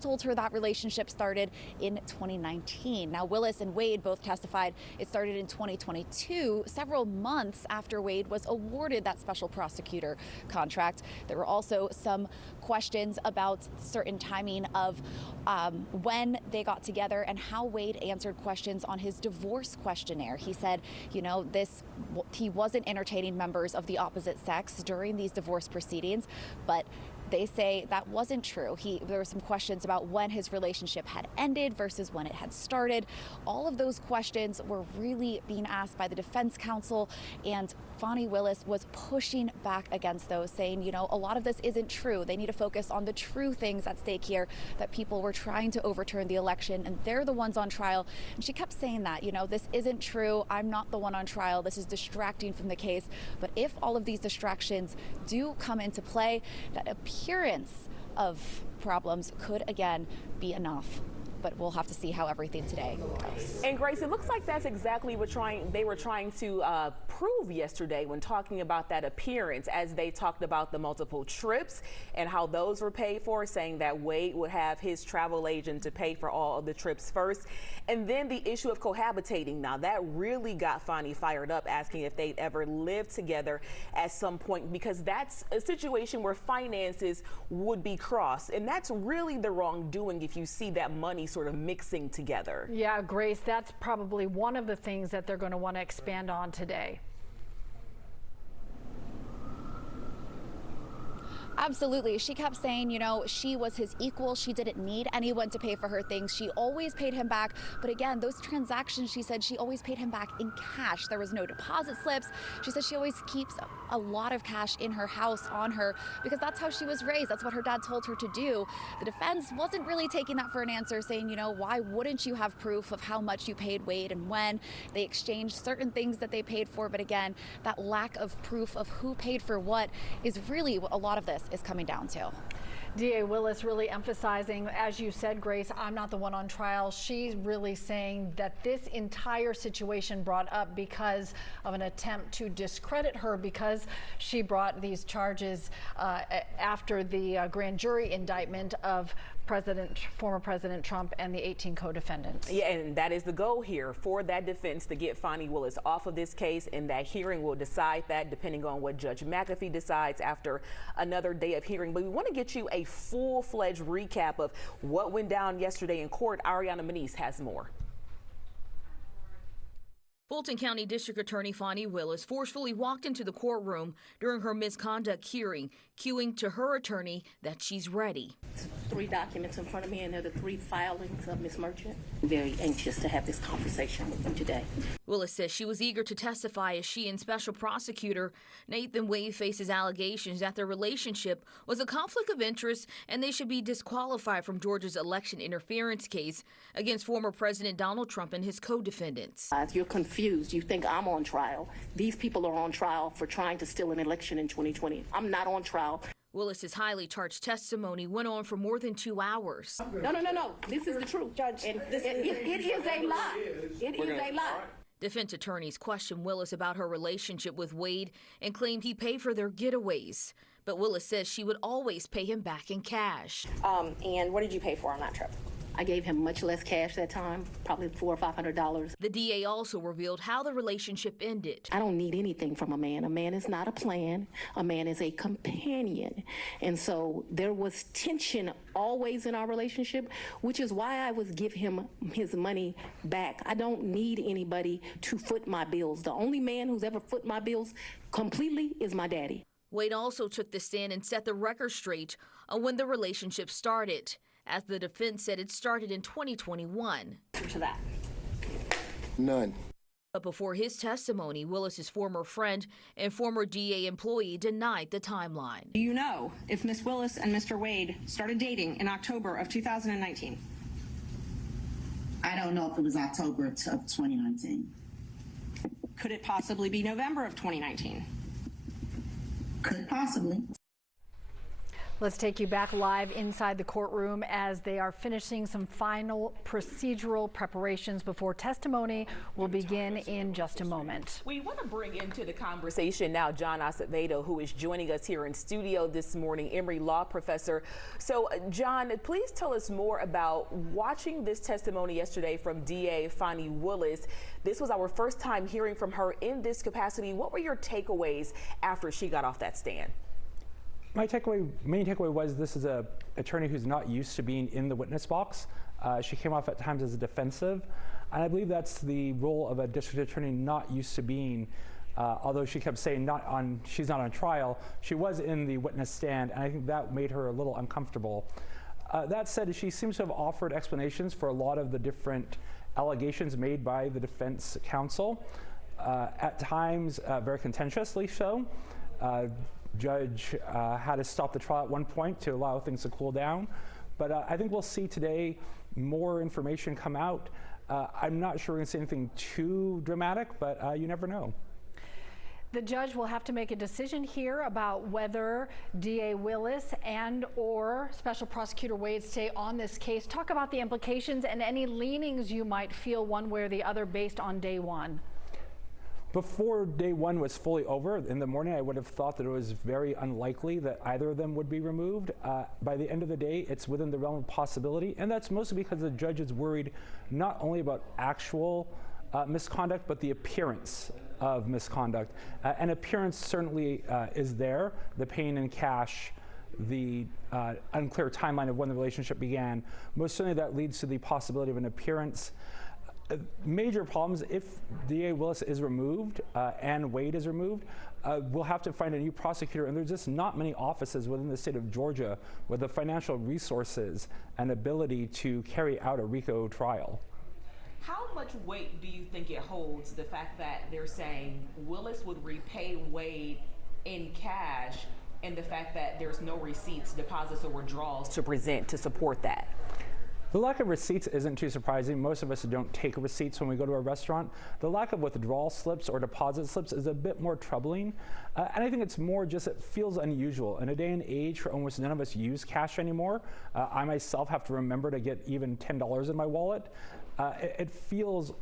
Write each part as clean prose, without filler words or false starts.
told her that relationship started in 2019. Now, Willis and Wade both testified it started in 2022, several months after Wade was awarded that special prosecutor contract. There were also some questions about certain timing of when they got together and how Wade answered questions on his divorce questionnaire. He said, you know, he wasn't entertaining members of the opposite sex during these divorce proceedings, but they say that wasn't true. There were some questions about when his relationship had ended versus when it had started. All of those questions were really being asked by the defense counsel, and Fani Willis was pushing back against those, saying, you know, a lot of this isn't true. They need to focus on the true things at stake here, that people were trying to overturn the election and they're the ones on trial. And she kept saying that, you know, this isn't true. I'm not the one on trial. This is distracting from the case. But if all of these distractions do come into play, that appearance of problems could again be enough. But we'll have to see how everything today goes. And Grace, it looks like that's exactly what they were trying to prove yesterday when talking about that appearance, as they talked about the multiple trips and how those were paid for, saying that Wade would have his travel agent to pay for all of the trips first. And then the issue of cohabitating. Now, that really got Fani fired up, asking if they'd ever lived together at some point, because that's a situation where finances would be crossed. And that's really the wrongdoing if you see that money sort of mixing together. Yeah, Grace, that's probably one of the things that they're going to want to expand on today. Absolutely. She kept saying, you know, she was his equal. She didn't need anyone to pay for her things. She always paid him back. But again, those transactions, she said she always paid him back in cash. There was no deposit slips. She said she always keeps a lot of cash in her house on her because that's how she was raised. That's what her dad told her to do. The defense wasn't really taking that for an answer, saying, you know, why wouldn't you have proof of how much you paid Wade and when? They exchanged certain things that they paid for. But again, that lack of proof of who paid for what is really what a lot of this is coming down to. DA Willis really emphasizing, as you said, Grace, I'm not the one on trial. She's really saying that this entire situation brought up because of an attempt to discredit her because she brought these charges after the grand jury indictment of former President Trump and the 18 co-defendants. Yeah, and that is the goal here for that defense, to get Fani Willis off of this case, and that hearing will decide that, depending on what Judge McAfee decides after another day of hearing. But we want to get you a full-fledged recap of what went down yesterday in court. Ariana Maniz has more. Fulton County District Attorney Fani Willis forcefully walked into the courtroom during her misconduct hearing, cueing to her attorney that she's ready. 3 documents in front of me, and they're the 3 filings of Ms. Merchant. I'm very anxious to have this conversation with them today. Willis says she was eager to testify as she and Special Prosecutor Nathan Wade faces allegations that their relationship was a conflict of interest and they should be disqualified from Georgia's election interference case against former President Donald Trump and his co-defendants. You're confused. You think I'm on trial. These people are on trial for trying to steal an election in 2020. I'm not on trial. Willis's highly charged testimony went on for more than 2 hours. No. This is the truth, Judge. And it is a lie. It is a lie. Defense attorneys questioned Willis about her relationship with Wade and claimed he paid for their getaways. But Willis says she would always pay him back in cash. And what did you pay for on that trip? I gave him much less cash that time, probably $400 or $500. The DA also revealed how the relationship ended. I don't need anything from a man. A man is not a plan. A man is a companion. And so there was tension always in our relationship, which is why I would give him his money back. I don't need anybody to foot my bills. The only man who's ever foot my bills completely is my daddy. Wade also took the stand and set the record straight on when the relationship started, as the defense said it started in 2021. To that. None. But before his testimony, Willis's former friend and former DA employee denied the timeline. Do you know if Ms. Willis and Mr. Wade started dating in October of 2019? I don't know if it was October of 2019. Could it possibly be November of 2019? Could possibly. Let's take you back live inside the courtroom as they are finishing some final procedural preparations before testimony will begin in just a moment. We want to bring into the conversation now John Acevedo, who is joining us here in studio this morning, Emory law professor. So, John, please tell us more about watching this testimony yesterday from DA Fani Willis. This was our first time hearing from her in this capacity. What were your takeaways after she got off that stand? My main takeaway was this is an attorney who's not used to being in the witness box. She came off at times as a defensive, and I believe that's the role of a district attorney not used to being. Although she kept saying she's not on trial, she was in the witness stand, and I think that made her a little uncomfortable. That said, she seems to have offered explanations for a lot of the different allegations made by the defense counsel, at times very contentiously so. Judge had to stop the trial at one point to allow things to cool down. But I think we'll see today more information come out. I'm not sure we're going to see anything too dramatic, but you never know. The judge will have to make a decision here about whether DA Willis and or Special Prosecutor Wade stay on this case. Talk about the implications and any leanings you might feel one way or the other based on day one. Before day one was fully over, in the morning I would have thought that it was very unlikely that either of them would be removed. By the end of the day, it's within the realm of possibility, and that's mostly because the judge is worried not only about actual misconduct, but the appearance of misconduct. And appearance certainly is there, the paying in cash, the unclear timeline of when the relationship began. Most certainly that leads to the possibility of an appearance. Major problems if DA Willis is removed and Wade is removed, we'll have to find a new prosecutor, and there's just not many offices within the state of Georgia with the financial resources and ability to carry out a RICO trial. How much weight do you think it holds, the fact that they're saying Willis would repay Wade in cash, and the fact that there's no receipts, deposits, or withdrawals to present to support that? The lack of receipts isn't too surprising. Most of us don't take receipts when we go to a restaurant. The lack of withdrawal slips or deposit slips is a bit more troubling. And I think it's more just it feels unusual. In a day and age where almost none of us use cash anymore, I myself have to remember to get even $10 in my wallet. It feels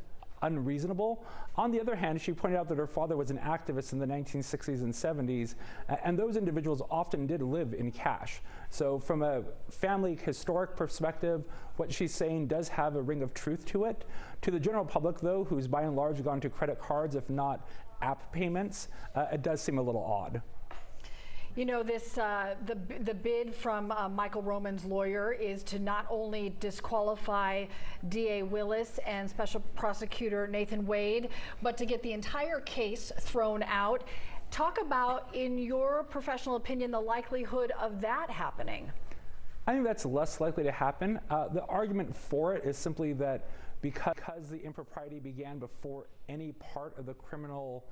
unreasonable. On the other hand, she pointed out that her father was an activist in the 1960s and 70s, and those individuals often did live in cash. So from a family historic perspective, what she's saying does have a ring of truth to it. To the general public, though, who's by and large gone to credit cards, if not app payments, it does seem a little odd. You know, this the bid from Michael Roman's lawyer is to not only disqualify DA Willis and Special Prosecutor Nathan Wade, but to get the entire case thrown out. Talk about, in your professional opinion, the likelihood of that happening. I think that's less likely to happen. The argument for it is simply that because the impropriety began before any part of the criminal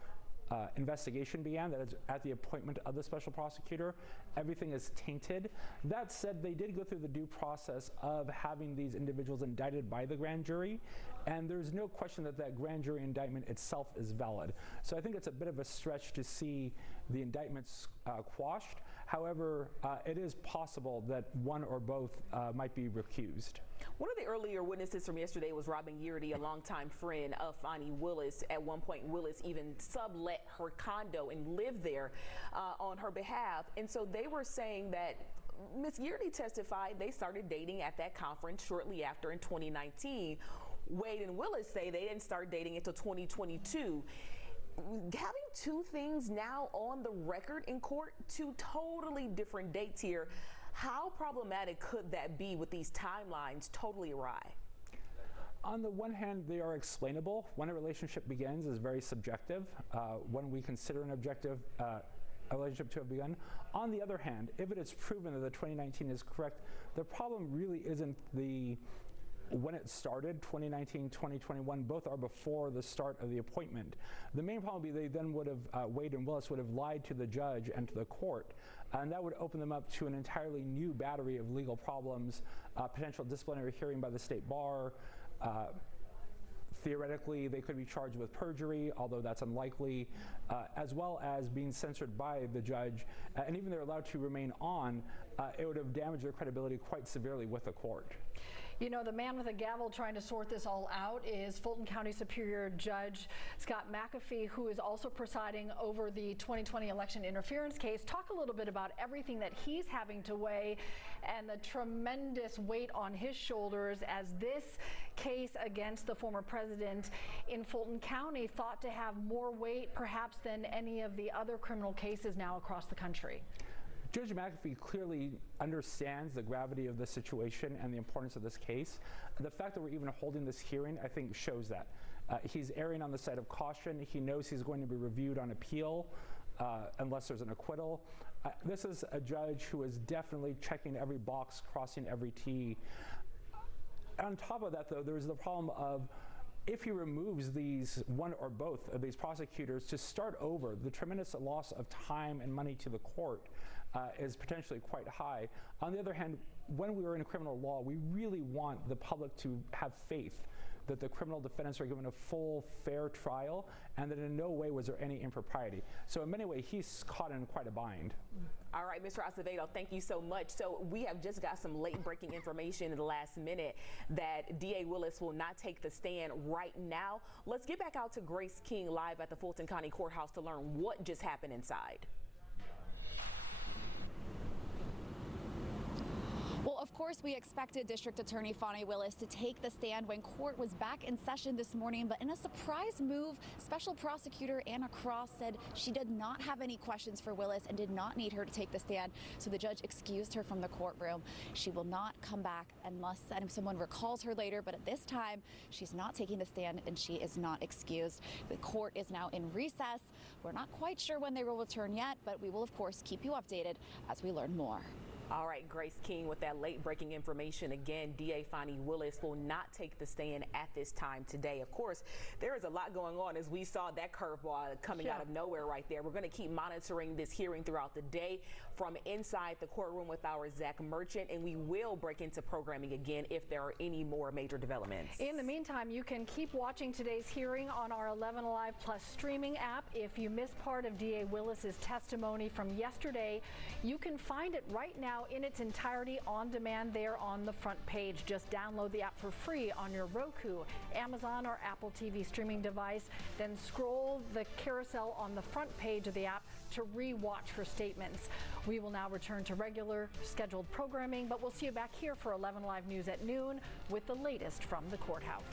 investigation began, that is at the appointment of the special prosecutor, everything is tainted. That said, they did go through the due process of having these individuals indicted by the grand jury, and there's no question that that grand jury indictment itself is valid. So I think it's a bit of a stretch to see the indictments quashed. However, it is possible that one or both might be recused. One of the earlier witnesses from yesterday was Robin Yeardy, a longtime friend of Fani Willis. At one point, Willis even sublet her condo and lived there on her behalf. And so they were saying that Ms. Yeardy testified they started dating at that conference shortly after in 2019. Wade and Willis say they didn't start dating until 2022. Having two things now on the record in court, two totally different dates here, how problematic could that be with these timelines totally awry? On the one hand, they are explainable. When a relationship begins is very subjective. When we consider an objective a relationship to have begun. On the other hand, if it is proven that the 2019 is correct, the problem really isn't the when it started, 2019, 2021, both are before the start of the appointment. The main problem would be they then would have, Wade and Willis would have lied to the judge and to the court, and that would open them up to an entirely new battery of legal problems, potential disciplinary hearing by the state bar, Theoretically, they could be charged with perjury, although that's unlikely, as well as being censored by the judge. And even they're allowed to remain on, it would have damaged their credibility quite severely with the court. You know, the man with a gavel trying to sort this all out is Fulton County Superior Judge Scott McAfee, who is also presiding over the 2020 election interference case. Talk a little bit about everything that he's having to weigh and the tremendous weight on his shoulders as this case against the former president in Fulton County thought to have more weight perhaps than any of the other criminal cases now across the country. Judge McAfee clearly understands the gravity of the situation and the importance of this case. The fact that we're even holding this hearing, I think, shows that. He's erring on the side of caution. He knows he's going to be reviewed on appeal unless there's an acquittal. This is a judge who is definitely checking every box, crossing every T. On top of that, though, there's the problem of if he removes these one or both of these prosecutors to start over, the tremendous loss of time and money to the court is potentially quite high. On the other hand, when we are in criminal law, we really want the public to have faith that the criminal defendants are given a full, fair trial and that in no way was there any impropriety. So in many ways, he's caught in quite a bind. All right, Mr. Acevedo, thank you so much. So we have just got some late breaking information in the last minute that DA Willis will not take the stand right now. Let's get back out to Grace King live at the Fulton County Courthouse to learn what just happened inside. Well, of course, we expected District Attorney Fani Willis to take the stand when court was back in session this morning, but in a surprise move, Special Prosecutor Anna Cross said she did not have any questions for Willis and did not need her to take the stand, so the judge excused her from the courtroom. She will not come back unless someone recalls her later, but at this time, she's not taking the stand and she is not excused. The court is now in recess. We're not quite sure when they will return yet, but we will, of course, keep you updated as we learn more. All right, Grace King with that late breaking information. Again, DA Fani Willis will not take the stand at this time today. Of course, there is a lot going on as we saw that curveball coming out of nowhere right there. We're going to keep monitoring this hearing throughout the day from inside the courtroom with our Zach Merchant, and we will break into programming again if there are any more major developments. In the meantime, you can keep watching today's hearing on our 11 Alive Plus streaming app. If you missed part of DA Willis's testimony from yesterday, you can find it right now in its entirety on demand there on the front page. Just download the app for free on your Roku, Amazon, or Apple TV streaming device. Then scroll the carousel on the front page of the app to re-watch her statements. We will now return to regular scheduled programming, but we'll see you back here for 11 Live News at noon with the latest from the courthouse.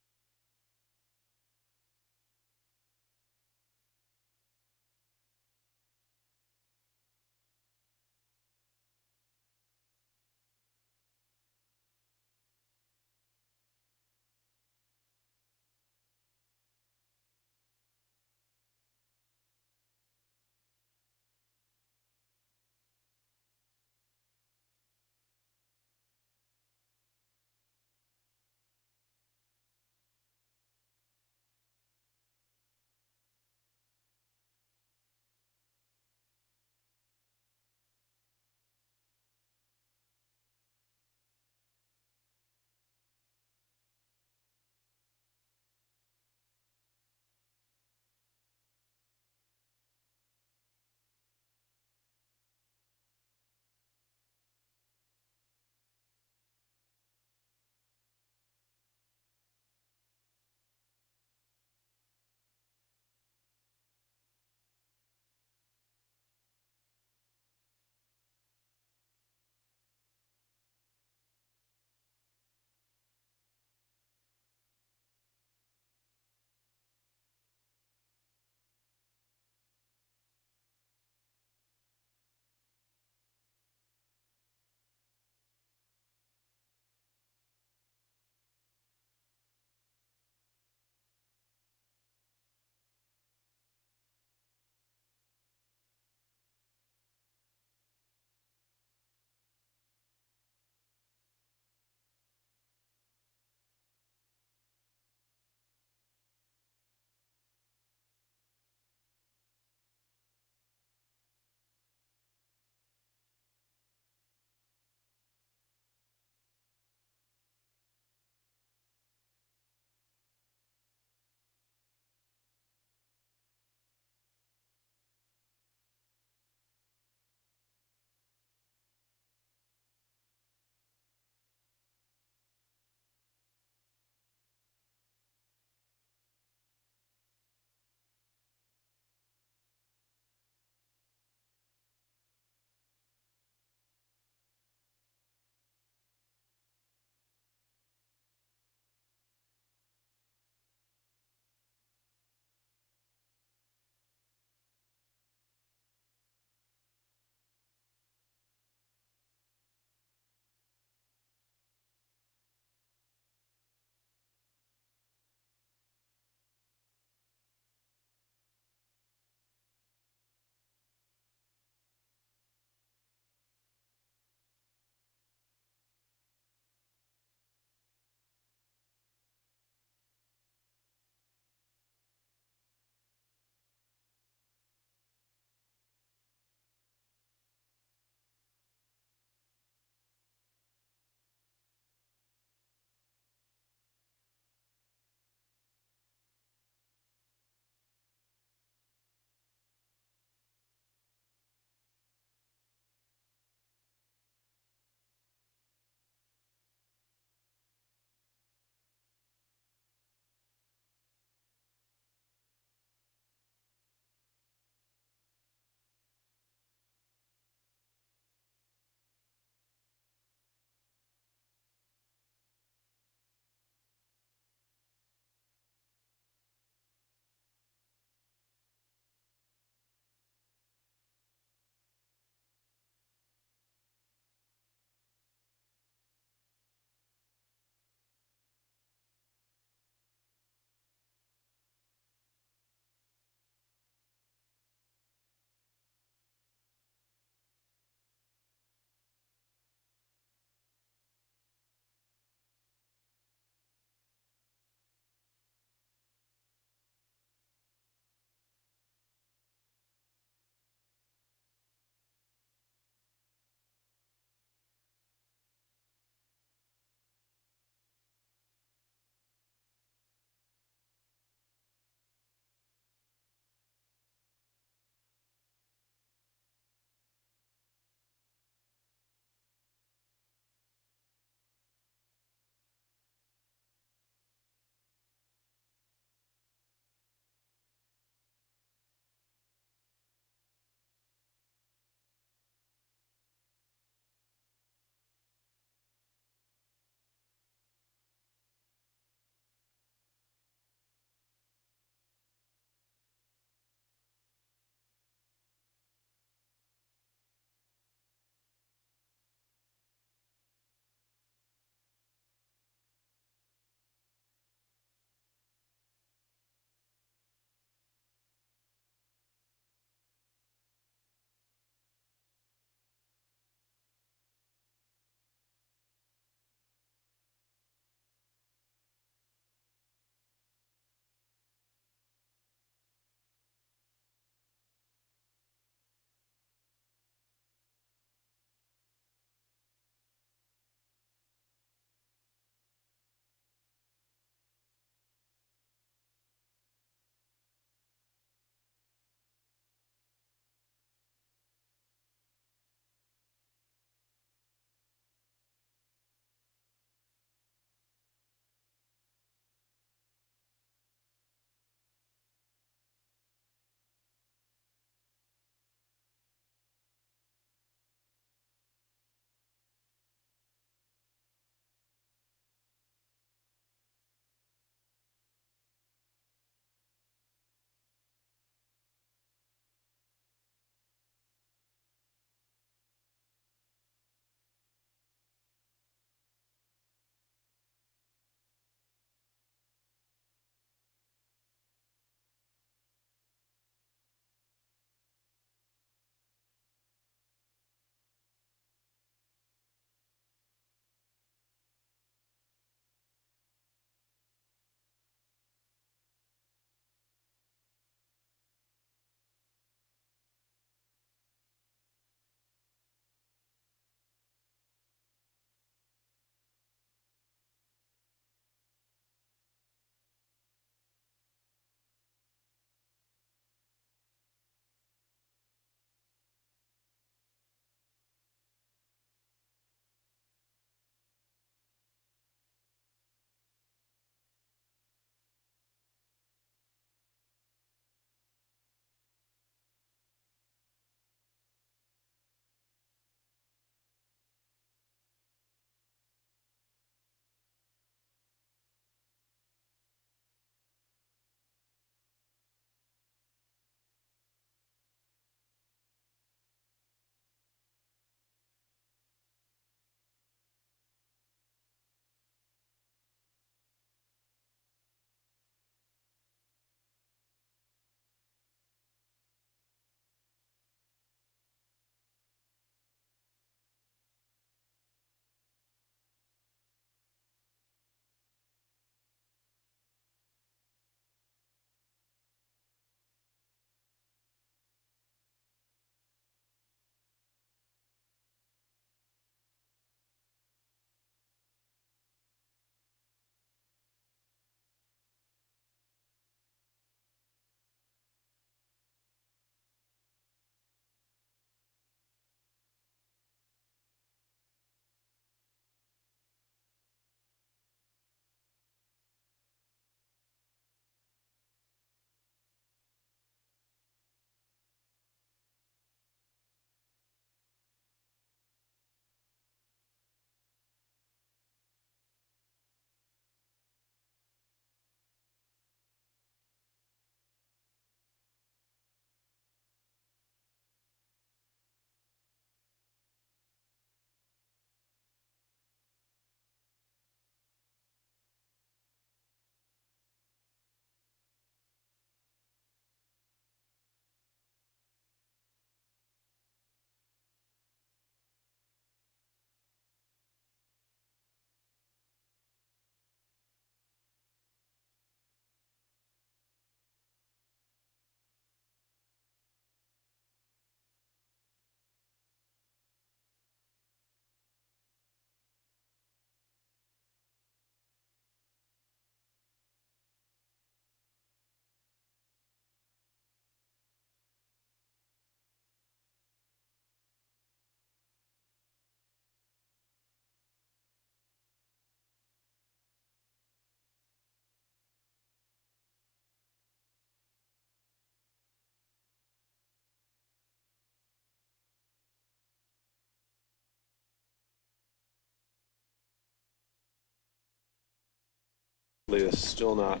is still not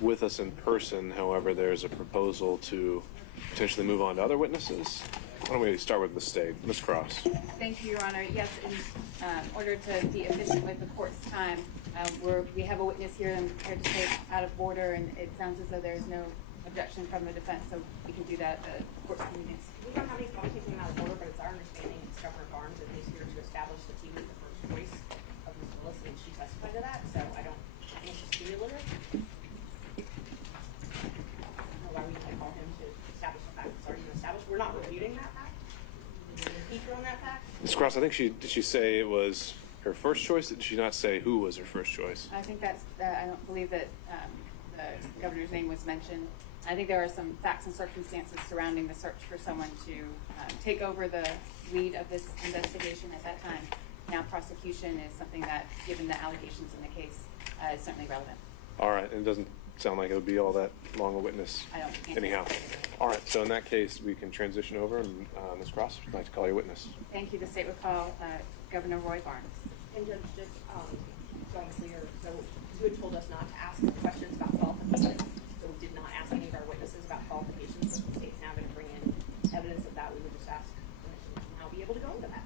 with us in person. However, there's a proposal to potentially move on to other witnesses. Why don't we start with the state? Ms. Cross. Thank you, Your Honor. Yes, in order to be efficient with the court's time, we have a witness here that I'm prepared to take out of order, and it sounds as though there's no objection from the defense, so we can do that at the court's convenience. We don't have any problem taking him out of order, but it's our understanding it's Governor Barnes that is here to establish that he was the first choice of Ms. Willis, and she testified to that, so I don't think it's cumulative. I don't know why we can't call him to establish the fact it's already been established. We're not refuting that fact. We're impeach her on that fact. Ms. Cross, I think did she say it was her first choice? Did she not say who was her first choice? I think that's, I don't believe that the governor's name was mentioned. I think there are some facts and circumstances surrounding the search for someone to take over the lead of this investigation at that time. Now prosecution is something that, given the allegations in the case, is certainly relevant. All right, and it doesn't sound like it would be all that long a witness I don't anyhow. All right, so in that case, we can transition over, and Ms. Cross, I'd like to call your witness. Thank you. The state would call Governor Roy Barnes. And Judge, just so I'm clear, so you had told us not to ask questions about qualifications, so we did not ask any of our witnesses about qualifications. So if the state's now going to bring in evidence of that, we would just ask permission to now be able to go into that.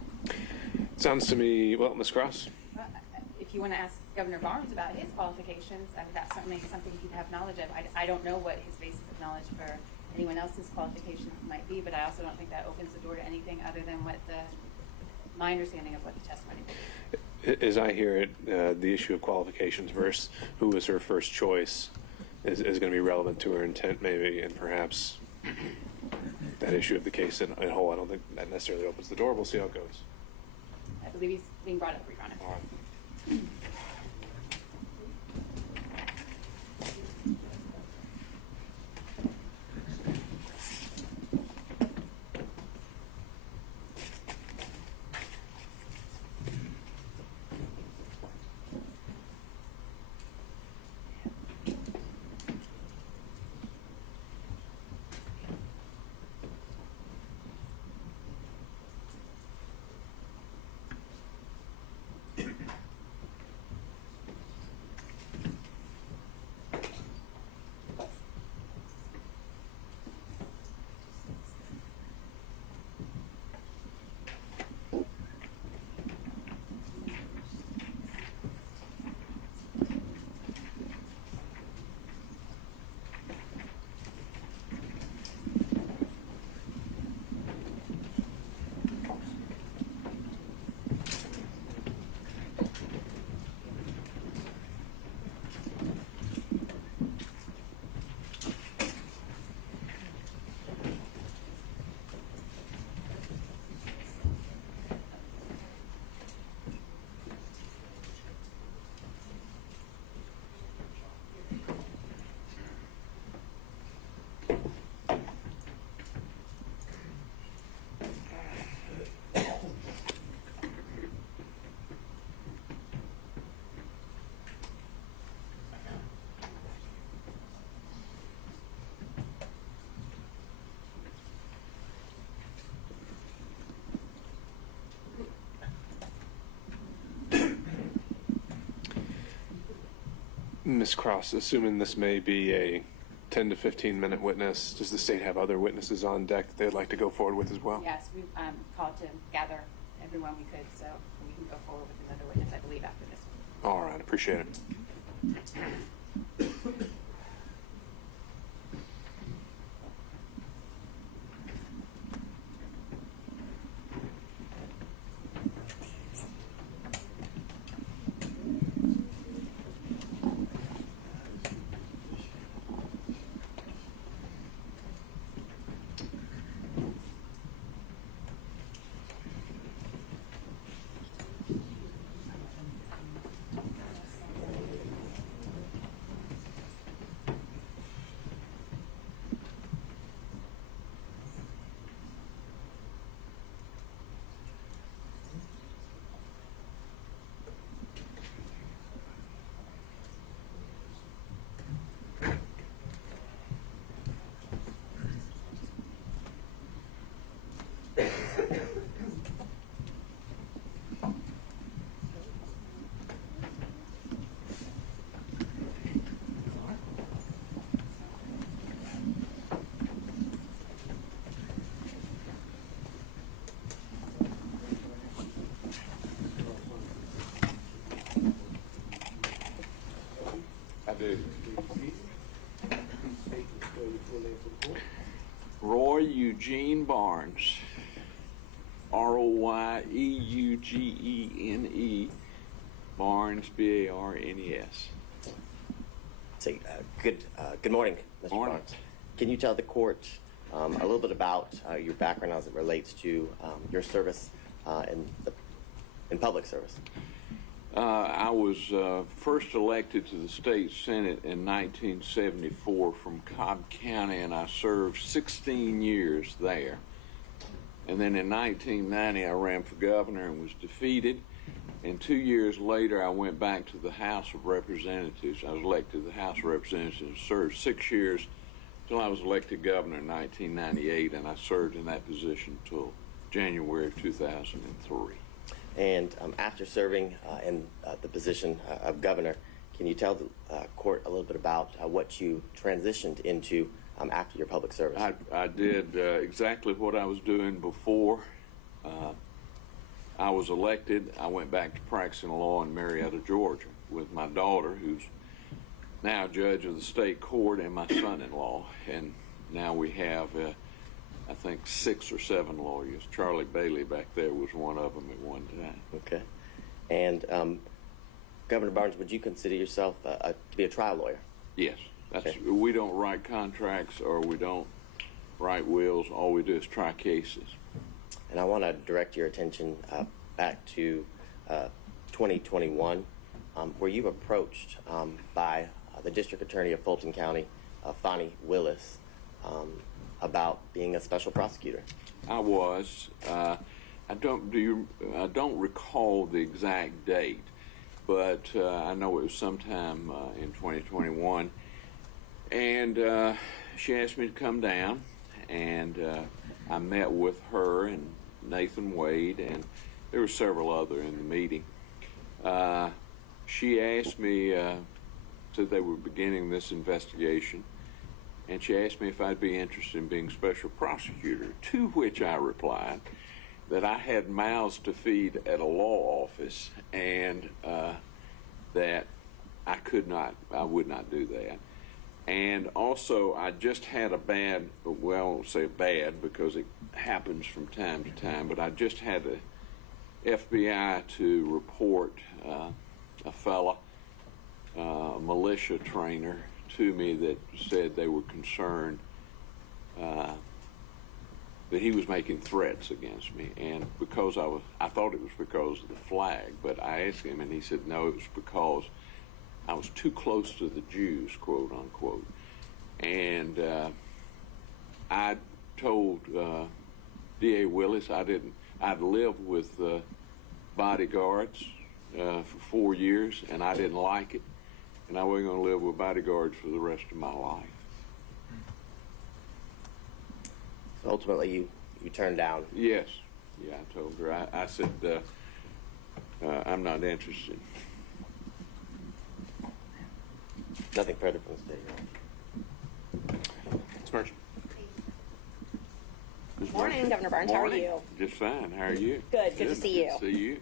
Sounds to me, well, Ms. Cross? If you want to ask Governor Barnes about his qualifications, that's certainly something he'd have knowledge of. I don't know what his basis of knowledge for anyone else's qualifications might be, but I also don't think that opens the door to anything other than what my understanding of what the testimony was. As I hear it, the issue of qualifications versus who was her first choice is going to be relevant to her intent, maybe, and perhaps that issue of the case in whole. I don't think that necessarily opens the door. We'll see how it goes. I believe he's being brought up, Your Honor. All right. Ms. Cross, assuming this may be a 10 to 15 minute witness, does the state have other witnesses on deck that they'd like to go forward with as well? Yes, we've called to gather everyone we could, so we can go forward with another witness, I believe, after this one. All right, appreciate it. Roy Eugene Barnes, Royeugene, Barnes, B-A-R-N-E-S. Say, good morning, Mr. Barnes. Can you tell the court a little bit about your background as it relates to your service in public service? I was first elected to the state senate in 1974 from Cobb County, and I served 16 years there. And then in 1990, I ran for governor and was defeated. And 2 years later, I went back to the House of Representatives. I was elected to the House of Representatives and served 6 years until I was elected governor in 1998, and I served in that position until January of 2003. And after serving in the position of governor, can you tell the court a little bit about what you transitioned into after your public service? I did exactly what I was doing before. I was elected. I went back to practicing law in Marietta, Georgia, with my daughter, who's now a judge of the state court, and my son-in-law. And now we have, I think, 6 or 7 lawyers. Charlie Bailey back there was one of them at one time. Okay. And Governor Barnes, would you consider yourself to be a trial lawyer? Yes. Okay. We don't write contracts or we don't write wills. All we do is try cases. And I want to direct your attention back to 2021, where you were approached by the District Attorney of Fulton County, Fani Willis, about being a special prosecutor. I was. I don't recall the exact date, but I know it was sometime in 2021. And she asked me to come down, and I met with her and Nathan Wade, and there were several other in the meeting. She asked me, said they were beginning this investigation, and she asked me if I'd be interested in being special prosecutor, to which I replied that I had mouths to feed at a law office, and that I would not do that. And also, I just had a bad, well, I won't say bad because it happens from time to time, but I just had the FBI to report a fella, a militia trainer, to me that said they were concerned that he was making threats against me. And because I thought it was because of the flag, but I asked him and he said, no, it was because I was too close to the Jews, quote unquote. And I told D.A. Willis I'd lived with bodyguards for 4 years, and I didn't like it. And I wasn't going to live with bodyguards for the rest of my life. So ultimately, you turned down. Yes. Yeah, I told her. I said, I'm not interested. Nothing further from the state. Ms. Merchant. Good morning, Governor Barnes. How are you? Just fine. How are you? Good to see you. Good to see you.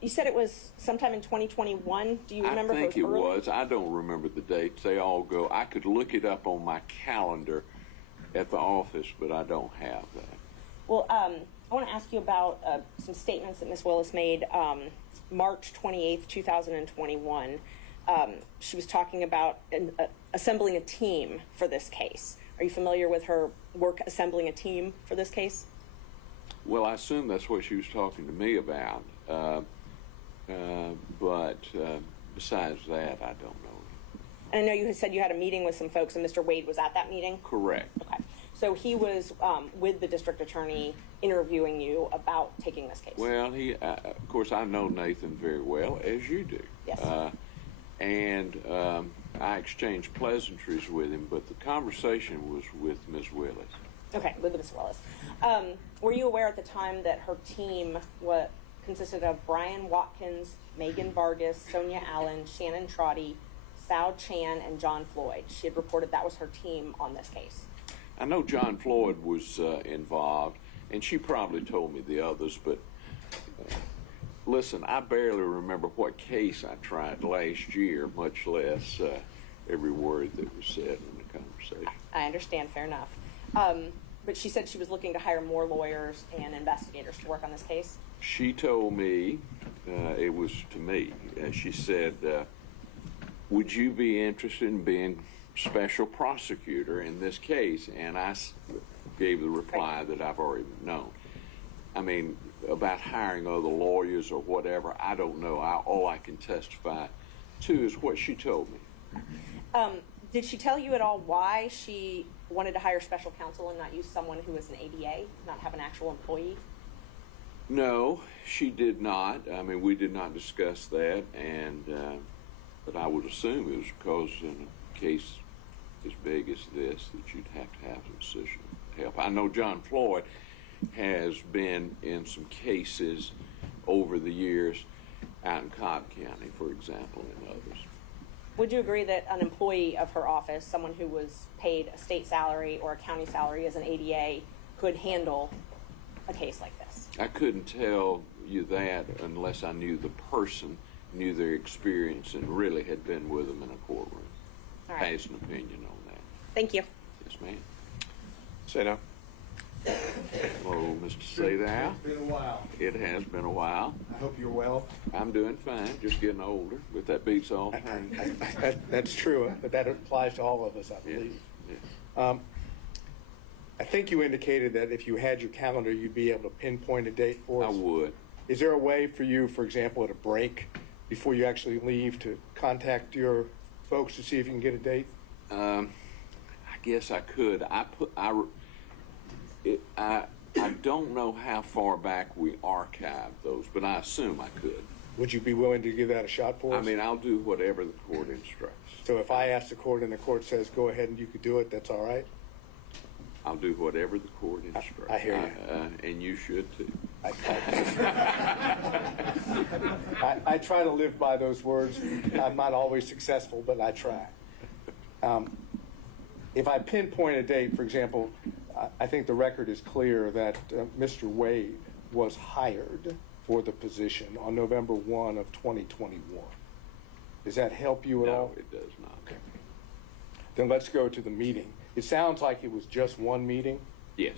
You said it was sometime in 2021. Do you remember? I think if it was early? was. I don't remember the dates. They all go. I could look it up on my calendar at the office, but I don't have that. Well, I want to ask you about some statements that Ms. Willis made March 28th, 2021. She was talking about assembling a team for this case. Are you familiar with her work assembling a team for this case? Well, I assume that's what she was talking to me about. But besides that, I don't know. And I know you had said you had a meeting with some folks, and Mr. Wade was at that meeting? Correct. Okay. So he was with the district attorney interviewing you about taking this case? Well, of course, I know Nathan very well, as you do. Yes. And I exchanged pleasantries with him, but the conversation was with Ms. Willis. Okay, with Ms. Willis. Were you aware at the time that her team consisted of Brian Watkins, Megan Vargas, Sonia Allen, Shannon Trotty, Sal Chan, and John Floyd? She had reported that was her team on this case. I know John Floyd was involved, and she probably told me the others, but listen, I barely remember what case I tried last year, much less every word that was said in the conversation. I understand, fair enough. But she said she was looking to hire more lawyers and investigators to work on this case. She told me, it was to me, she said, would you be interested in being special prosecutor in this case? And I gave the reply that I've already known. I mean, about hiring other lawyers or whatever, I don't know. All I can testify to is what she told me. Did she tell you at all why she wanted to hire special counsel and not use someone who was an ADA, not have an actual employee? No, she did not. I mean, we did not discuss that, and but I would assume it was because in a case as big as this that you'd have to have some decision help. I know John Floyd has been in some cases over the years out in Cobb County, for example, and others. Would you agree that an employee of her office, someone who was paid a state salary or a county salary as an ADA, could handle a case like this? I couldn't tell you that unless I knew the person, knew their experience, and really had been with them in a courtroom. All right. Has an opinion on that. Thank you. Yes, ma'am. Say no. Hello, Mr. Sadow. It's been a while. It has been a while. I hope you're well. I'm doing fine, just getting older, but that beats all time. That's true, but that applies to all of us, I believe. Yes. I think you indicated that if you had your calendar, you'd be able to pinpoint a date for us. I would. Is there a way for you, for example, at a break, before you actually leave, to contact your folks to see if you can get a date? I guess I could. I don't know how far back we archived those, but I assume I could. Would you be willing to give that a shot for us? I mean, I'll do whatever the court instructs. So if I ask the court and the court says, go ahead and you could do it, that's all right? I'll do whatever the court instructs. I hear you. And you should too. I try to live by those words. I'm not always successful, but I try. If I pinpoint a date, for example, I think the record is clear that Mr. Wade was hired for the position on November 1 of 2021. Does that help you at all? No, it does not. Okay. Then let's go to the meeting. It sounds like it was just one meeting. Yes.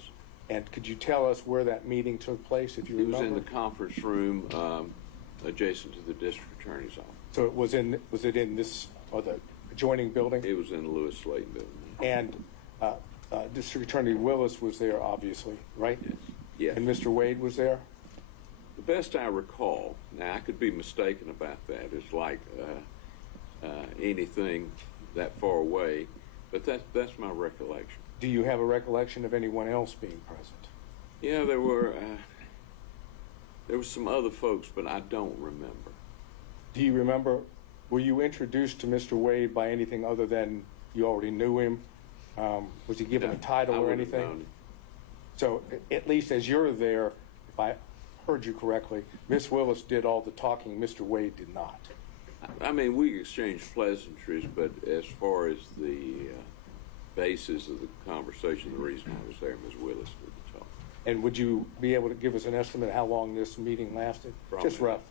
And could you tell us where that meeting took place, if you remember? It was in the conference room adjacent to the district attorney's office. So it was it in this, or the adjoining building? It was in the Lewis Slayton building. And District Attorney Willis was there, obviously, right? Yes. Yes. And Mr. Wade was there? The best I recall, now I could be mistaken about that, it's like anything that far away, but that's my recollection. Do you have a recollection of anyone else being present? Yeah, there were some other folks, but I don't remember. Do you remember, were you introduced to Mr. Wade by anything other than you already knew him? Was he given a title or anything? Known. So at least as you're there, if I heard you correctly, Ms. Willis did all the talking, Mr. Wade did not. I mean, we exchanged pleasantries, but as far as the basis of the conversation, the reason I was there, Ms. Willis did the talk. And would you be able to give us an estimate how long this meeting lasted? Probably, just rough.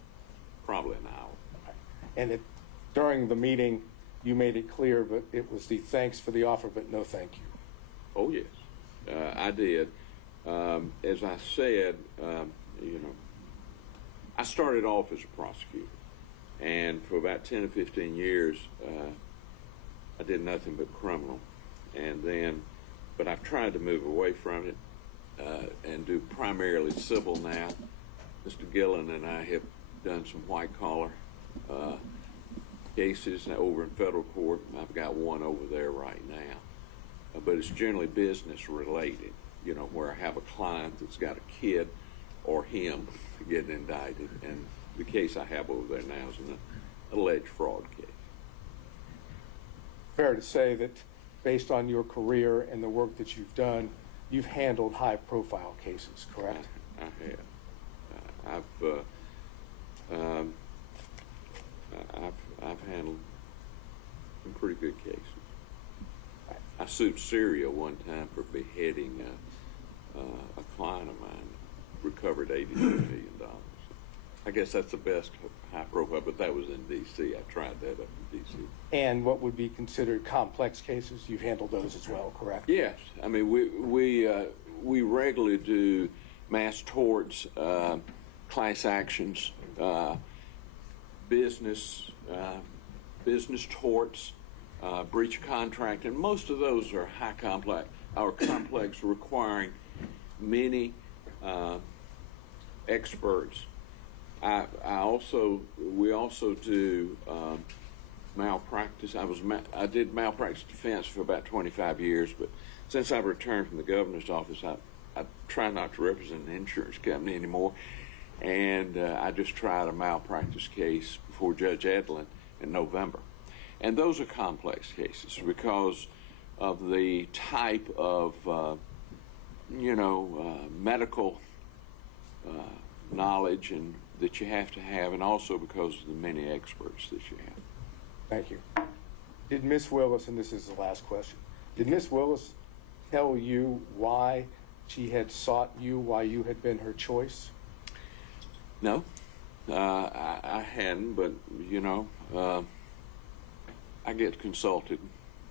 Probably an hour. And during the meeting, you made it clear, but it was the thanks for the offer, but no thank you. Oh, yes, I did. As I said, I started off as a prosecutor, and for about 10 or 15 years, I did nothing but criminal. And then, but I've tried to move away from it and do primarily civil now. Mr. Gillen and I have done some white-collar cases over in federal court. I've got one over there right now. But it's generally business related, where I have a client that's got a kid or him getting indicted. And the case I have over there now is an alleged fraud case. Fair to say that based on your career and the work that you've done, you've handled high-profile cases, correct? I have. I've handled some pretty good cases. I sued Syria one time for beheading a client of mine, recovered $82 million. I guess that's the best high profile, but that was in D.C. I tried that up in D.C. And what would be considered complex cases, you've handled those as well, correct? Yes. I mean, we regularly do mass torts, class actions, business torts, breach of contract, and most of those are high complex, or complex, requiring many experts. We also do malpractice. I did malpractice defense for about 25 years, but since I've returned from the governor's office, I try not to represent an insurance company anymore, and I just tried a malpractice case before Judge Edlin in November. And those are complex cases because of the type of, medical knowledge and that you have to have, and also because of the many experts that you have. Thank you. Did Ms. Willis, and this is the last question, did Ms. Willis tell you why she had sought you, why you had been her choice? No, I hadn't, but, I get consulted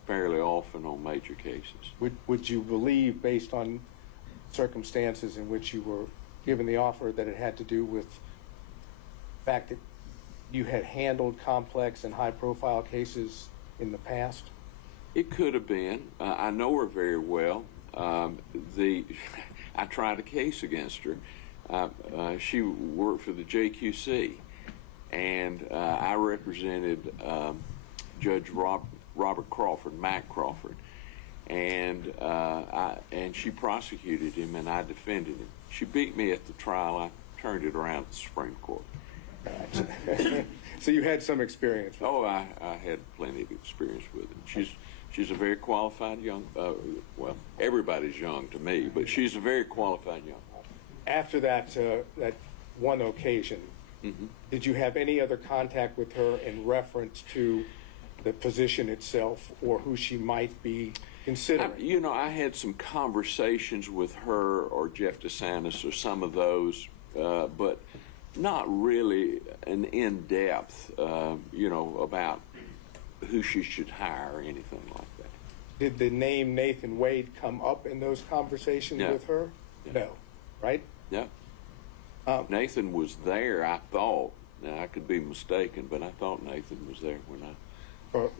fairly often on major cases. Would you believe, based on circumstances in which you were given the offer, that it had to do with the fact that you had handled complex and high-profile cases in the past? It could have been. I know her very well. I tried a case against her. She worked for the JQC, and I represented Judge Robert Crawford, Mac Crawford, and she prosecuted him, and I defended him. She beat me at the trial. I turned it around at the Supreme Court. So you had some experience with Oh, I had plenty of experience with it. She's a very qualified young, well, everybody's young to me, but she's a very qualified young woman. After that one occasion, did you have any other contact with her in reference to the position itself or who she might be considering? I had some conversations with her or Jeff DeSantis or some of those, but not really an in-depth, about who she should hire or anything like that. Did the name Nathan Wade come up in those conversations with her? No, right? No. Nathan was there, I thought. Now, I could be mistaken, but I thought Nathan was there when for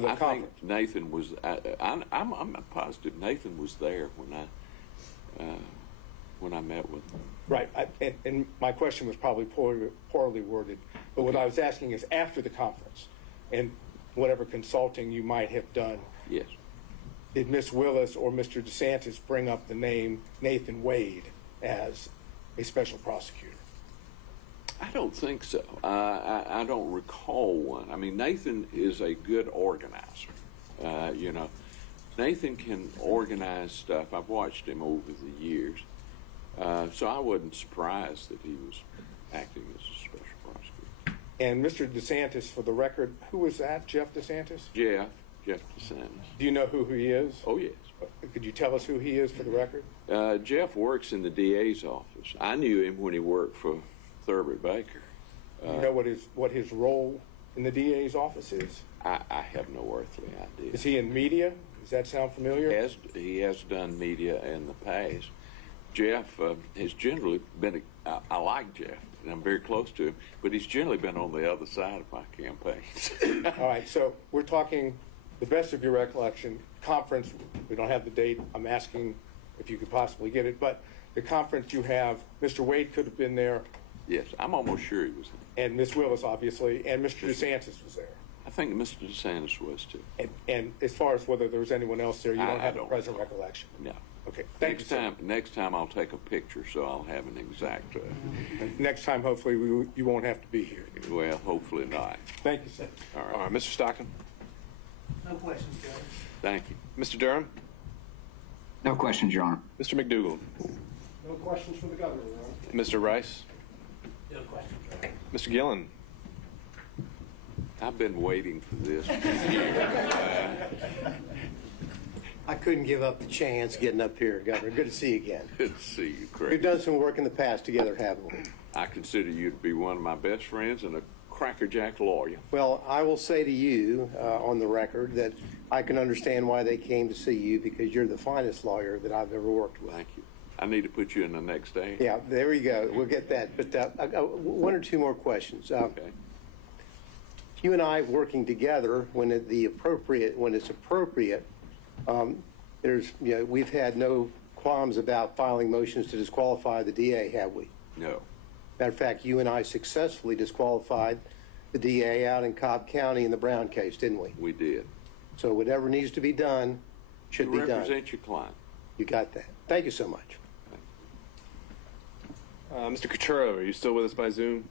the conference. Think Nathan was. I'm positive Nathan was there when I met with him. Right, and my question was probably poorly worded, but what I was asking is after the conference and whatever consulting you might have done. Yes. Did Ms. Willis or Mr. DeSantis bring up the name Nathan Wade as a special prosecutor? I don't think so. I don't recall one. I mean, Nathan is a good organizer. Nathan can organize stuff. I've watched him over the years. So I wasn't surprised that he was acting as a special prosecutor. And Mr. DeSantis, for the record, who was that? Jeff DeSantis? Jeff DeSantis. Do you know who he is? Oh, yes. Could you tell us who he is for the record? Jeff works in the DA's office. I knew him when he worked for Thurber Baker. You know what his role in the DA's office is? I have no earthly idea. Is he in media? Does that sound familiar? He has done media in the past. Jeff has generally been, I like Jeff, and I'm very close to him, but he's generally been on the other side of my campaigns. All right, so we're talking, the best of your recollection, conference, we don't have the date, I'm asking if you could possibly get it, but the conference you have, Mr. Wade could have been there. Yes, I'm almost sure he was there. And Ms. Willis, obviously, and Mr. DeSantis was there. I think Mr. DeSantis was too. And as far as whether there was anyone else there, you don't have a present recollection? No. Okay, thank you. Next time I'll take a picture so I'll have an exact. Next time, hopefully, you won't have to be here. Well, hopefully not. Thank you, sir. All right. Mr. Stockton? No questions, Judge. Thank you. Mr. Durham? No questions, Your Honor. Mr. McDougall? No questions for the governor, Your Honor. Mr. Rice? No questions, Your Honor. Mr. Gillen? I've been waiting for this. I couldn't give up the chance getting up here, Governor. Good to see you again. Good to see you, Craig. We've done some work in the past together, haven't we? I consider you to be one of my best friends and a crackerjack lawyer. Well, I will say to you on the record that I can understand why they came to see you, because you're the finest lawyer that I've ever worked with. Thank you. I need to put you in the next day. Yeah, there you go. We'll get that. But I got one or two more questions. Okay. You and I working together when it's appropriate. We've had no qualms about filing motions to disqualify the DA, have we? No. Matter of fact, you and I successfully disqualified the DA out in Cobb County in the Brown case, didn't we? We did. So whatever needs to be done should be done. Represent your client. You got that. Thank you so much. Mr. Coturo, are you still with us by Zoom?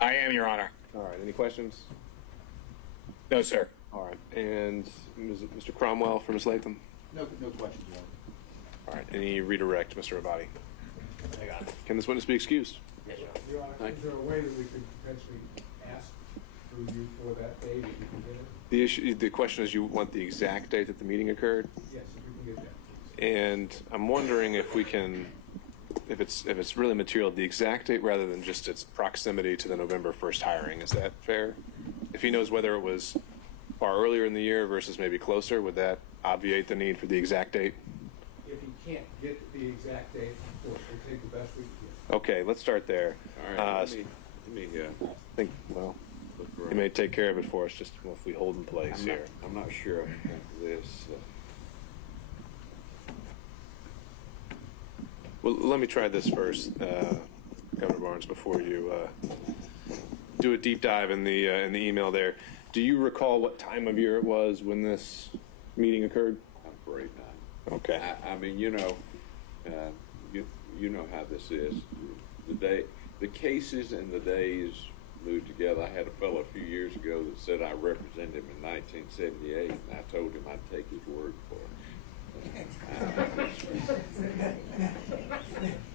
I am, Your Honor. All right. Any questions? No, sir. All right. And Mr. Cromwell for Ms. Latham? No questions, Your Honor. All right. Any redirect, Mr. Abadi? Can this witness be excused? Yes, Your Honor. Your Honor, is there a way that we could potentially ask through you for that date if you can get it? The question is, you want the exact date that the meeting occurred? Yes, if we can get that. And I'm wondering if we can, if it's really material, the exact date rather than just its proximity to the November 1st hiring. Is that fair? If he knows whether it was far earlier in the year versus maybe closer, would that obviate the need for the exact date? If he can't get the exact date, of course, we'll take the best we can get. Okay, let's start there. All right. Let me I think, well, he may take care of it for us just if we hold in place here. I'm not sure of this. Well, let me try this first, Governor Barnes, before you do a deep dive in the email there. Do you recall what time of year it was when this meeting occurred? I'm afraid not. Okay. I mean, you know how this is. The cases and the days move together. I had a fellow a few years ago that said I represented him in 1978, and I told him I'd take his word for it.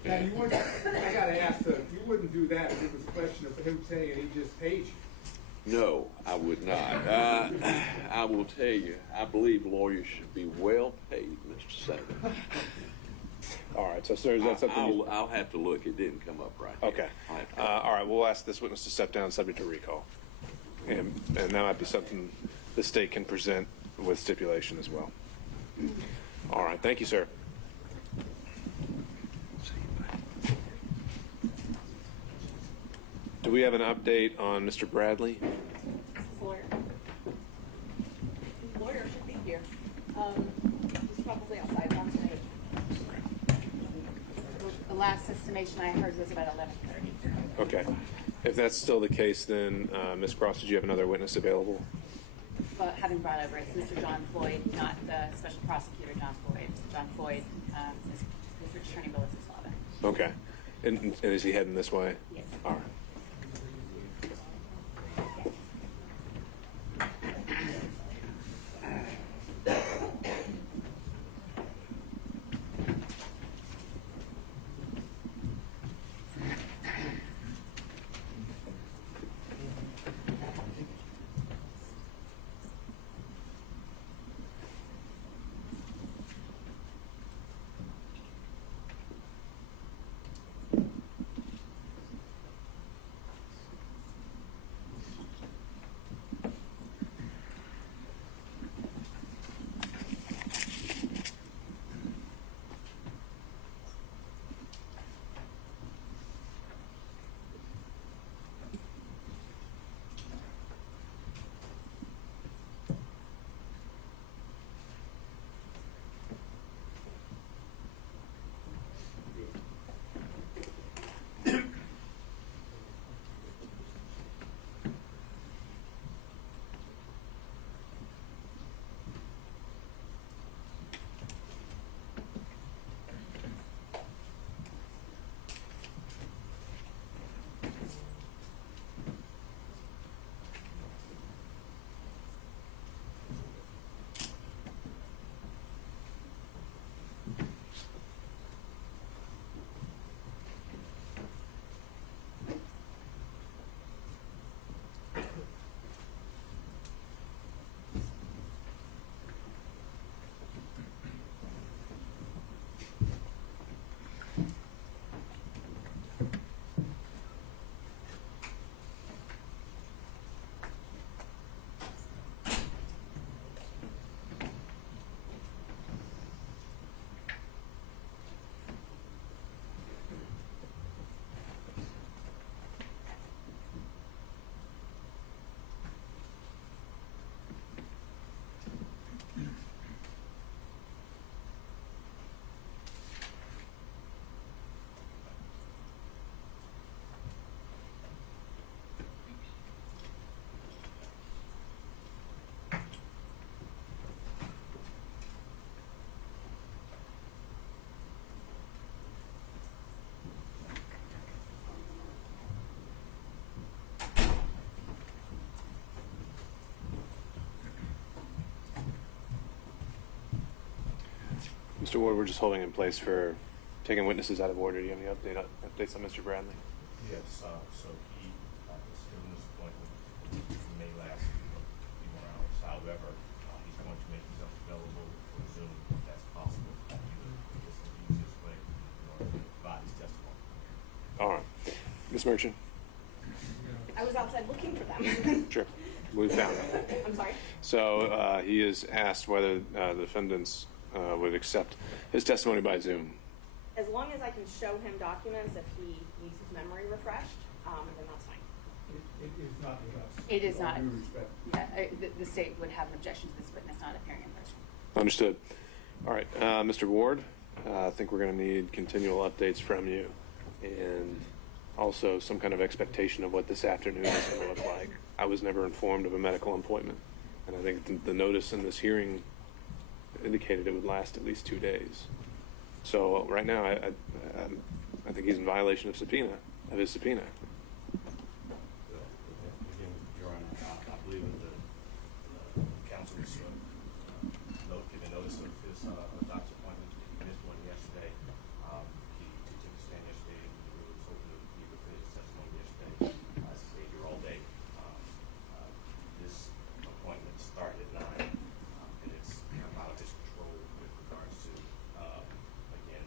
Now, I got to ask, you wouldn't do that if it was a question of him saying he just paid you. No, I would not. I will tell you, I believe lawyers should be well paid, Mr. Senator. All right, so sir, is that something I'll have to look. It didn't come up right. Okay. All right, we'll ask this witness to step down subject to recall. And that might be something the state can present with stipulation as well. All right, thank you, sir. Do we have an update on Mr. Bradley? Lawyer. Lawyer should be here. He's probably outside. The last estimation I heard was about 11:30. Okay. If that's still the case, then Ms. Cross, did you have another witness available? But having brought over, it's Mr. John Floyd, not the special prosecutor John Floyd. John Floyd, District Attorney Willis' father. Okay. And is he heading this way? Yes. All right. Mr. Ward, we're just holding in place for taking witnesses out of order. Do you have any updates on Mr. Bradley? Yes, so he is still in this appointment from May last few more hours. However, he's going to make himself available for Zoom if that's possible. This is the easiest way in order to provide his testimony. All right. Ms. Merchant? I was outside looking for them. Sure. We found them. I'm sorry? So he is asked whether the defendants would accept his testimony by Zoom. As long as I can show him documents, if he needs his memory refreshed, then that's fine. It is not us. It is not. With due respect. Yeah, the state would have an objection to this witness not appearing in person. Understood. All right. Mr. Ward, I think we're going to need continual updates from you and also some kind of expectation of what this afternoon is going to look like. I was never informed of a medical appointment, and I think the notice in this hearing indicated it would last at least 2 days. So right now, I think he's in violation of his subpoena. Again, Your Honor, I believe that the counsel's giving notice of his doctor's appointment. He missed one yesterday. He took a stand yesterday, and he was hoping that he would finish his testimony yesterday. He stayed here all day. This appointment started at 9, and it's kind of out of his control with regards to, again,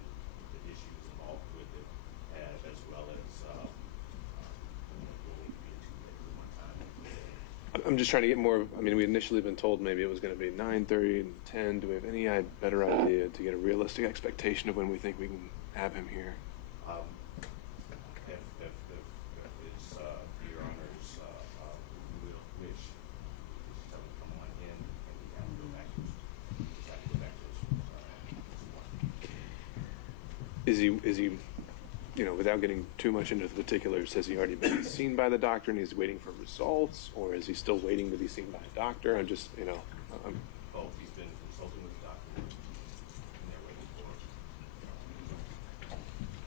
the issues involved with it, as well as going to be 2 days at one time. I'm just trying to get more. I mean, we initially been told maybe it was going to be 9:30 and 10. Do we have any better idea to get a realistic expectation of when we think we can have him here? If it's Your Honor's wish, just tell him to come on in, and we have to go back to his Is he, without getting too much into the particulars, has he already been seen by the doctor and he's waiting for results, or is he still waiting to be seen by a doctor? I'm just, both. He's been consulting with the doctor, and they're waiting for it.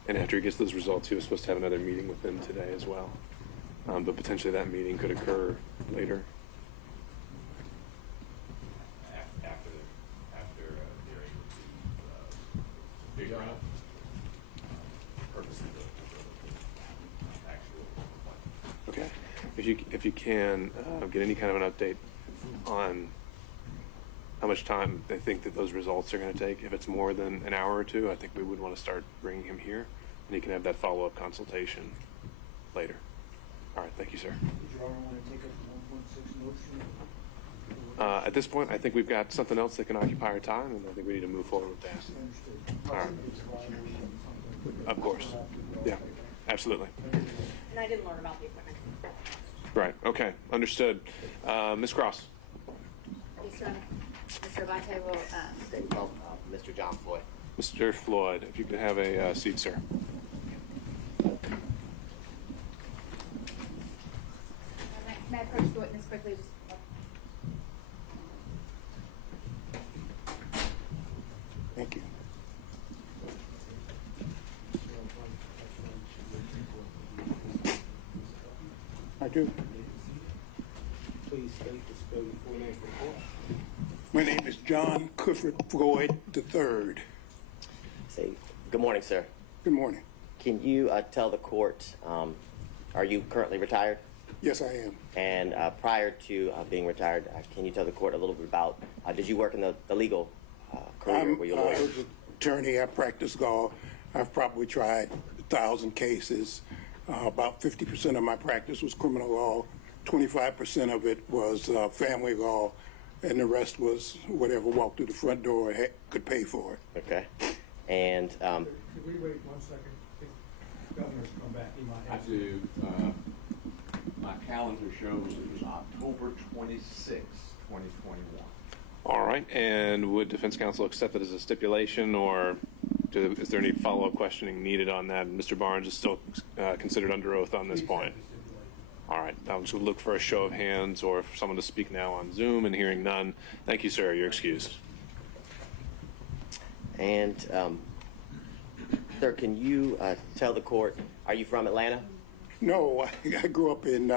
and after he gets those results, he was supposed to have another meeting with them today as well. But potentially that meeting could occur later. After they're able to figure out the purpose of the actual appointment. Okay. If you can get any kind of an update on how much time they think that those results are going to take. If it's more than an hour or two, I think we would want to start bringing him here, and he can have that follow-up consultation later. All right. Thank you, sir. Did Your Honor want to take up the 1.6 motion? At this point, I think we've got something else that can occupy our time, and I think we need to move forward with that. All right. Of course. Yeah, absolutely. And I didn't learn about the equipment. Right. Okay. Understood. Ms. Cross. Yes, Your Honor. Mr. Abate will. Mr. John Floyd. Mr. Floyd, if you could have a seat, sir. May I approach the witness quickly? Thank you. I do. Please state the spell your full name for the court. My name is John Clifford Floyd III. Say, good morning, sir. Good morning. Can you tell the court, are you currently retired? Yes, I am. And prior to being retired, can you tell the court a little bit about, did you work in the legal career? Were you a lawyer? I was an attorney. I practiced law. I've probably tried 1,000 cases. About 50% of my practice was criminal law. 25% of it was family law. And the rest was whatever walked through the front door could pay for it. Okay. And Could we wait 1 second? The governor's come back. He might I ask. do. My calendar shows it was October 26, 2021. All right. And would defense counsel accept it as a stipulation, or is there any follow-up questioning needed on that? Mr. Barnes is still considered under oath on this point. All right. I would look for a show of hands or for someone to speak now on Zoom, and hearing none. Thank you, sir. You're excused. And, sir, can you tell the court, are you from Atlanta? No, I grew up in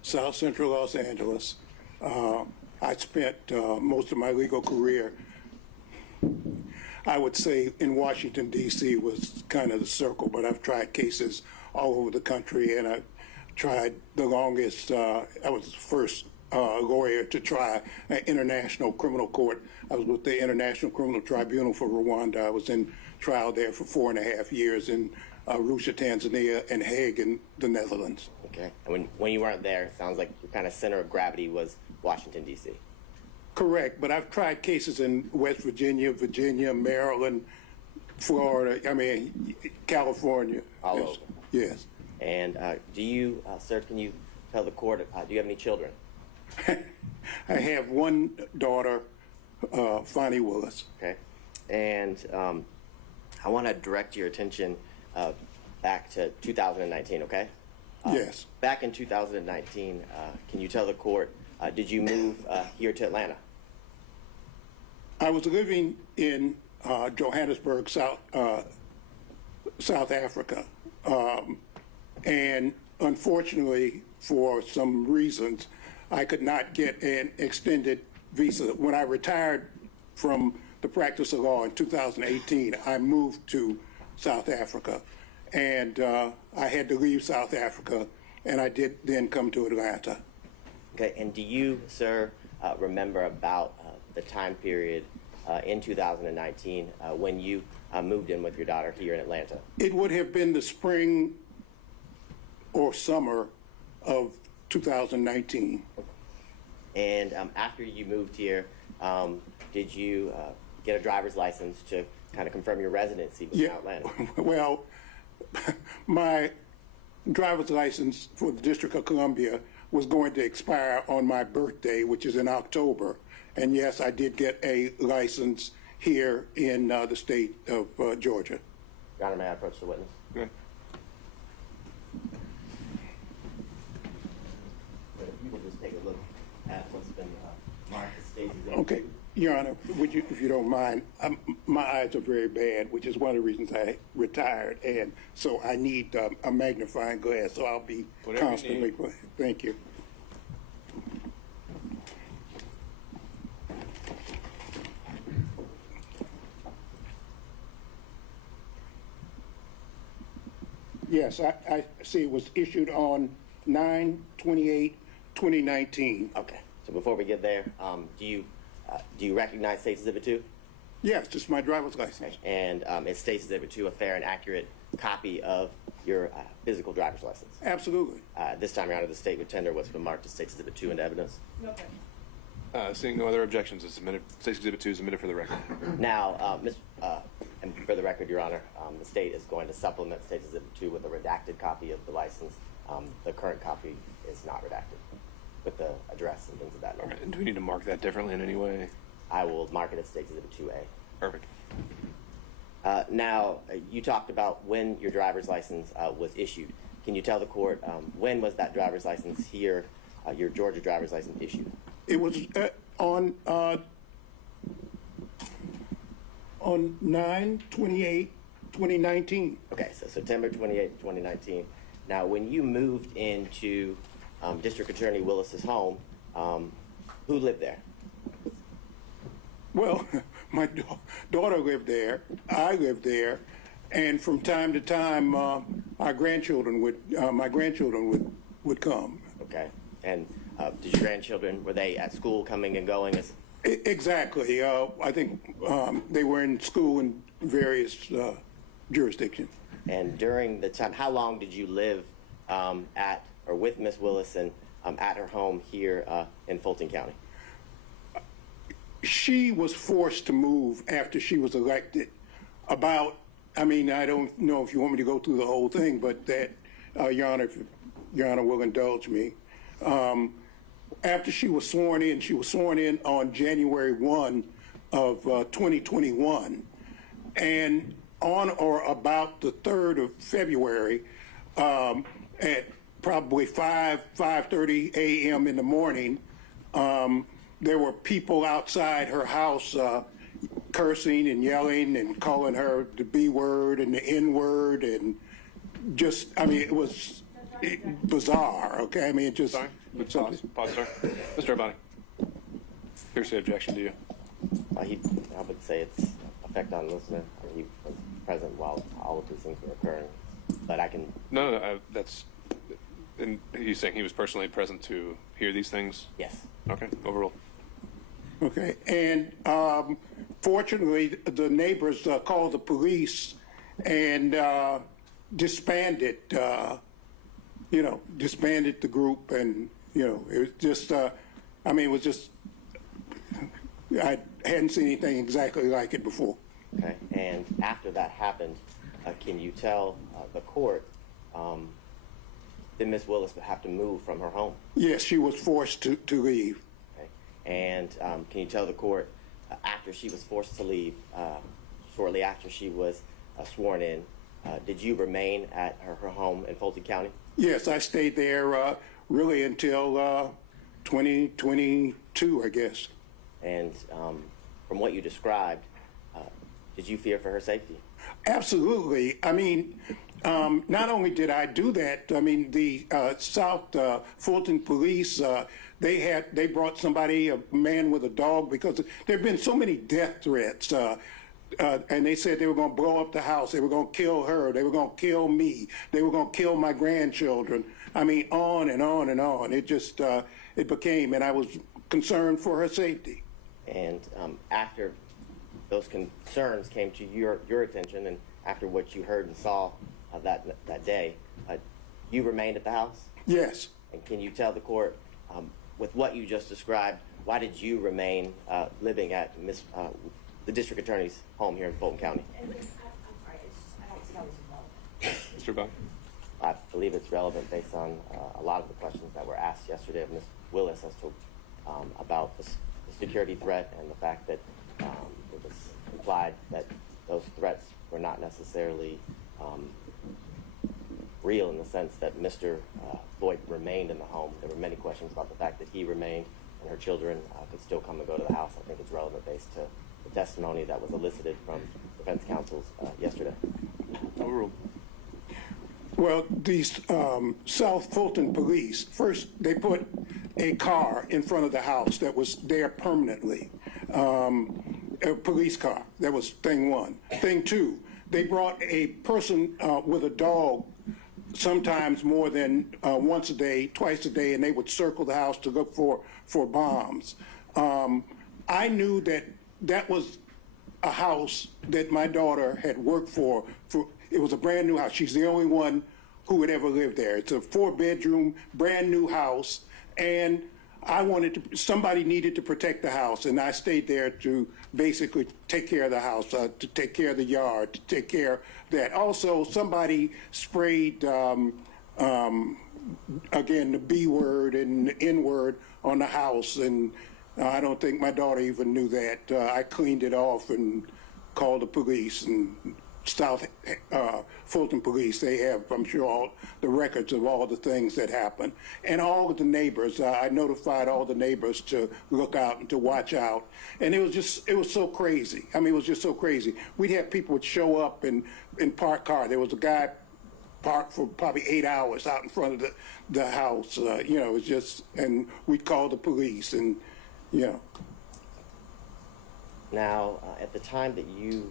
South Central Los Angeles. I spent most of my legal career. I would say in Washington, D.C. was kind of the circle, but I've tried cases all over the country, and I tried the longest. I was the first lawyer to try an international criminal court. I was with the International Criminal Tribunal for Rwanda. I was in trial there for 4.5 years in Arusha, Tanzania, and Hague in the Netherlands. Okay. And when you weren't there, it sounds like your kind of center of gravity was Washington, D.C. Correct, but I've tried cases in West Virginia, Maryland, Florida, California. All over. Yes. And do you, sir, can you tell the court, do you have any children? I have one daughter, Fani Willis. Okay. And I want to direct your attention back to 2019, okay? Yes. Back in 2019, can you tell the court, did you move here to Atlanta? I was living in Johannesburg, South Africa, and unfortunately, for some reasons, I could not get an extended visa. When I retired from the practice of law in 2018, I moved to South Africa, and I had to leave South Africa, and I did then come to Atlanta. Okay, and do you, sir, remember about the time period in 2019 when you moved in with your daughter here in Atlanta? It would have been the spring or summer of 2019. And after you moved here, did you get a driver's license to kind of confirm your residency in Atlanta? Well, my driver's license for the District of Columbia was going to expire on my birthday, which is in October. And yes, I did get a license here in the state of Georgia. Your Honor, may I approach the witness? Good. You can just take a look at what's been marked as Stacey's. Okay, Your Honor, would you, if you don't mind, my eyes are very bad, which is one of the reasons I retired, and so I need a magnifying glass, so I'll be constantly. Thank you. Yes, I see it was issued on 9/28/2019. Okay, so before we get there, do you recognize State's Exhibit 2? Yes, just my driver's license. And is State's Exhibit 2 a fair and accurate copy of your physical driver's license? Absolutely. This time, Your Honor, the state would tender what's been marked as State's Exhibit 2 into evidence. Okay. Seeing no other objections, is submitted. State's Exhibit 2 is submitted for the record. Now, and for the record, Your Honor, the state is going to supplement State's Exhibit 2 with a redacted copy of the license. The current copy is not redacted with the address and things of that nature. And do we need to mark that differently in any way? I will mark it as State's Exhibit 2A. Perfect. Now, you talked about when your driver's license was issued. Can you tell the court when was that driver's license here, your Georgia driver's license issued? It was on 9/28/2019. Okay, so September 28, 2019. Now, when you moved into District Attorney Willis's home, who lived there? Well, my daughter lived there. I lived there, and from time to time, my grandchildren would come. Okay, and did your grandchildren, were they at school coming and going? Exactly. I think they were in school in various jurisdictions. And during the time, how long did you live at or with Miss Willis and at her home here in Fulton County? She was forced to move after she was elected. I don't know if you want me to go through the whole thing, but that, Your Honor, if Your Honor will indulge me. After she was sworn in on January 1 of 2021, and on or about the 3rd of February, at probably 5:30 a.m. in the morning, there were people outside her house cursing and yelling and calling her the B word and the N word, and just, it was bizarre, okay? It just... Sorry? Pause, sir. Mr. Abani. Here's the objection to you. I would say it's a effect on the listener. He was present while all of these things were occurring. But I can... No, that's... And he's saying he was personally present to hear these things? Yes. Okay, overruled. Okay, and fortunately, the neighbors called the police and disbanded, disbanded the group, and, it was just, it was just, I hadn't seen anything exactly like it before. Okay, and after that happened, can you tell the court that Ms. Willis would have to move from her home? Yes, she was forced to leave. Okay, and can you tell the court after she was forced to leave, shortly after she was sworn in, did you remain at her home in Fulton County? Yes, I stayed there really until 2022, I guess. And from what you described, did you fear for her safety? Absolutely. I mean, not only did I do that, I mean, the South Fulton police, they brought somebody, a man with a dog, because there have been so many death threats. And they said they were going to blow up the house. They were going to kill her. They were going to kill me. They were going to kill my grandchildren. I mean, on and on and on. It just, it became, and I was concerned for her safety. And after those concerns came to your attention, and after what you heard and saw that day, you remained at the house? Yes. And can you tell the court, with what you just described, why did you remain living at the district attorney's home here in Fulton County? Mr. Buck? I believe it's relevant based on a lot of the questions that were asked yesterday of Ms. Willis as to about the security threat and the fact that it was implied that those threats were not necessarily real in the sense that Mr. Floyd remained in the home. There were many questions about the fact that he remained and her children could still come and go to the house. I think it's relevant based to the testimony that was elicited from defense counsels yesterday. Overruled. Well, these South Fulton police, first they put a car in front of the house that was there permanently, a police car. That was thing one. Thing two, they brought a person with a dog sometimes more than once a day, twice a day, and they would circle the house to look for bombs. I knew that was a house that my daughter had worked for. It was a brand new house. She's the only one who had ever lived there. It's a 4-bedroom, brand new house, and somebody needed to protect the house, and I stayed there to basically take care of the house, to take care of the yard, to take care of that. Also, somebody sprayed, again, the B word and the N word on the house, and I don't think my daughter even knew that. I cleaned it off and called the police, and South Fulton police, they have, I'm sure, all the records of all the things that happened. And all of the neighbors, I notified all the neighbors to look out and to watch out. And it was so crazy. I mean, it was just so crazy. We'd have people would show up and park car. There was a guy parked for probably 8 hours out in front of the house. It was just, and we'd call the police and, Now, at the time that you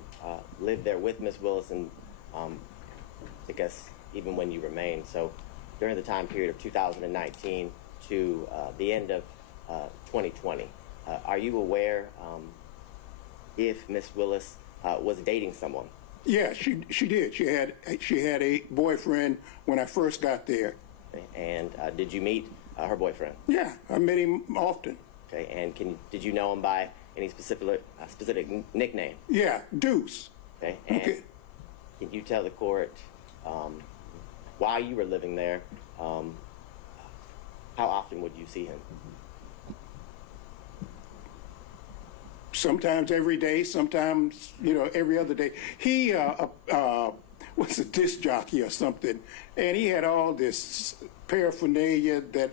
lived there with Ms. Willis, and I guess even when you remained, so during the time period of 2019 to the end of 2020, are you aware if Ms. Willis was dating someone? Yeah, she did. She had a boyfriend when I first got there. Okay. And did you meet her boyfriend? Yeah, I met him often. Okay, and did you know him by any specific nickname? Yeah, Deuce. Okay, and can you tell the court while you were living there, how often would you see him? Sometimes every day, sometimes, every other day. He was a disc jockey or something, and he had all this paraphernalia that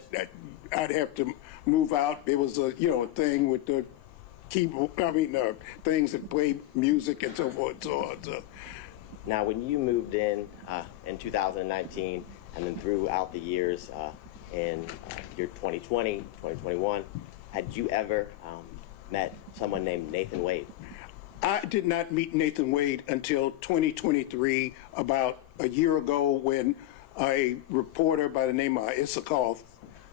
I'd have to move out. It was a thing with the keyboard, things that play music and so forth. So. Now, when you moved in 2019, and then throughout the years in year 2020, 2021, had you ever met someone named Nathan Wade? I did not meet Nathan Wade until 2023, about a year ago, when a reporter by the name of Issakoff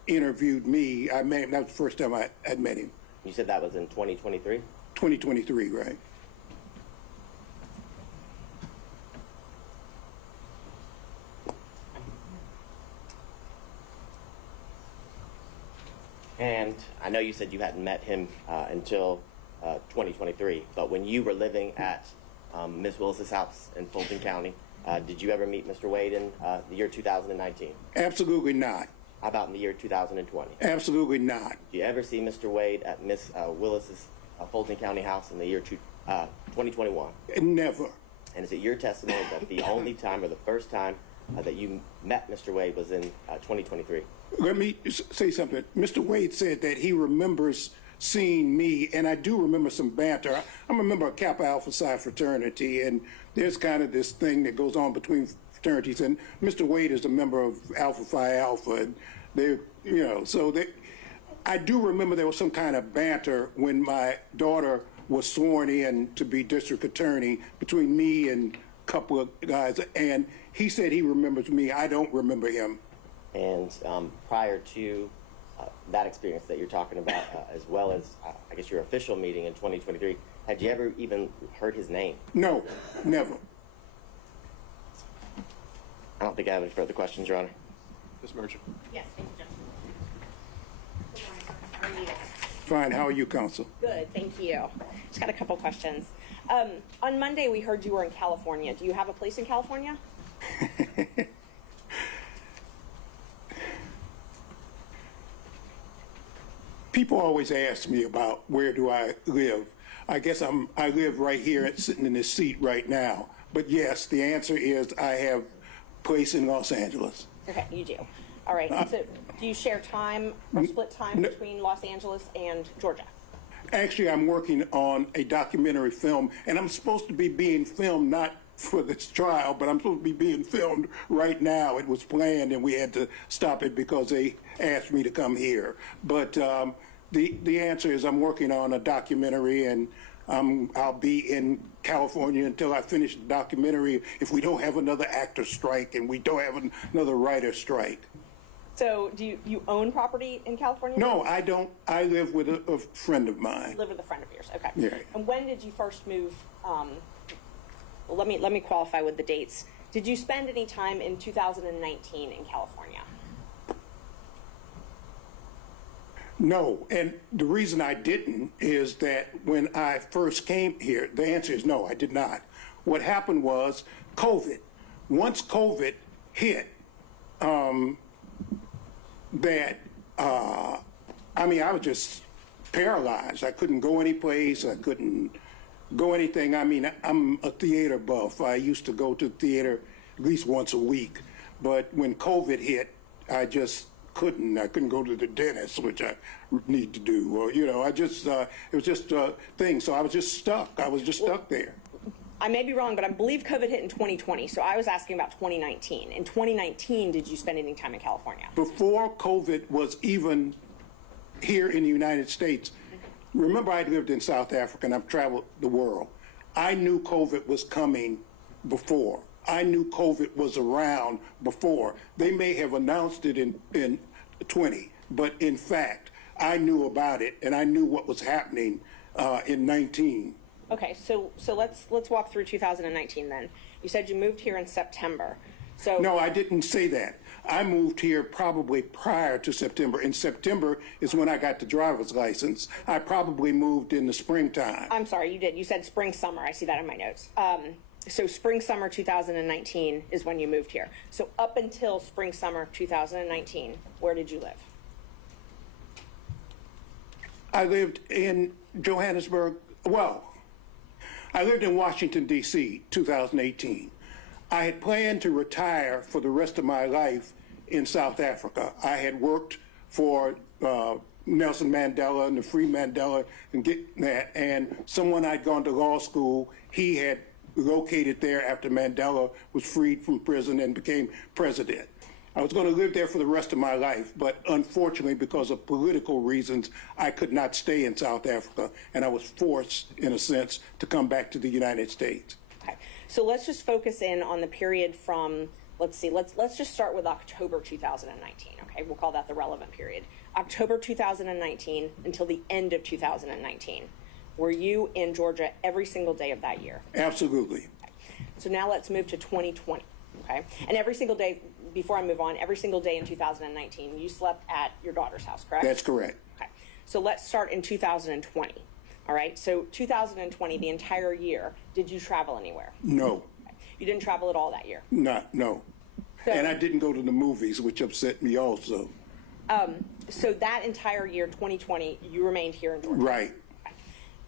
interviewed me. I met him. That was the first time I had met him. You said that was in 2023? 2023, right. And I know you said you hadn't met him until 2023, but when you were living at Ms. Willis's house in Fulton County, did you ever meet Mr. Wade in the year 2019? Absolutely not. How about in the year 2020? Absolutely not. Did you ever see Mr. Wade at Ms. Willis's Fulton County house in the year 2021? Never. And is it your testimony that the only time or the first time that you met Mr. Wade was in 2023? Let me say something. Mr. Wade said that he remembers seeing me, and I do remember some banter. I'm a member of Kappa Alpha Psi fraternity, and there's kind of this thing that goes on between fraternities, and Mr. Wade is a member of Alpha Phi Alpha, and they, I do remember there was some kind of banter when my daughter was sworn in to be district attorney between me and a couple of guys, and he said he remembers me. I don't remember him. And prior to that experience that you're talking about, as well as, I guess, your official meeting in 2023, had you ever even heard his name? No, never. I don't think I have any further questions, Your Honor. Ms. Merchant. Yes, thank you, Judge. Good morning, sir. Fine. How are you, counsel? Good, thank you. Just got a couple questions. On Monday, we heard you were in California. Do you have a place in California? People always ask me about where do I live. I guess I live right here, sitting in this seat right now. But yes, the answer is I have a place in Los Angeles. Okay, you do. All right. So do you share time or split time between Los Angeles and Georgia? Actually, I'm working on a documentary film, and I'm supposed to be being filmed not for this trial, but I'm supposed to be being filmed right now. It was planned, and we had to stop it because they asked me to come here. But the answer is I'm working on a documentary, and I'll be in California until I finish the documentary if we don't have another actor strike and we don't have another writer strike. So do you own property in California? No, I don't. I live with a friend of mine. You live with a friend of yours. Okay. Yeah. And when did you first move? Well, let me qualify with the dates. Did you spend any time in 2019 in California? No, and the reason I didn't is that when I first came here, the answer is no, I did not. What happened was COVID. Once COVID hit, I was just paralyzed. I couldn't go any place. I couldn't go anything. I mean, I'm a theater buff. I used to go to theater at least once a week. But when COVID hit, I just couldn't. I couldn't go to the dentist, which I need to do. Or, it was just a thing. So I was just stuck. I was just stuck there. I may be wrong, but I believe COVID hit in 2020. So I was asking about 2019. In 2019, did you spend any time in California? Before COVID was even here in the United States, remember I lived in South Africa and I've traveled the world. I knew COVID was coming before. I knew COVID was around before. They may have announced it in 20, but in fact, I knew about it and I knew what was happening in 19. Okay, so let's walk through 2019 then. You said you moved here in September. So no, I didn't say that. I moved here probably prior to September. In September is when I got the driver's license. I probably moved in the springtime. I'm sorry, you did. You said spring, summer. I see that in my notes. So spring, summer 2019 is when you moved here. So up until spring, summer 2019, where did you live? I lived in Johannesburg. Well, I lived in Washington, D.C., 2018. I had planned to retire for the rest of my life in South Africa. I had worked for Nelson Mandela and the Free Mandela and get that. And someone I'd gone to law school, he had located there after Mandela was freed from prison and became president. I was going to live there for the rest of my life, but unfortunately, because of political reasons, I could not stay in South Africa, and I was forced, in a sense, to come back to the United States. Okay, so let's just focus in on the period from, let's just start with October 2019, okay? We'll call that the relevant period. October 2019 until the end of 2019. Were you in Georgia every single day of that year? Absolutely. Okay. So now let's move to 2020, okay? And every single day, before I move on, every single day in 2019, you slept at your daughter's house, correct? That's correct. Okay, so let's start in 2020, all right? So 2020, the entire year, did you travel anywhere? No. Okay. You didn't travel at all that year? No. So, and I didn't go to the movies, which upset me also. So that entire year, 2020, you remained here in Georgia? Right. Okay.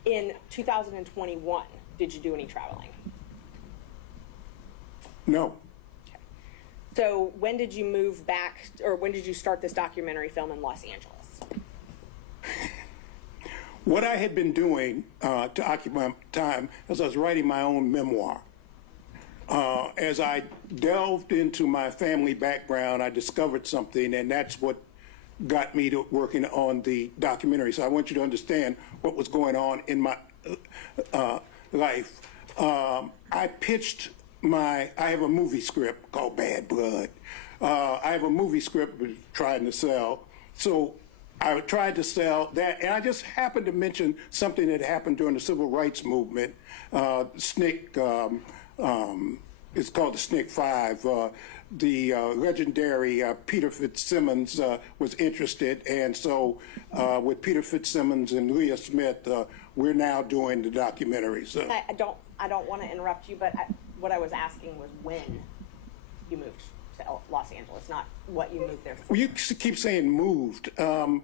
In 2021, did you do any traveling? No. So when did you move back, or when did you start this documentary film in Los Angeles? What I had been doing to occupy time is I was writing my own memoir. As I delved into my family background, I discovered something, and that's what got me to working on the documentary. So I want you to understand what was going on in my life. I pitched I have a movie script called Bad Blood. I have a movie script we're trying to sell. So I tried to sell that, and I just happened to mention something that happened during the Civil Rights Movement. SNCC, it's called the SNCC 5. The legendary Peter Fitzsimmons was interested, and so with Peter Fitzsimmons and Leah Smith, we're now doing the documentary. So I don't want to interrupt you, but what I was asking was when you moved to Los Angeles, not what you moved there for. Well, you keep saying moved. I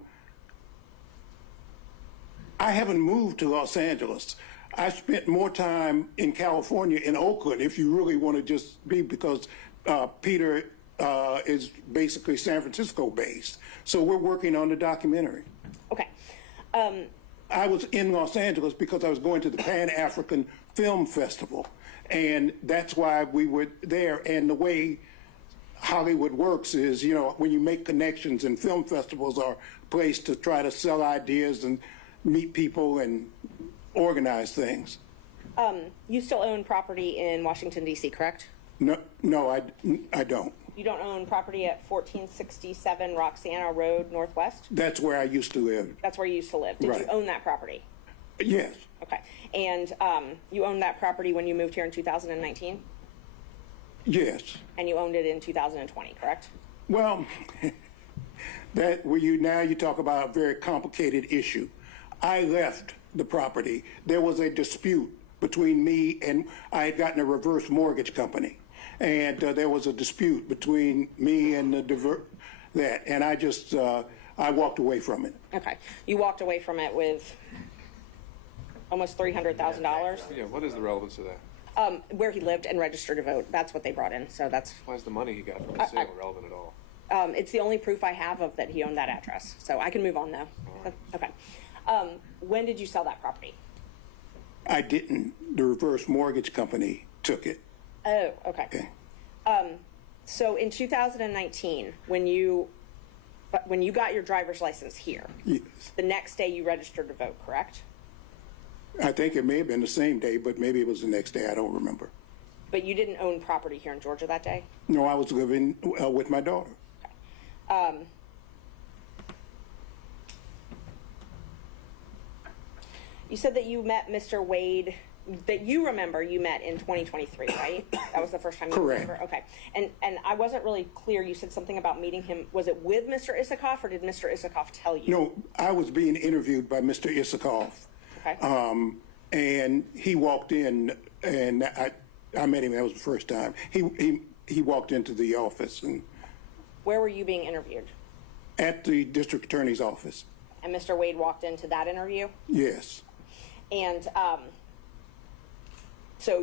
haven't moved to Los Angeles. I spent more time in California, in Oakland, if you really want to just be, because Peter is basically San Francisco based. So we're working on the documentary. Okay. I was in Los Angeles because I was going to the Pan-African Film Festival, and that's why we were there. And the way Hollywood works is, you know, when you make connections, and film festivals are a place to try to sell ideas and meet people and organize things. You still own property in Washington, D.C., correct? No, I don't. You don't own property at 1467 Roxana Road Northwest? That's where I used to live. That's where you used to live. Did you own that property? Yes. Okay. And you owned that property when you moved here in 2019? Yes. And you owned it in 2020, correct? Well, you talk about a very complicated issue. I left the property. There was a dispute between me, and I had gotten a reverse mortgage company. And there was a dispute between me and and I just, I walked away from it. Okay. You walked away from it with almost $300,000? Yeah, what is the relevance of that? Where he lived and registered to vote. That's what they brought in. So that's. Why is the money he got from the sale relevant at all? It's the only proof I have of that he owned that address. So I can move on though. Right. Okay. When did you sell that property? I didn't. The reverse mortgage company took it. Oh, okay. So in 2019, when you got your driver's license here, yes. The next day you registered to vote, correct? I think it may have been the same day, but maybe it was the next day. I don't remember. But you didn't own property here in Georgia that day? No, I was living with my daughter. Okay. You said that you met Mr. Wade, that you remember you met in 2023, right? That was the first time you Correct. remember? Okay. And I wasn't really clear. You said something about meeting him. Was it with Mr. Isikoff, or did Mr. Isikoff tell you? No, I was being interviewed by Mr. Isikoff. Okay. And he walked in, and I met him. That was the first time. He walked into the office. And where were you being interviewed? At the district attorney's office. And Mr. Wade walked into that interview? Yes. And so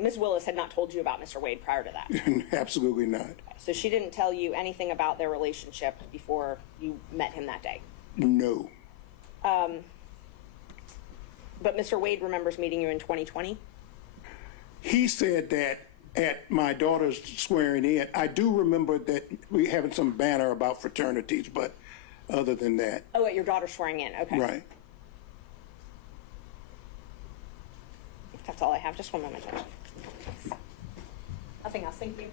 Ms. Willis had not told you about Mr. Wade prior to that? Absolutely not. So she didn't tell you anything about their relationship before you met him that day? No. But Mr. Wade remembers meeting you in 2020? He said that at my daughter's swearing in. I do remember that we having some banner about fraternities, but other than that. Oh, at your daughter swearing in. Okay. Right. That's all I have. Just one moment, Judge. Nothing else. Thank you.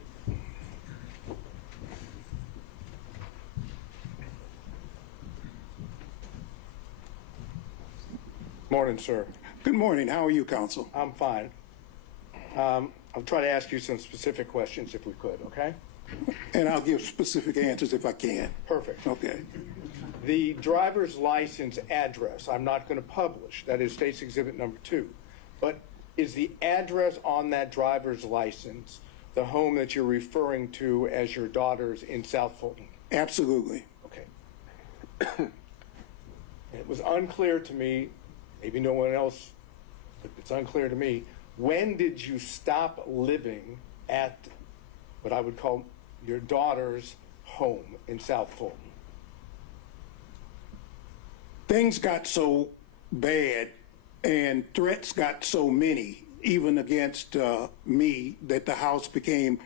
Morning, sir. Good morning. How are you, counsel? I'm fine. I'll try to ask you some specific questions if we could, okay? And I'll give specific answers if I can. Perfect. Okay. The driver's license address, I'm not going to publish. That is State's Exhibit number 2. But is the address on that driver's license the home that you're referring to as your daughter's in South Fulton? Absolutely. Okay. It was unclear to me, maybe no one else, but it's unclear to me, when did you stop living at what I would call your daughter's home in South Fulton? Things got so bad and threats got so many, even against me, that the house became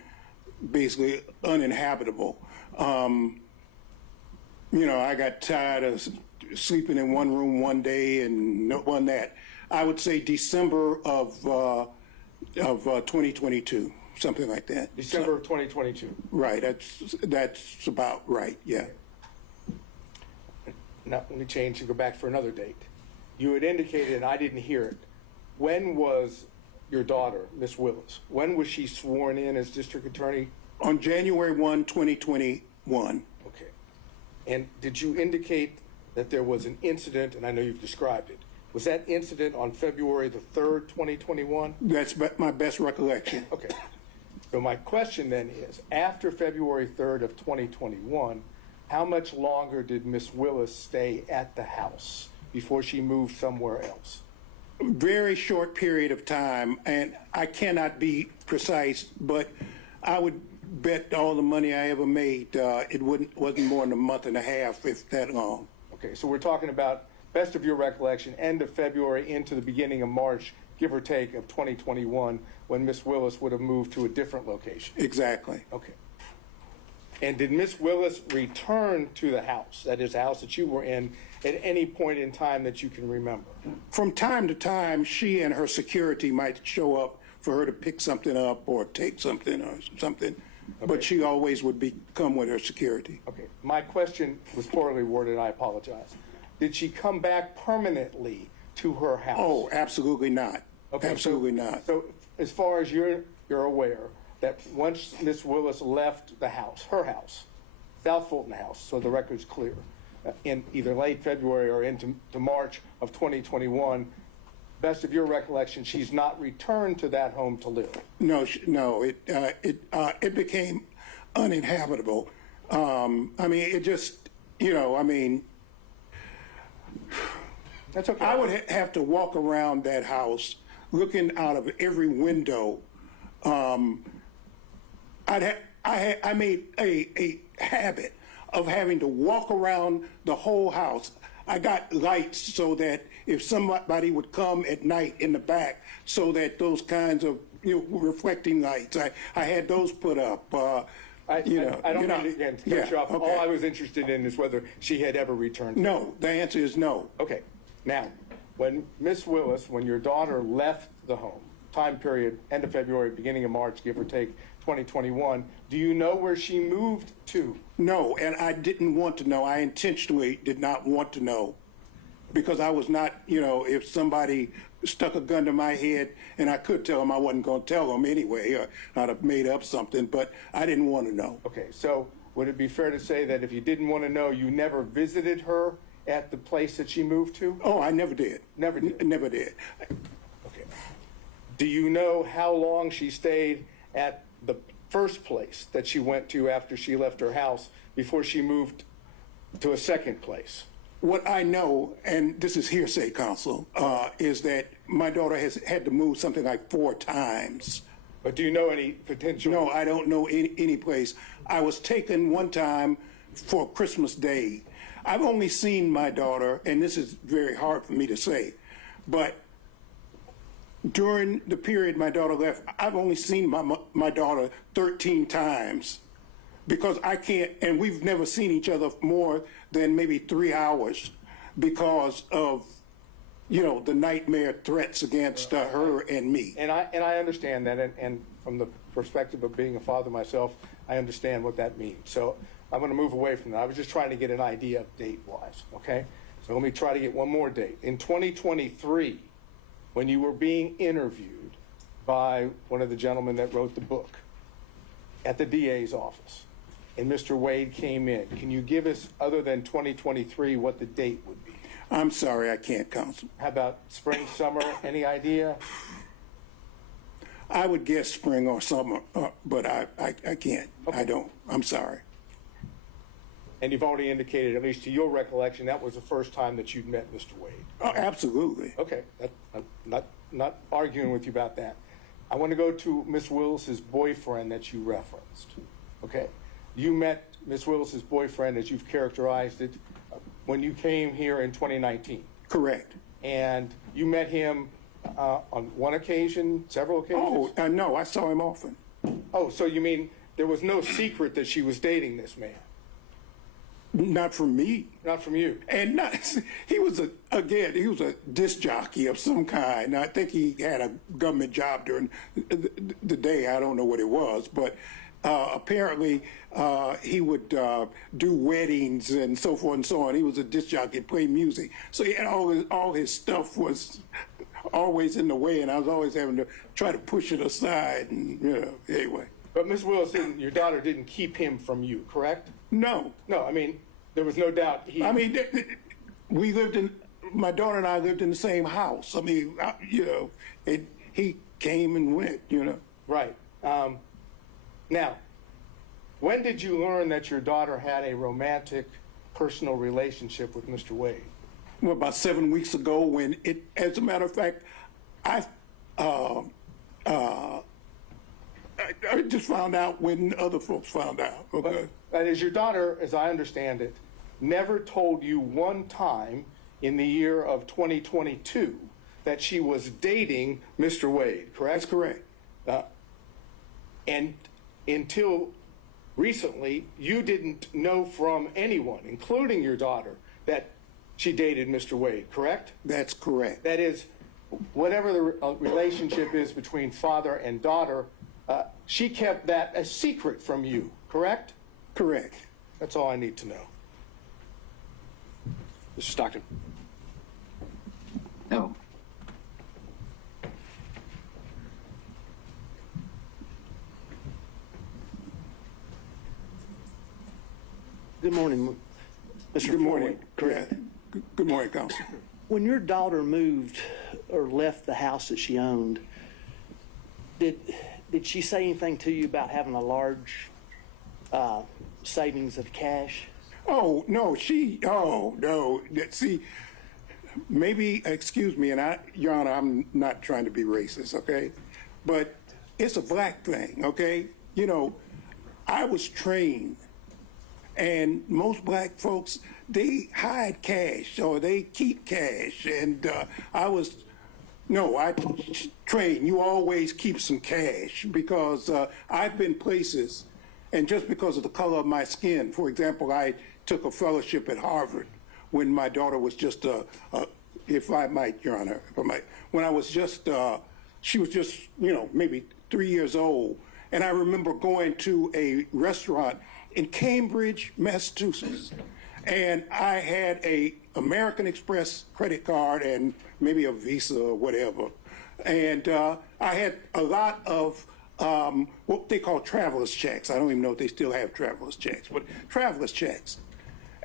basically uninhabitable. You know, I got tired of sleeping in one room one day and no one that. I would say December of 2022, something like that. December of 2022. Right. That's about right. Yeah. Now, let me change and go back for another date. You had indicated, and I didn't hear it, when was your daughter, Miss Willis, when was she sworn in as district attorney? On January 1, 2021. Okay. And did you indicate that there was an incident, and I know you've described it, was that incident on February the 3rd, 2021? That's my best recollection. Okay. So my question then is, after February 3rd of 2021, how much longer did Miss Willis stay at the house before she moved somewhere else? Very short period of time, and I cannot be precise, but I would bet all the money I ever made, it wasn't more than a month and a half, if that long. Okay, so we're talking about, best of your recollection, end of February into the beginning of March, give or take, of 2021, when Miss Willis would have moved to a different location. Exactly. Okay. And did Miss Willis return to the house, that is, the house that you were in, at any point in time that you can remember? From time to time, she and her security might show up for her to pick something up or take something or something, okay. But she always would come with her security. Okay. My question was poorly worded, I apologize. Did she come back permanently to her house? Oh, absolutely not. Okay, absolutely not. So as far as you're aware, that once Miss Willis left the house, her house, South Fulton house, so the record's clear, in either late February or into March of 2021, best of your recollection, she's not returned to that home to live? No, it became uninhabitable. I mean, it just, I mean, that's okay. I would have to walk around that house looking out of every window. I made a habit of having to walk around the whole house. I got lights so that if somebody would come at night in the back, so that those kinds of reflecting lights, I had those put up. I don't mean to, again, to cut you off. Okay. All I was interested in is whether she had ever returned. No, the answer is no. Okay. Now, when Miss Willis, when your daughter left the home, time period, end of February, beginning of March, give or take, 2021, do you know where she moved to? No, and I didn't want to know. I intentionally did not want to know, because I was not, if somebody stuck a gun to my head and I could tell them, I wasn't going to tell them anyway, or I'd have made up something, but I didn't want to know. Okay, so would it be fair to say that if you didn't want to know, you never visited her at the place that she moved to? Oh, I never did. Never did? Never did. Okay. Do you know how long she stayed at the first place that she went to after she left her house before she moved to a second place? What I know, and this is hearsay, counsel, is that my daughter has had to move something like 4 times. But do you know any potential? No, I don't know any place. I was taken one time for Christmas Day. I've only seen my daughter, and this is very hard for me to say, but During the period my daughter left, I've only seen my daughter 13 times because I can't, and we've never seen each other more than maybe 3 hours because of, you know, the nightmare threats against her and me. And I understand that, and from the perspective of being a father myself, I understand what that means. So I'm going to move away from that. I was just trying to get an idea of date-wise, okay? So let me try to get one more date. In 2023, when you were being interviewed by one of the gentlemen that wrote the book at the DA's office, and Mr. Wade came in, can you give us, other than 2023, what the date would be? I'm sorry, I can't, Counsel. How about spring, summer, any idea? I would guess spring or summer, but I can't. Okay. I don't. I'm sorry. And you've already indicated, at least to your recollection, that was the first time that you'd met Mr. Wade. Oh, absolutely. Okay, I'm not arguing with you about that. I want to go to Miss Willis's boyfriend that you referenced. Okay, you met Miss Willis's boyfriend, as you've characterized it, when you came here in 2019. Correct. And you met him on one occasion, several occasions? Oh, no, I saw him often. Oh, so you mean there was no secret that she was dating this man? Not from me. Not from you. And not, he was a disc jockey of some kind. I think he had a government job during the day. I don't know what it was, but apparently he would do weddings and so forth and so on. He was a disc jockey, play music. So he had all his stuff was always in the way, and I was always having to try to push it aside. And, you know, anyway. But Ms. Willis, your daughter didn't keep him from you, correct? No. No, I mean, there was no doubt I mean, we lived in, my daughter and I lived in the same house. I mean, you know, he came and went, you know. Right. Now, when did you learn that your daughter had a romantic, personal relationship with Mr. Wade? Well, about 7 weeks ago when as a matter of fact, I just found out when other folks found out. Okay. But as your daughter, as I understand it, never told you one time in the year of 2022 that she was dating Mr. Wade, correct? That's correct. And until recently, you didn't know from anyone, including your daughter, that she dated Mr. Wade, correct? That's correct. That is, whatever the relationship is between father and daughter, she kept that a secret from you, correct? Correct. That's all I need to know. Mr. Stockton. No. Good morning, Mr. Good morning. Correct. Good morning, Counsel. When your daughter moved or left the house that she owned, did she say anything to you about having a large savings of cash? Oh, no, no. See, maybe, excuse me, and Your Honor, I'm not trying to be racist, okay? But it's a black thing, okay? You know, I was trained, and most black folks, they hide cash or they keep cash. And I trained, you always keep some cash because I've been places, and just because of the color of my skin, for example, I took a fellowship at Harvard when my daughter was just, if I might, Your Honor, when I was just, she was just, you know, maybe 3 years old. And I remember going to a restaurant in Cambridge, Massachusetts, and I had a American Express credit card and maybe a Visa or whatever. And I had a lot of what they call traveler's checks. I don't even know if they still have traveler's checks, but traveler's checks.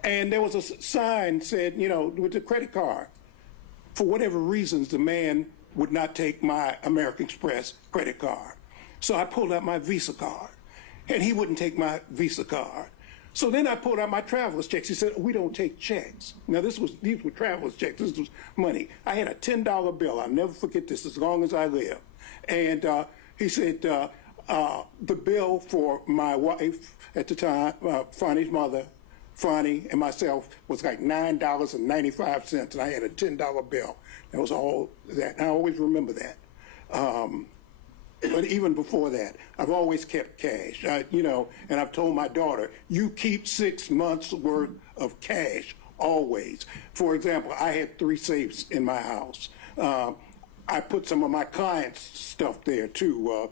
And there was a sign said, you know, with the credit card. For whatever reasons, the man would not take my American Express credit card. So I pulled out my Visa card, and he wouldn't take my Visa card. So then I pulled out my traveler's checks. He said, we don't take checks. Now, these were traveler's checks. This was money. I had a $10 bill. I'll never forget this as long as I live. And he said, the bill for my wife at the time, Fani's mother, Fani, and myself was like $9.95, and I had a $10 bill. That was all that. And I always remember that. But even before that, I've always kept cash, and I've told my daughter, you keep 6 months worth of cash always. For example, I had 3 safes in my house. I put some of my clients' stuff there too,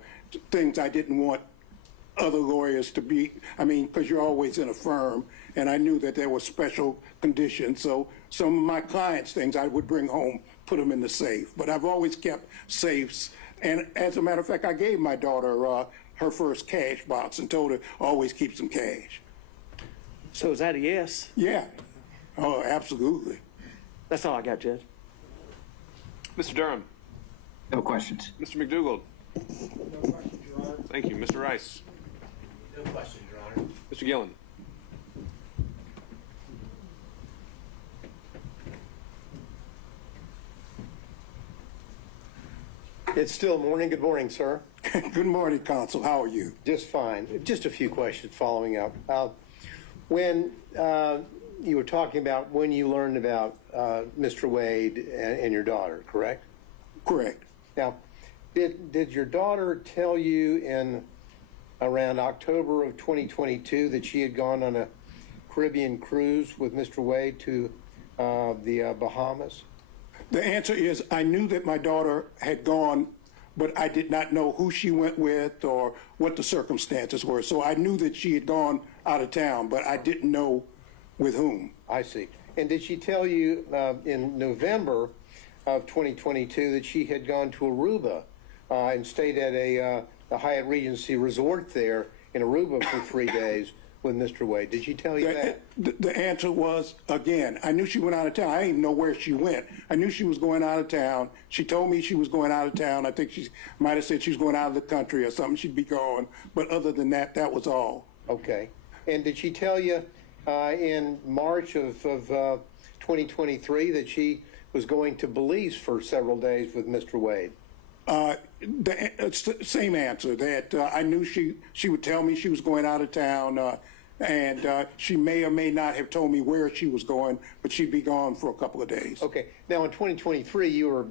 things I didn't want other lawyers to be, because you're always in a firm, and I knew that there were special conditions, so some of my clients' things I would bring home, put them in the safe. But I've always kept safes, and as a matter of fact, I gave my daughter her first cash box and told her always keep some cash. So is that a yes? Yeah. Oh, absolutely. That's all I got, Judge. Mr. Durham. No questions. Mr. McDougald. No questions, Your Honor. Thank you. Mr. Rice. No questions, Your Honor. Mr. Gillen. It's still morning. Good morning, sir. Good morning, counsel. How are you? Just fine. Just a few questions following up. When you were talking about when you learned about Mr. Wade and your daughter, correct? Correct. Now, did your daughter tell you in around October of 2022 that she had gone on a Caribbean cruise with Mr. Wade to the Bahamas? The answer is I knew that my daughter had gone, but I did not know who she went with or what the circumstances were. So I knew that she had gone out of town, but I didn't know with whom. I see. And did she tell you in November of 2022 that she had gone to Aruba and stayed at the Hyatt Regency Resort there in Aruba for 3 days with Mr. Wade? Did she tell you that? The answer was, again, I knew she went out of town. I didn't even know where she went. I knew she was going out of town. She told me she was going out of town. I think she might have said she was going out of the country or something. She'd be going. But other than that, that was all. Okay. And did she tell you in March of 2023 that she was going to Belize for several days with Mr. Wade? The same answer, that I knew she would tell me she was going out of town, and she may or may not have told me where she was going, but she'd be gone for a couple of days. Okay. Now, in 2023, you were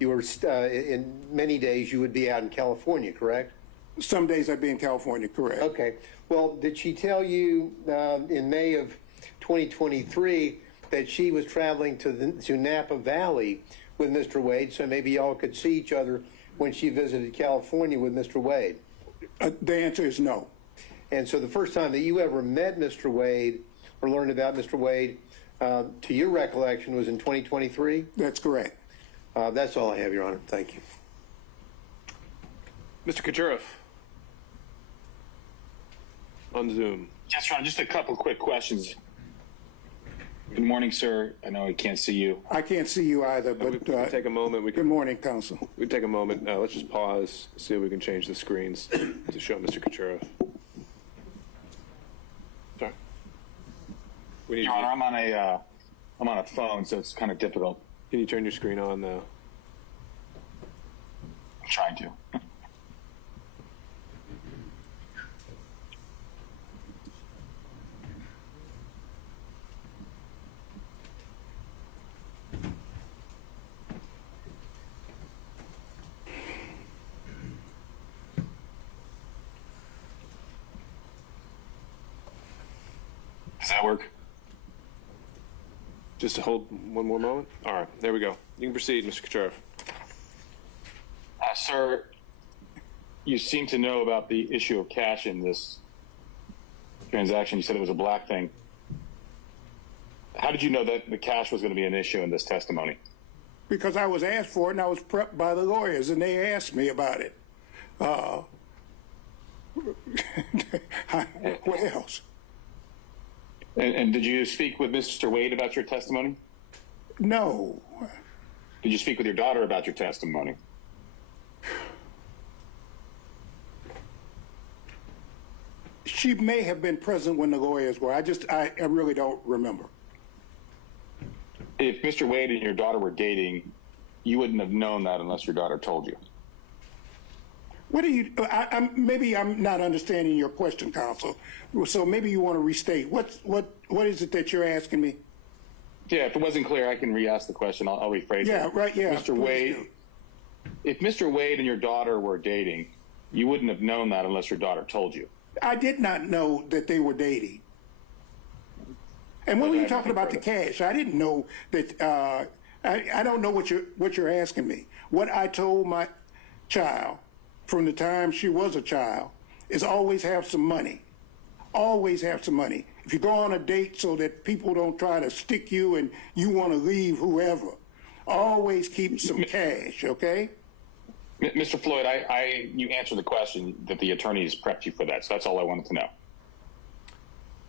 in many days you would be out in California, correct? Some days I'd be in California, correct. Okay. Well, did she tell you in May of 2023 that she was traveling to Napa Valley with Mr. Wade, so maybe y'all could see each other when she visited California with Mr. Wade? The answer is no. And so the first time that you ever met Mr. Wade or learned about Mr. Wade, to your recollection, was in 2023? That's correct. That's all I have, Your Honor. Thank you. Mr. Kucherov. On Zoom. Yes, Ron, just a couple quick questions. Good morning, sir. I know I can't see you. I can't see you either, but we can take a moment. Good morning, counsel. We can take a moment. Let's just pause, see if we can change the screens to show Mr. Kucherov. Sorry. Your Honor, I'm on a phone, so it's kind of difficult. Can you turn your screen on now? I'm trying to. Does that work? Just to hold one more moment? All right, there we go. You can proceed, Mr. Kucherov. Sir, you seem to know about the issue of cash in this transaction. You said it was a black thing. How did you know that the cash was going to be an issue in this testimony? Because I was asked for it, and I was prepped by the lawyers, and they asked me about it. What else? And did you speak with Mr. Wade about your testimony? No. Did you speak with your daughter about your testimony? She may have been present when the lawyers were. I really don't remember. If Mr. Wade and your daughter were dating, you wouldn't have known that unless your daughter told you. What do you? Maybe I'm not understanding your question, counsel. So maybe you want to restate. What is it that you're asking me? Yeah, if it wasn't clear, I can re-ask the question. I'll rephrase it. Yeah, right. Yeah. Mr. Wade, if Mr. Wade and your daughter were dating, you wouldn't have known that unless your daughter told you. I did not know that they were dating. And when were you talking about the cash? I didn't know that. I don't know what you're asking me. What I told my child from the time she was a child is always have some money. Always have some money. If you go on a date so that people don't try to stick you and you want to leave whoever, always keep some cash, okay? Mr. Floyd, you answered the question that the attorneys prepped you for that, so that's all I wanted to know.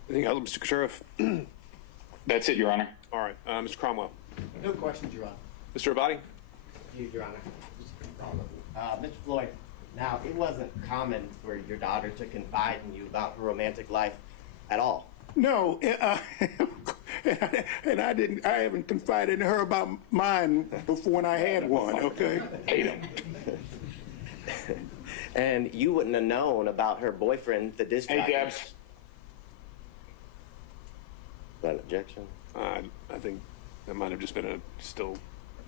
Anything else, Mr. Sheriff? That's it, Your Honor. All right, Mr. Cromwell. No questions, Your Honor. Mr. Abadi? Your Honor. Mr. Floyd, now, it wasn't common for your daughter to confide in you about her romantic life at all. No, and I haven't confided in her about mine before when I had one, okay? And you wouldn't have known about her boyfriend, the disc jockey. Hey, Debs. Is that an objection? I think that might have just been still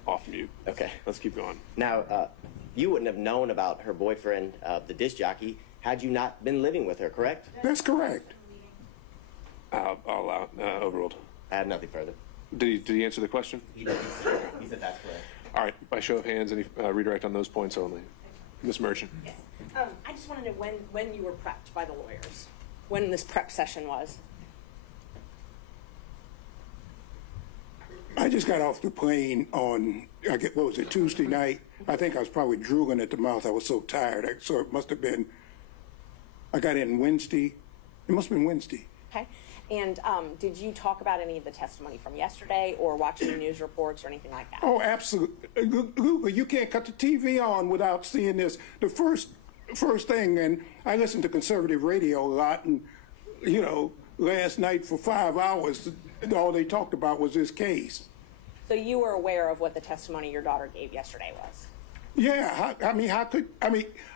off mute. Okay. Let's keep going. Now, you wouldn't have known about her boyfriend, the disc jockey, had you not been living with her, correct? That's correct. I'll allow overruled. I have nothing further. Did he answer the question? He did. He said that's correct. All right, by show of hands, any redirect on those points only. Ms. Merchant. Yes. I just want to know when you were prepped by the lawyers, when this prep session was. I just got off the plane on, what was it, Tuesday night? I think I was probably drooling at the mouth. I was so tired. So it must have been, I got in Wednesday. It must have been Wednesday. Okay. And did you talk about any of the testimony from yesterday or watch any news reports or anything like that? Oh, absolutely. You can't cut the TV on without seeing this. The first thing, and I listen to conservative radio a lot, and, last night for 5 hours, all they talked about was this case. So you were aware of what the testimony your daughter gave yesterday was? Yeah,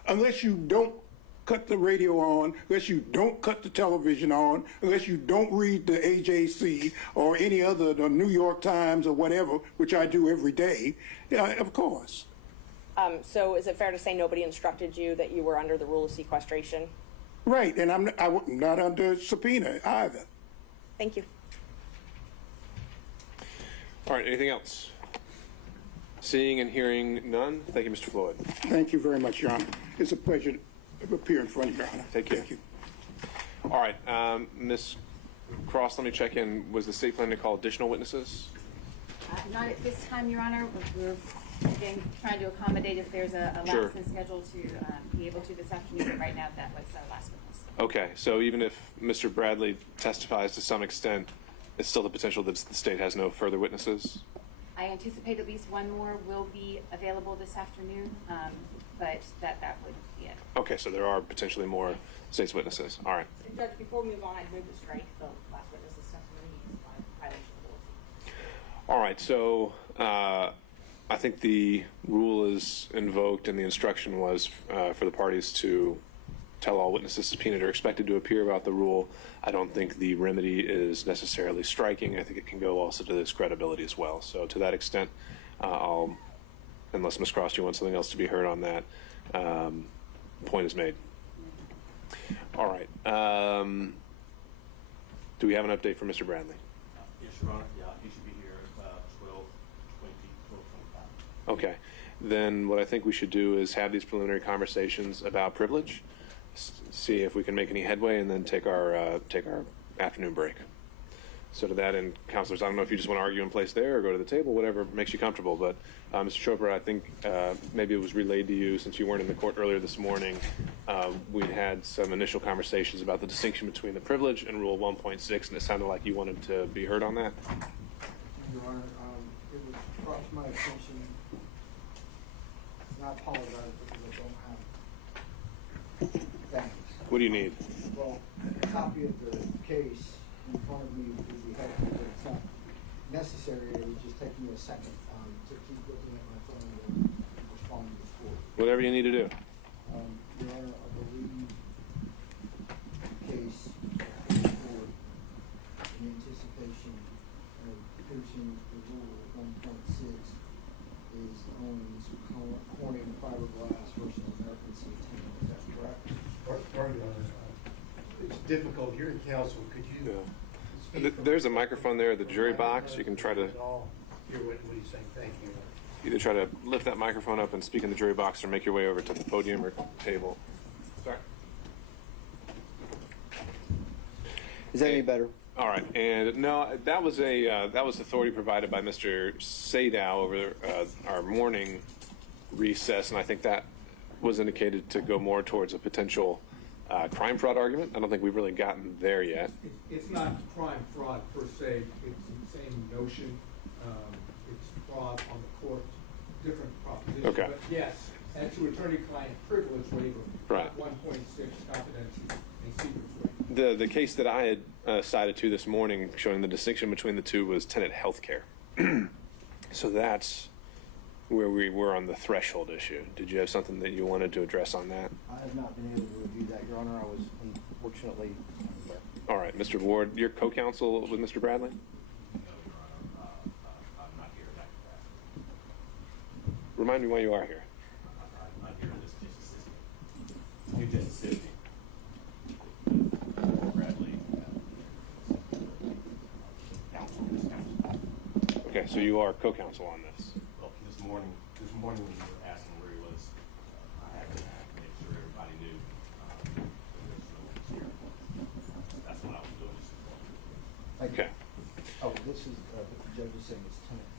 unless you don't cut the radio on, unless you don't cut the television on, unless you don't read the AJC or any other, the New York Times or whatever, which I do every day, of course. So is it fair to say nobody instructed you that you were under the rule of sequestration? Right, and I'm not under subpoena either. Thank you. All right, anything else? Seeing and hearing none, thank you, Mr. Floyd. Thank you very much, Your Honor. It's a pleasure to appear in front of you, Your Honor. Thank you. All right, Ms. Cross, let me check in. Was the state planning to call additional witnesses? Not at this time, Your Honor. We're again trying to accommodate if there's a lapse in schedule to be able to this afternoon, but right now that was our last witness. Okay, so even if Mr. Bradley testifies to some extent, it's still the potential that the state has no further witnesses? I anticipate at least one more will be available this afternoon, but that would be it. Okay, so there are potentially more state's witnesses. All right. Judge, before we move on, I'd move to strike the last witness's testimony by violation of the rule. All right, so I think the rule is invoked and the instruction was for the parties to tell all witnesses subpoenaed are expected to appear about the rule. I don't think the remedy is necessarily striking. I think it can go also to this credibility as well. So to that extent, unless Ms. Cross, you want something else to be heard on that, point is made. All right. Do we have an update from Mr. Bradley? Yes, Your Honor. Yeah, he should be here at 12:25. Okay. Then what I think we should do is have these preliminary conversations about privilege, see if we can make any headway, and then take our afternoon break. So to that end, counselors, I don't know if you just want to argue in place there or go to the table, whatever makes you comfortable. But Mr. Chopra, I think maybe it was relayed to you since you weren't in the court earlier this morning. We'd had some initial conversations about the distinction between the privilege and Rule 1.6, and it sounded like you wanted to be heard on that. Your Honor, it was brought to my attention, and I apologize because I don't have things. What do you need? Well, a copy of the case in front of me would be helpful, but it's not necessary. It would just take me a second to keep looking at my phone and respond to the court. Whatever you need to do. Your Honor, I believe the case before in anticipation of piercing the rule 1.6 is on Ms. Corning's difficult hearing counsel. Could you? There's a microphone there at the jury box. You can try to Hear what he's saying. Thank you. either try to lift that microphone up and speak in the jury box, or make your way over to the podium or table. Sorry. Is that any better? All right, and no, that was authority provided by Mr. Sadow over our morning recess, and I think that was indicated to go more towards a potential crime fraud argument. I don't think we've really gotten there yet. It's not crime fraud per se. It's the same notion. It's fraud on the court, different proposition. Okay. But yes, and to attorney-client privilege waiver, Right. 1.6 confidential and secret waiver. The case that I had cited to this morning, showing the distinction between the two, was tenant health care. So that's where we were on the threshold issue. Did you have something that you wanted to address on that? I have not been able to review that, Your Honor. I was unfortunately unaware. All right, Mr. Ward, you're co-counsel with Mr. Bradley? I'm not here in that capacity. Remind me why you are here. I'm here just assisting. You're just assisting. Bradley, counsel, this counsel. Okay, so you are co-counsel on this. Well, this morning when you were asking where he was, I had to make sure everybody knew that no one was here. That's what I was doing. Okay. Oh, this is, the judge is saying it's tenant.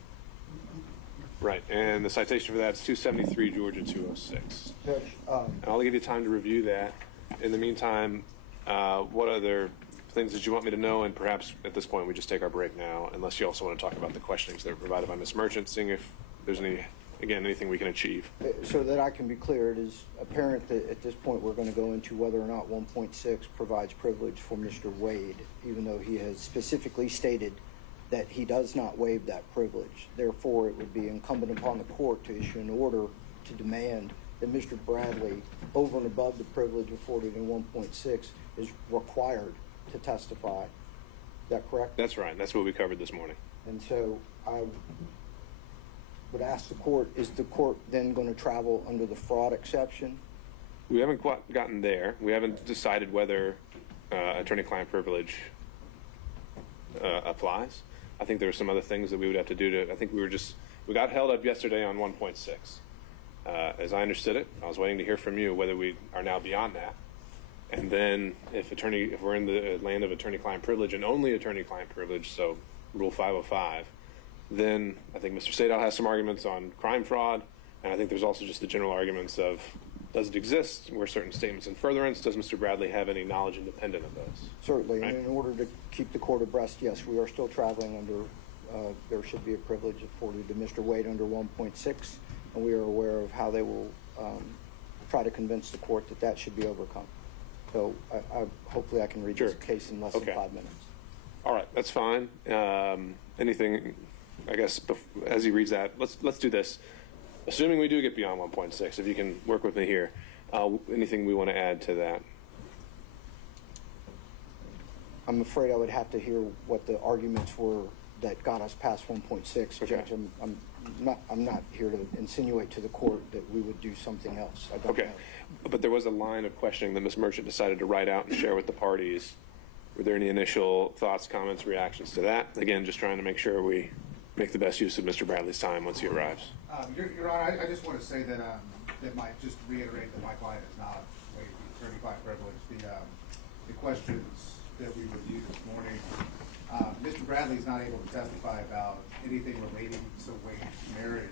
Right, and the citation for that is 273 Georgia 206. Judge, And I'll give you time to review that. In the meantime, what other things that you want me to know? And perhaps at this point we just take our break now, unless you also want to talk about the questionings that were provided by Ms. Merchant, seeing if there's anything we can achieve. so that I can be clear, it is apparent that at this point we're going to go into whether or not 1.6 provides privilege for Mr. Wade, even though he has specifically stated that he does not waive that privilege. Therefore, it would be incumbent upon the court to issue an order to demand that Mr. Bradley, over and above the privilege afforded in 1.6, is required to testify. Is that correct? That's right. That's what we covered this morning. And so I would ask the court, is the court then going to travel under the fraud exception? We haven't quite gotten there. We haven't decided whether attorney-client privilege applies. I think there are some other things that we would have to do to, I think we got held up yesterday on 1.6. As I understood it, I was waiting to hear from you whether we are now beyond that. And then if we're in the land of attorney-client privilege and only attorney-client privilege, so Rule 505, then I think Mr. Sadow has some arguments on crime fraud, and I think there's also just the general arguments of, does it exist? Were certain statements in furtherance? Does Mr. Bradley have any knowledge independent of those? Certainly, Right? and in order to keep the court abreast, yes, we are still traveling under, there should be a privilege afforded to Mr. Wade under 1.6, and we are aware of how they will try to convince the court that that should be overcome. So hopefully I can read this case in less than 5 minutes. All right, that's fine. Anything, I guess, as he reads that, let's do this. Assuming we do get beyond 1.6, if you can work with me here, anything we want to add to that? I'm afraid I would have to hear what the arguments were that got us past 1.6. Okay. Judge, I'm not here to insinuate to the court that we would do something else. I don't know. But there was a line of questioning that Ms. Merchant decided to write out and share with the parties. Were there any initial thoughts, comments, reactions to that? Again, just trying to make sure we make the best use of Mr. Bradley's time once he arrives. Your Honor, I just want to say that just reiterate that my client has not waived the attorney-client privilege. The questions that we reviewed this morning, Mr. Bradley is not able to testify about anything relating to Wade's marriage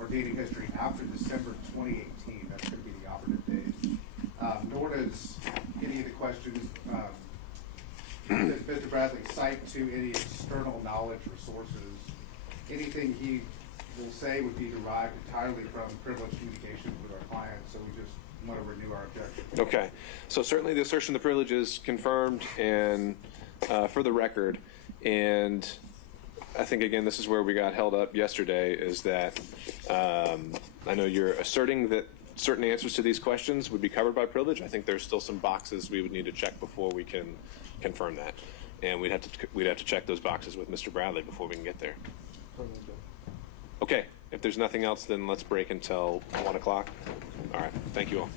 or dating history after December 2018. That's going to be the operative date. Nor does any of the questions does Mr. Bradley cite to any external knowledge or sources. Anything he will say would be derived entirely from privileged communications with our clients, so we just want to renew our objection. Okay, so certainly the assertion of the privilege is confirmed and for the record, and I think, again, this is where we got held up yesterday, is that I know you're asserting that certain answers to these questions would be covered by privilege. I think there's still some boxes we would need to check before we can confirm that, and we'd have to check those boxes with Mr. Bradley before we can get there. Okay, if there's nothing else, then let's break until 1 o'clock. All right, thank you all.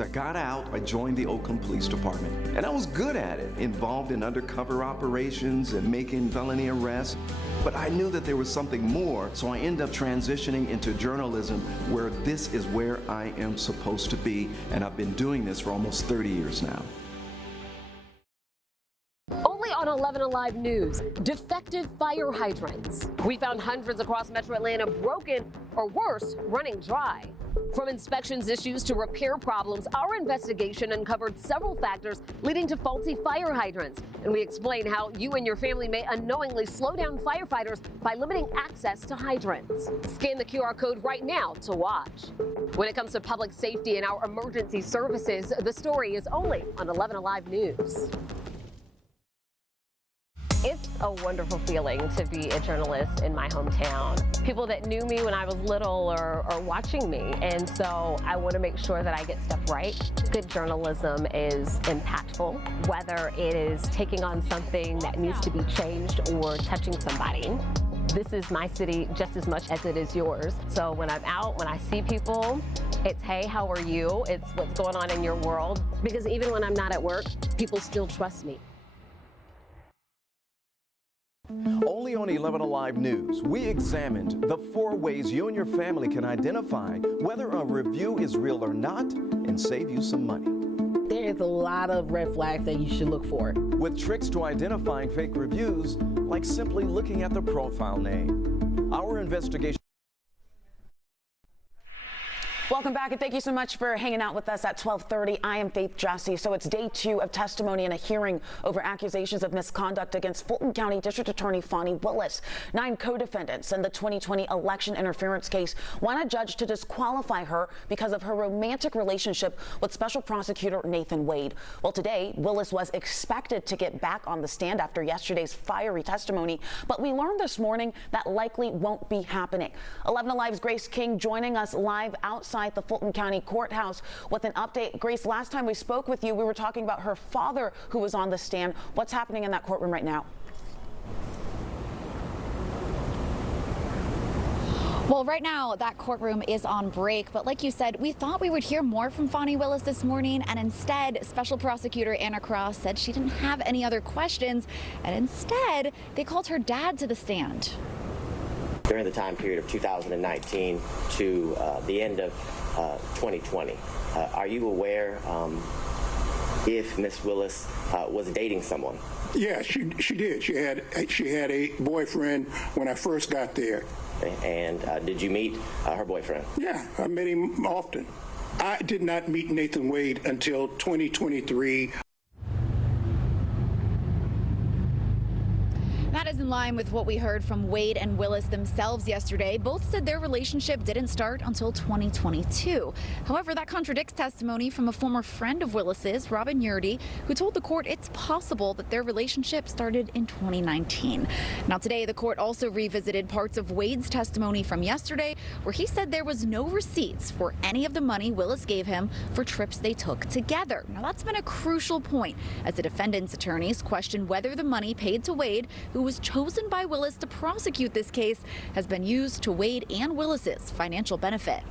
I got out, I joined the Oakland Police Department, and I was good at it, involved in undercover operations and making felony arrests. But I knew that there was something more, so I ended up transitioning into journalism, where this is where I am supposed to be, and I've been doing this for almost 30 years now. Only on 11 Alive News, defective fire hydrants. We found hundreds across Metro Atlanta broken, or worse, running dry. From inspections issues to repair problems, our investigation uncovered several factors leading to faulty fire hydrants. And we explain how you and your family may unknowingly slow down firefighters by limiting access to hydrants. Scan the QR code right now to watch. When it comes to public safety and our emergency services, the story is only on 11 Alive News. It's a wonderful feeling to be a journalist in my hometown. People that knew me when I was little are watching me, and so I want to make sure that I get stuff right. Good journalism is impactful, whether it is taking on something that needs to be changed or touching somebody. This is my city just as much as it is yours. So when I'm out, when I see people, it's, hey, how are you? It's what's going on in your world. Because even when I'm not at work, people still trust me. Only on 11 Alive News, we examined the 4 ways you and your family can identify whether a review is real or not and save you some money. There is a lot of red flags that you should look for. With tricks to identifying fake reviews, like simply looking at the profile name. Our investigation. Welcome back, and thank you so much for hanging out with us at 12:30. I am Faith Jesse. So it's day 2 of testimony in a hearing over accusations of misconduct against Fulton County District Attorney Fani Willis. 9 co-defendants in the 2020 election interference case want a judge to disqualify her because of her romantic relationship with Special Prosecutor Nathan Wade. Well, today, Willis was expected to get back on the stand after yesterday's fiery testimony, but we learned this morning that likely won't be happening. 11 Alive's Grace King joining us live outside the Fulton County Courthouse with an update. Grace, last time we spoke with you, we were talking about her father who was on the stand. What's happening in that courtroom right now? Well, right now that courtroom is on break, but like you said, we thought we would hear more from Fani Willis this morning, and instead Special Prosecutor Anna Cross said she didn't have any other questions, and instead they called her dad to the stand. During the time period of 2019 to the end of 2020, are you aware if Miss Willis was dating someone? Yeah, she did. She had a boyfriend when I first got there. And did you meet her boyfriend? Yeah, I met him often. I did not meet Nathan Wade until 2023. That is in line with what we heard from Wade and Willis themselves yesterday. Both said their relationship didn't start until 2022. However, that contradicts testimony from a former friend of Willis's, Robin Yurdy, who told the court it's possible that their relationship started in 2019. Now today, the court also revisited parts of Wade's testimony from yesterday, where he said there was no receipts for any of the money Willis gave him for trips they took together. Now that's been a crucial point as the defendant's attorneys question whether the money paid to Wade, who was chosen by Willis to prosecute this case, has been used to Wade and Willis's financial benefit.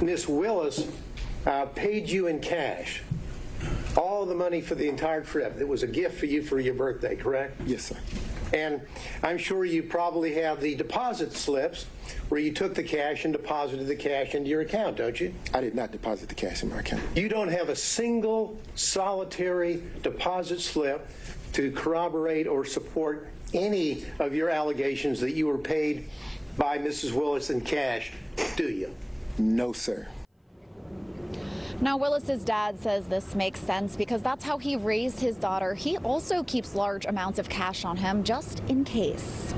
Miss Willis paid you in cash all the money for the entire trip. It was a gift for you for your birthday, correct? Yes, sir. And I'm sure you probably have the deposit slips where you took the cash and deposited the cash into your account, don't you? I did not deposit the cash in my account. You don't have a single solitary deposit slip to corroborate or support any of your allegations that you were paid by Mrs. Willis in cash, do you? No, sir. Now, Willis's dad says this makes sense because that's how he raised his daughter. He also keeps large amounts of cash on him just in case.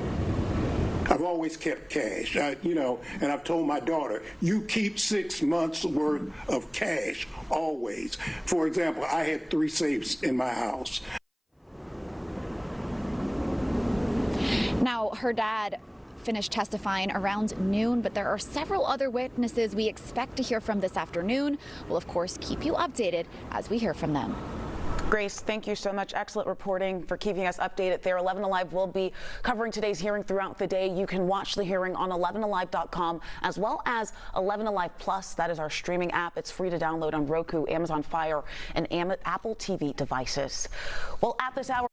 I've always kept cash, and I've told my daughter, you keep 6 months worth of cash, always. For example, I had 3 safes in my house. Now, her dad finished testifying around noon, but there are several other witnesses we expect to hear from this afternoon. We'll, of course, keep you updated as we hear from them. Grace, thank you so much. Excellent reporting, for keeping us updated there. 11 Alive will be covering today's hearing throughout the day. You can watch the hearing on 11alive.com as well as 11 Alive Plus. That is our streaming app. It's free to download on Roku, Amazon Fire, and Apple TV devices. Well, at this hour,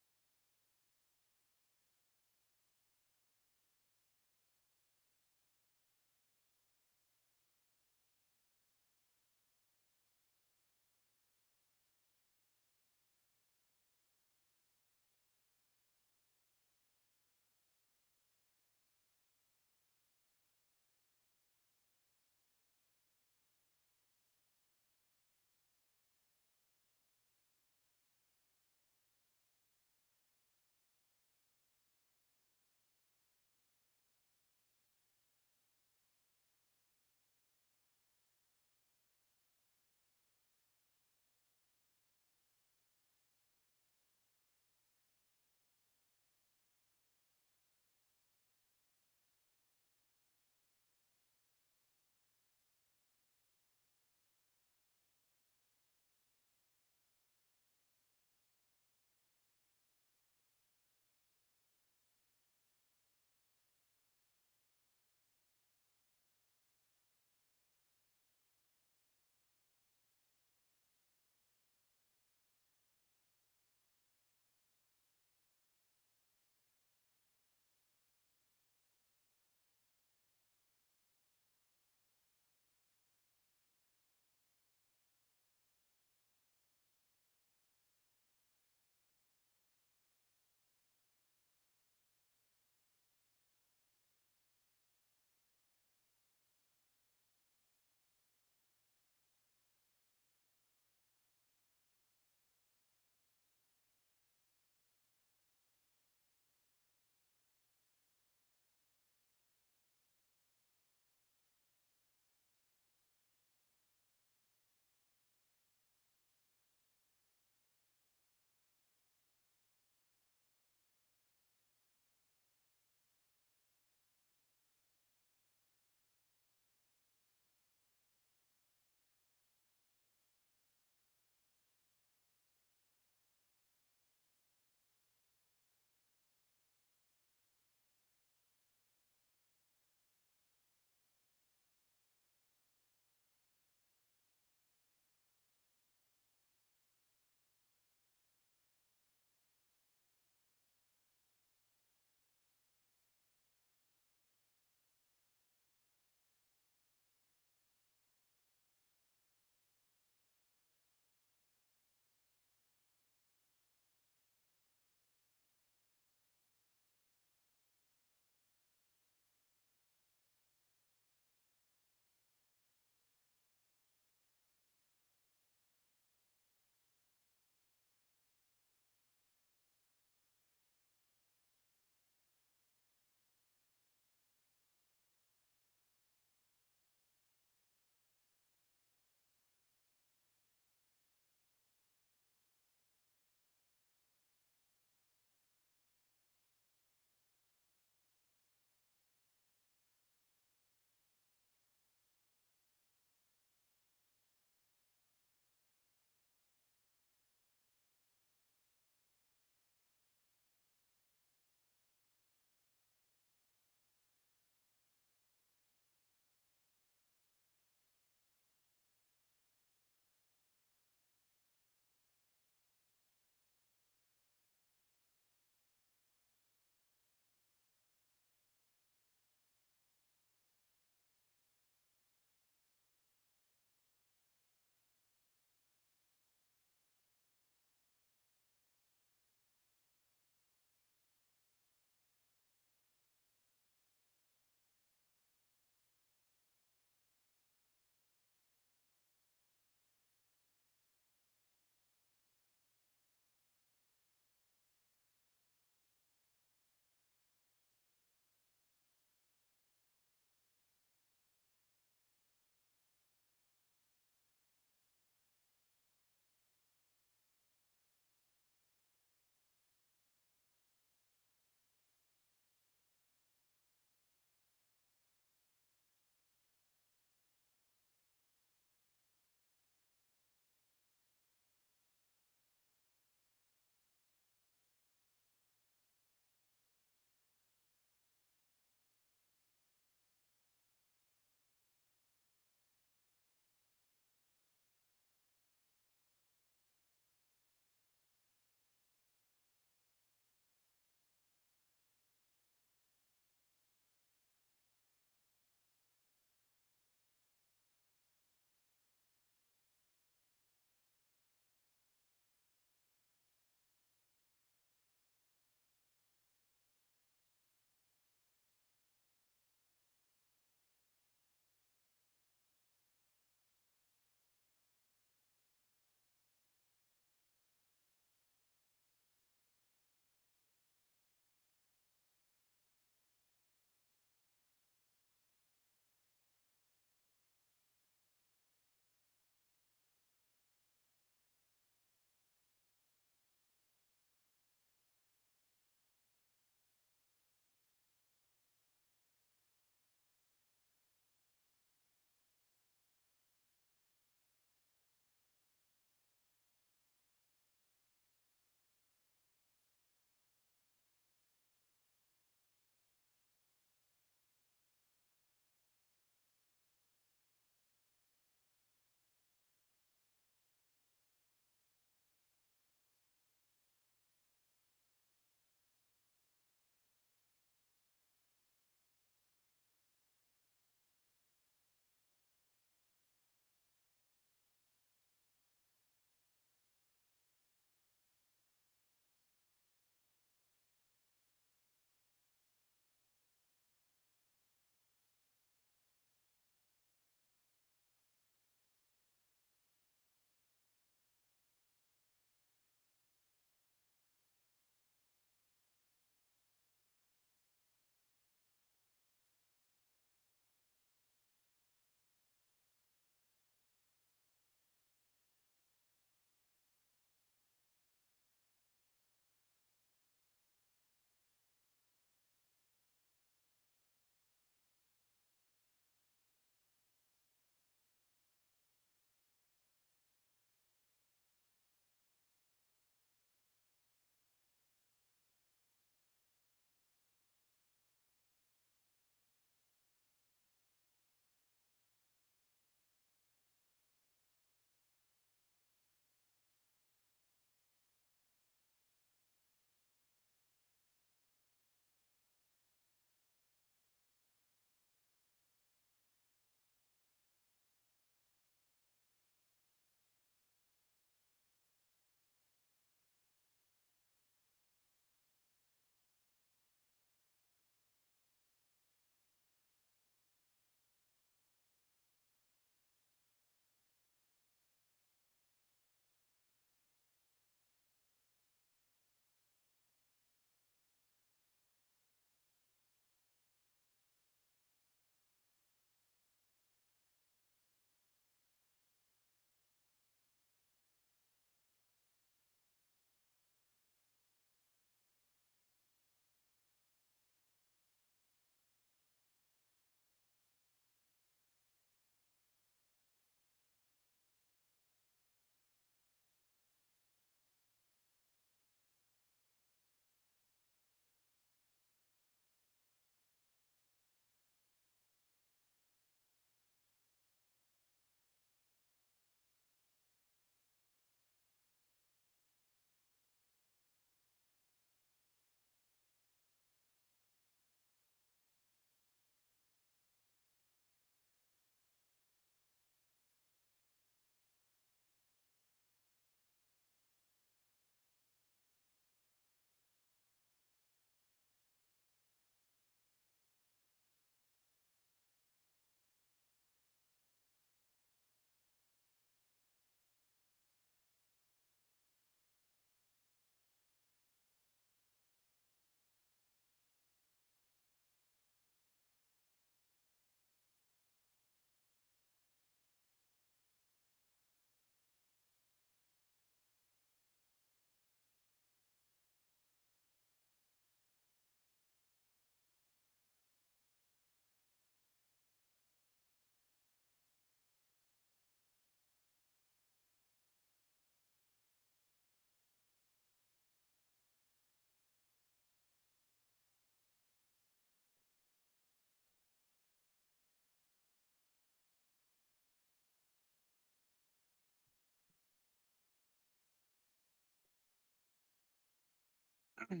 Good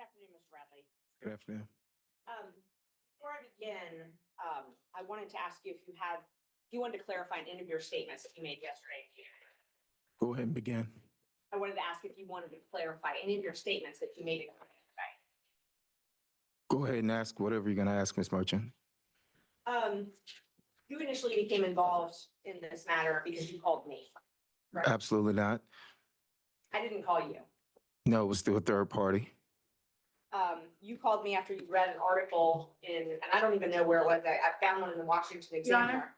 afternoon, Mr. Bradley. Good afternoon. Before I begin, I wanted to ask you if you wanted to clarify any of your statements that you made yesterday. Go ahead and begin. I wanted to ask if you wanted to clarify any of your statements that you made yesterday. Go ahead and ask whatever you're going to ask, Ms. Merchant. You initially became involved in this matter because you called me. Right? Absolutely not. I didn't call you. No, it was through a third party. You called me after you read an article and I don't even know where it was. I found one in the Washington Examiner.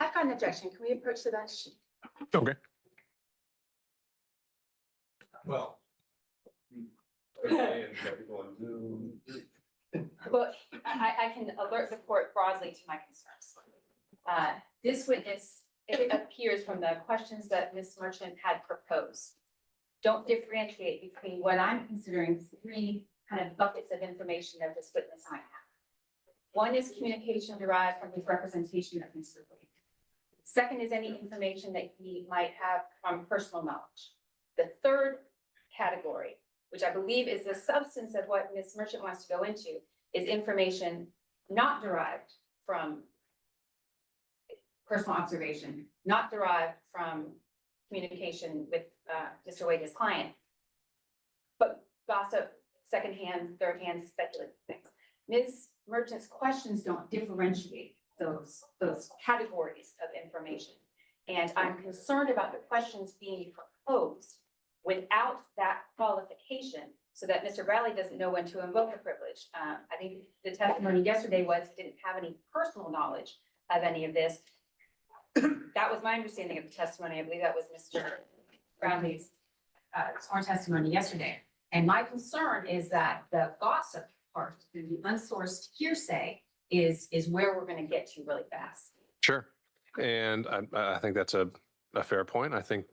I've got an objection. Can we approach the bench? Okay. Well. Well, I can alert the court broadly to my concerns. This witness, it appears from the questions that Ms. Merchant had proposed, don't differentiate between what I'm considering three kind of buckets of information that this witness might have. One is communication derived from his representation of Mr. Wade. Second is any information that he might have from personal knowledge. The third category, which I believe is the substance of what Ms. Merchant wants to go into, is information not derived from personal observation, not derived from communication with Mr. Wade, his client, but gossip, secondhand, thirdhand, speculative things. Ms. Merchant's questions don't differentiate those categories of information. And I'm concerned about the questions being proposed without that qualification so that Mr. Bradley doesn't know when to invoke the privilege. I think the testimony yesterday was he didn't have any personal knowledge of any of this. That was my understanding of the testimony. I believe that was Mr. Bradley's sworn testimony yesterday. And my concern is that the gossip part, the unsourced hearsay, is where we're going to get to really fast. Sure. And I think that's a fair point. I think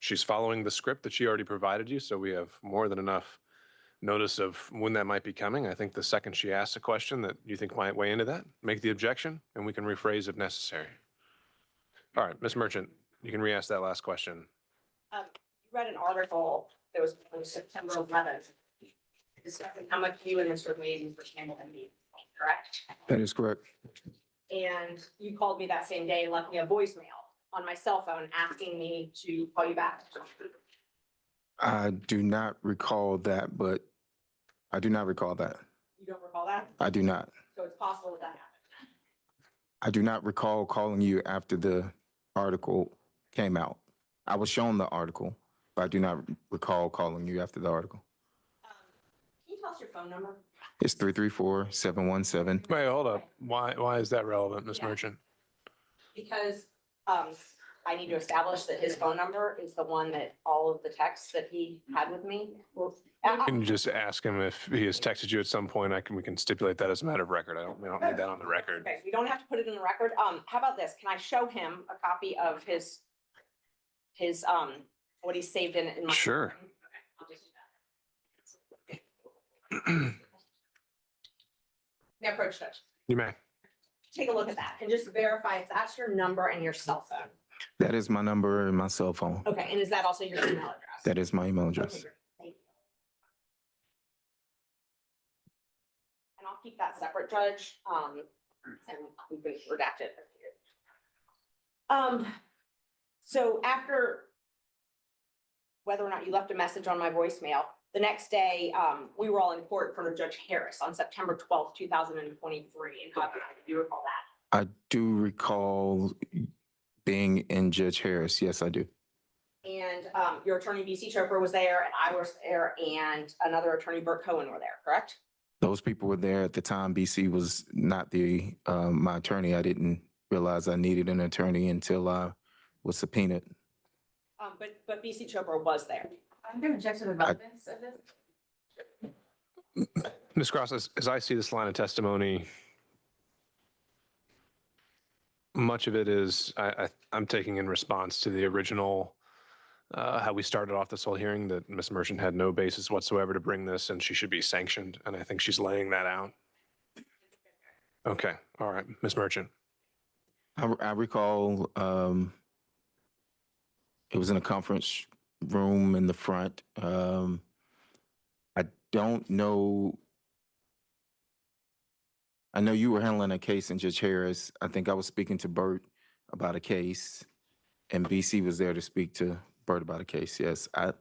she's following the script that she already provided you, so we have more than enough notice of when that might be coming. I think the second she asks a question that you think might weigh into that, make the objection, and we can rephrase if necessary. All right, Ms. Merchant, you can re-ask that last question. You read an article that was on September 11th discussing how much you and Mr. Wade were handled in meetings, correct? That is correct. And you called me that same day and left me a voicemail on my cell phone asking me to call you back. I do not recall that, but I do not recall that. You don't recall that? I do not. So it's possible that happened. I do not recall calling you after the article came out. I was shown the article, but I do not recall calling you after the article. Can you tell us your phone number? It's 334-717. Wait, hold up. Why is that relevant, Ms. Merchant? Because I need to establish that his phone number is the one that all of the texts that he had with me. Can you just ask him if he has texted you at some point? We can stipulate that as a matter of record. We don't need that on the record. Okay, we don't have to put it in the record. How about this? Can I show him a copy of his what he saved in my Sure. phone? Okay, I'll just do that. May I approach Judge? You may. Take a look at that and just verify if that's your number and your cell phone. That is my number and my cell phone. Okay, and is that also your email address? That is my email address. Okay, great. Thank you. And I'll keep that separate, Judge, and we can redact it. So after whether or not you left a message on my voicemail, the next day, we were all in court in front of Judge Harris on September 12th, 2023. And do you recall that? I do recall being in Judge Harris. Yes, I do. And your attorney, B.C. Chopra, was there, and I was there, and another attorney, Burt Cohen, were there, correct? Those people were there at the time. BC was not my attorney. I didn't realize I needed an attorney until I was subpoenaed. But B.C. Chopra was there. I'm going to object to the relevance of this. Ms. Cross, as I see this line of testimony, much of it is I'm taking in response to the original, how we started off this whole hearing, that Ms. Merchant had no basis whatsoever to bring this and she should be sanctioned. And I think she's laying that out. Okay. All right. Ms. Merchant. I recall it was in a conference room in the front. I don't know. I know you were handling a case in Judge Harris. I think I was speaking to Bert about a case, and BC was there to speak to Bert about a case. Yes, I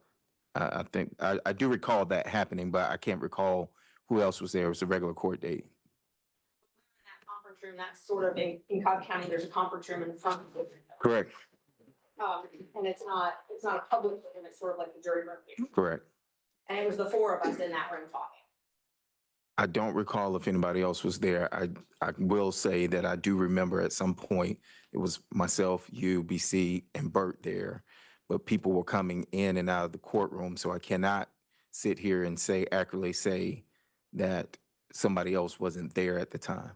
think I do recall that happening, but I can't recall who else was there. It was a regular court date. That conference room, that's sort of in Cobb County, there's a conference room in front of it. Correct. And it's not a public room, it's sort of like a jury room. Correct. And it was the four of us in that room talking. I don't recall if anybody else was there. I will say that I do remember at some point it was myself, you, BC, and Bert there, but people were coming in and out of the courtroom, so I cannot sit here and accurately say that somebody else wasn't there at the time.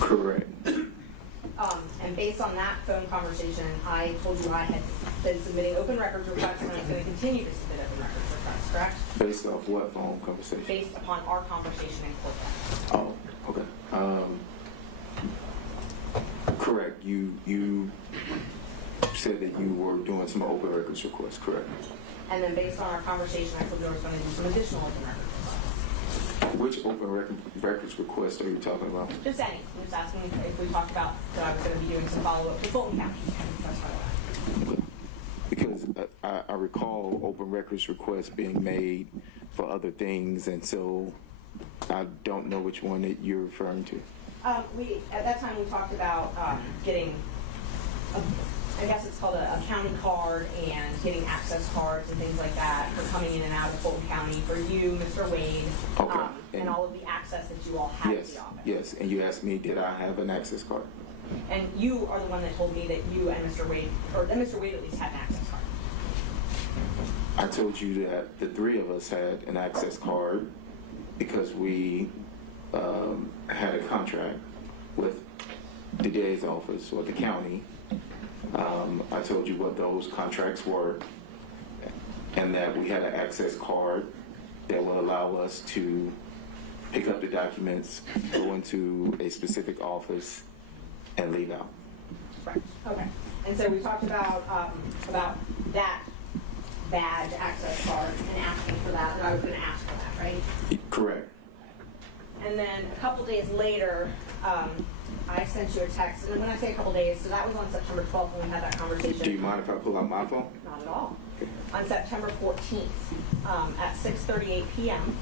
Correct. And based on that phone conversation, I told you I had been submitting open records requests and I was going to continue to submit open records requests, correct? Based off what phone conversation? Based upon our conversation in court. Oh, okay. Correct. You said that you were doing some open records requests, correct? And then based on our conversation, I told you I was going to do some additional open records requests. Which open records request are you talking about? Just any. I'm just asking if we talked about that I was going to be doing some follow-up to Fulton County. That's why Okay. Because I recall open records requests being made for other things, and so I don't know which one that you're referring to. At that time we talked about getting, I guess it's called a county card and getting access cards and things like that for coming in and out of Fulton County for you, Mr. Wade, and all of the access that you all have to the office. Yes, and you asked me, did I have an access card? And you are the one that told me that you and Mr. Wade, or that Mr. Wade at least had an access card. I told you that the three of us had an access card because we had a contract with the DA's office or the county. I told you what those contracts were and that we had an access card that will allow us to pick up the documents, go into a specific office, and leave out. Right. Okay. And so we talked about that badge access card and asking for that, and I was going to ask for that, right? Correct. And then a couple days later, I sent you a text, and when I say a couple days, so that was on September 12th when we had that conversation. Do you mind if I pull out my phone? Not at all. On September 14th at 6:38 p.m.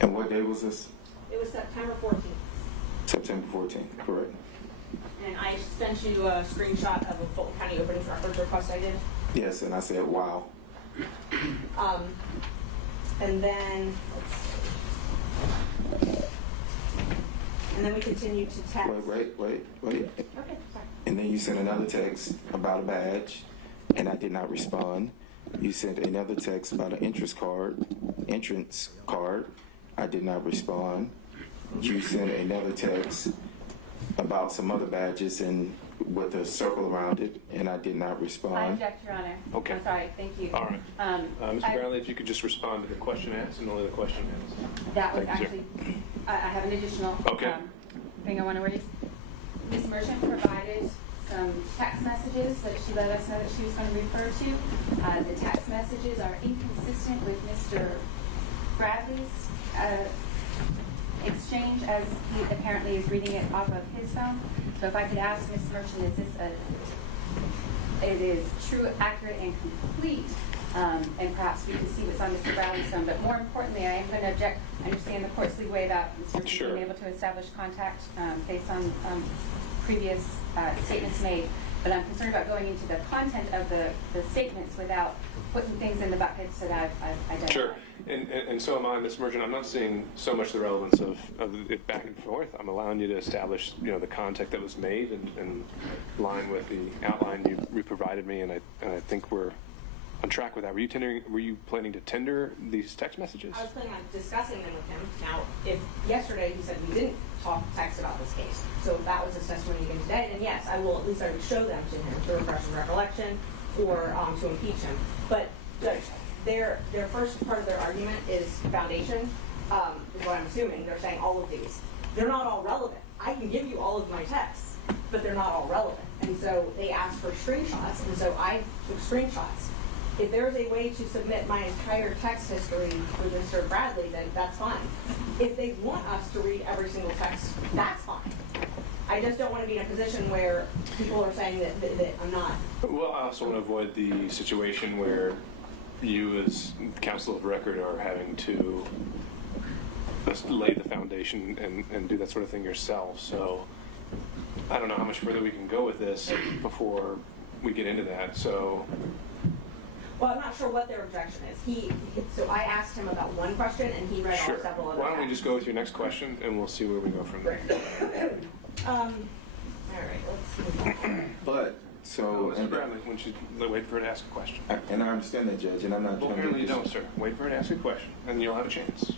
And what day was this? It was September 14th. September 14th, correct. And I sent you a screenshot of a Fulton County open records request I did. Yes, and I said, wow. And then, and then we continued to text. Wait. Okay, sorry. And then you sent another text about a badge, and I did not respond. You sent another text about an entrance card. I did not respond. You sent another text about some other badges and with a circle around it, and I did not respond. I object, Your Honor. Okay. I'm sorry. Thank you. All right. Mr. Bradley, if you could just respond to the question asked and only the question asked. That was Thank you, sir. actually, I have an additional Okay. thing I want to raise. Ms. Merchant provided some text messages that she let us know that she was going to refer to. The text messages are inconsistent with Mr. Bradley's exchange as he apparently is reading it off of his phone. So if I could ask Ms. Merchant, is this it is true, accurate, and complete, and perhaps we can see what's on Mr. Bradley's phone. But more importantly, I am going to object. I understand the court's leeway about Ms. Merchant Sure. being able to establish contact based on previous statements made. But I'm concerned about going into the content of the statements without putting things in the buckets that I've identified. Sure. And so am I, Ms. Merchant. I'm not seeing so much the relevance of it back and forth. I'm allowing you to establish, the contact that was made and line with the outline you provided me, and I think we're track with that. Were you planning to tender these text messages? I was planning on discussing them with him. Now, if yesterday he said we didn't text about this case, so if that was his testimony again today, then yes, I will at least show them to him to refresh his recollection or to impeach him. But Judge, their first part of their argument is foundation, is what I'm assuming. They're saying all of these. They're not all relevant. I can give you all of my texts, but they're not all relevant. And so they asked for screenshots, and so I took screenshots. If there's a way to submit my entire text history with Mr. Bradley, then that's fine. If they want us to read every single text, that's fine. I just don't want to be in a position where people are saying that I'm not. Well, I also want to avoid the situation where you as counsel of record are having to lay the foundation and do that sort of thing yourself. So I don't know how much further we can go with this before we get into that. So. Well, I'm not sure what their objection is. So I asked him about one question, and he read Sure. off several other. Why don't we just go with your next question, and we'll see where we go from there. All right, let's see. But, so. Mr. Bradley, wouldn't you wait for her to ask a question? And I understand that, Judge, and I'm not Well, trying to. apparently you don't, sir. Wait for her to ask a question, and you'll have a chance.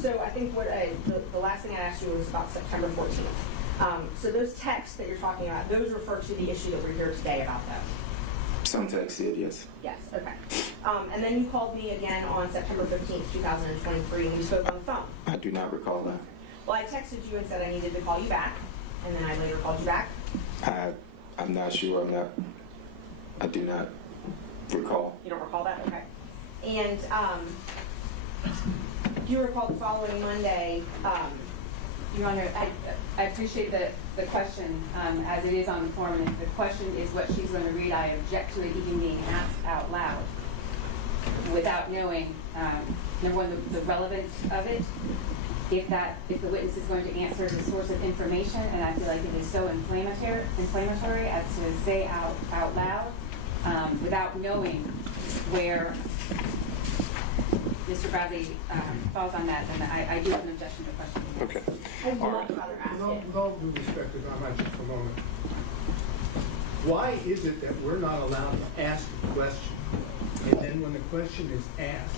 So I think the last thing I asked you was about September 14th. So those texts that you're talking about, those refer to the issue that we're here today about, though? Some text did, yes. Yes, okay. And then you called me again on September 15th, 2023, and we spoke on the phone. I do not recall that. Well, I texted you and said I needed to call you back, and then I later called you back. I'm not sure. I do not recall. You don't recall that? Okay. And do you recall the following Monday? Your Honor, I appreciate the question as it is on the form, and if the question is what she's going to read, I object to it even being asked out loud without knowing, number one, the relevance of it. If the witness is going to answer the source of information, and I feel like it is so inflammatory as to say out loud without knowing where Mr. Bradley falls on that, then I do have an objection to the question. Okay. All right. With all due respect, if I might just for a moment, why is it that we're not allowed to ask the question, and then when the question is asked,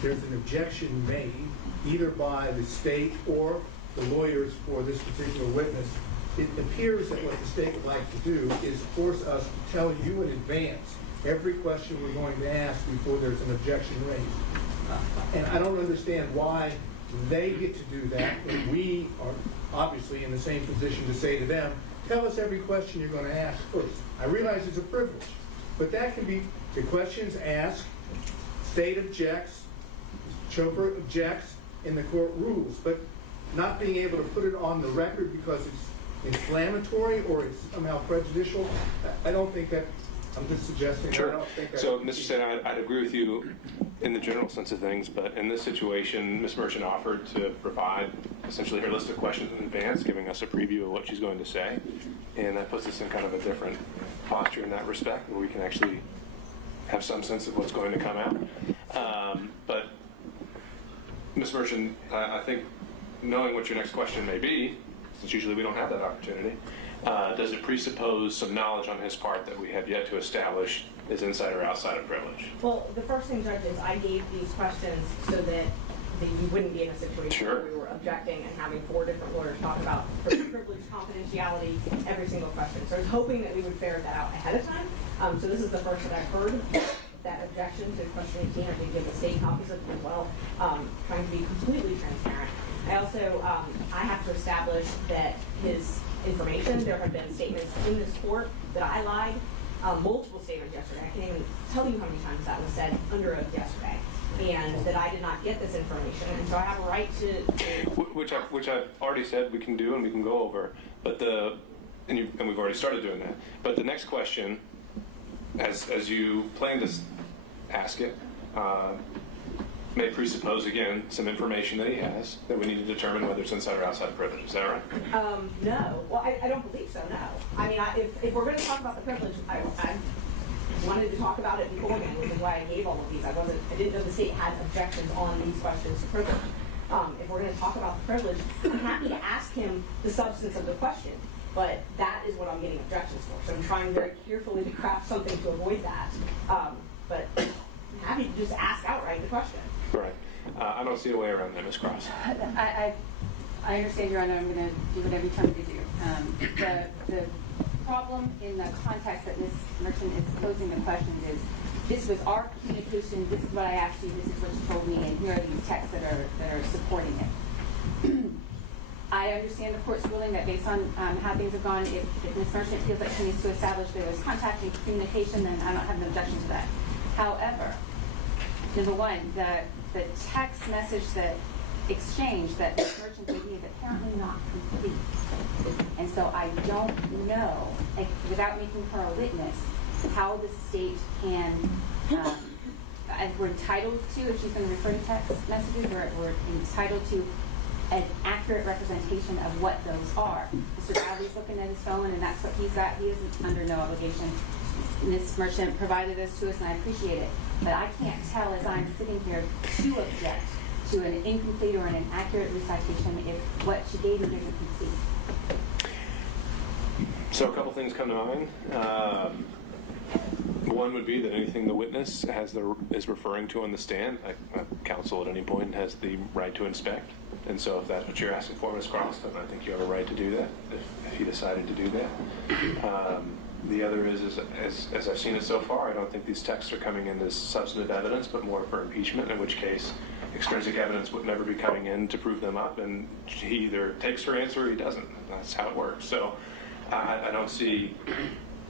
there's an objection made either by the state or the lawyers for this particular witness? It appears that what the state would like to do is force us to tell you in advance every question we're going to ask before there's an objection raised. And I don't understand why they get to do that when we are obviously in the same position to say to them, tell us every question you're going to ask first. I realize it's a privilege, but that can be the questions asked, state objects, Chopra objects, and the court rules. But not being able to put it on the record because it's inflammatory or it's somehow prejudicial, I don't think that. I'm just suggesting. Sure. I don't think So, Mr. Sen, I'd agree with you in the general sense of things, but in this situation, Ms. Merchant offered to provide essentially her list of questions in advance, giving us a preview of what she's going to say, and that puts us in kind of a different posture in that respect, where we can actually have some sense of what's going to come out. But, Ms. Merchant, I think knowing what your next question may be, since usually we don't have that opportunity, does it presuppose some knowledge on his part that we have yet to establish is inside or outside of privilege? Well, the first thing, Judge, is I gave these questions so that you wouldn't be in a situation where we were objecting and having 4 different lawyers talk about privilege, confidentiality, every single question. So I was hoping that we would ferret that out ahead of time. So this is the first that I've heard that objection to question 18. I did give the state copies of it as well, trying to be completely transparent. I also, I have to establish that his information, there have been statements in this court that I lied, multiple statements yesterday. I can't even tell you how many times that was said under oath yesterday, and that I did not get this information, and so I have a right to which I've already said we can do and we can go over, but and we've already started doing that. But the next question, as you plan to ask it, may presuppose, again, some information that he has that we need to determine whether it's inside or outside of privilege. Is that right? No. Well, I don't believe so, no. I mean, if we're going to talk about the privilege, I wanted to talk about it beforehand, which is why I gave all of these. I didn't know the state had objections on these questions to privilege. If we're going to talk about the privilege, I'm happy to ask him the substance of the question. but that is what I'm getting objections for. So I'm trying very carefully to craft something to avoid that. But I'm happy to just ask outright the question. Right. I don't see a way around that, Ms. Cross. I understand, Your Honor. I'm going to do whatever you tell me to do. The problem in the context that Ms. Merchant is posing the questions is, this was our communication, this is what I asked you, this is what you told me, and here are these texts that are supporting it. I understand the court's ruling that based on how things have gone, if Ms. Merchant feels like she needs to establish there was contact and communication, then I don't have an objection to that. However, number one, the text message that exchange that Ms. Merchant gave me is apparently not complete. And so I don't know, without making her a witness, how the state can, and we're entitled to, if she's going to refer to text messages, we're entitled to an accurate representation of what those are. Mr. Bradley's looking at his phone, and that's what he's got. He isn't under no obligation. Ms. Merchant provided this to us, and I appreciate it. But I can't tell as I'm sitting here to object to an incomplete or an inaccurate recitation if what she gave me isn't complete. So a couple things come to mind. One would be that anything the witness is referring to on the stand, counsel at any point has the right to inspect. And so if that's what you're asking for, Ms. Cross, then I think you have a right to do that, if you decided to do that. The other is as I've seen it so far, I don't think these texts are coming in as substantive evidence, but more for impeachment, in which case extrinsic evidence would never be coming in to prove them up, and he either takes her answer or he doesn't. That's how it works. So I don't see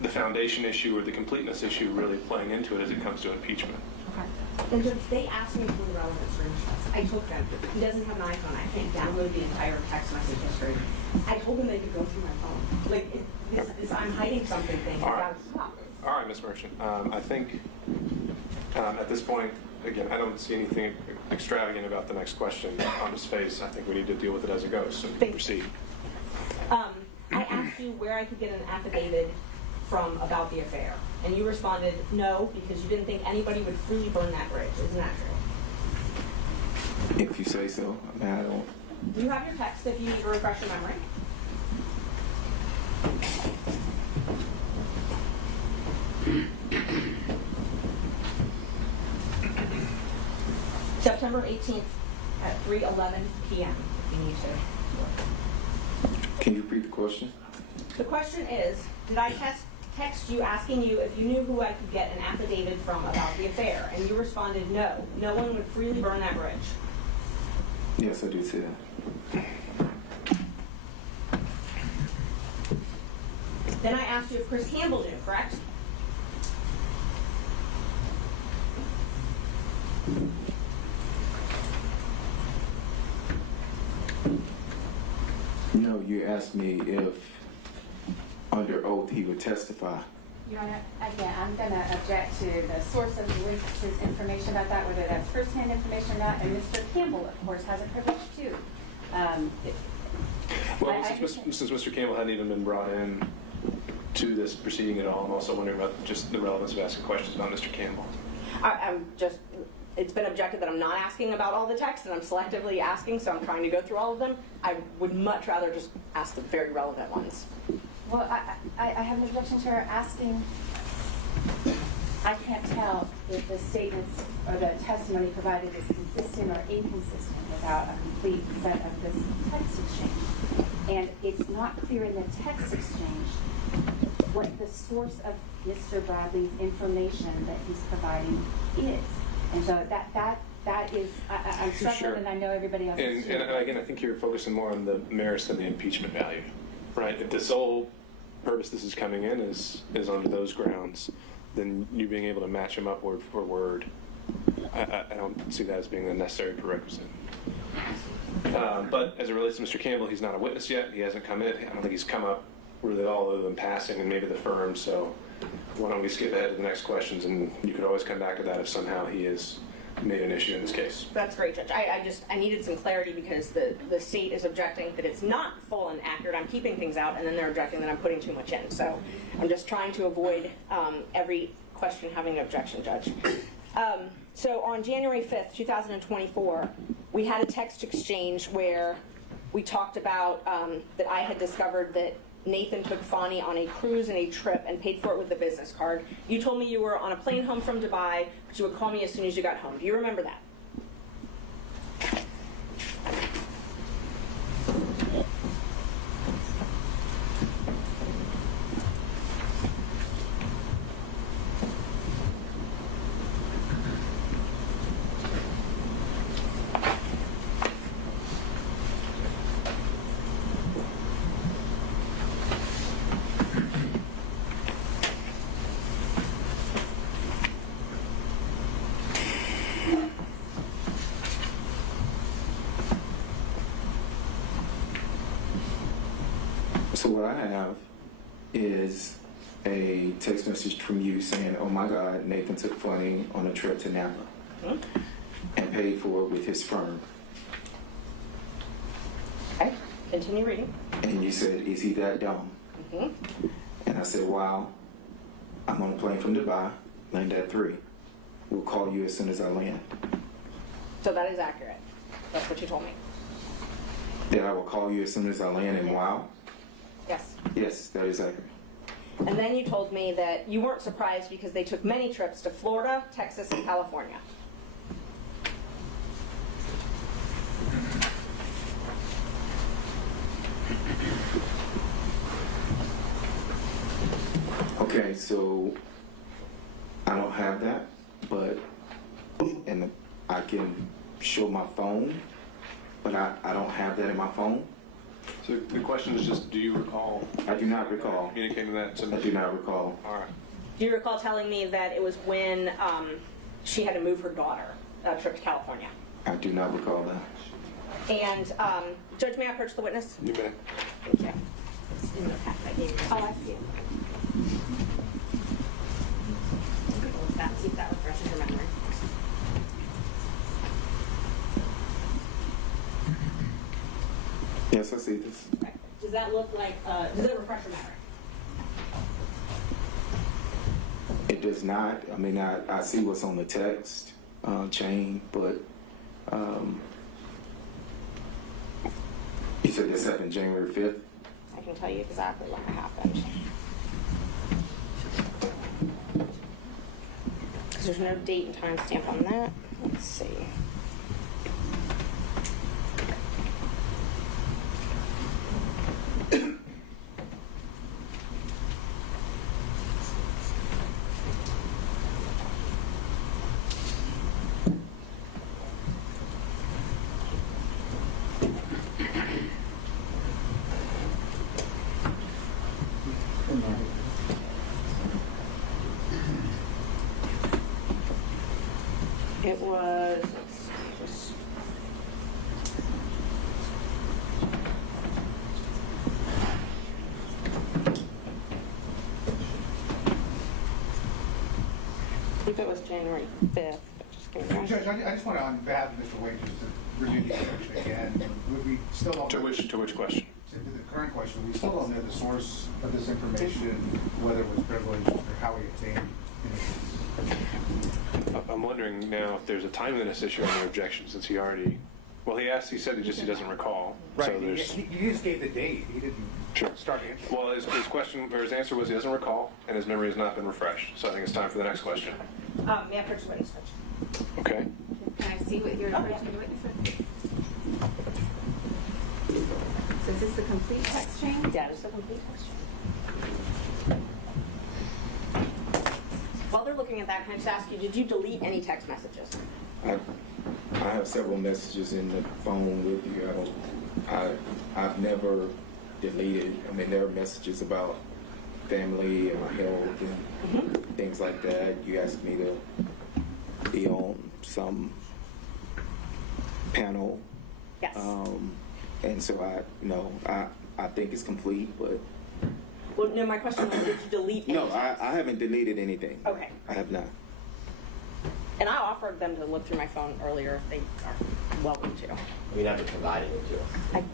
the foundation issue or the completeness issue really playing into it as it comes to impeachment. Okay. And Judge, they asked me for the relevant screenshots. I took them. He doesn't have an iPhone. I can't download the entire text message history. I told him they could go through my phone. Like, I'm hiding something thing. All right, Ms. Merchant. I think at this point, again, I don't see anything extravagant about the next question on his face. I think we need to deal with it as it goes. So proceed. I asked you where I could get an affidavit from about the affair, and you responded no, because you didn't think anybody would freely burn that bridge. Isn't that true? If you say so. I mean, I don't. Do you have your text if you need to refresh your memory? September 18th at 3:11 p.m. if you need to. Can you repeat the question? The question is, did I text you asking you if you knew who I could get an affidavit from about the affair? And you responded no. No one would freely burn that bridge. Yes, I do see that. Then I asked you if Chris Campbell knew, correct? No, you asked me if under oath he would testify. Your Honor, again, I'm going to object to the source of the witness's information about that, whether that's firsthand information or not. And Mr. Campbell, of course, has a privilege too. Well, since Mr. Campbell hadn't even been brought in to this proceeding at all, I'm also wondering about just the relevance of asking questions about Mr. Campbell. It's been objected that I'm not asking about all the text, and I'm selectively asking, so I'm trying to go through all of them. I would much rather just ask the very relevant ones. Well, I have an objection to her asking. I can't tell if the statements or the testimony provided is consistent or inconsistent without a complete set of this text exchange. And it's not clear in the text exchange what the source of Mr. Bradley's information that he's providing is. And so that is, I'm struggling, Sure. And I know everybody else is too. And again, I think you're focusing more on the merits than the impeachment value, right? If the sole purpose this is coming in is under those grounds, then you being able to match them up word for word, I don't see that as being the necessary prerequisite. But as it relates to Mr. Campbell, he's not a witness yet. He hasn't come in. I don't think he's come up really at all other than passing and maybe the firm. So why don't we skip ahead to the next questions, and you could always come back to that if somehow he has made an issue in this case. That's great, Judge. I needed some clarity because the state is objecting that it's not full and accurate. I'm keeping things out, and then they're objecting that I'm putting too much in. So I'm just trying to avoid every question having an objection, Judge. So on January 5th, 2024, we had a text exchange where we talked about that I had discovered that Nathan took Fani on a cruise and a trip and paid for it with a business card. You told me you were on a plane home from Dubai, but you would call me as soon as you got home. Do you remember that? So what I have is a text message from you saying, "Oh my God, Nathan took Fani on a trip to Napa and paid for it with his firm." Okay, continue reading. And you said, "Is he that dumb?" And I said, "Wow, I'm on a plane from Dubai, land at 3. We'll call you as soon as I land." So that is accurate. That's what you told me. That I will call you as soon as I land, and wow? Yes. Yes, that is accurate. And then you told me that you weren't surprised because they took many trips to Florida, Texas, and California. Okay, so I don't have that, but and I can show my phone, but I don't have that in my phone. So the question is just, do you recall? I do not recall. Communicating that to me? I do not recall. All right. Do you recall telling me that it was when she had to move her daughter trip to California? I do not recall that. And Judge, may I approach the witness? You may. Thank you. It's in the packet I gave you. Oh, I see it. See if that refreshes your memory. Yes, I see this. Okay. Does that look like, does it refresh your memory? It does not. I mean, I see what's on the text chain, but you said this happened January 5th? I can tell you exactly when it happened. Because there's no date and time stamp on that. Let's see. It was, let's see, just. I think it was January 5th. Just give me one. Judge, I just want to, on behalf of Mr. Wade, just to renew the objection again. We still don't. To which question? To the current question, we still don't know the source of this information, whether it was privileged or how we obtained it. I'm wondering now if there's a timeliness issue on your objection, since he already, well, he said he doesn't recall. Right, So there's, he just gave the date. He didn't start answering. well, his question, or his answer was he doesn't recall, and his memory has not been refreshed. So I think it's time for the next question. May I approach the witness, Judge? Okay. Can I see what you're approaching the witness with? So is this the complete text chain? Yeah, it's the complete text chain. While they're looking at that, can I just ask you, did you delete any text messages? I have several messages in the phone with you. I've never deleted. I mean, there are messages about family and my health and things like that. You asked me to be on some panel. Yes. And so I think it's complete, but. Well, no, my question was, did you delete any No, I haven't deleted anything. Okay. I have not. And I offered them to look through my phone earlier if they are welcome to. You never provided it to us. I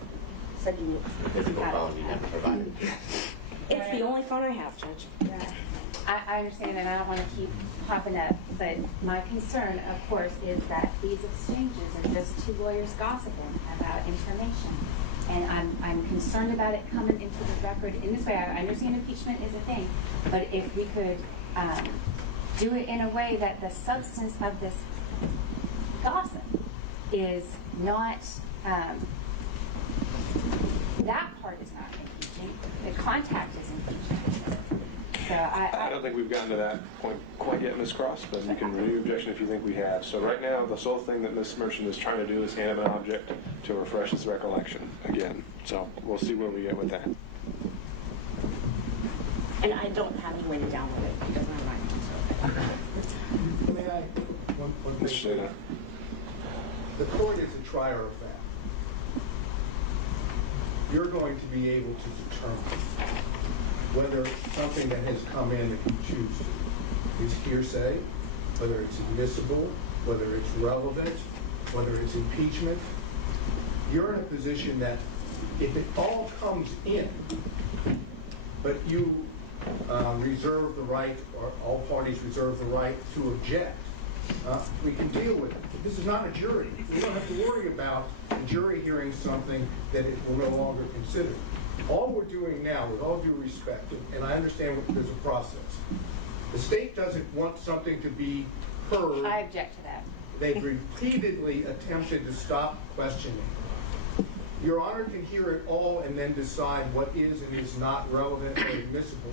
said you Physical had it. phone, you never provided it to us. It's the only phone I have, Judge. Yeah. I understand, and I don't want to keep popping up, but my concern, of course, is that these exchanges are just two lawyers gossiping about information. And I'm I'm concerned about it coming into the record in this way. I understand impeachment is a thing, but if we could do it in a way that the substance of this gossip is not, that part is not impeaching, the contact is impeaching. So I don't think we've gotten to that point quite yet, Ms. Cross, but you can renew your objection if you think we have. So right now, the sole thing that Ms. Merchant is trying to do is hand him an object to refresh his recollection again. So we'll see where we get with that. And I don't have any way to download it because I'm not. May I, one thing? Mr. Dana. The court is a trier of fact. You're going to be able to determine whether something that has come in, if you choose to, is hearsay, whether it's admissible, whether it's relevant, whether it's impeachment. You're in a position that if it all comes in, but you reserve the right, or all parties reserve the right to object, we can deal with it. This is not a jury. We don't have to worry about a jury hearing something that it will no longer consider. All we're doing now, with all due respect, and I understand there's a process, the state doesn't want something to be heard. I object to that. They've repeatedly attempted to stop questioning. Your Honor can hear it all and then decide what is and is not relevant or admissible.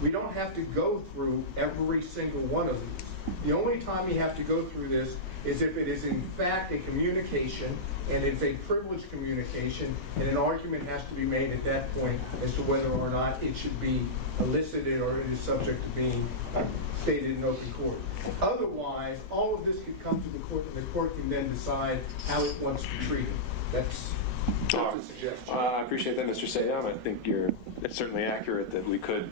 We don't have to go through every single one of these. The only time you have to go through this is if it is in fact a communication, and it's a privileged communication, and an argument has to be made at that point as to whether or not it should be elicited or it is subject to being stated in open court. Otherwise, all of this could come to the court, and the court can then decide how it wants to treat it. That's a suggestion. I appreciate that, Mr. Sayam. I think it's certainly accurate that we could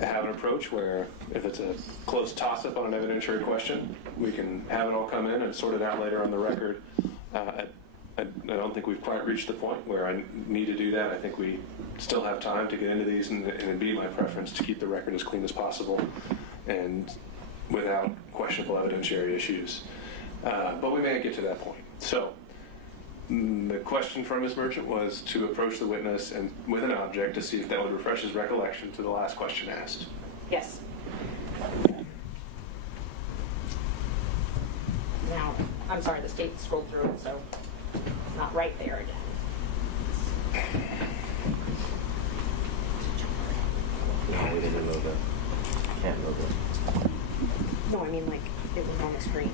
have an approach where if it's a close toss-up on an evidentiary question, we can have it all come in and sort it out later on the record. I don't think we've quite reached the point where I need to do that. I think we still have time to get into these, and it'd be my preference to keep the record as clean as possible and without questionable evidentiary issues. But we may get to that point. So the question from Ms. Merchant was to approach the witness and with an object to see if that would refresh his recollection to the last question asked. Yes. Now, I'm sorry, the state scrolled through it, so it's not right there again. No, we didn't move it. Can't move it. No, I mean like it was on the screen.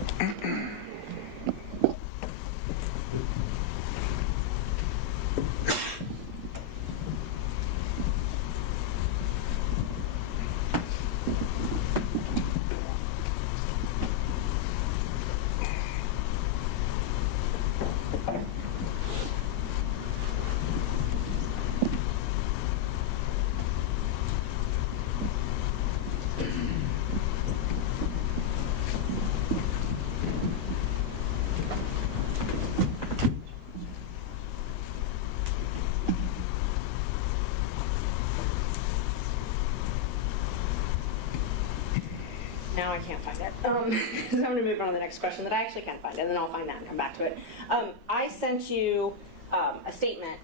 Now I can't find it. So I'm going to move on to the next question that I actually can find, and then I'll find that and come back to it. I sent you a statement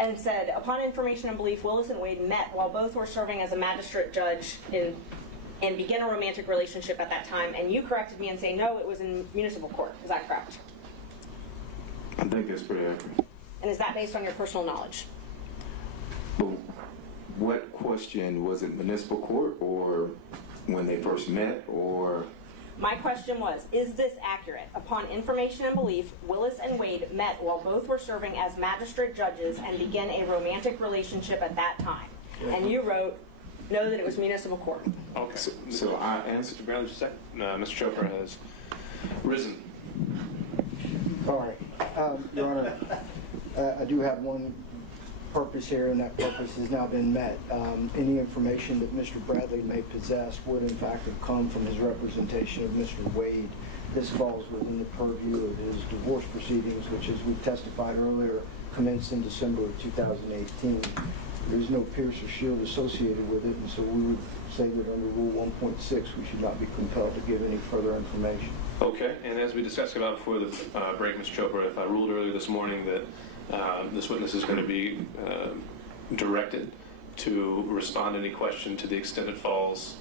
and said, upon information and belief, Willis and Wade met while both were serving as a magistrate judge and began a romantic relationship at that time, and you corrected me and say, no, it was in municipal court. Is that correct? I think that's pretty accurate. And is that based on your personal knowledge? Well, what question, was it municipal court or when they first met, or? My question was, is this accurate? Upon information and belief, Willis and Wade met while both were serving as magistrate judges and began a romantic relationship at that time. And you wrote, no, that it was municipal court. Okay. So I answered. Mr. Bradley, just a second. Mr. Chopra has risen. All right. Your Honor, I do have one purpose here, and that purpose has now been met. Any information that Mr. Bradley may possess would in fact have come from his representation of Mr. Wade. This falls within the purview of his divorce proceedings, which, as we testified earlier, commenced in December of 2018. There is no pierce or shield associated with it, and so we would say that under Rule 1.6 we should not be compelled to give any further information. Okay, and as we discussed about before the break, Mr. Chopra, if I ruled earlier this morning that This witness is going to be directed to respond to any question to the extent it falls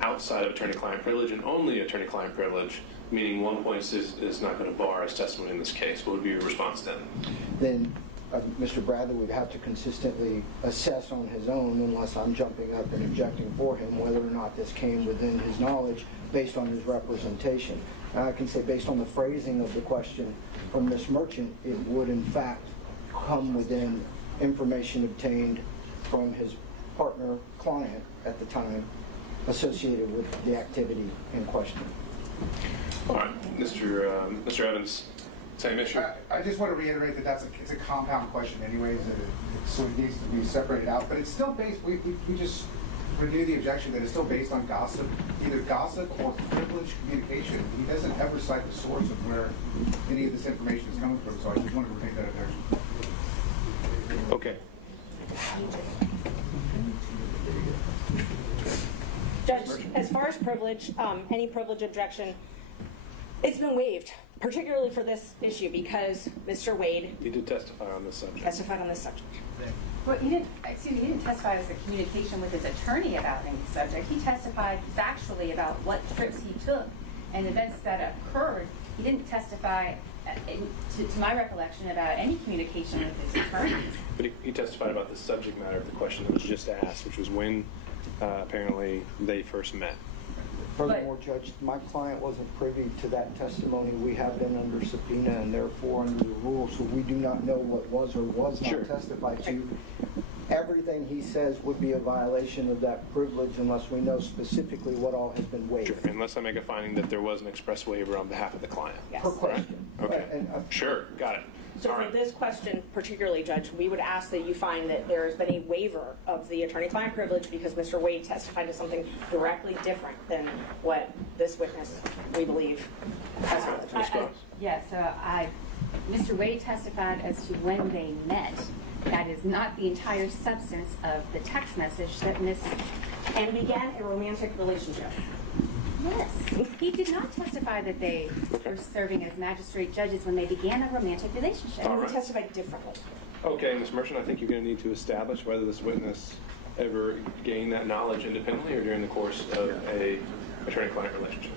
outside of attorney-client privilege and only attorney-client privilege, meaning 1.6 is not going to bar his testimony in this case. What would be your response then? Then Mr. Bradley would have to consistently assess on his own, unless I'm jumping up and objecting for him, whether or not this came within his knowledge based on his representation. And I can say based on the phrasing of the question from Ms. Merchant, it would in fact come within information obtained from his partner client at the time associated with the activity in question. All right, Mr. Evans, same issue. I just want to reiterate that it's a compound question anyways, so it needs to be separated out, but it's still based, we just renew the objection that it's still based on gossip, either gossip or privileged communication. He doesn't ever cite the source of where any of this information is coming from, so I just wanted to make that objection. Okay. Judge, as far as privilege, any privilege objection, it's been waived, particularly for this issue because Mr. Wade He did testify on this subject. testified on this subject. Well, he didn't testify as a communication with his attorney about any subject. He testified factually about what trips he took and events that occurred. He didn't testify, to my recollection, about any communication with his attorneys. But he testified about the subject matter of the question that was just asked, which was when apparently they first met. Furthermore, Judge, my client wasn't privy to that testimony. We have been under subpoena and therefore under the rules, so we do not know what was or was not testified to. Everything he says would be a violation of that privilege unless we know specifically what all has been waived. Sure, unless I make a finding that there was an express waiver on behalf of the client. Yes. Per question. Okay. So got it. So All for right. this question particularly, Judge, we would ask that you find that there has been a waiver of the attorney-client privilege because Mr. Wade testified to something directly different than what this witness, we believe, has knowledge. Mr. Wade testified as to when they met. That is not the entire substance of the text message that And began a romantic relationship. Yes. He did not testify that they were serving as magistrate judges when they began a romantic relationship. All right. He testified differently. Okay, Ms. Merchant, I think you're going to need to establish whether this witness ever gained that knowledge independently or during the course of a attorney-client relationship.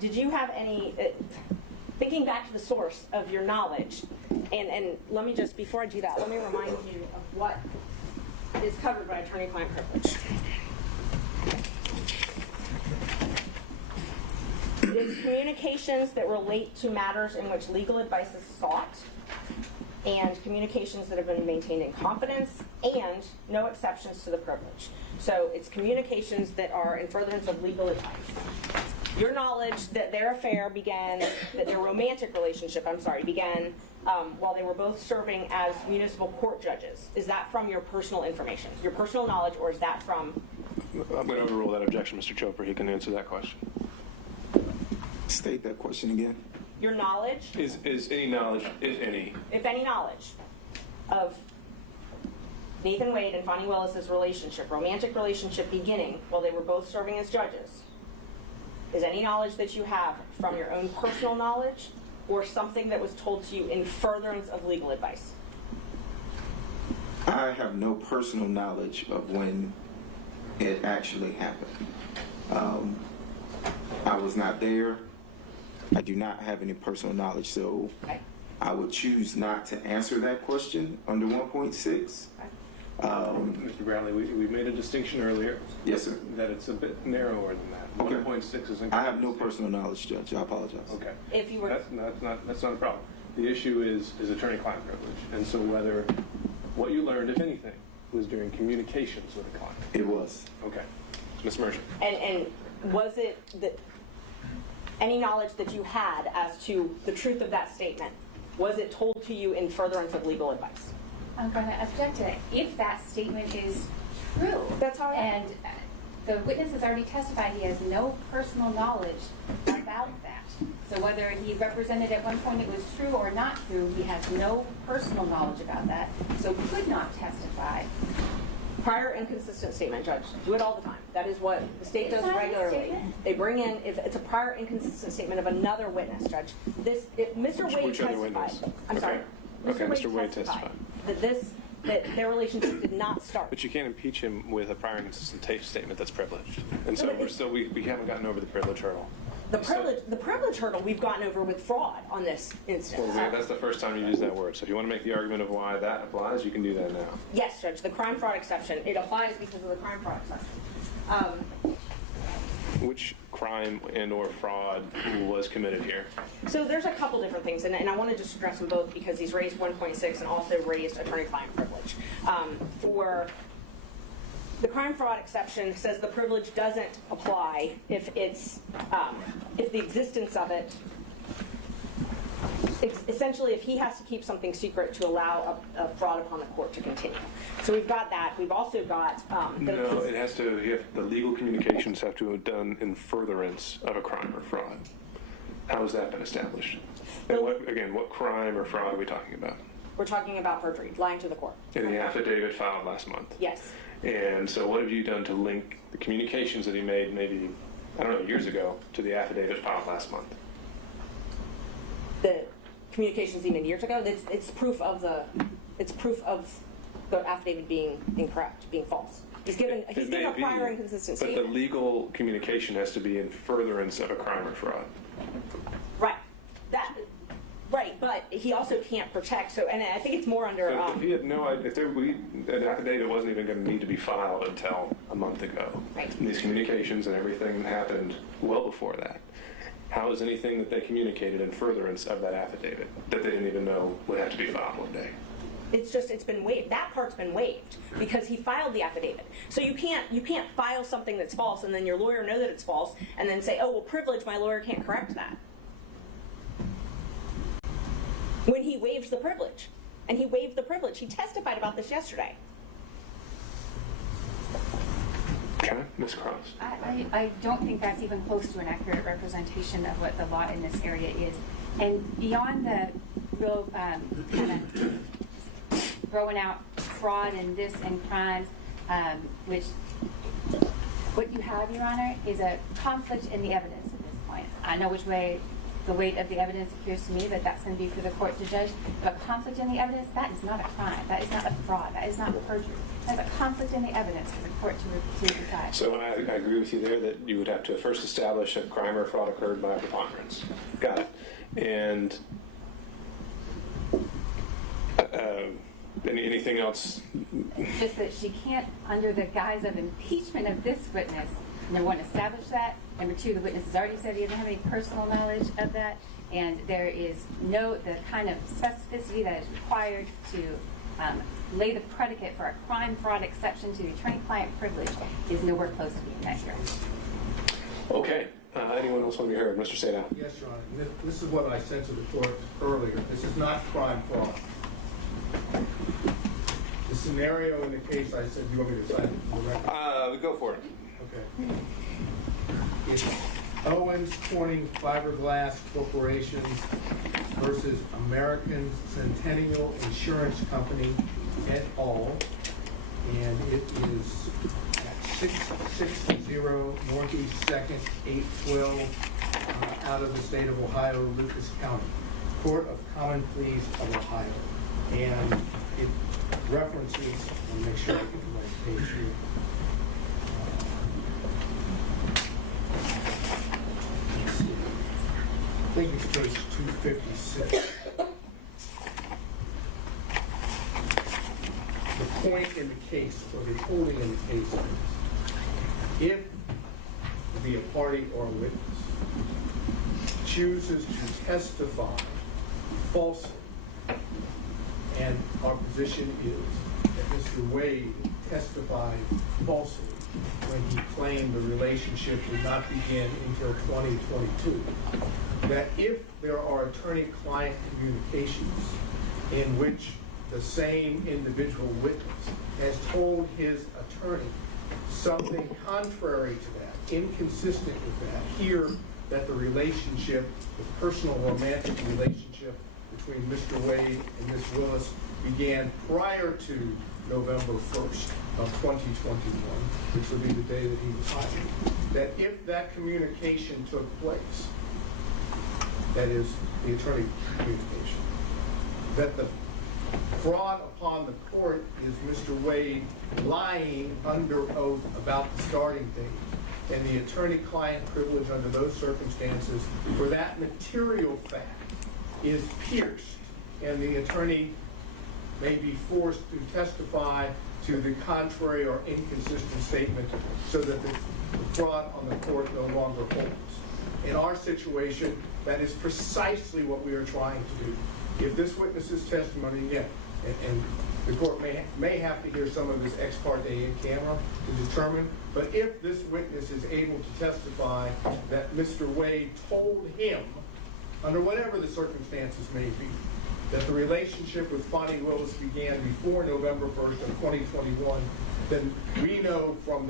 Did you have any, thinking back to the source of your knowledge, and let me just, before I do that, let me remind you of what is covered by attorney-client privilege. It is communications that relate to matters in which legal advice is sought, and communications that have been maintained in confidence, and no exceptions to the privilege. So it's communications that are in furtherance of legal advice. Your knowledge that their affair began, that their romantic relationship, began while they were both serving as municipal court judges. Is that from your personal information, your personal knowledge, or is that from? I'm going to overrule that objection, Mr. Chopra. He can answer that question. State that question again. Your knowledge? Is any knowledge, if any knowledge, of Nathan Wade and Fani Willis's relationship, romantic relationship beginning while they were both serving as judges, is any knowledge that you have from your own personal knowledge or something that was told to you in furtherance of legal advice? I have no personal knowledge of when it actually happened. I was not there. I do not have any personal knowledge, so I would choose not to answer that question under 1.6. Mr. Bradley, we made a distinction earlier. Yes, sir. That it's a bit narrower than that. Okay. 1.6 is. I have no personal knowledge, Judge. I apologize. Okay. If you were, that's not a problem. The issue is attorney-client privilege, and so whether what you learned, if anything, was during communications with a client. It was. Okay. Ms. Merchant. and was it that any knowledge that you had as to the truth of that statement, was it told to you in furtherance of legal advice? I'm going to object to that. If that statement is true, that's all right. And the witness has already testified he has no personal knowledge about that. So whether he represented at one point it was true or not true, he has no personal knowledge about that, so could not testify. Prior inconsistent statement, Judge. Do it all the time. That is what the state does It's not a regularly. statement. They bring in, it's a prior inconsistent statement of another witness, Judge. Mr. Wade Which other testified. witness? I'm sorry. Okay, Mr. Wade testified. That their relationship did not start. But you can't impeach him with a prior and consistent statement that's privileged. And so we haven't gotten over the privilege hurdle. The privilege hurdle we've gotten over with fraud on this instance. Well, that's the first time you used that word. So if you want to make the argument of why that applies, you can do that now. Yes, Judge, the crime fraud exception. It applies because of the crime fraud exception. Which crime and or fraud was committed here? So there's a couple different things, and I want to just address them both because he's raised 1.6 and also raised attorney-client privilege. For the crime fraud exception says the privilege doesn't apply if it's if the existence of it, essentially if he has to keep something secret to allow a fraud upon the court to continue. So we've got that. We've also got no, it has to. The legal communications have to have done in furtherance of a crime or fraud. How has that been established? And what crime or fraud are we talking about? We're talking about perjury, lying to the court. In the affidavit filed last month. Yes. And so what have you done to link the communications that he made maybe, I don't know, years ago to the affidavit filed last month? The communications he made years ago, it's proof of the affidavit being incorrect, being false. He's given a prior inconsistent statement. But the legal communication has to be in furtherance of a crime or fraud. Right, but he also can't protect. So, and I think it's more under. So if he had no idea, an affidavit wasn't even going to need to be filed until a month ago. Right. And these communications and everything happened well before that. How is anything that they communicated in furtherance of that affidavit that they didn't even know would have to be filed one day? It's been waived. That part's been waived because he filed the affidavit. So you can't file something that's false and then your lawyer know that it's false and then say, oh well, privilege, my lawyer can't correct that. When he waives the privilege, and he waived the privilege, he testified about this yesterday. Okay, Ms. Cross. I don't think that's even close to an accurate representation of what the law in this area is. And beyond the real kind of throwing out fraud and this and crimes, which what you have, Your Honor, is a conflict in the evidence at this point. I know which way the weight of the evidence appears to me, but that's going to be for the court to judge. But conflict in the evidence, that is not a crime. That is not a fraud. That is not perjury. That's a conflict in the evidence for the court to decide. So I agree with you there that you would have to first establish a crime or fraud occurred by a preponderance. Got it. And anything else? Just that she can't, under the guise of impeachment of this witness, number one, establish that. Number two, the witness has already said he doesn't have any personal knowledge of that. And there is the kind of specificity that is required to lay the predicate for a crime fraud exception to the attorney-client privilege is nowhere close to being met here. Okay. Anyone else want to be heard? Mr. Seda. Yes, Your Honor. This is what I said to the court earlier. This is not crime fraud. The scenario in the case, I said, you want me to cite it for the record? Go for it. Okay. It's Owens Corning Fiberglass Corporation versus American Centennial Insurance Company et al. And it is at 660 Northeast 2nd, 812, out of the state of Ohio, Lucas County, Court of Common Pleas of Ohio. And it references, I'll make sure I get the right page here. I think it's page 256. The point in the case, or the holding in the case, is if the party or witness chooses to testify falsely, and our position is that Mr. Wade testified falsely when he claimed the relationship did not begin until 2022, that if there are attorney-client communications in which the same individual witness has told his attorney something contrary to that, inconsistent with that, here that the relationship, the personal romantic relationship between Mr. Wade and Ms. Willis began prior to November 1st of 2021, which would be the day that he was hired, that if that communication took place, that is the attorney communication, that the fraud upon the court is Mr. Wade lying under oath about the starting date, and the attorney-client privilege under those circumstances for that material fact is pierced, and the attorney may be forced to testify to the contrary or inconsistent statement so that the fraud on the court no longer holds. In our situation, that is precisely what we are trying to do. If this witness's testimony, again, and the court may have to hear some of this ex parte in camera to determine, but if this witness is able to testify that Mr. Wade told him, under whatever the circumstances may be, that the relationship with Fani Willis began before November 1st of 2021, then we know from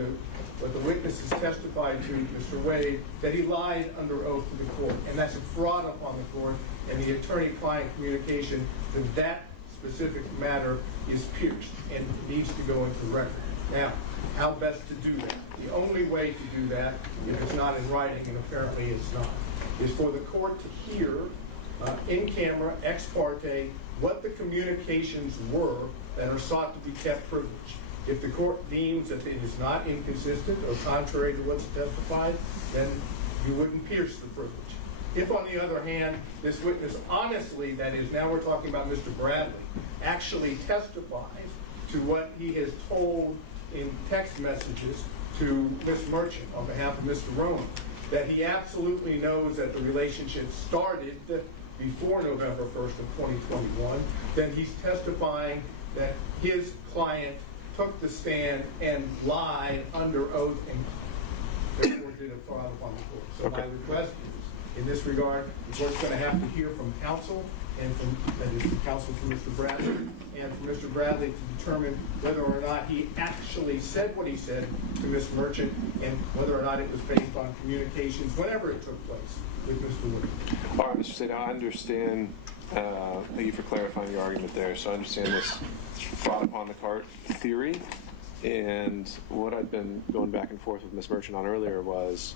what the witnesses testified to Mr. Wade that he lied under oath to the court, and that's a fraud upon the court, and the attorney-client communication to that specific matter is pierced and needs to go into the record. Now, how best to do that? The only way to do that, if it's not in writing, and apparently it's not, is for the court to hear in camera, ex parte, what the communications were that are sought to be kept privileged. If the court deems that it is not inconsistent or contrary to what's testified, then you wouldn't pierce the privilege. If, on the other hand, this witness honestly, that is, now we're talking about Mr. Bradley, actually testifies to what he has told in text messages to Ms. Merchant on behalf of Mr. Roman, that he absolutely knows that the relationship started before November 1st of 2021, then he's testifying that his client took the stand and lied under oath and therefore did a fraud upon the court. So my request is, in this regard, the court's going to have to hear from counsel, and that is the counsel from Mr. Bradley, and from Mr. Bradley to determine whether or not he actually said what he said to Ms. Merchant, and whether or not it was based on communications, whenever it took place, with Mr. Wood. All right, Mr. State, I understand. Thank you for clarifying your argument there. So I understand this fraud upon the cart theory, and what I've been going back and forth with Ms. Merchant on earlier was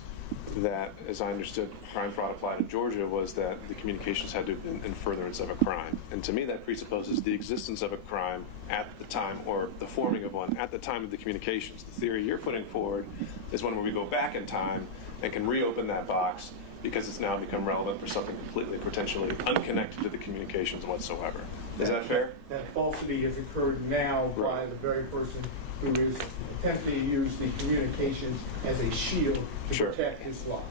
that, as I understood, crime fraud applied in Georgia was that the communications had to have been in furtherance of a crime. And to me, that presupposes the existence of a crime at the time, or the forming of one at the time of the communications. The theory you're putting forward is one where we go back in time and can reopen that box because it's now become relevant for something completely, potentially unconnected to the communications whatsoever. Is that fair? That falsity has occurred now by the very person who is attempting to use the communications as a shield to protect his lives.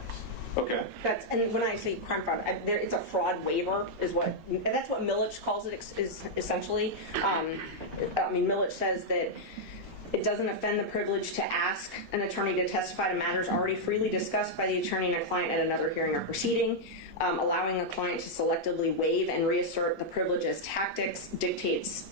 Okay. And when I say crime fraud, it's a fraud waiver, and that's what Millich calls it, is essentially. Millich says that it doesn't offend the privilege to ask an attorney to testify to matters already freely discussed by the attorney and a client at another hearing or proceeding. Allowing a client to selectively waive and reassert the privilege as tactics dictates,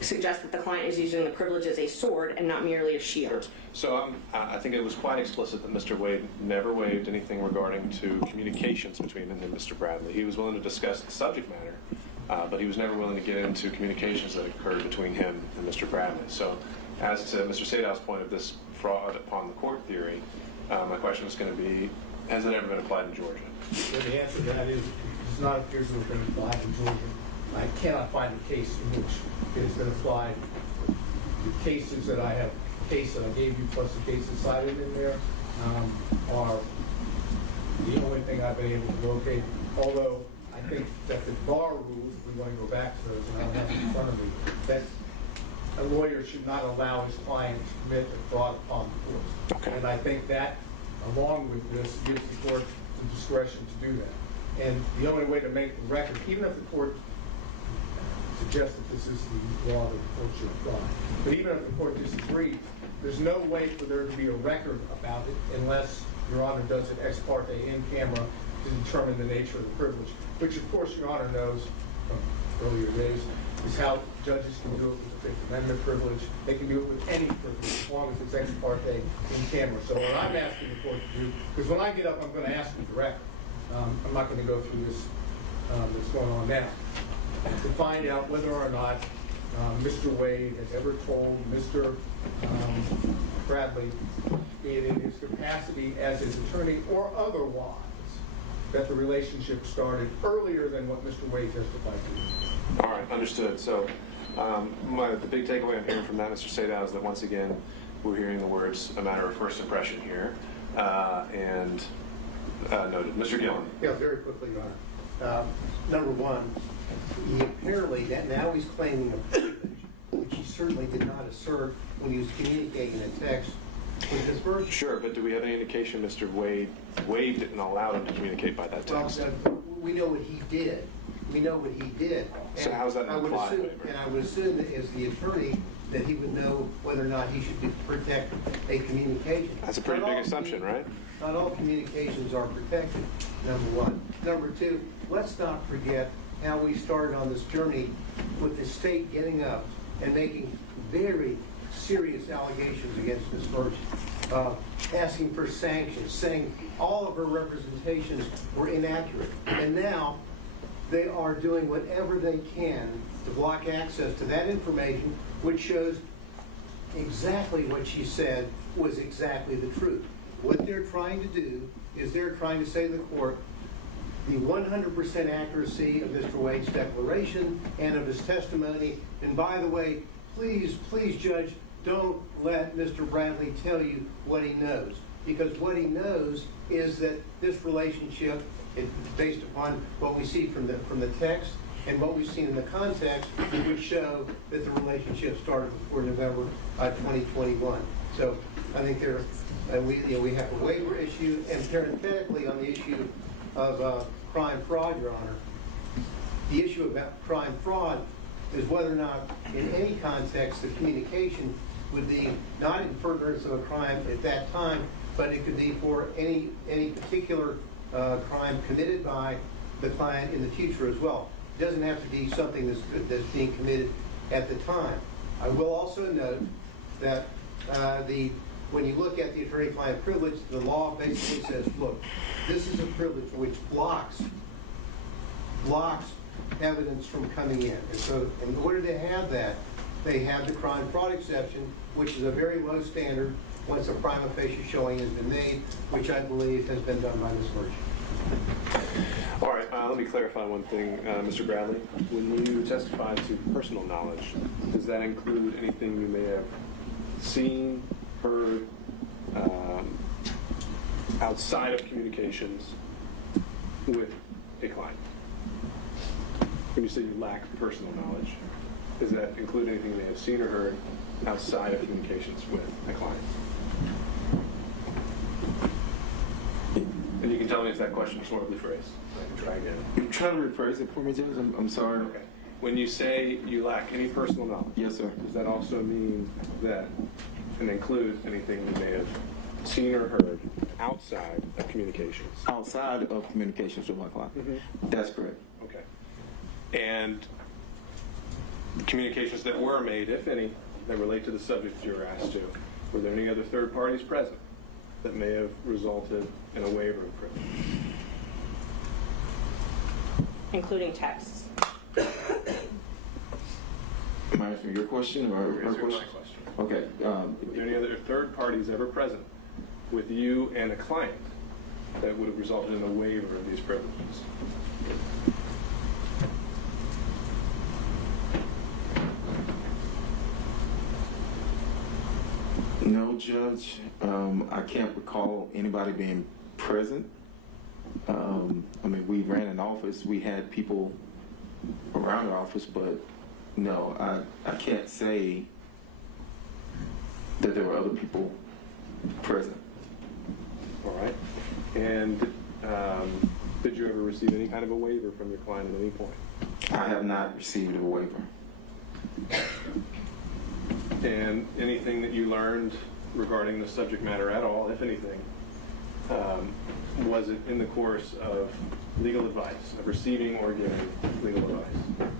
suggests that the client is using the privilege as a sword and not merely a shield. So I think it was quite explicit that Mr. Wade never waived anything regarding to communications between him and Mr. Bradley. He was willing to discuss the subject matter, but he was never willing to get into communications that occurred between him and Mr. Bradley. So as to Mr. Sadow's point of this fraud upon the court theory, my question was going to be, has it ever been applied in Georgia? Well, the answer to that is, it does not appear to have been applied in Georgia. I cannot find a case in which it has been applied. The cases that I have, the case that I gave you plus the cases cited in there, are the only thing I've been able to locate. Although I think that the bar rules, if we want to go back to those, and I don't have them in front of me, that a lawyer should not allow his client to commit a fraud upon the court. Okay. And I think that, along with this, gives the court the discretion to do that. And the only way to make the record, even if the court suggests that this is the law that the court should apply, but even if the court disagrees, there's no way for there to be a record about it unless Your Honor does it ex parte in camera to determine the nature of the privilege, which of course Your Honor knows from earlier days is how judges can do it with the Fifth Amendment privilege. They can do it with any privilege as long as it's ex parte in camera. So what I'm asking the court to do, because when I get up I'm going to ask you directly, I'm not going to go through this that's going on now, to find out whether or not Mr. Wade has ever told Mr. Bradley in his capacity as his attorney or otherwise that the relationship started earlier than what Mr. Wade testified to. All right, understood. So the big takeaway I'm hearing from that, Mr. Sadow, is that once again, we're hearing the words a matter of first impression here, and noted. Mr. Gillen. Yeah, very quickly, Your Honor. Number one, he apparently, now he's claiming a privilege, which he certainly did not assert when he was communicating a text with his version. Sure, but do we have any indication Mr. Wade waived it and allowed him to communicate by that text? Well, we know what he did. We know what he did. So how's that implied waiver? And I would assume that as the attorney, that he would know whether or not he should protect a communication. That's a pretty big assumption, right? Not all communications are protected, number one. Number two, let's not forget how we started on this journey with the state getting up and making very serious allegations against Ms. Merchant, asking for sanctions, saying all of her representations were inaccurate. And now they are doing whatever they can to block access to that information, which shows exactly what she said was exactly the truth. What they're trying to do is they're trying to say to the court the 100% accuracy of Mr. Wade's declaration and of his testimony. And by the way, please, Judge, don't let Mr. Bradley tell you what he knows. Because what he knows is that this relationship, based upon what we see from the text and what we've seen in the context, would show that the relationship started before November 2021. So I think we have a waiver issue, and parenthetically on the issue of crime fraud, Your Honor, the issue about crime fraud is whether or not in any context the communication would be not in furtherance of a crime at that time, but it could be for any particular crime committed by the client in the future as well. It doesn't have to be something that's being committed at the time. I will also note that when you look at the attorney-client privilege, the law basically says, look, this is a privilege which blocks evidence from coming in. And so in order to have that, they have the crime fraud exception, which is a very low standard once a prima facie showing has been made, which I believe has been done by Ms. Merchant. All right, let me clarify one thing, Mr. Bradley. When you testify to personal knowledge, does that include anything you may have seen, heard, outside of communications with a client? When you say you lack personal knowledge, does that include anything you may have seen or heard outside of communications with a client? And you can tell me if that question is horribly phrased. I can try again. You try to rephrase it for me, James? I'm sorry. Okay. When you say you lack any personal knowledge, yes, sir. Does that also mean that, and include anything you may have seen or heard outside of communications? Outside of communications with my client. Mm-hmm. That's correct. Okay. And communications that were made, if any, that relate to the subject you were asked to, were there any other third parties present that may have resulted in a waiver of privilege? Including texts. Am I answering your question or her question? My question. Okay. Were there any other third parties ever present with you and a client that would have resulted in a waiver of these privileges? No, Judge. I can't recall anybody being present. I mean, we ran an office. We had people around the office, but no, I can't say that there were other people present. All right. And did you ever receive any kind of a waiver from your client at any point? I have not received a waiver. And anything that you learned regarding the subject matter at all, if anything, was it in the course of legal advice, of receiving or giving legal advice?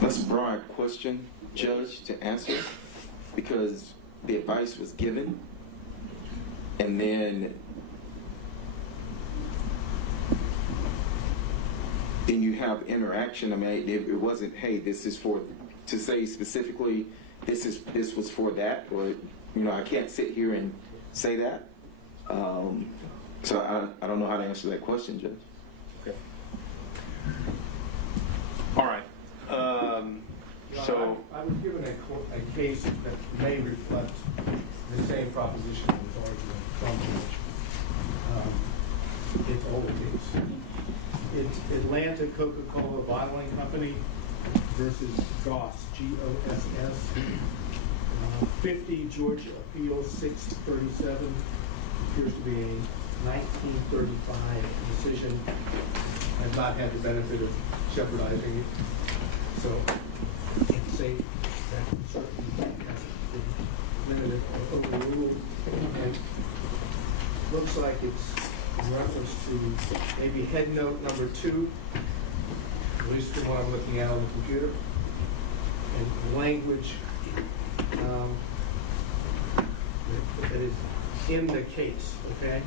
That's a broad question, Judge, to answer, because the advice was given, and then then you have interaction. I mean, it wasn't, hey, this is for, to say specifically, this was for that, or, I can't sit here and say that. So I don't know how to answer that question, Judge. Okay. All right. So I was given a case that may reflect the same proposition that was argued from George. It's old case. It's Atlanta Coca-Cola Bottling Company versus Goss, G-O-S-S. 50 Georgia Appeals 637. Appears to be a 1935 decision. I've not had the benefit of jeopardizing it, so I can't say that certain hasn't been limited or overruled. And looks like it's in reference to maybe head note number 2, at least from what I'm looking at on the computer, and language that is in the case, okay,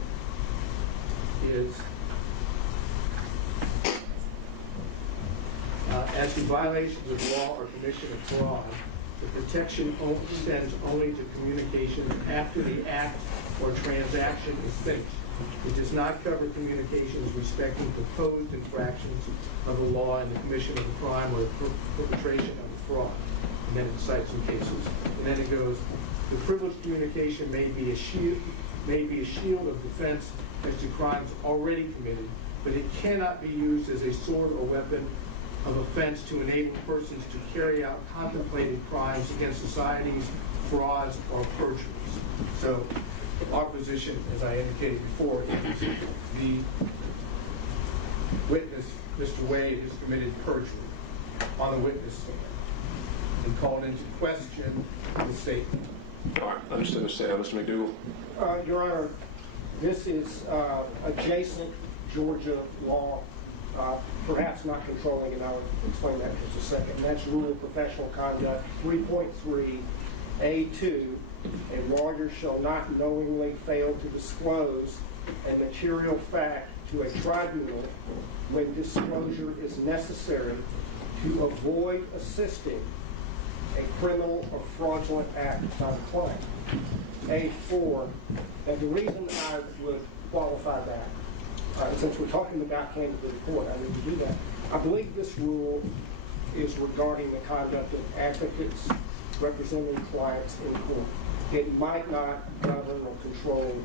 is as to violations of law or commission of fraud, the protection extends only to communications after the act or transaction is finished. It does not cover communications respecting proposed infractions of the law in the commission of the crime or the perpetration of the fraud. And then it cites some cases. And then it goes, the privileged communication may be a shield of defense as to crimes already committed, but it cannot be used as a sword or weapon of offense to enable persons to carry out contemplated crimes against societies, frauds, or perjuries. So our position, as I indicated before, is the witness, Mr. Wade, has committed perjury on the witness stand and called into question the statement. all right, understood. Mr. McDougall. Your Honor, this is adjacent Georgia law, perhaps not controlling, and I'll explain that in just a second. And that's Rule of Professional Conduct 3.3A2. A lawyer shall not knowingly fail to disclose a material fact to a tribunal when disclosure is necessary to avoid assisting a criminal or fraudulent act on a client. A4, and the reason I would qualify that, since we're talking about candidate report, I need to do that. I believe this rule is regarding the conduct of advocates representing clients in court. It might not govern or control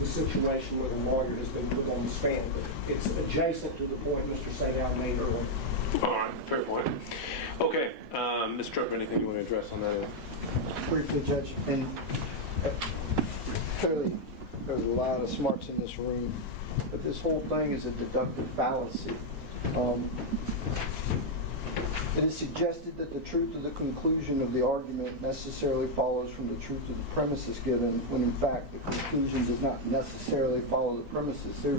the situation where the lawyer has been put on the stand, but it's adjacent to the point Mr. Sadow made earlier. All right, fair point. Okay, Mr. Trump, anything you want to address on that? Briefly, Judge, and clearly there's a lot of smarts in this room, but this whole thing is a deductive fallacy. It is suggested that the truth of the conclusion of the argument necessarily follows from the truth of the premises given, when in fact the conclusion does not necessarily follow the premises. They're,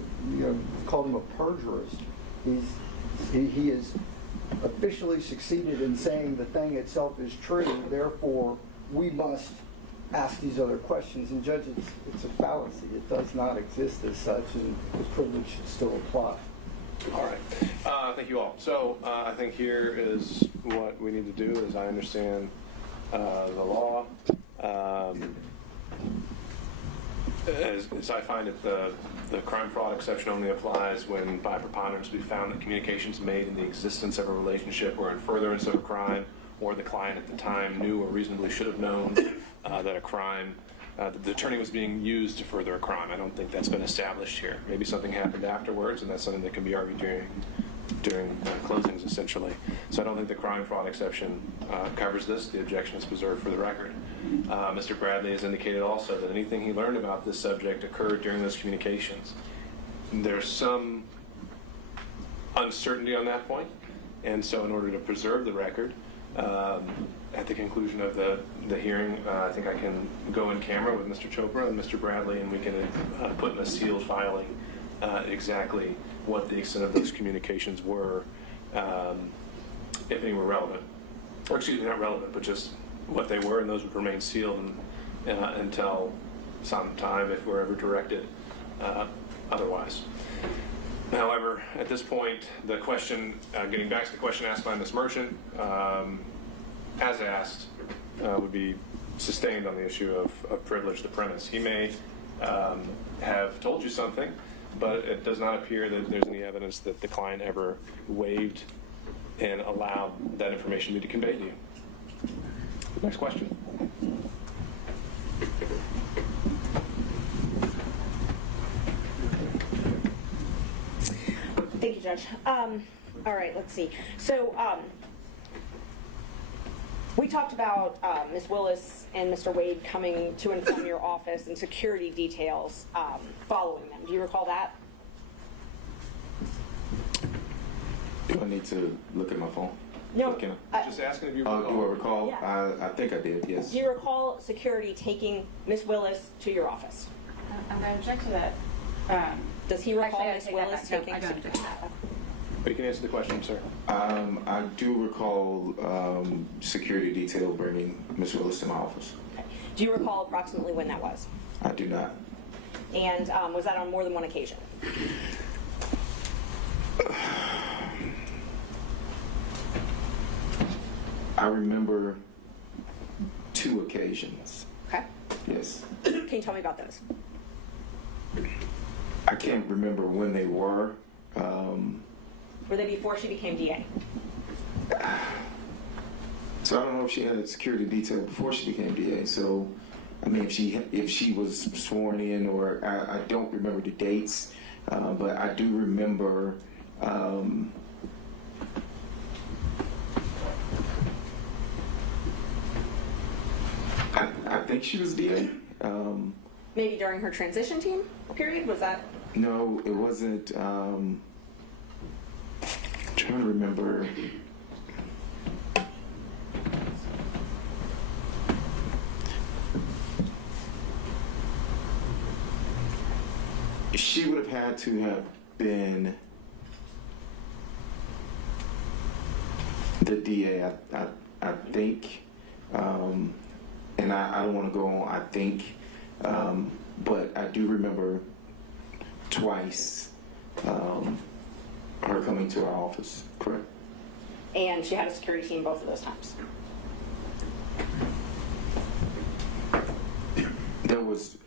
called him a perjurist. He has officially succeeded in saying the thing itself is true, therefore we must ask these other questions. And Judge, it's a fallacy. It does not exist as such, and the privilege should still apply. All right. Thank you all. So I think here is what we need to do, as I understand the law. As I find it, the crime fraud exception only applies when by preponderance we found that communications made in the existence of a relationship or in furtherance of a crime, or the client at the time knew or reasonably should have known that a crime, that the attorney was being used to further a crime. I don't think that's been established here. Maybe something happened afterwards, and that's something that can be argued during closings, essentially. So I don't think the crime fraud exception covers this. The objection is preserved for the record. Mr. Bradley has indicated also that anything he learned about this subject occurred during those communications. There's some uncertainty on that point, and so in order to preserve the record, at the conclusion of the hearing, I think I can go in camera with Mr. Chopra and Mr. Bradley, and we can put in a sealed filing exactly what the extent of those communications were, if any were relevant. Or excuse me, not relevant, but just what they were, and those would remain sealed until some time if we're ever directed otherwise. However, at this point, the question, getting back to the question asked by Ms. Merchant, as asked, would be sustained on the issue of privilege to premise. He may have told you something, but it does not appear that there's any evidence that the client ever waived and allowed that information to be conveyed to you. Next question. Thank you, Judge. All right, let's see. So we talked about Ms. Willis and Mr. Wade coming to and from your office and security details following them. Do you recall that? Do I need to look at my phone? No. Just asking if you recall. recall. Do I recall? Yeah. I think I did, yes. Do you recall security taking Ms. Willis to your office? I'm going to object to that. Does he recall Actually, I Ms. take that Willis back. No, taking I don't object to that. But you can answer the question, sir. I do recall security detail bringing Ms. Willis to my office. Okay. Do you recall approximately when that was? I do not. And was that on more than one occasion? I remember 2 occasions. Okay. Yes. Can you tell me about those? I can't remember when they were. Were they before she became DA? So I don't know if she had a security detail before she became DA. So, I mean, if she was sworn in, or I don't remember the dates, but I do remember. I think she was DA. Maybe during her transition team period? Was that? No, it wasn't. I'm trying to remember. She would have had to have been the DA, I think. And I don't want to go on, I think. But I do remember twice her coming to our office, correct? And she had a security team both of those times? There was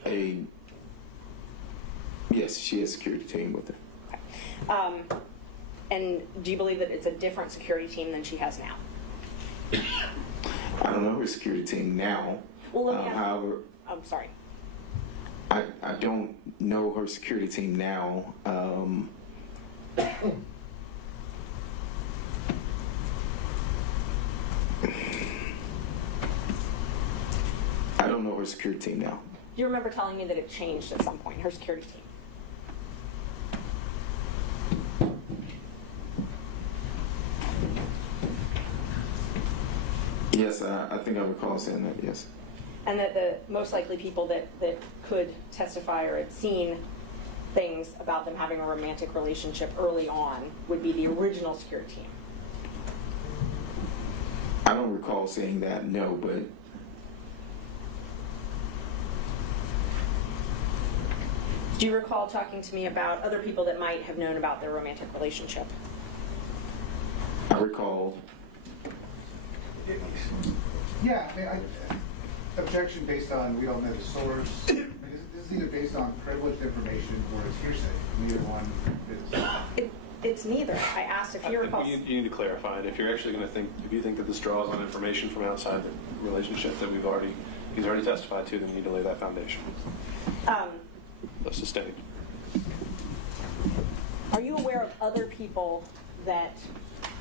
yes, she had a security team with her. Okay. And do you believe that it's a different security team than she has now? I don't know her security team now. Well, let me ask however, I'm sorry. I don't know her security team now. I don't know her security team now. Do you remember telling me that it changed at some point, her security team? Yes, I think I recall saying that, yes. And that the most likely people that could testify or had seen things about them having a romantic relationship early on would be the original security team? I don't recall saying that, no, but do you recall talking to me about other people that might have known about their romantic relationship? I recall. Yeah, I mean, objection based on we don't know the source. This is either based on privileged information or it's hearsay. Neither one is. It's neither. I asked if you recall. You need to clarify it. If you're actually going to think, if you think that this draws on information from outside the relationship that he's already testified to, then you need to lay that foundation. That's sustained. Are you aware of other people that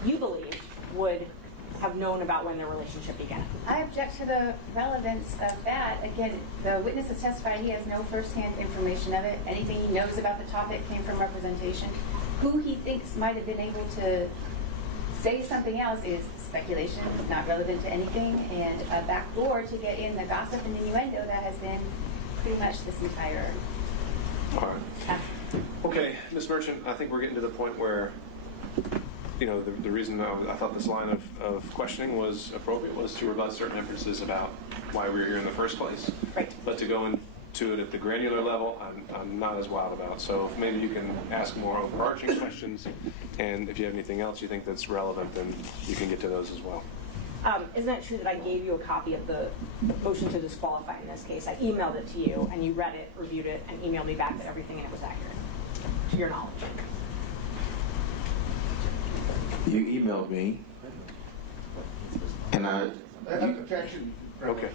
you believe would have known about when their relationship began? I object to the relevance of that. Again, the witness has testified he has no firsthand information of it. Anything he knows about the topic came from representation. Who he thinks might have been able to say something else is speculation, not relevant to anything, and a backdoor to get in the gossip and innuendo that has been pretty much this entire. All right. Okay, Ms. Merchant, I think we're getting to the point where, you know, the reason I thought this line of questioning was appropriate was to rebut certain inferences about why we were here in the first place. Right. But to go to it at the granular level, I'm not as wild about. So if maybe you can ask more overarching questions, and if you have anything else you think that's relevant, then you can get to those as well. Isn't it true that I gave you a copy of the motion to disqualify in this case? I emailed it to you, and you read it, reviewed it, and emailed me back that everything in it was accurate, to your knowledge. You emailed me, and Objection. Okay.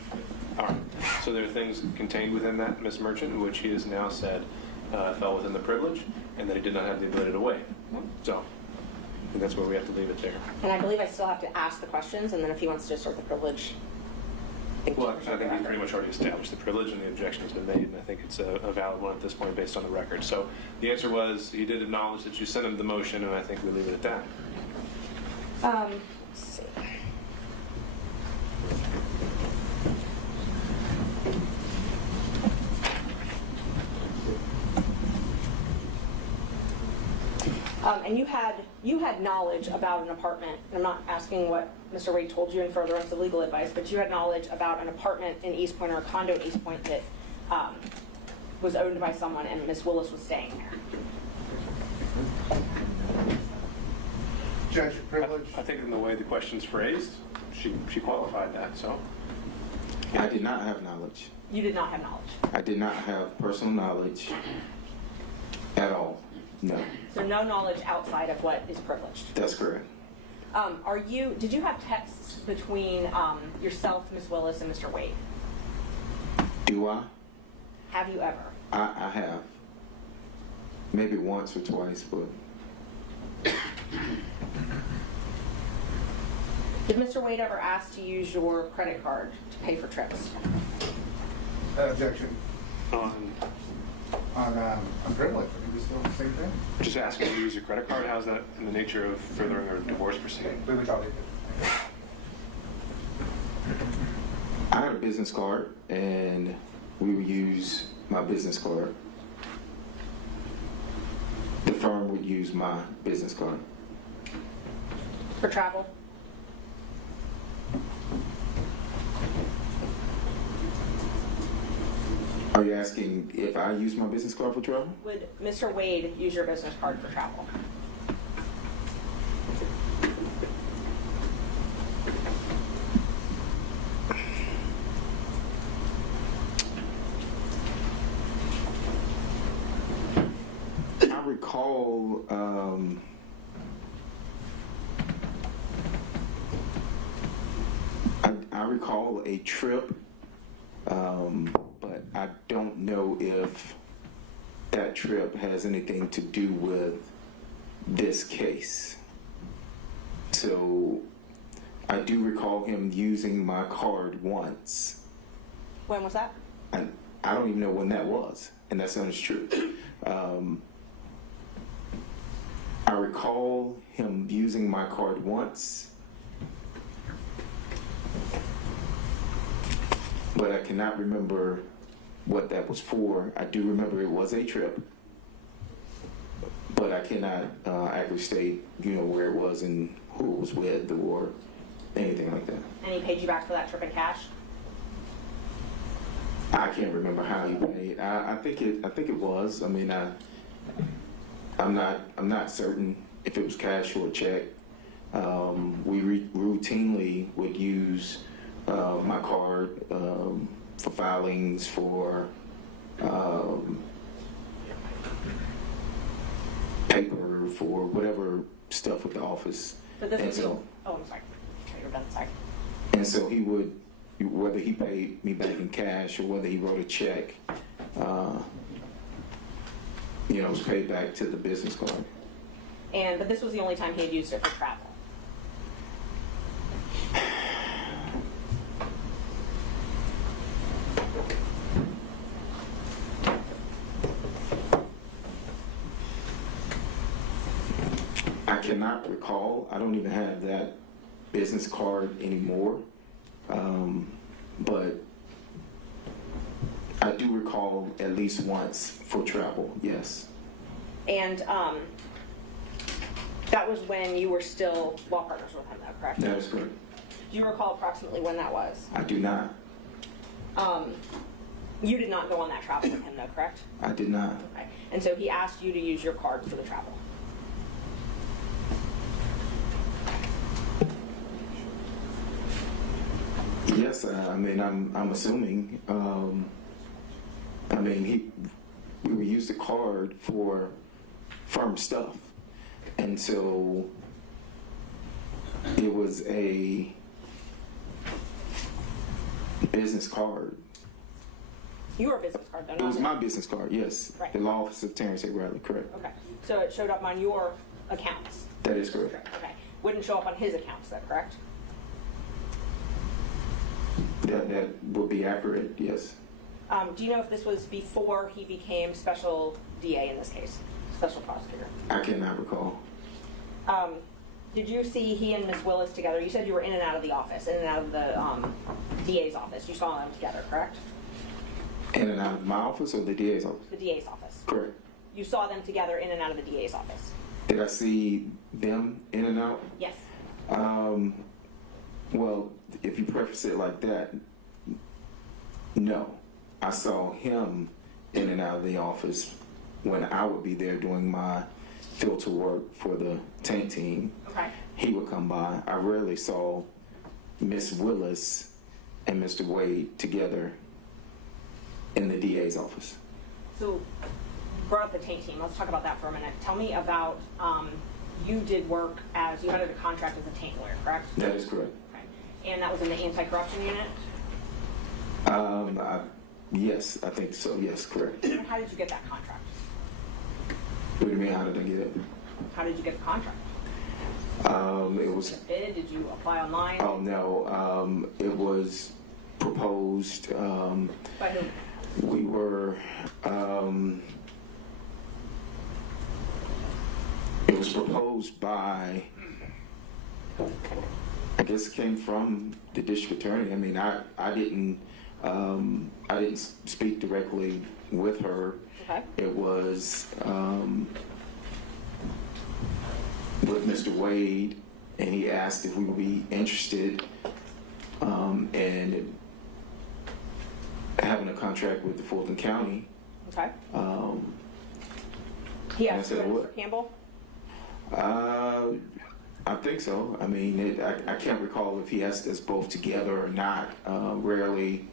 All right. So there are things contained within that, Ms. Merchant, which he has now said fell within the privilege, and that he did not have the ability to waive. So I think that's where we have to leave it there. And I believe I still have to ask the questions, and then if he wants to assert the privilege. Well, I think he's pretty much already established the privilege, and the objection has been made, and I think it's a valid one at this point based on the record. So the answer was he did acknowledge that you sent him the motion, and I think we leave it at that. Let's see. And you had knowledge about an apartment. I'm not asking what Mr. Wade told you in furtherance of legal advice, but you had knowledge about an apartment in East Point or a condo in East Point that was owned by someone, and Miss Willis was staying there. Judge, privilege. I think in the way the question's phrased, she qualified that. So I did not have knowledge. You did not have knowledge. I did not have personal knowledge at all. No. So no knowledge outside of what is privileged. That's correct. Did you have texts between yourself, Miss Willis, and Mr. Wade? Do I? Have you ever? I have. Maybe once or twice, but. Did Mr. Wade ever ask to use your credit card to pay for trips? Objection. On privilege. I think we still the same thing. Just asking to use your credit card. How's that in the nature of furthering a divorce proceeding? I had a business card, and we would use my business card. The firm would use my business card. For travel? Are you asking if I use my business card for travel? Would Mr. Wade use your business card for travel? I recall I recall a trip, but I don't know if that trip has anything to do with this case. So I do recall him using my card once. When was that? And I don't even know when that was, and that sounds true. I recall him using my card once, but I cannot remember what that was for. I do remember it was a trip, but I cannot accurately state, where it was and who it was with or anything like that. And he paid you back for that trip in cash? I can't remember how he paid. I think it was. I mean, I'm not certain if it was cash or a check. We routinely would use my card for filings, for paper, for whatever stuff with the office. But this was I'm sorry. You're done. Sorry. And so he would, whether he paid me back in cash or whether he wrote a check, it was paid back to the business card. But this was the only time he had used it for travel. I cannot recall. I don't even have that business card anymore. But I do recall at least once for travel, yes. And that was when you were still law partners with him, though, correct? That is correct. Do you recall approximately when that was? I do not. You did not go on that travel with him though, correct? I did not. Okay. And so he asked you to use your card for the travel. Yes, I mean, I'm assuming. I mean, we would use the card for firm stuff, and so it was a business card. Your business card, though. It was my business card, yes. Right. The law office of Terrence A. Bradley, correct. Okay. So it showed up on your accounts. That is correct. Okay. Wouldn't show up on his accounts, is that correct? That would be accurate, yes. Do you know if this was before he became special DA in this case, special prosecutor? I cannot recall. Did you see he and Ms. Willis together? You said you were in and out of the office, in and out of the DA's office. You saw them together, correct? In and out of my office or the DA's office? The DA's office. Correct. You saw them together in and out of the DA's office? Did I see them in and out? Yes. Well, if you preface it like that, no. I saw him in and out of the office when I would be there doing my filter work for the tank team. Okay. He would come by. I rarely saw Miss Willis and Mr. Wade together in the DA's office. So, brought up the tank team. Let's talk about that for a minute. Tell me about, you did work as, you had a contract as a tank lawyer, correct? That is correct. Okay. And that was in the anti-corruption unit? Yes, I think so. Yes, correct. And how did you get that contract? What do you mean, how did I get it? How did you get the contract? It was... Bid? Did you apply online? Oh, no. It was proposed... By who? We were... it was proposed by... I guess it came from the district attorney. I mean, I didn't speak directly with her. Okay. It was with Mr. Wade, and he asked if we would be interested in having a contract with the Fulton County. Okay. He asked you, Mr. Campbell? I think so. I mean, I can't recall if he asked us both together or not. Rarely.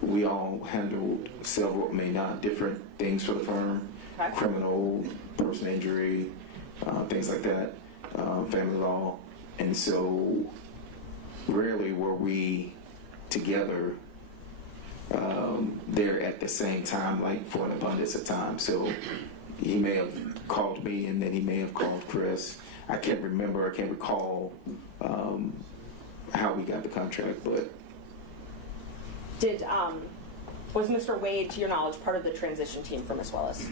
We all handled several, different things for the firm. Okay. Criminal, personal injury, things like that, family law. And so rarely were we together there at the same time, like for an abundance of time. So he may have called me and then he may have called Chris. I can't remember, I can't recall how we got the contract, but was Mr. Wade, to your knowledge, part of the transition team for Ms. Willis?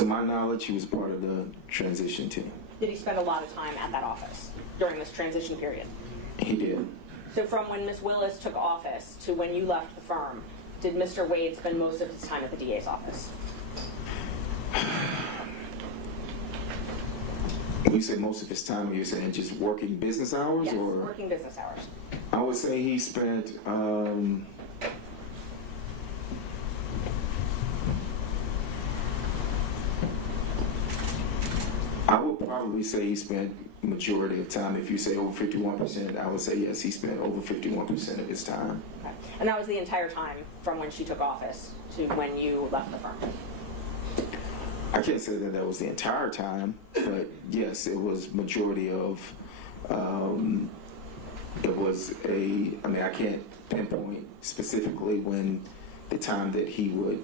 to my knowledge, he was part of the transition team. Did he spend a lot of time at that office during this transition period? He did. So from when Ms. Willis took office to when you left the firm, did Mr. Wade spend most of his time at the DA's office? When you say most of his time, are you saying just working business hours? Yes, or working business hours. I would say he spent I would probably say he spent majority of time. If you say over 51%, I would say yes, he spent over 51% of his time. Okay. And that was the entire time from when she took office to when you left the firm? I can't say that was the entire time, but yes, it was majority of, it was I can't pinpoint specifically when the time that he would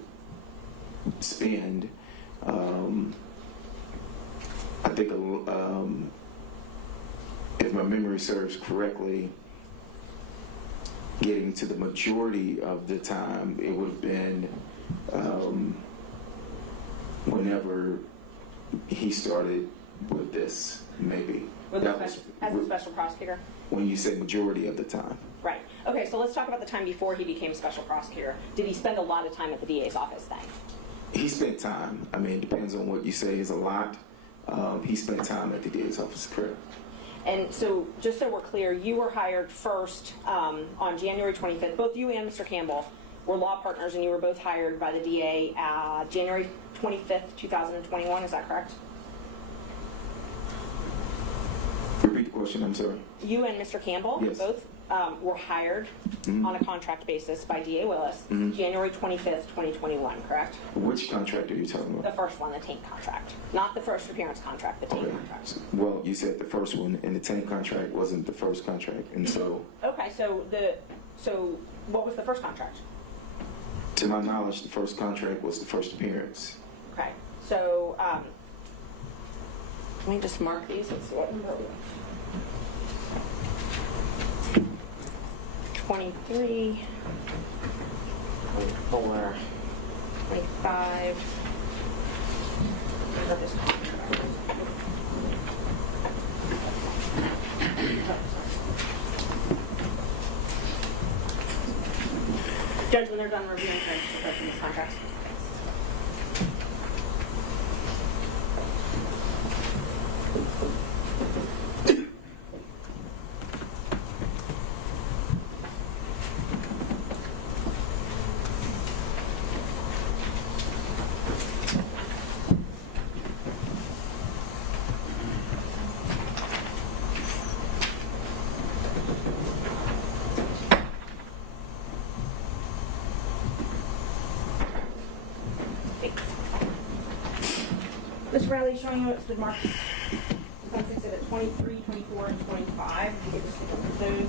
spend. I think if my memory serves correctly, getting to the majority of the time, it would have been whenever he started with this, maybe. As a special prosecutor? When you say majority of the time. Right. Okay, so let's talk about the time before he became special prosecutor. Did he spend a lot of time at the DA's office then? He spent time. I mean, it depends on what you say is a lot. He spent time at the DA's office, correct. And so, just so we're clear, you were hired first on January 25th. Both you and Mr. Campbell were law partners, and you were both hired by the DA January 25th, 2021. Is that correct? Repeat the question, I'm sorry. You and Mr. Campbell Yes. both were hired on a contract basis by DA Willis January 25th, 2021, correct? Which contract are you talking The about? first one, the taint contract. Not the first appearance contract, the taint contract. Well, you said the first one, and the tank contract wasn't the first contract, and so, Okay, so what was the first contract? to my knowledge, the first contract was the first appearance. Okay, so let me just mark these. Let's see what number we 23, 24, 25. Where's this contract? Judge, when they're done reviewing, can I just open these contracts? Mr. Riley, showing you what's been marked. That's exhibit 23, 24, and 25. You can just look at those.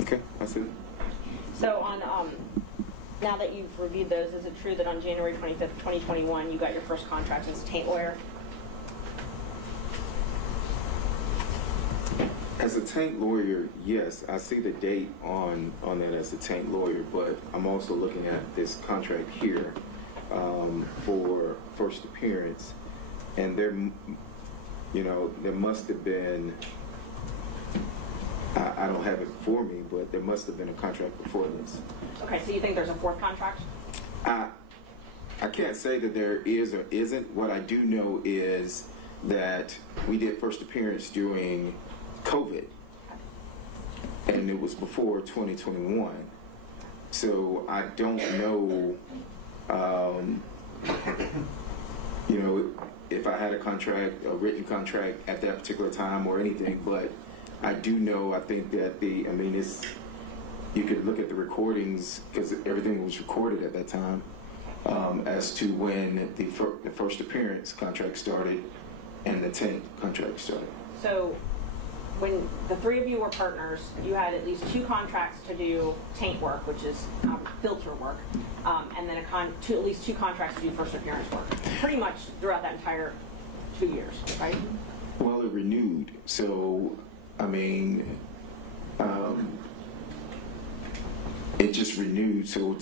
Okay, I see. So on, now that you've reviewed those, is it true that on January 25th, 2021, you got your first contract as a taint lawyer? As a taint lawyer, yes, I see the date on that as a taint lawyer, but I'm also looking at this contract here for first appearance, and there must have been, I don't have it before me, but there must have been a contract before this. Okay, so you think there's a fourth contract? I can't say that there is or isn't. What I do know is that we did first appearance during COVID, and it was before 2021. So I don't know, if I had a written contract at that particular time or anything, but I do know, I think that you could look at the recordings, because everything was recorded at that time, as to when the first appearance contract started and the taint contract started. So when the three of you were partners, you had at least two contracts to do taint work, which is filter work, and then at least two contracts to do first appearance work, pretty much throughout that entire 2 years, right? Well, it renewed, so it just renewed. So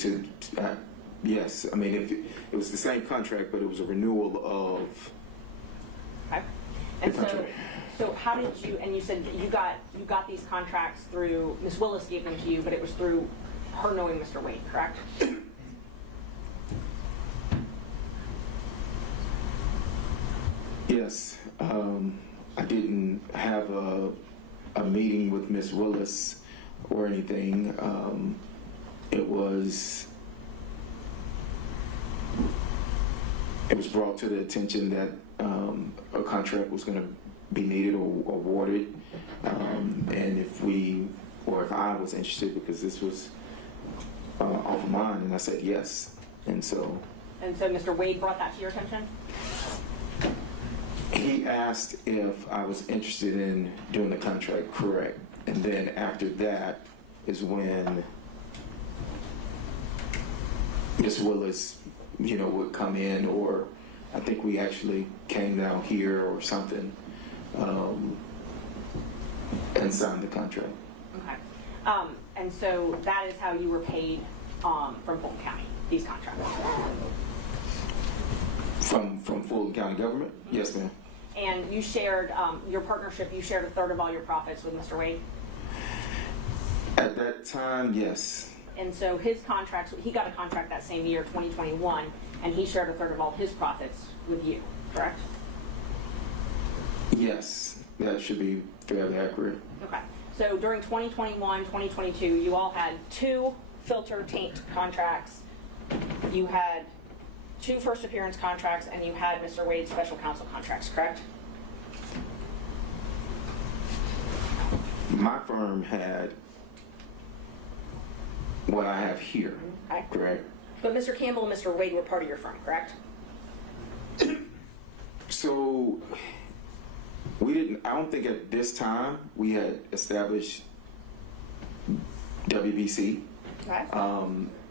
yes, if it was the same contract, but it was a renewal of the contract. So how did you, and you said that you got these contracts through, Ms. Willis gave them to you, but it was through her knowing Mr. Wade, correct? Yes, I didn't have a meeting with Ms. Willis or anything. It was brought to the attention that a contract was going to be needed or awarded, and if I was interested, because this was off of mine, and I said yes. And so Mr. Wade brought that to your attention? He asked if I was interested in doing the contract, correct. And then after that is when Ms. Willis, would come in, or I think we actually came down here or something, and signed the contract. Okay. And so that is how you were paid from Fulton County, these contracts? From Fulton County government? Yes, ma'am. And you shared, your partnership, you shared a third of all your profits with Mr. Wade? At that time, yes. And so his contracts, he got a contract that same year, 2021, and he shared a third of all his profits with you, correct? Yes, that should be fairly accurate. Okay. So during 2021, 2022, you all had 2 filter taint contracts. You had 2 first appearance contracts, and you had Mr. Wade's special counsel contracts, correct? My firm had what I have here, Okay. correct? But Mr. Campbell and Mr. Wade were part of your firm, correct? So I don't think at this time we had established WBC. Okay.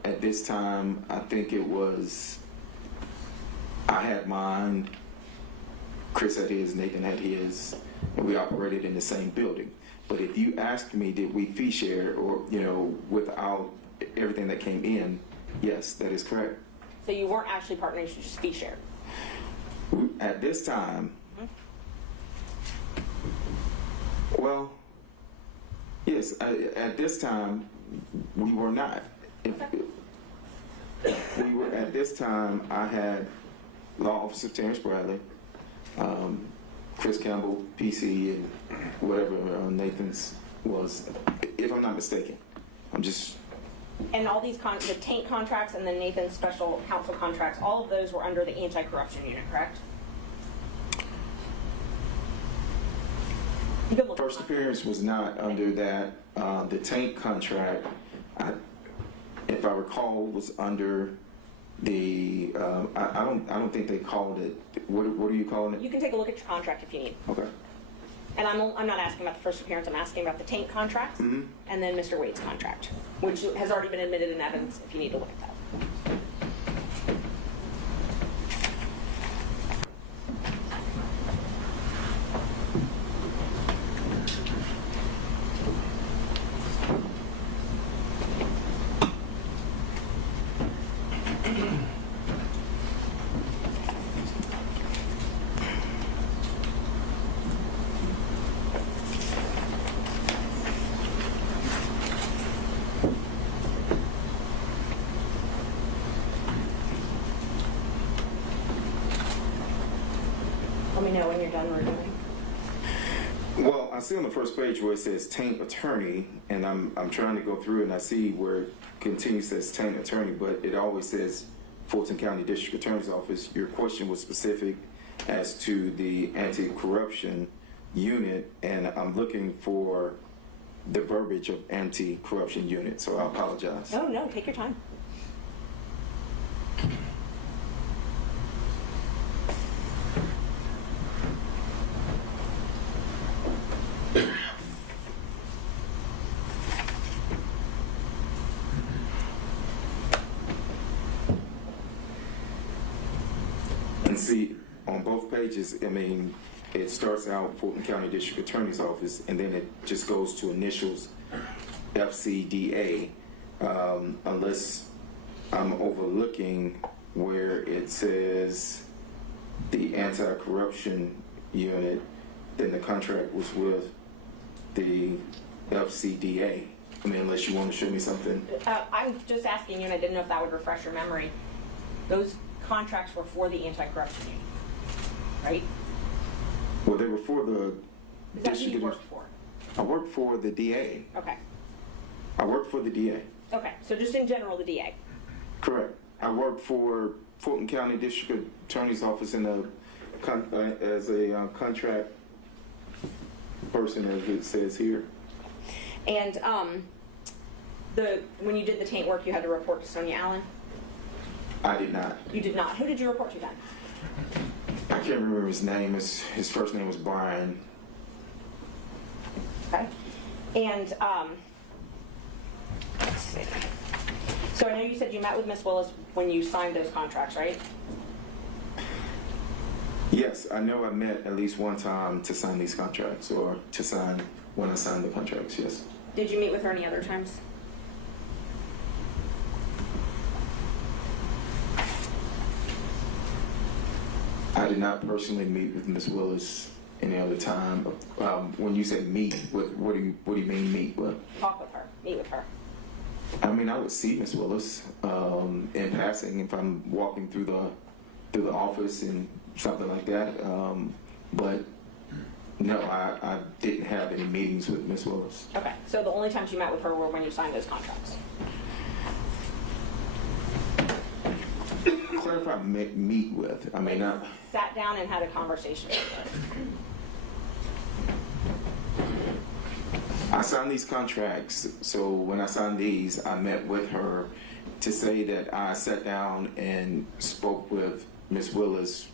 At this time, I think I had mine, Chris had his, Nathan had his, and we operated in the same building. But if you asked me, did we fee share or, without everything that came in, yes, that is correct. So you weren't actually partners, you just fee shared? At this time, well, yes, at this time, we were not. At this time, I had Law Officer Terrence Bradley, Chris Campbell, PC, and whatever Nathan's was, if I'm not mistaken. And all these, the taint contracts and then Nathan's special counsel contracts, all of those were under the anti-corruption unit, correct? First appearance was not under that. The taint contract, if I recall, was under the. I don't think they called it. What are you calling it? You can take a look at your contract if you need. Okay. And I'm not asking about the first appearance. I'm asking about the taint contracts and then Mr. Wade's contract, which has already been admitted in evidence. If you need to look at that. Let me know when you're done reviewing. Well, I see on the first page where it says taint attorney, and I'm trying to go through and I see where it continues says taint attorney, but it always says Fulton County District Attorney's Office. Your question was specific as to the anti-corruption unit, and I'm looking for the verbiage of anti-corruption unit, so I apologize. No, take your time. And see, on both pages, it starts out Fulton County District Attorney's Office, and then it just goes to initials FCDA, unless I'm overlooking where it says the anti-corruption unit, then the contract was with the FCDA. Unless you want to show me something. I'm just asking you, and I didn't know if that would refresh your memory. Those contracts were for the anti-corruption unit, right? Well, they were for the Is that who you district. worked for? I worked for the DA. Okay. I worked for the DA. Okay, so just in general, the DA. Correct. I worked for Fulton County District Attorney's Office in as a contract person, as it says here. And when you did the taint work, you had to report to Sonia Allen? I did not. You did not. Who did you report to then? I can't remember his name. His first name was Brian. Okay. And let's see. So I know you said you met with Miss Willis when you signed those contracts, right? Yes, I know I met at least one time to sign these contracts, or to sign when I signed the contracts, yes. Did you meet with her any other times? I did not personally meet with Miss Willis any other time. When you say meet, what do you mean meet with? Talk with her, meet with her. I mean, I would see Miss Willis in passing if I'm walking through the office and something like that. But no, I didn't have any meetings with Miss Willis. Okay, so the only times you met with her were when you signed those contracts? Clarify meet with. I mean, not. Sat down and had a conversation with her. I signed these contracts, so when I signed these, I met with her to say that I sat down and spoke with Miss Willis.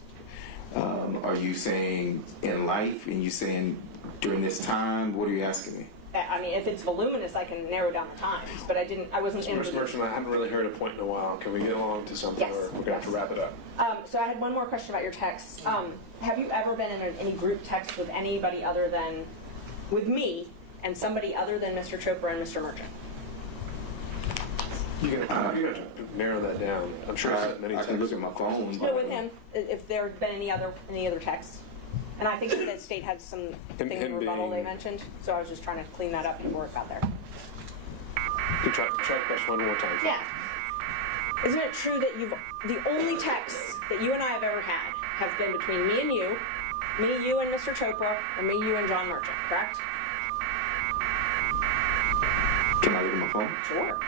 Are you saying in life, and you saying during this time? What are you asking me? I mean, if it's voluminous, I can narrow down the times, but I wasn't in. Mr. Merchant, I haven't really heard a point in a while. Can we get along to something, Yes, or we're going to have to wrap it up? So I had one more question about your text. Have you ever been in any group text with anybody other than, with me, and somebody other than Mr. Chopra and Mr. Merchant? You're going to narrow that down. I'm sure I said many times. I can look at my phone. No, with him, if there had been any other texts. And I think that the state had some things in rebuttal they mentioned, so I was just trying to clean that up before it got there. Can you try the question one more time? Yeah. Isn't it true that the only texts that you and I have ever had have been between me, you, and Mr. Chopra, or me, you, and John Merchant, correct? Can I look at my phone? Sure.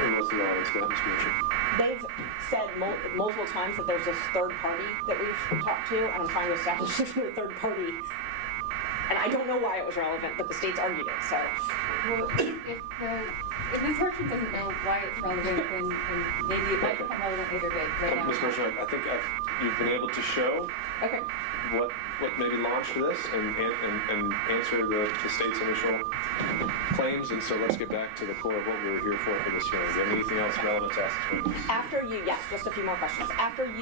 Most of the audience got Mr. Merchant. They've said multiple times that there's this third party that we've talked to, and I'm trying to establish this with a third party. And I don't know why it was relevant, but the state's argued it, so. Well, if Ms. Merchant doesn't know why it's relevant, then maybe it might become relevant later, but right now. Ms. Merchant, I think you've been able to show what maybe launched this and answer the state's initial claims, and so let's get back to the core of what we were here for this hearing. Do you have anything else relevant to ask this witness? Yes, just a few more questions. After it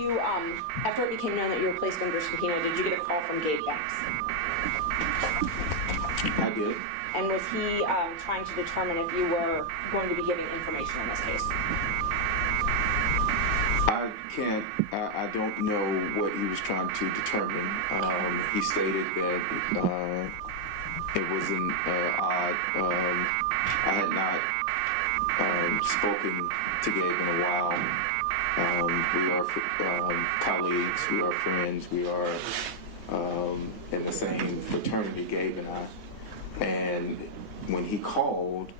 became known that you were placed under subpoena, did you get a call from Gabe Banks? I did. And was he trying to determine if you were going to be giving information in this case? I don't know what he was trying to determine. He stated that it was an odd. I had not spoken to Gabe in a while. We are colleagues, we are friends, we are in the same fraternity, Gabe and I. And when he called,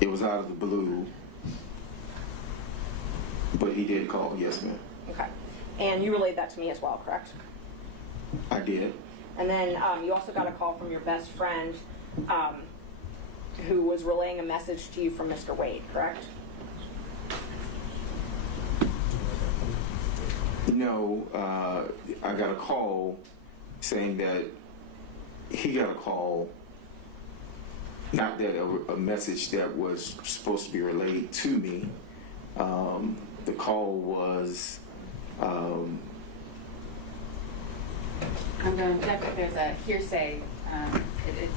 it was out of the blue. But he did call, yes, ma'am. Okay. And you relayed that to me as well, correct? I did. And then you also got a call from your best friend who was relaying a message to you from Mr. Wade, correct? No, I got a call saying that he got a call, not that a message that was supposed to be relayed to me. The call was. I'm going to check if there's a hearsay.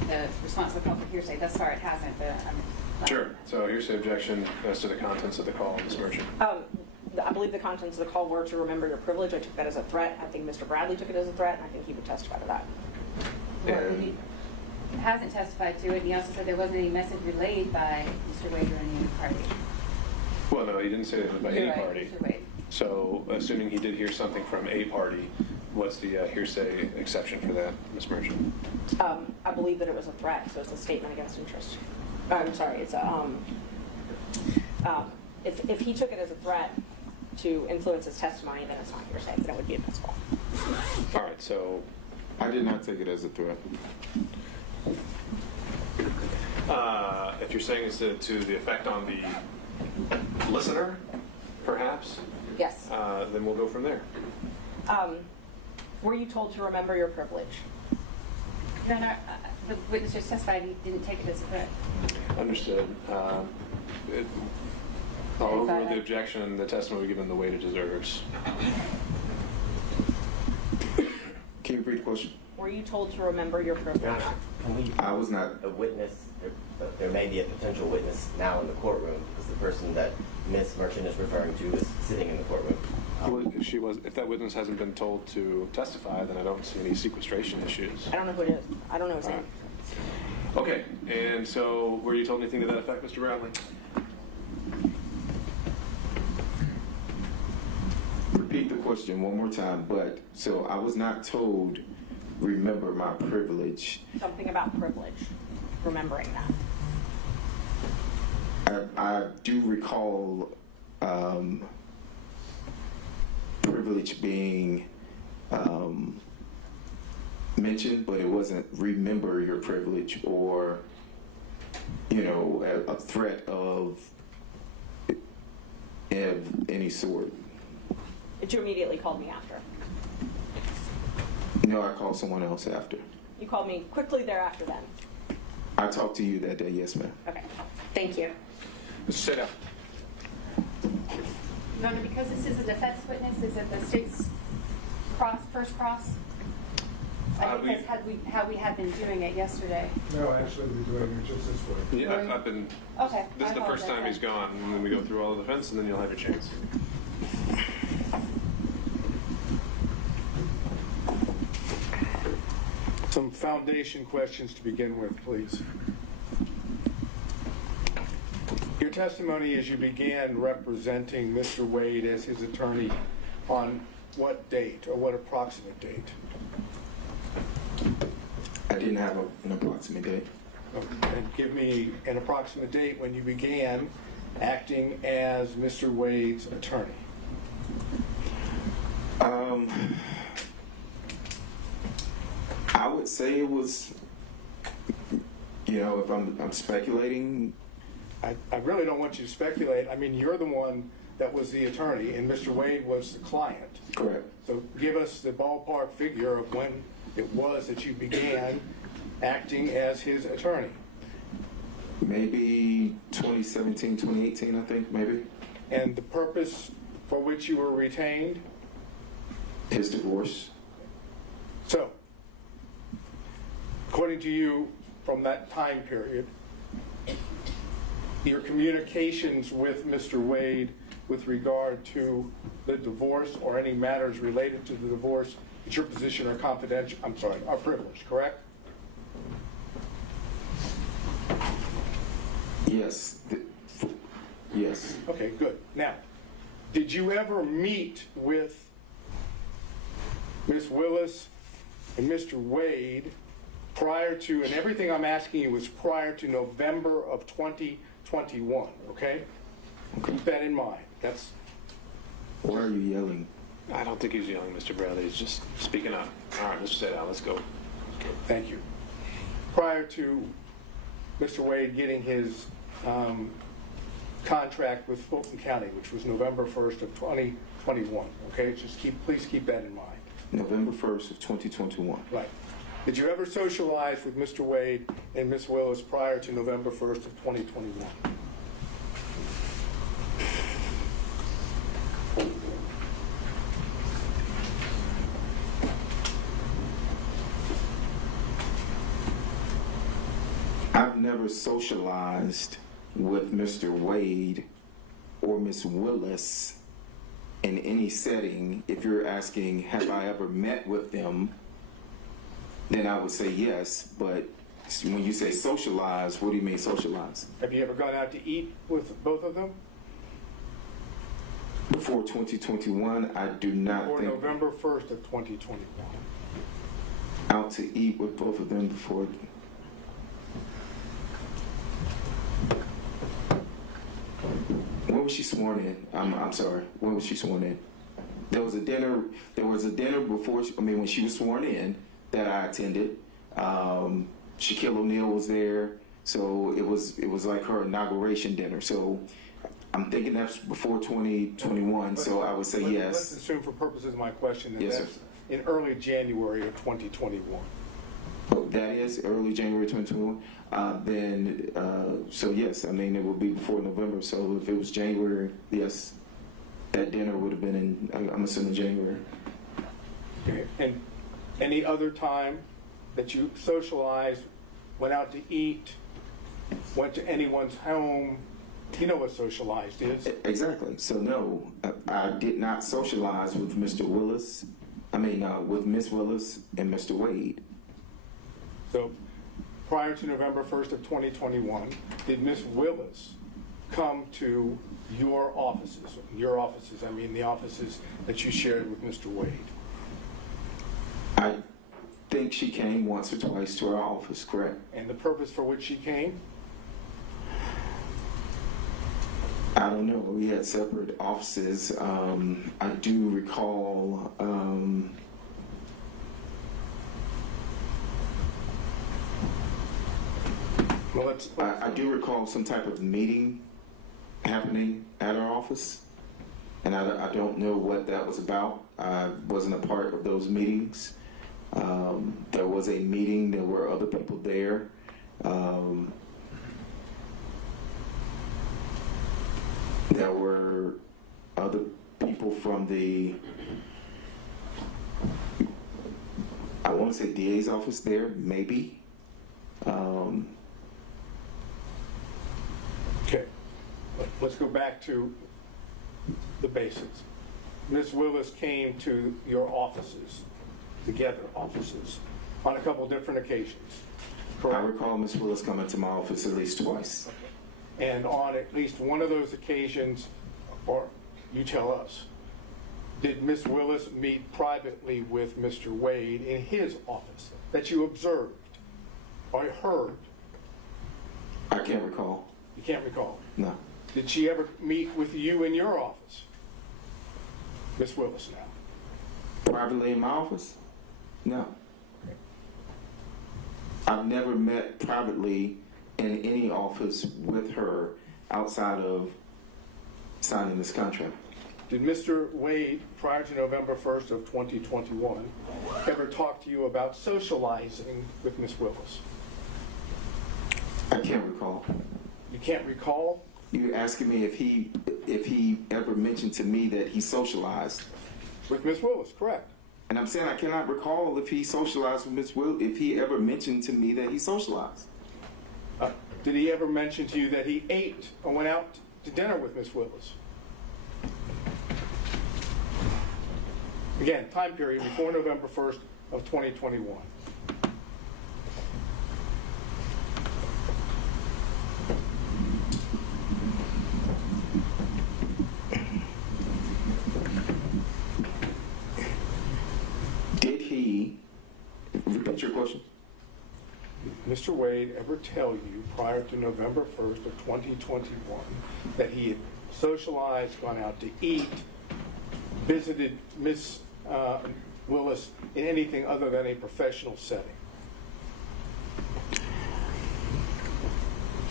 The response to the call for hearsay. Thus far, it hasn't. But Sure. So here's the objection as to the contents of the call, Ms. Merchant. I believe the contents of the call were to remember your privilege. I took that as a threat. I think Mr. Bradley took it as a threat, and I think he would testify to that. hasn't testified to it, and he also said there wasn't any message relayed by Mr. Wade or any party. Well, no, he didn't say that by any You're right, party. Mr. Wade. So, assuming he did hear something from a party, what's the hearsay exception for that, Ms. Merchant? I believe that it was a threat, so it's a statement against interest. I'm sorry, it's a, if he took it as a threat to influence his testimony, then it's not hearsay, then it would be admissible. All right, so I did not take it as a threat. if you're saying it's to the effect on the listener, perhaps, Yes. then we'll go from there. Were you told to remember your privilege? No, the witness just testified he didn't take it as a threat. Understood. I'll overrule the objection. The testimony given the weight it deserves. Can you repeat the question? Were you told to remember your privilege? I was not. A witness, there may be a potential witness now in the courtroom because the person that Ms. Merchant is referring to is sitting in the courtroom. If that witness hasn't been told to testify, then I don't see any sequestration issues. I don't know who it is. I don't know his name. Okay, and so were you told anything to that effect, Mr. Brownlee? Repeat the question one more time, but so I was not told, remember my privilege. Something about privilege. Remembering that. I do recall privilege being mentioned, but it wasn't remember your privilege or, a threat of any sort. But you immediately called me after. No, I called someone else after. You called me quickly thereafter then. I talked to you that day, yes, ma'am. Okay. Thank you. Sit down. Your Honor, because this is a defense witness, is it the state's first cross? I think that's how we had been doing it yesterday. No, actually, we're doing it just this way. Yeah, I've been. Okay. This is the first time he's gone, and then we go through all the defense, and then you'll have your chance. Some foundation questions to begin with, please. Your testimony as you began representing Mr. Wade as his attorney on what date or what approximate date? I didn't have an approximate date. Okay. And give me an approximate date when you began acting as Mr. Wade's attorney. I would say it was, if I'm speculating. I really don't want you to speculate. I mean, you're the one that was the attorney, and Mr. Wade was the client. Correct. So give us the ballpark figure of when it was that you began acting as his attorney. Maybe 2017, 2018, I think, maybe. And the purpose for which you were retained? His divorce. So, according to you, from that time period, your communications with Mr. Wade with regard to the divorce or any matters related to the divorce, it's your position are confidential, are privileged, correct? Yes. Yes. Okay, good. Now, did you ever meet with Ms. Willis and Mr. Wade prior to, and everything I'm asking you was prior to November of 2021, okay? Keep that in mind. That's. Why are you yelling? I don't think he's yelling, Mr. Bradley. He's just speaking up. All right, Mr. Sit down. Let's go. Thank you. Prior to Mr. Wade getting his contract with Fulton County, which was November 1st of 2021, okay? Just please keep that in mind. November 1st of 2021. Right. Did you ever socialize with Mr. Wade and Ms. Willis prior to November 1st of 2021? I've never socialized with Mr. Wade or Ms. Willis in any setting. If you're asking, have I ever met with them, then I would say yes, but When you say socialize, what do you mean socialize? Have you ever gone out to eat with both of them? Before 2021, I do not Before think November 1st of 2021. out to eat with both of them before. When was she sworn in? I'm sorry. When was she sworn in? There was a dinner. There was a dinner before. When she was sworn in that I attended. Shaquille O'Neal was there, so it was like her inauguration dinner. So I'm thinking that's before 2021. So I would say yes. Let's assume, for purposes of my question, that Yes, that's sir. in early January of 2021. Oh, that is early January 2021. So yes, it will be before November. So if it was January, yes, that dinner would have been in, I'm assuming, January. Okay. And any other time that you socialized, went out to eat, went to anyone's home, you know what socialized is? Exactly. So no, I did not socialize with Mr. Willis. With Miss Willis and Mr. Wade. So prior to November 1st of 2021, did Miss Willis come to your offices? Your offices, the offices that you shared with Mr. Wade. I think she came once or twice to our office, correct? And the purpose for which she came? I don't know. We had separate offices. I do recall. I do recall some type of meeting happening at our office, and I don't know what that was about. I wasn't a part of those meetings. There was a meeting. There were other people there. There were other people from the, I want to say DA's office there, maybe. Okay, let's go back to the basics. Ms. Willis came to your offices, on a couple different occasions. Correct? I recall Ms. Willis coming to my office at least twice. And on at least one of those occasions, or you tell us, did Ms. Willis meet privately with Mr. Wade in his office that you observed or heard? I can't recall. You can't recall? No. Did she ever meet with you in your office? Ms. Willis now. Privately in my office? No. I've never met privately in any office with her outside of signing this contract. Did Mr. Wade, prior to November 1st of 2021, ever talk to you about socializing with Ms. Willis? I can't recall. You can't recall? You're asking me if he ever mentioned to me that he socialized with Ms. Willis, correct? And I'm saying I cannot recall if he socialized with Ms. Willis, if he ever mentioned to me that he socialized. Did he ever mention to you that he ate or went out to dinner with Ms. Willis? Again, time period before November 1st of 2021. Did he, repeat your question? Did Mr. Wade ever tell you prior to November 1st of 2021 that he had socialized, gone out to eat, visited Ms. Willis in anything other than a professional setting?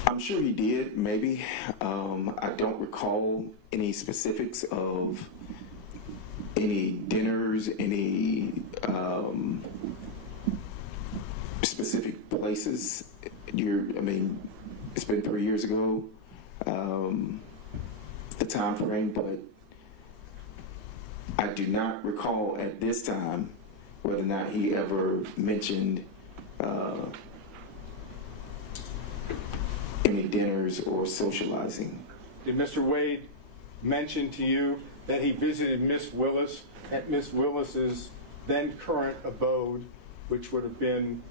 I'm sure he did, maybe. I don't recall any specifics of any dinners, any specific places. It's been 3 years ago, the time frame, but I do not recall at this time whether or not he ever mentioned any dinners or socializing. Did Mr. Wade mention to you that he visited Ms. Willis at Ms. Willis's then current abode, which would have been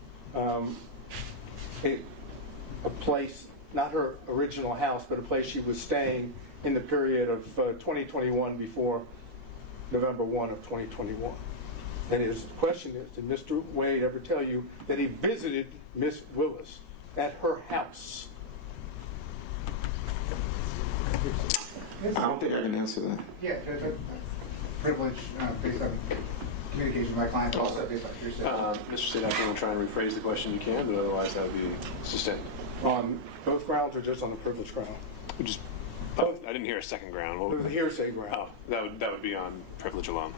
a place, not her original house, but a place she was staying in the period of 2021 before November 1 of 2021. And his question is, did Mr. Wade ever tell you that he visited Miss Willis at her house? I don't think I can answer that. Yeah, privilege based on communication with my client, but also based on hearsay. Mr. State, if you want to try and rephrase the question, you can, but otherwise that would be sustained. On both grounds or just on the privilege ground? Just both. I didn't hear a second ground. What It was a hearsay ground. Oh, that would be on privilege alone.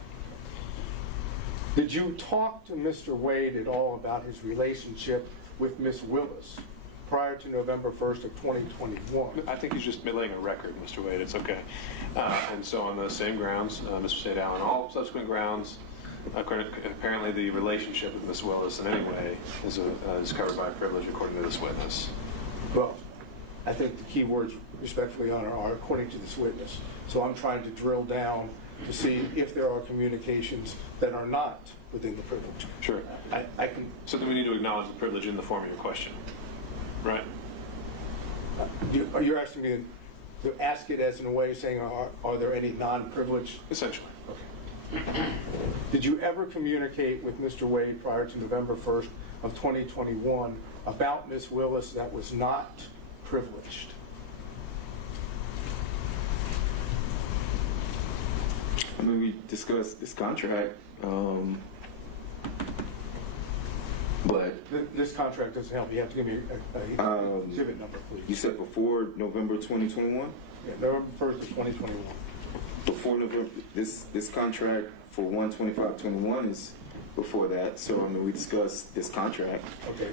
Did you talk to Mr. Wade at all about his relationship with Miss Willis prior to November 1st of 2021? I think he's just laying a record, Mr. Wade. It's okay. And so on those same grounds, Mr. State, on all subsequent grounds, apparently the relationship with Miss Willis in any way is covered by privilege according to this witness. Well, I think the key words, respectfully, Your Honor, are according to this witness. So I'm trying to drill down to see if there are communications that are not within the privilege. Sure. I can. So then we need to acknowledge the privilege in the form of your question, right? You're asking me to ask it as in a way saying, are there any non-privileged? Essentially. Okay. Did you ever communicate with Mr. Wade prior to November 1st of 2021 about Miss Willis that was not privileged? I mean, we discussed this contract, but This contract doesn't help. You have to give me a exhibit number, please. you said before November 2021? Yeah, November 1st of 2021. Before November, this contract for 1/25/21 is before that. So I mean, we discussed this contract. Okay.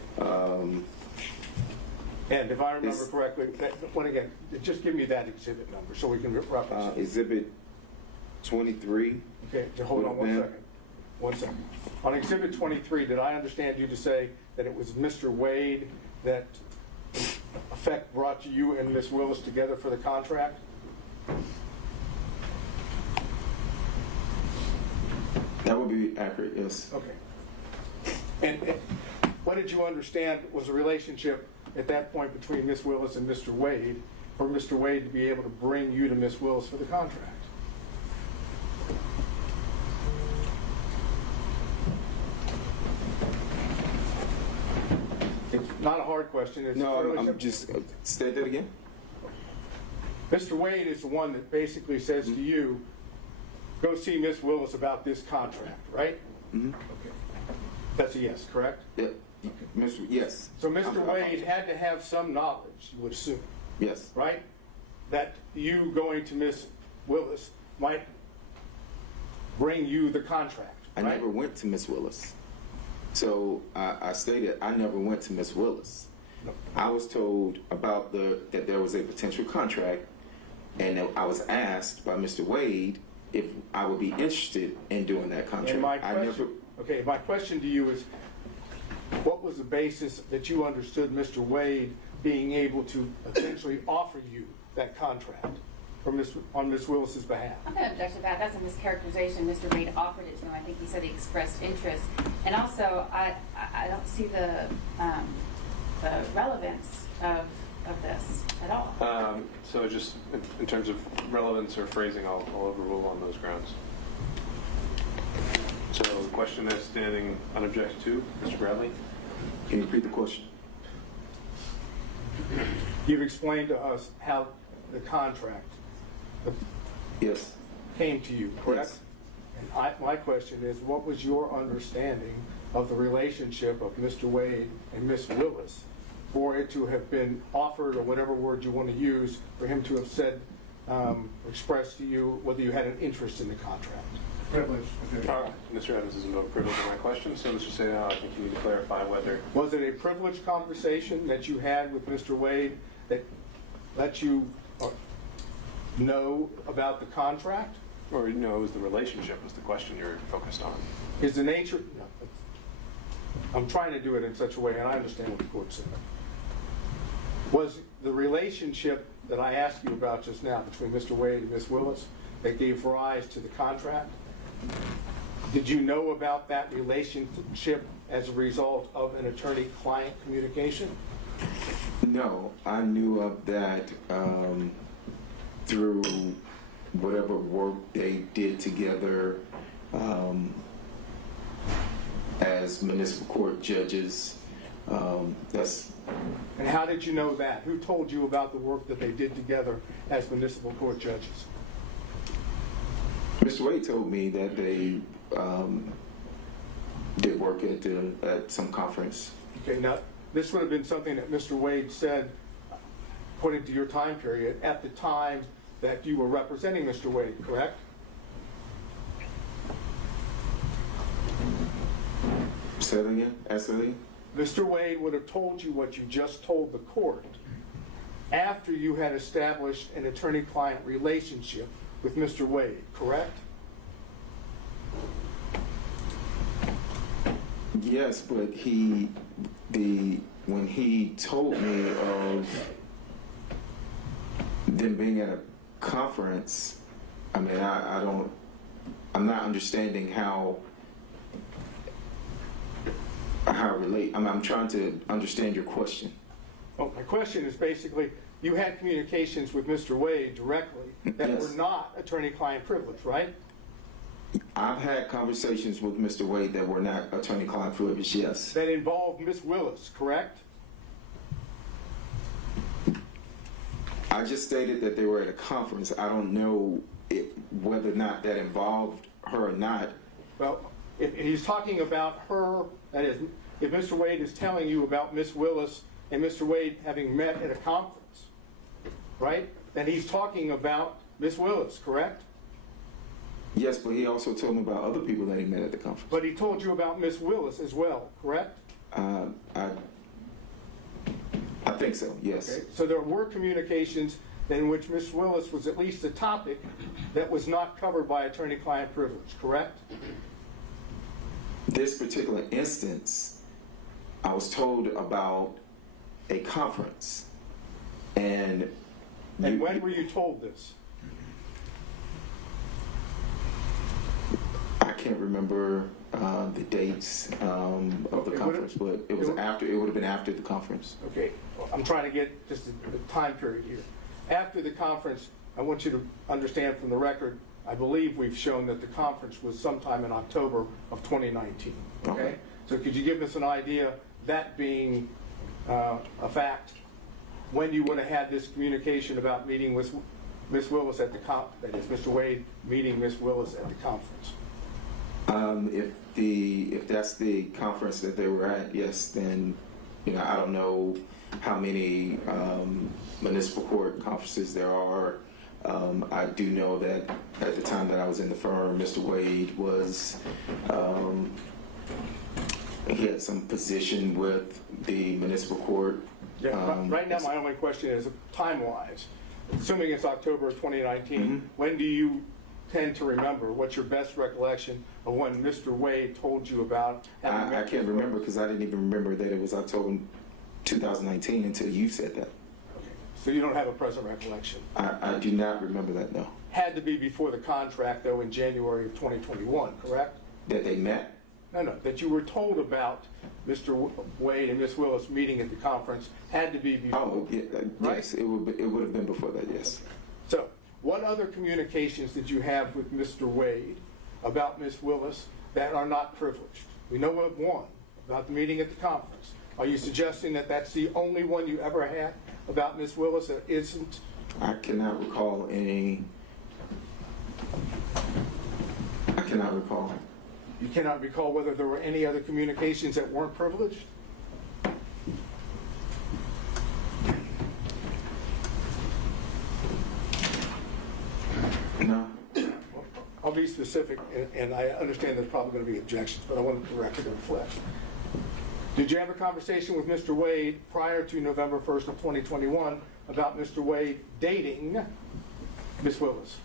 And if I remember correctly, when again, just give me that exhibit number so we can reference it. Exhibit 23. Okay, hold on one second. 1 second. On Exhibit 23, did I understand you to say that it was Mr. Wade that, in effect, brought you and Miss Willis together for the contract? That would be accurate, yes. Okay. And what did you understand was the relationship at that point between Miss Willis and Mr. Wade, for Mr. Wade to be able to bring you to Miss Willis for the contract? It's not a hard question. It's No, I'm just, say that again? Mr. Wade is the one that basically says to you, go see Miss Willis about this contract, right? Mm-hmm. Okay. That's a yes, correct? Yeah. Yes. So Mr. Wade had to have some knowledge, you would assume. Yes. Right? That you going to Miss Willis might bring you the contract. I never went to Miss Willis. So I stated I never went to Miss Willis. No. I was told about that there was a potential contract, and I was asked by Mr. Wade if I would be interested in doing that contract. And my question to you is, what was the basis that you understood Mr. Wade being able to essentially offer you that contract on Miss Willis's behalf? I'm going to object to that. That's a mischaracterization. Mr. Wade offered it to him. I think he said he expressed interest. And also, I don't see the relevance of this at all. So just in terms of relevance or phrasing, I'll overrule on those grounds. So the question is standing unobjected to, Mr. Bradley. Can you repeat the question? You've explained to us how the contract Yes. came to you, correct? Yes. And my question is, what was your understanding of the relationship of Mr. Wade and Miss Willis for it to have been offered, or whatever word you want to use, for him to have said, expressed to you whether you had an interest in the contract? Privilege. All right. Mr. Evans is invoked privilege in my question, so Mr. Sadal, I think you need to clarify whether... Was it a privileged conversation that you had with Mr. Wade that let you know about the contract? Or no, it was the relationship was the question you're focused on. Is the nature... No, I'm trying to do it in such a way, and I understand what the court said. Was the relationship that I asked you about just now between Mr. Wade and Miss Willis that gave rise to the contract? Did you know about that relationship as a result of an attorney-client communication? No, I knew of that through whatever work they did together as municipal court judges. And how did you know that? Who told you about the work that they did together as municipal court judges? Mr. Wade told me that they did work at some conference. Okay, now this would have been something that Mr. Wade said, according to your time period, at the time that you were representing Mr. Wade, correct? Say that again? Ask that again? Mr. Wade would have told you what you just told the court after you had established an attorney-client relationship with Mr. Wade, correct? Yes, but when he told me of them being at a conference, I mean, I'm not understanding how relate. I'm trying to understand your question. Well, my question is basically, you had communications with Mr. Wade directly that Yes. were not attorney-client privilege, right? I've had conversations with Mr. Wade that were not attorney-client privilege, yes. That involved Ms. Willis, correct? I just stated that they were at a conference. I don't know whether or not that involved her or not. Well, if he's talking about her, that is, if Mr. Wade is telling you about Ms. Willis and Mr. Wade having met at a conference, right? Then he's talking about Ms. Willis, correct? Yes, but he also told me about other people that he met at the conference. But he told you about Ms. Willis as well, correct? I think so, yes. Okay. So there were communications in which Ms. Willis was at least a topic that was not covered by attorney-client privilege, correct? This particular instance, I was told about a conference. And when were you told this? I can't remember the dates of the conference, but it was after. It would have been after the conference. Okay, I'm trying to get just the time period here. After the conference, I want you to understand from the record, I believe we've shown that the conference was sometime in October of 2019. Okay? So could you give us an idea, that being a fact, when you would have had this communication about meeting with Ms. Willis at the that is, Mr. Wade meeting Ms. Willis at the conference? If that's the conference that they were at, yes, then I don't know how many municipal court conferences there are. I do know that at the time that I was in the firm, Mr. Wade was he had some position with the municipal court. Yeah, right now my only question is time-wise, assuming it's October of 2019, when do you tend to remember? What's your best recollection of when Mr. Wade told you about having I can't remember because I didn't even remember that it was October 2019 until you said that. Okay. So you don't have a present recollection? I do not remember that, no. Had to be before the contract, though, in January of 2021, correct? That they met? No, that you were told about Mr. Wade and Ms. Willis meeting at the conference had to be before. Oh, yeah, right? Yes, it would have been before that, yes. So, what other communications did you have with Mr. Wade about Ms. Willis that are not privileged? We know of one, about the meeting at the conference. Are you suggesting that that's the only one you ever had about Ms. Willis that isn't? I cannot recall any. I cannot recall. You cannot recall whether there were any other communications that weren't privileged? No. I'll be specific, and I understand there's probably going to be objections, but I want the record to reflect. Did you have a conversation with Mr. Wade prior to November 1st of 2021 about Mr. Wade dating Ms. Willis?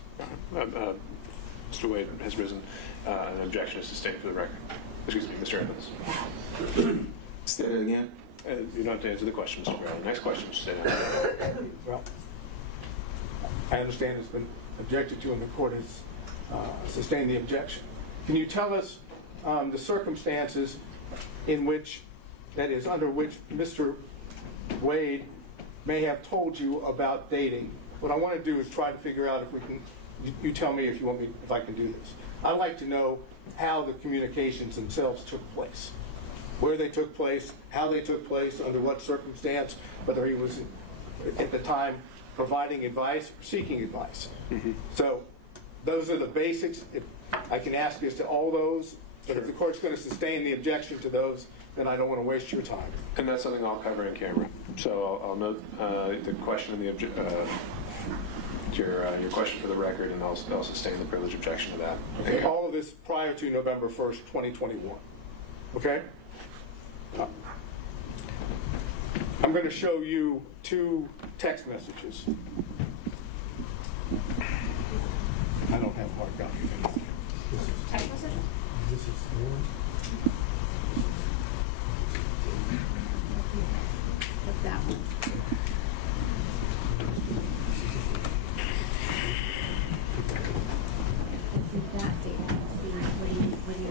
Mr. Wade has risen. An objection is sustained for the record. Excuse me, Mr. Evans. Say that again. You don't have to answer the question, Mr. Brown. Next question, say that. Well, I understand it's been objected to and the court has sustained the objection. Can you tell us the circumstances in which, that is, under which Mr. Wade may have told you about dating. What I want to do is try to figure out if we can, you tell me if you want me, if I can do this. I'd like to know how the communications themselves took place, where they took place, how they took place, under what circumstance, whether he was at the time providing advice or seeking advice. So those are the basics. If I can ask you as to all those, but if the court's going to sustain the objection to those, then I don't want to waste your time. And that's something I'll cover in camera. So I'll note the question and your question for the record, and I'll sustain the privilege objection to that. Okay. All of this prior to November 1st, 2021. Okay? I'm going to show you 2 text messages. I don't have a hard copy. Text message? This is one. What's that one? That date. What do you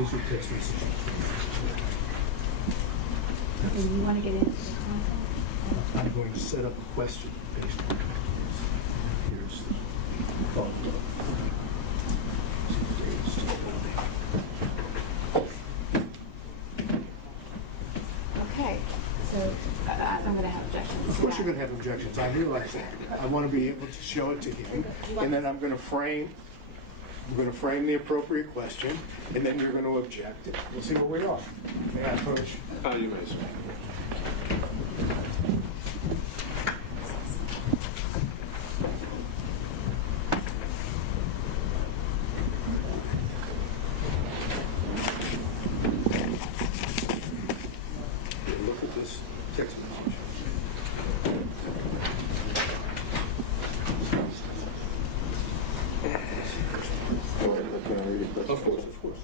These are text messages. Okay, you want to get into the content? I'm going to set up a question based on here's the follow-up. Okay, so I'm going to have objections. Of course you're going to have objections. I realize that. I want to be able to show it to him, and then I'm going to frame the appropriate question, and then you're going to object. We'll see where we are. May I approach? You may, sir. Look at this text message. Of course, of course.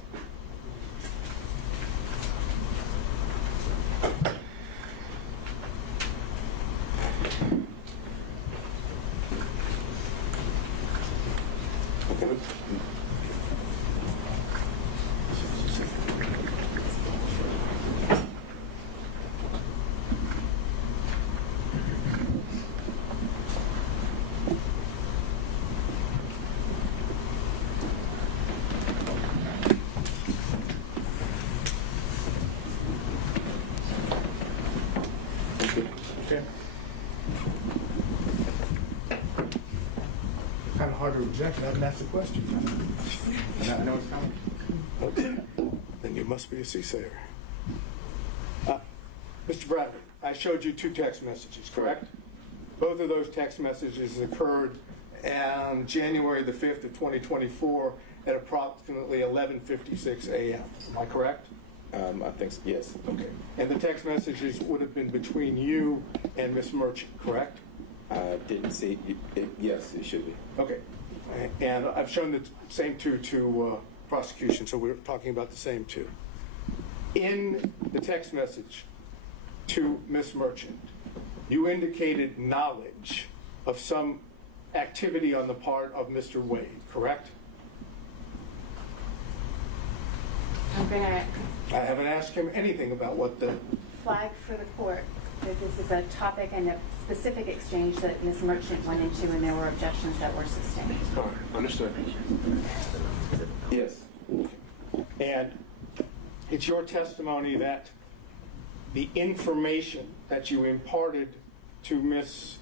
Okay. Kind of hard to object. I haven't asked the question. And I know it's coming. Okay. Then you must be a CSAyer. Mr. Bradford, I showed you 2 text messages, correct? Both of those text messages occurred on January the 5th of 2024 at approximately 11:56 a.m. Am I correct? I think so, yes. Okay. And the text messages would have been between you and Miss Merchant, correct? I didn't see it. Yes, it should be. Okay. And I've shown the same 2 to prosecution, so we're talking about the same 2. In the text message to Miss Merchant, you indicated knowledge of some activity on the part of Mr. Wade, correct? I'm going to I haven't asked him anything about what the... flag for the court that this is a topic and a specific exchange that Ms. Merchant went into, and there were objections that were sustained. All right, understood. Yes. And it's your testimony that the information that you imparted to Ms.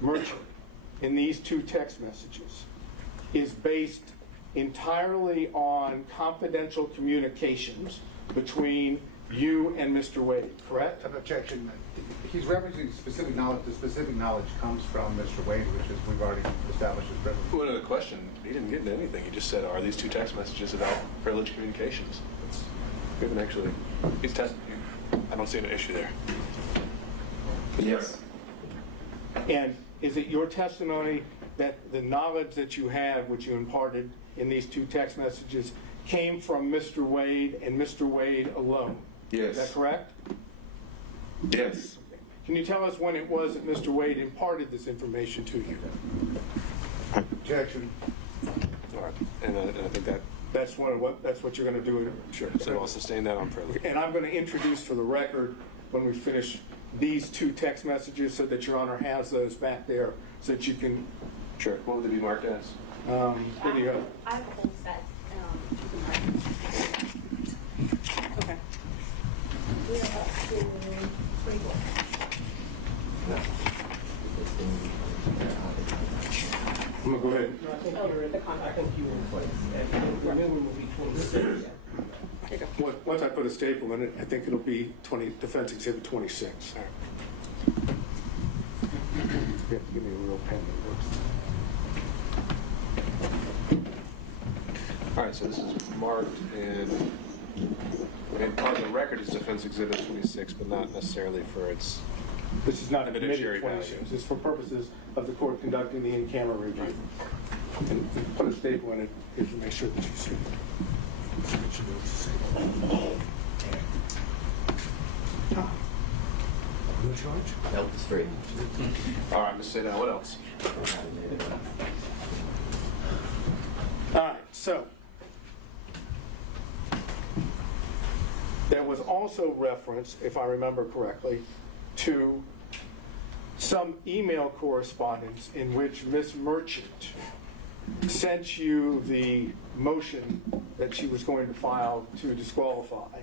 Merchant in these 2 text messages is based entirely on confidential communications between you and Mr. Wade, correct? An objection. He's referencing specific knowledge. The specific knowledge comes from Mr. Wade, which is we've already established as privilege. Well, the question, he didn't get into anything. He just said, are these 2 text messages about privileged communications? We haven't actually, he's tested you. I don't see an issue there. Yes. And is it your testimony that the knowledge that you have, which you imparted in these 2 text messages, came from Mr. Wade and Mr. Wade alone. Yes. Is that correct? Yes. Can you tell us when it was that Mr. Wade imparted this information to you? Objection. All right. And I think that's what you're going to do. Sure. So I'll sustain that on privilege. And I'm going to introduce for the record when we finish these two text messages so that Your Honor has those back there so that you can. Sure. What would they be marked as? There you go. I have a whole set. Okay. We're up to 24. I'm going to go ahead. No, I think you're in the contract. I think you were in place. And the new one will be 26. Once I put a staple in it, I think it'll be Defense Exhibit 26. All right. You have to give me a real pen that works. All right, so this is marked and on the record is Defense Exhibit 26, but not necessarily for its This is not evidentiary admitted value. 26. It's for purposes of the court conducting the in-camera review. And put a staple in it to make sure that you see it. No charge? Nope, it's free. All right, Mr. Sadell, what else? All right, so there was also reference, if I remember correctly, to some email correspondence in which Ms. Merchant sent you the motion that she was going to file to disqualify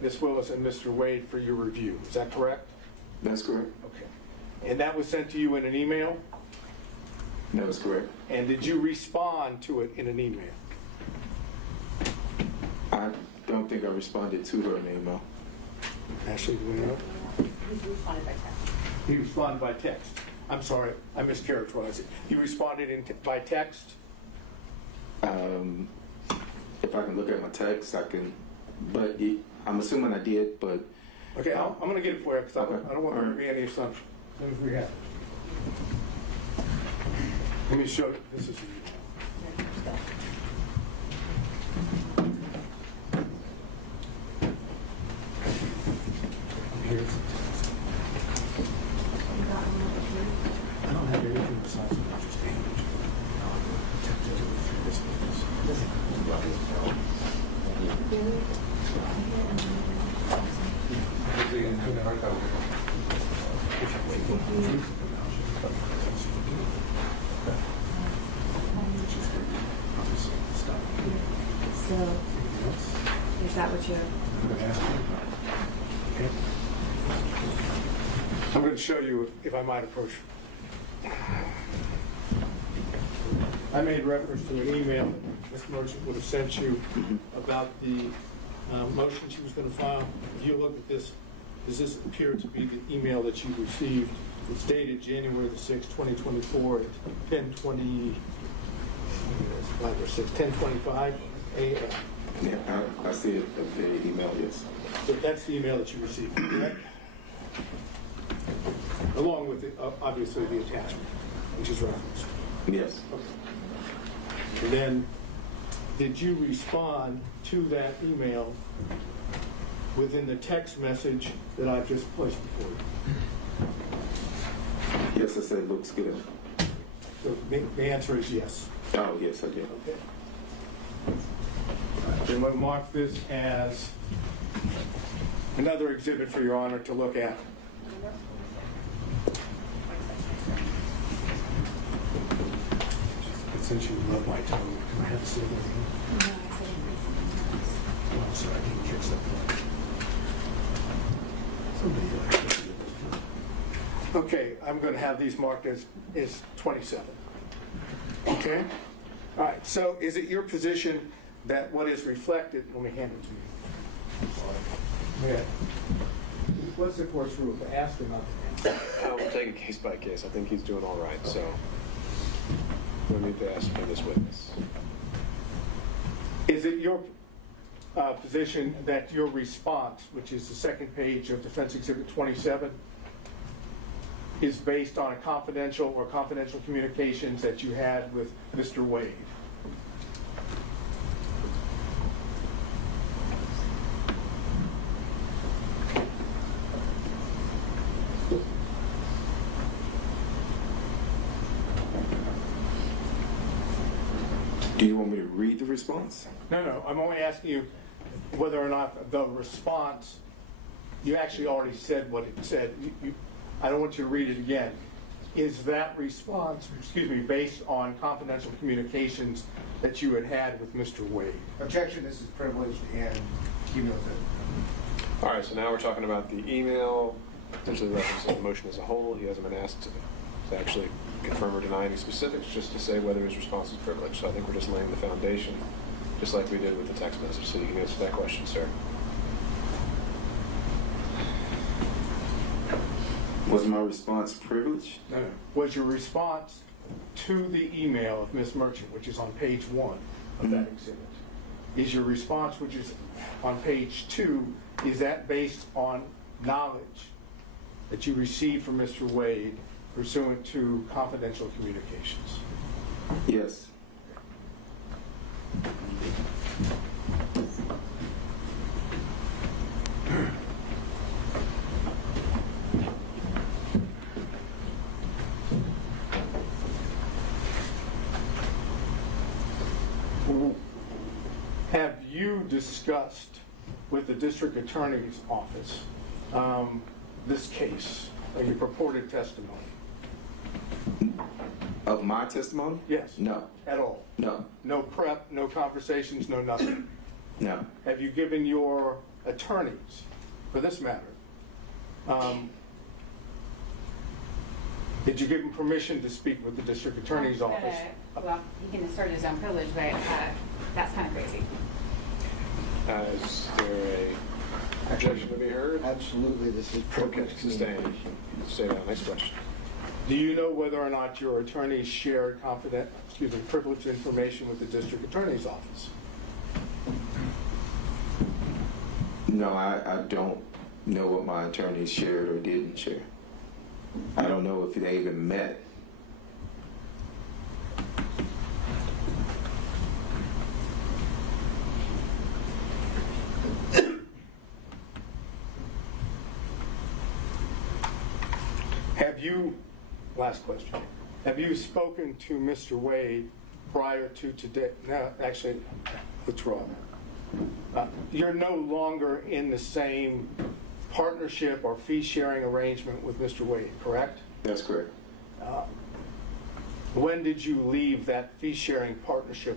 Ms. Willis and Mr. Wade for your review. Is that correct? That's correct. Okay. And that was sent to you in an email? That was correct. And did you respond to it in an email? I don't think I responded to her in an email. Ashley, do we know? He responded by text. He responded by text. I'm sorry, I mischaracterized it. He responded by text? If I can look at my text, I can, but I'm assuming I did, but. Okay, I'm going to get it for you because I don't want there to be any assumption. As soon as we have it. Let me show you. This is here's the text. I don't have anything besides what I just image. I'll attempt to do it through this So, is that what you're? Okay. I'm going to show you if I might approach. I made reference to an email that Ms. Merchant would have sent you about the motion she was going to file. If you look at this, does this appear to be the email that you received? It's dated January the 6th, 2024 at 10:20, 5 or 6, 10:25 a.m. Yeah, I see it, the email, yes. So that's the email that you received, correct? Along with, obviously, the attachment, which is referenced. Yes. Okay. And then, did you respond to that email within the text message that I've just placed before you? Yes, I said looks good. So the answer is yes. Oh, yes, I did. Okay. Then we'll mark this as another exhibit for Your Honor to look at. Since you love my tone, can I have a seat with you? Oh, I'm sorry, I didn't catch that part. Okay, I'm going to have these marked as 27. Okay? All right, so is it your position that what is reflected, let me hand it to you. Yeah. What's the court's rule? To ask or not to ask? We'll take it case by case. I think he's doing all right, so we need to ask for this witness. Is it your position that your response, which is the second page of Defense Exhibit 27, is based on a confidential or confidential communications that you had with Mr. Wade? Do you want me to read the response? No, I'm only asking you whether or not the response, you actually already said what it said. I don't want you to read it again. Is that response, based on confidential communications that you had with Mr. Wade? Objection, this is privileged and cumulative. All right, so now we're talking about the email, potentially referencing the motion as a whole. He hasn't been asked to actually confirm or deny any specifics, just to say whether his response is privileged. So I think we're just laying the foundation, just like we did with the text message. So you can answer that question, sir. Was my response privileged? No. Was your response to the email of Ms. Merchant, which is on page 1 of that exhibit, is your response, which is on page 2, is that based on knowledge that you received from Mr. Wade pursuant to confidential communications? Yes. Have you discussed with the district attorney's office this case, your purported testimony? Of my testimony? Yes. No. At all? No. No prep, no conversations, no nothing? No. Have you given your attorneys, for this matter, did you give them permission to speak with the district attorney's office? Well, he can assert his own privilege, but that's kind of crazy. Is there a objection to be heard? Absolutely, this is privileged. Okay, sustained. Stay down. Next question. Do you know whether or not your attorneys shared privileged information with the district attorney's office? No, I don't know what my attorneys shared or didn't share. I don't know if they even met. Last question. Have you spoken to Mr. Wade prior to today? No, actually, withdraw. You're no longer in the same partnership or fee-sharing arrangement with Mr. Wade, correct? That's correct. When did you leave that fee-sharing partnership,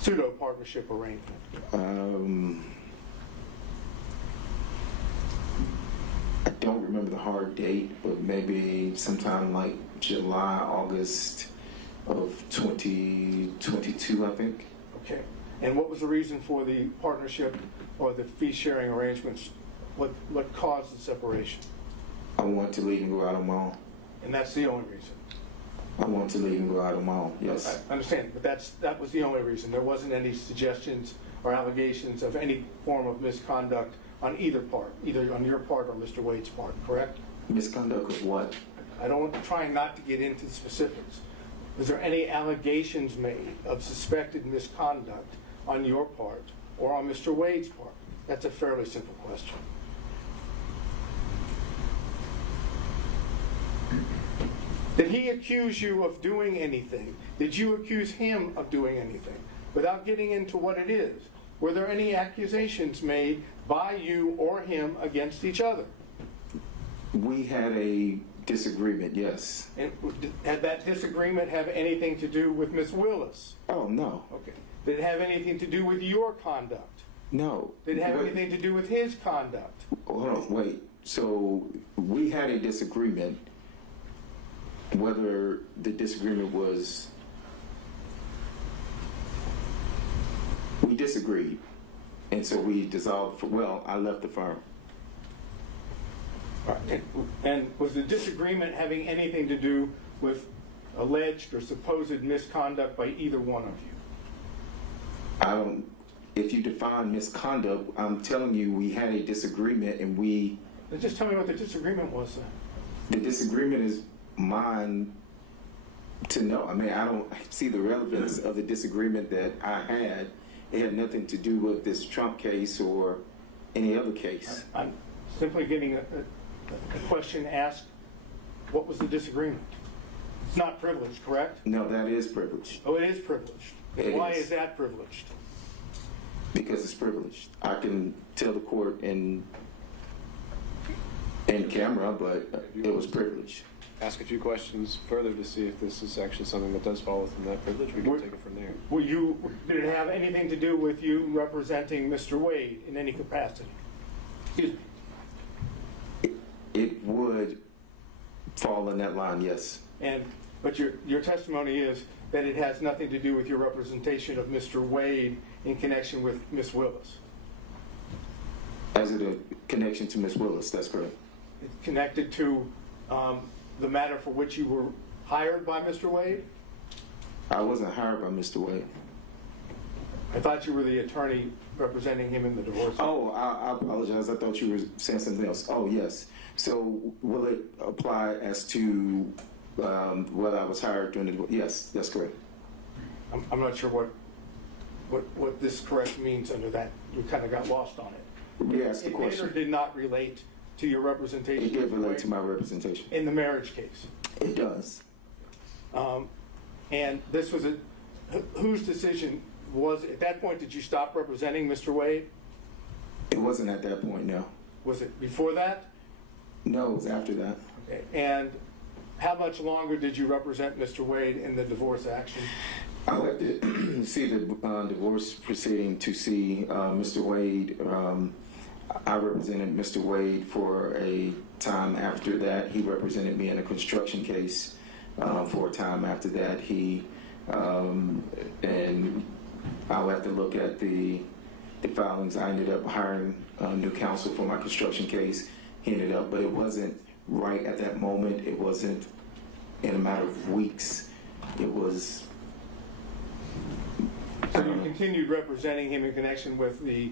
pseudo-partnership arrangement? I don't remember the hard date, but maybe sometime like July, August of 2022, I think. Okay. And what was the reason for the partnership or the fee-sharing arrangements? What caused the separation? I wanted to leave and go out on my own. And that's the only reason? I wanted to leave and go out on my own, yes. I understand, but that was the only reason. There wasn't any suggestions or allegations of any form of misconduct on either part, either on your part or Mr. Wade's part, correct? Misconduct of what? Trying not to get into the specifics. Was there any allegations made of suspected misconduct on your part or on Mr. Wade's part? That's a fairly simple question. Did he accuse you of doing anything? Did you accuse him of doing anything? Without getting into what it is, were there any accusations made by you or him against each other? We had a disagreement, yes. And did that disagreement have anything to do with Ms. Willis? Oh, no. Okay. Did it have anything to do with your conduct? No. Did it have anything to do with his conduct? Hold on, wait. So we had a disagreement. Whether the disagreement was, we disagreed, and so we dissolved. I left the firm. And was the disagreement having anything to do with alleged or supposed misconduct by either one of you? If you define misconduct, I'm telling you we had a disagreement and we... Just tell me what the disagreement was then. The disagreement is mine to know. I mean, I don't see the relevance of the disagreement that I had. It had nothing to do with this Trump case or any other case. I'm simply getting a question asked, what was the disagreement? It's not privileged, correct? No, that is privileged. Oh, it is privileged. It Why is. is that privileged? Because it's privileged. I can tell the court in camera, but it was privileged. Ask a few questions further to see if this is actually something that does fall within that privilege. We can take it from there. Did it have anything to do with you representing Mr. Wade in any capacity? Excuse me. It would fall in that line, yes. But your testimony is that it has nothing to do with your representation of Mr. Wade in connection with Ms. Willis. As a connection to Ms. Willis, that's correct. It's connected to the matter for which you were hired by Mr. Wade? I wasn't hired by Mr. Wade. I thought you were the attorney representing him in the divorce. Oh, I apologize. I thought you were saying something else. Oh, yes. So will it apply as to whether I was hired during the divorce? Yes, that's correct. I'm not sure what this correct means under that. You kind of got lost on it. Yes, the question. It did or did not relate to your representation? It did relate to my representation. In the marriage case? It does. And this was whose decision was, at that point, did you stop representing Mr. Wade? It wasn't at that point, no. Was it before that? No, it was after that. Okay. And how much longer did you represent Mr. Wade in the divorce action? I went to see the divorce proceeding to see Mr. Wade. I represented Mr. Wade for a time after that. He represented me in a construction case for a time after that. And I'll have to look at the filings. I ended up hiring new counsel for my construction case. He ended up, but it wasn't right at that moment. It wasn't in a matter of weeks. It was. So you continued representing him in connection with the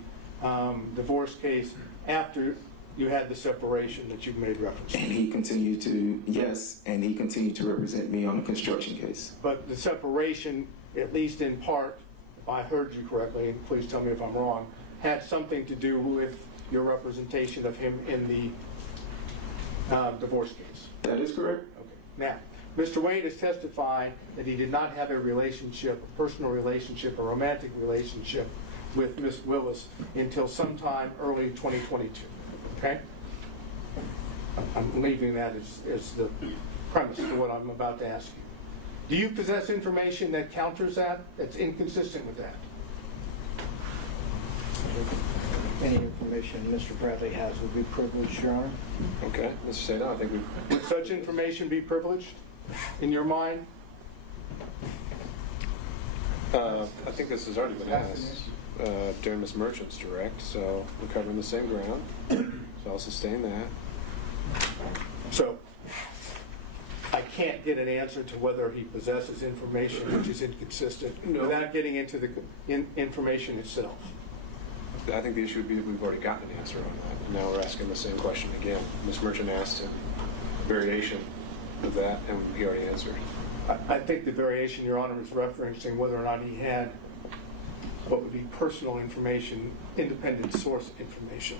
divorce case after you had the separation that you've made reference to? And he continued to, yes, and he continued to represent me on the construction case. But the separation, at least in part, if I heard you correctly, and please tell me if I'm wrong, had something to do with your representation of him in the divorce case. That is correct. Okay. Now, Mr. Wade has testified that he did not have a relationship, a personal relationship, a romantic relationship with Ms. Willis until sometime early 2022. Okay? I'm leaving that as the premise for what I'm about to ask you. Do you possess information that counters that, that's inconsistent with that? Any information Mr. Bradley has would be privileged, Your Honor. Okay, let's say that. I think we. Would such information be privileged in your mind? I think this has already been asked during Ms. Merchant's direct, so we're covering the same ground. So I'll sustain that. So I can't get an answer to whether he possesses information which is inconsistent without getting into the information itself. I think the issue would be that we've already gotten an answer on that. And now we're asking the same question again. Ms. Merchant asked a variation of that, and he already answered. I think the variation, Your Honor, is referencing whether or not he had what would be personal information, independent source information.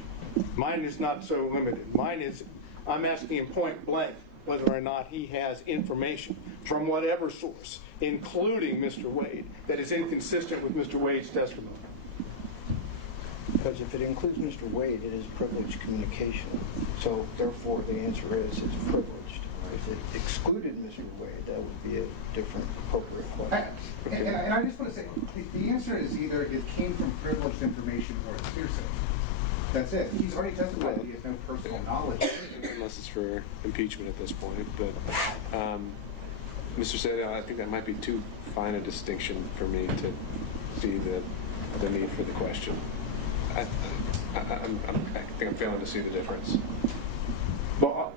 Mine is not so limited. Mine is, I'm asking him point blank whether or not he has information from whatever source, including Mr. Wade, that is inconsistent with Mr. Wade's testimony. Because if it includes Mr. Wade, it is privileged communication. So therefore, the answer is it's privileged. If it excluded Mr. Wade, that would be a different appropriate question. And I just want to say, the answer is either it came from privileged information or it's hearsay. That's it. He's already testified that he has no personal knowledge. Unless it's for impeachment at this point. But Mr. Seda, I think that might be too fine a distinction for me to see the need for the question. I think I'm failing to see the difference. Well,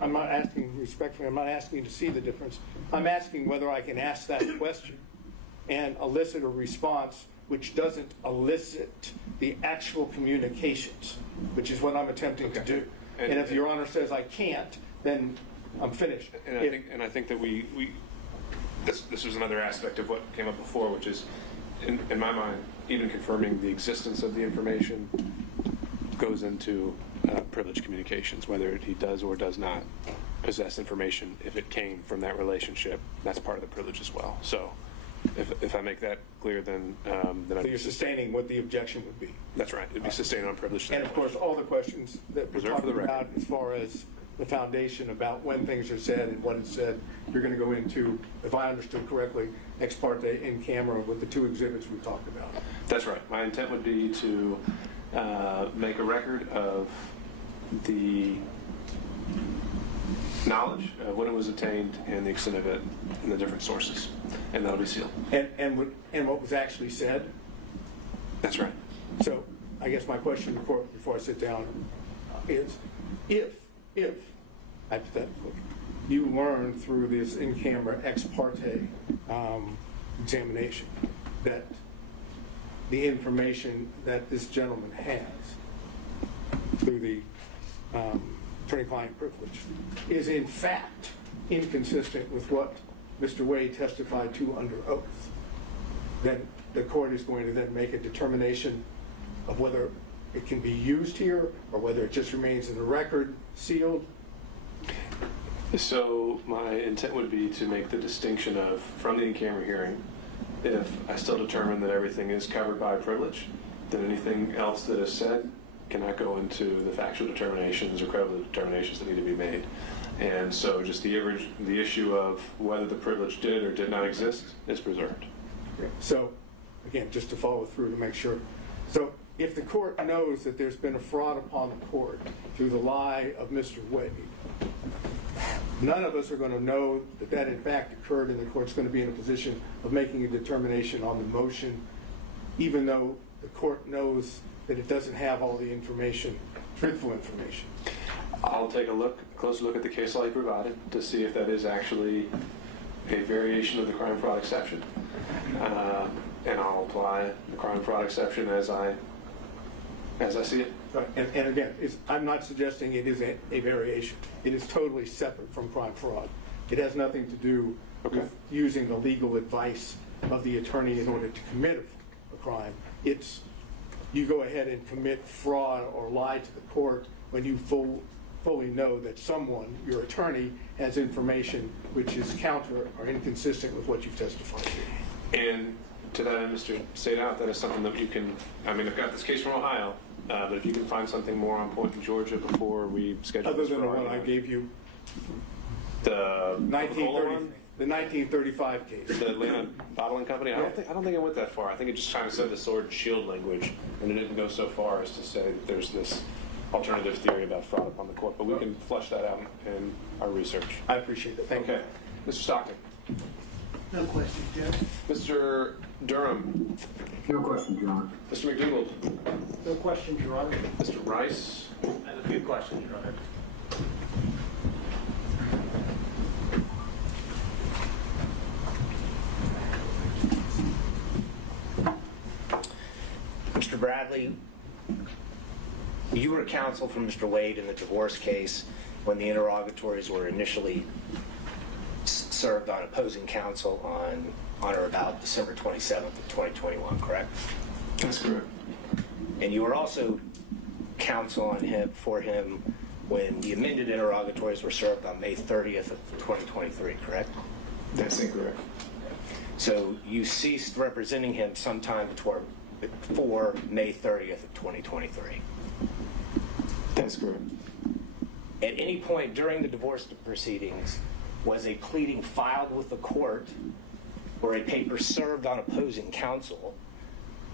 I'm not asking, respectfully, I'm not asking you to see the difference. I'm asking whether I can ask that question and elicit a response which doesn't elicit the actual communications, which is what I'm attempting to do. And if Your Honor says I can't, then I'm finished. And I think that this was another aspect of what came up before, which is, in my mind, even confirming the existence of the information goes into privileged communications, whether he does or does not possess information if it came from that relationship. That's part of the privilege as well. So if I make that clear, then So you're sustaining what the objection would be. That's right. It'd be sustained on privilege. And of course, all the questions that we're Reserved for the talking record. about as far as the foundation about when things are said and what is said, you're going to go into, if I understood correctly, ex parte in camera with the 2 exhibits we talked about. That's right. My intent would be to make a record of the knowledge of when it was obtained and the extent of it in the different sources, and that'll be sealed. And what was actually said? That's right. So I guess my question before I sit down is, if hypothetically, you learn through this in-camera ex parte examination that the information that this gentleman has through the attorney-client privilege is in fact inconsistent with what Mr. Wade testified to under oath, then the court is going to then make a determination of whether it can be used here or whether it just remains in the record sealed. So my intent would be to make the distinction of, from the in-camera hearing, if I still determine that everything is covered by privilege, then anything else that is said cannot go into the factual determinations or credible determinations that need to be made. And so just the issue of whether the privilege did or did not exist is preserved. So, again, just to follow through to make sure. So, if the court knows that there's been a fraud upon the court through the lie of Mr. Wade, none of us are going to know that that in fact occurred, and the court's going to be in a position of making a determination on the motion, even though the court knows that it doesn't have all the information, truthful information. I'll take a closer look at the case law you provided to see if that is actually a variation of the crime fraud exception. And I'll apply the crime fraud exception as I see it. Right. And again, I'm not suggesting it is a variation. It is totally separate from crime fraud. It has nothing to do with using the legal advice of the attorney in order to commit a crime. It's you go ahead and commit fraud or lie to the court when you fully know that someone, your attorney, has information which is counter or inconsistent with what you've testified to. And to that end, Mr. Sadout, that is something that you can, I mean, I've got this case from Ohio, but if you can find something more on point in Georgia before we schedule Other this than the for one I gave you, the 1935 case. The Atlanta Bottling Company. I don't think it went that far. I think it just kind of said the sword and shield language, and it didn't go so far as to say that there's this alternative theory about fraud upon the court. But we can flesh that out in our research. I appreciate it. Thank you. Mr. Stockton. No questions, Judge. Mr. Durham. No questions, Your Honor. Mr. McDougald. No questions, Your Honor. Mr. Rice. I have a few questions, Your Honor. Mr. Bradley, you were counsel for Mr. Wade in the divorce case when the interrogatories were initially served on opposing counsel on or about December 27th of 2021, correct? That's correct. And you were also counsel for him when the amended interrogatories were served on May 30th of 2023, correct? That's incorrect. So you ceased representing him sometime before May 30th of 2023. That's correct. At any point during the divorce proceedings, was a pleading filed with the court or a paper served on opposing counsel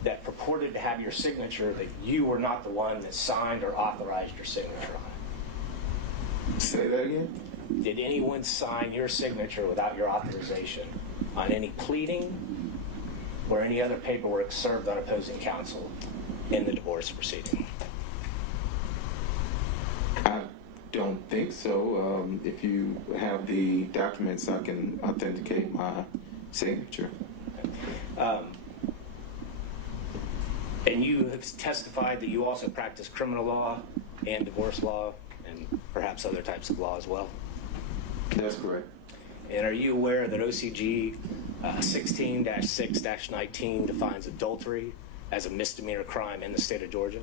that purported to have your signature that you were not the one that signed or authorized your signature on it? Say that again? Did anyone sign your signature without your authorization on any pleading or any other paperwork served on opposing counsel in the divorce proceeding? I don't think so. If you have the documents, I can authenticate my signature. And you have testified that you also practice criminal law and divorce law and perhaps other types of law as well? That's correct. And are you aware that OCG 16-6-19 defines adultery as a misdemeanor crime in the state of Georgia?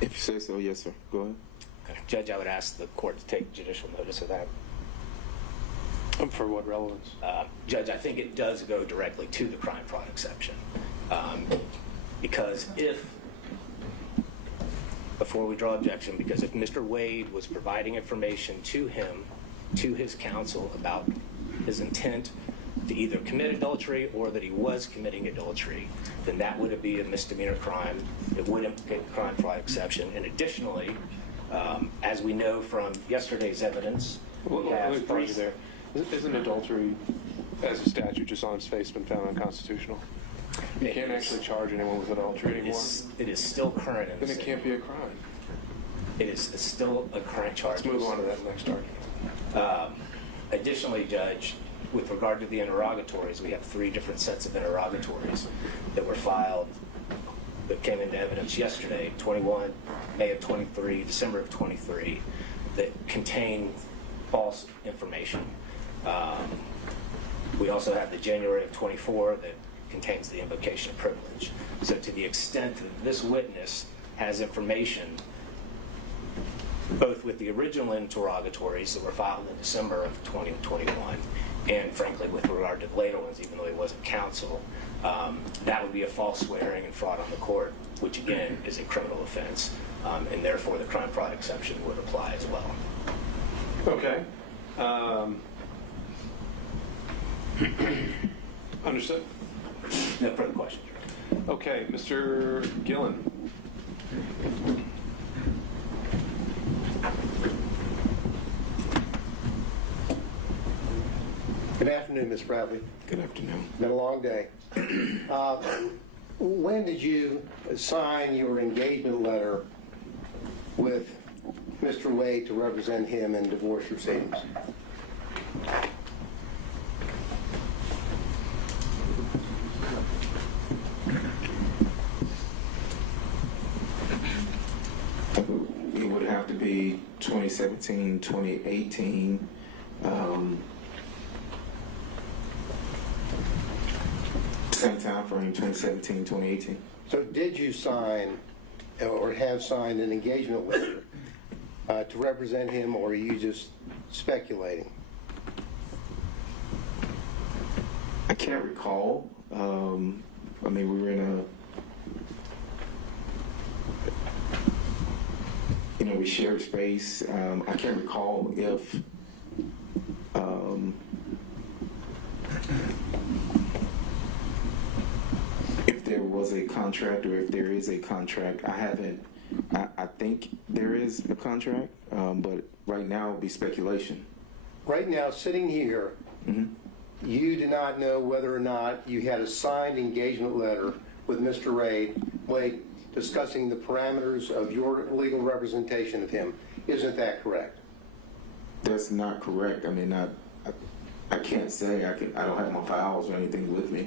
If you say so, yes, sir. Go ahead. Judge, I would ask the court to take judicial notice of that. For what relevance? Judge, I think it does go directly to the crime fraud exception. Because before we draw objection, because if Mr. Wade was providing information to him, to his counsel about his intent to either commit adultery or that he was committing adultery, then that would be a misdemeanor crime. It would implicate the crime fraud exception. And additionally, as we know from yesterday's evidence, Well, let me pause you there. Isn't adultery, as a statute, just on its face, been found unconstitutional? You can't actually charge anyone with adultery anymore. It is still current. Then it can't be a crime. It's still a current charge. Let's move on to that next argument. Additionally, Judge, with regard to the interrogatories, we have 3 different sets of interrogatories that were filed that came into evidence yesterday, 21, May of 23, December of 23, that contain false information. We also have the January of 24 that contains the invocation of privilege. So to the extent that this witness has information, both with the original interrogatories that were filed in December of 2021, and frankly with regard to the later ones, even though he wasn't counsel, that would be a false swearing and fraud on the court, which again is a criminal offense, and therefore the crime fraud exception would apply as well. Okay. Understood. No further questions. Okay, Mr. Gillen. Good afternoon, Ms. Bradley. Good afternoon. Been a long day. When did you sign your engagement letter with Mr. Wade to represent him in divorce proceedings? It would have to be 2017, 2018. Same time frame, 2017, 2018. So did you sign or have signed an engagement letter to represent him, or are you just speculating? I can't recall. I mean, we were in we shared space. I can't recall if there was a contract or if there is a contract. I think there is a contract, but right now it would be speculation. Right now, sitting here, you do not know whether or not you had a signed engagement letter with Mr. Wade discussing the parameters of your legal representation of him. Isn't that correct? That's not correct. I mean, I can't say. I don't have my files or anything with me.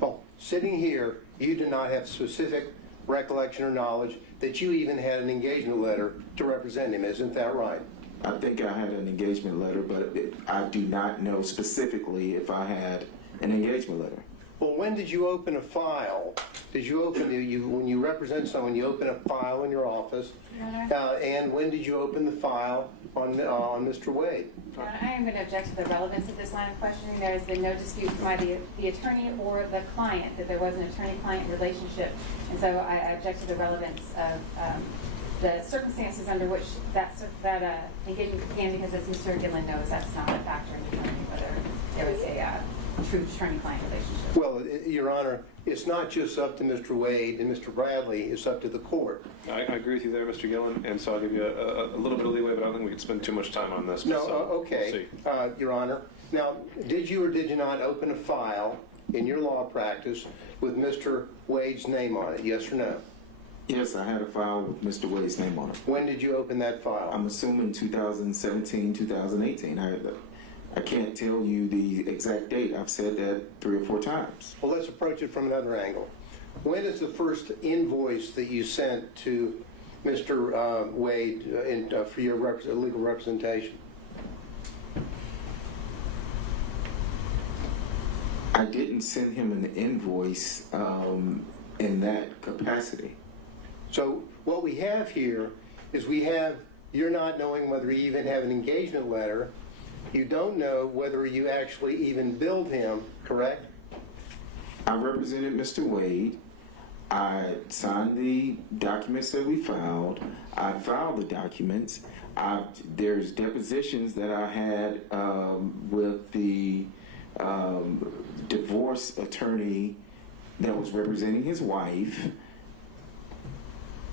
Well, sitting here, you do not have specific recollection or knowledge that you even had an engagement letter to represent him. Isn't that right? I think I had an engagement letter, but I do not know specifically if I had an engagement letter. Well, when did you open a file? Did you open when you represent someone, you open a file in your office? And when did you open the file on Mr. Wade? I am going to object to the relevance of this line of questioning. There has been no dispute by the attorney or the client that there was an attorney-client relationship, and so I object to the relevance of the circumstances under which that engagement began, because as Mr. Gillen knows, that's not a factor in determining whether there was a true attorney-client relationship. Well, Your Honor, it's not just up to Mr. Wade and Mr. Bradley, it's up to the court. I agree with you there, Mr. Gillen, and so I'll give you a little bit of leeway, but I don't think we can spend too much time on this. No, so okay, we'll Your Honor. Now, did you or did you not open a file in your law practice with Mr. Wade's name on it, yes or no? Yes, I had a file with Mr. Wade's name on it. When did you open that file? I'm assuming 2017, 2018. I can't tell you the exact date. I've said that 3 or 4 times. Well, let's approach it from another angle. When is the first invoice that you sent to Mr. Wade for your legal representation? I didn't send him an invoice in that capacity. So what we have here is we have you're not knowing whether you even have an engagement letter. You don't know whether you actually even billed him, correct? I represented Mr. Wade. I signed the documents that we filed. I filed the documents. There's depositions that I had with the divorce attorney that was representing his wife.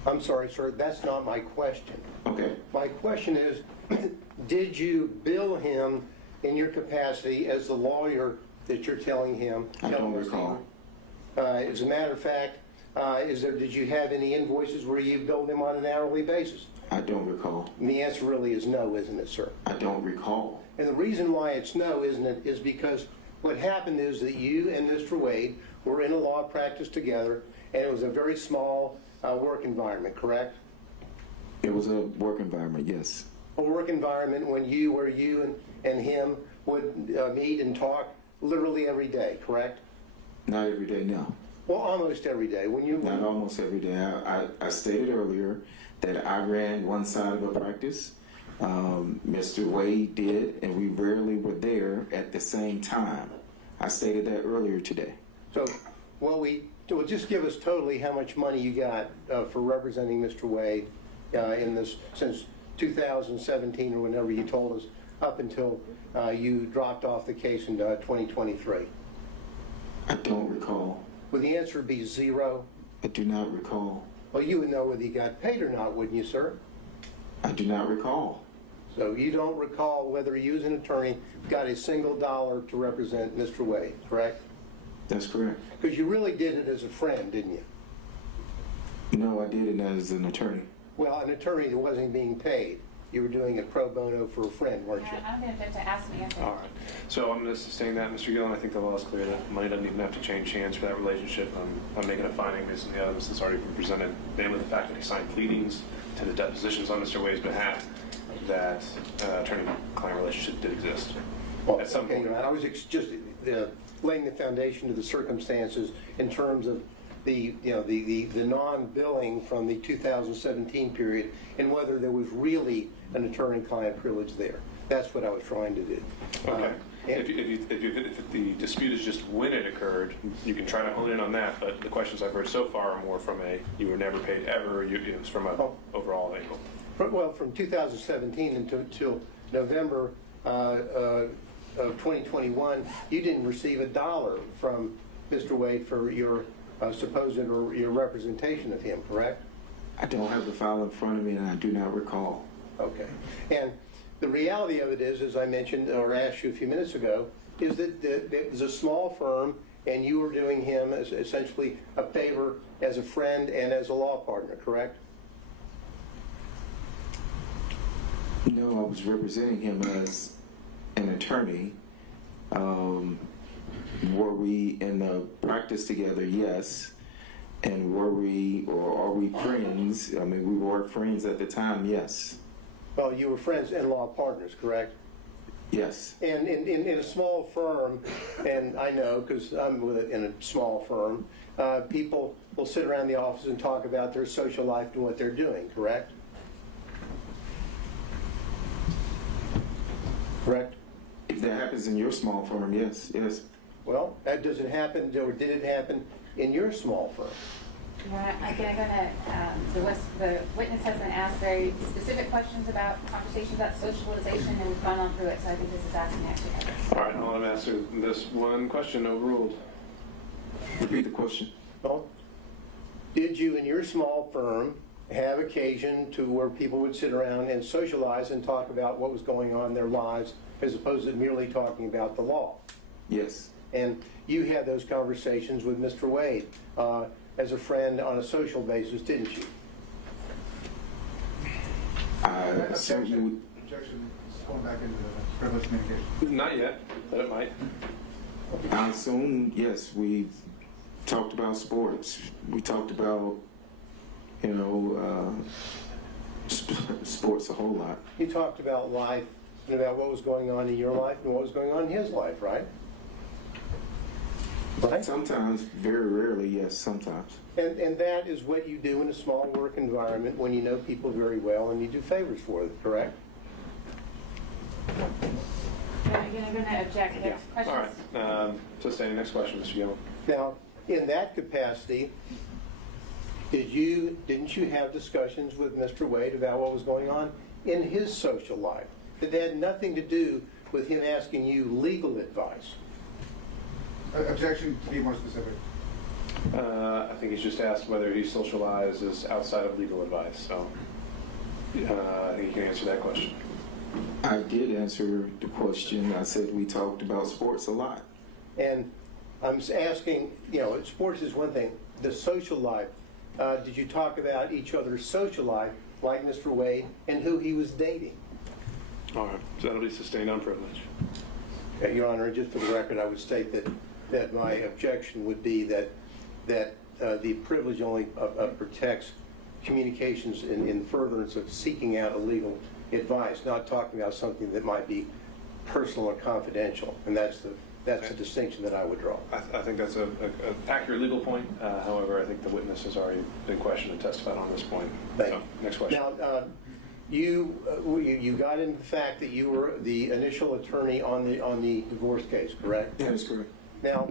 I'm sorry, sir, that's not my question. Okay. My question is, did you bill him in your capacity as the lawyer that you're telling him? I don't recall. As a matter of fact, did you have any invoices where you billed him on an hourly basis? I don't recall. And the answer really is no, isn't it, sir? I don't recall. And the reason why it's no, isn't it, is because what happened is that you and Mr. Wade were in a law practice together, and it was a very small work environment, correct? It was a work environment, yes. A work environment where you and him would meet and talk literally every day, correct? Not every day, no. Well, almost every day. Not almost every day. I stated earlier that I ran one side of a practice. Mr. Wade did, and we rarely were there at the same time. I stated that earlier today. So, well, just give us totally how much money you got for representing Mr. Wade in this since 2017 or whenever you told us, up until you dropped off the case in 2023. I don't recall. Would the answer be zero? I do not recall. Well, you would know whether he got paid or not, wouldn't you, sir? I do not recall. So you don't recall whether you as an attorney got a single dollar to represent Mr. Wade, correct? That's correct. Because you really did it as a friend, didn't you? No, I did it as an attorney. Well, an attorney that wasn't being paid. You were doing it pro bono for a friend, weren't you? I'm going to ask the answer. All right. So I'm going to sustain that, Mr. Gillen. I think the law is clear that money doesn't even have to change hands for that relationship. I'm making a finding based on the evidence that's already been presented, namely the fact that he signed pleadings to the depositions on Mr. Wade's behalf that attorney-client relationship did exist. Well, at some point. I was just laying the foundation to the circumstances in terms of the non-billing from the 2017 period and whether there was really an attorney-client privilege there. That's what I was trying to do. Okay. If the dispute is just when it occurred, you can try to hone in on that, but the questions I've heard so far are more from you were never paid ever, it was from an overall angle. Well, from 2017 until November of 2021, you didn't receive a dollar from Mr. Wade for your supposed or your representation of him, correct? I don't have the file in front of me, and I do not recall. Okay. And the reality of it is, as I mentioned or asked you a few minutes ago, is that it was a small firm, and you were doing him as essentially a favor as a friend and as a law partner, correct? No, I was representing him as an attorney. Were we in the practice together? Yes. And were we, or are we friends? I mean, we were friends at the time, yes. Well, you were friends and law partners, correct? Yes. And in a small firm, and I know because I'm in a small firm, people will sit around the office and talk about their social life and what they're doing, correct? Correct? If that happens in your small firm, yes, yes. Well, that doesn't happen, or did it happen in your small firm? The witness has been asked very specific questions about conversations about socialization, and we've gone on through it, so I think this is asking actually others. All right, I'll answer this one question, overruled. Repeat the question. Well, did you in your small firm have occasion to where people would sit around and socialize and talk about what was going on in their lives as opposed to merely talking about the law? Yes. And you had those conversations with Mr. Wade as a friend on a social basis, didn't you? Objection. Going back into the privileged communication. Not yet, but it might. I assume, yes, we talked about sports. We talked about, sports a whole lot. You talked about life and about what was going on in your life and what was going on in his life, right? Right? Sometimes, very rarely, yes, sometimes. And that is what you do in a small work environment when you know people very well and you do favors for them, correct? I'm going to object. There's questions? All right. Sustaining. Next question, Mr. Gill. Now, in that capacity, didn't you have discussions with Mr. Wade about what was going on in his social life that had nothing to do with him asking you legal advice? Objection, to be more specific. I think he's just asked whether he socializes outside of legal advice. So I think you can answer that question. I did answer the question. I said we talked about sports a lot. And I'm asking, sports is one thing. The social life, did you talk about each other's social life, like Mr. Wade, and who he was dating? All right. So that'll be sustained on privilege. Your Honor, just for the record, I would state that my objection would be that the privilege only protects communications in furtherance of seeking out a legal advice, not talking about something that might be personal or confidential, and that's the distinction that I would draw. I think that's an accurate legal point. However, I think the witness has already been questioned and testified on this point. So, next question. Now, you got into the fact that you were the initial attorney on the divorce case, correct? That is correct. Now,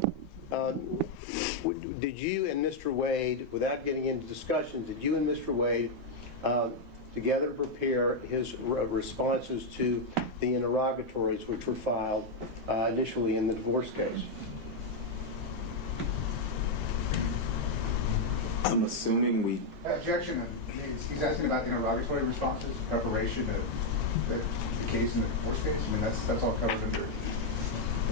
did you and Mr. Wade, without getting into discussions, did you and Mr. Wade together prepare his responses to the interrogatories which were filed initially in the divorce case? I'm assuming we... Objection. He's asking about the interrogatory responses, preparation of the case in the divorce case. I mean, that's all covered under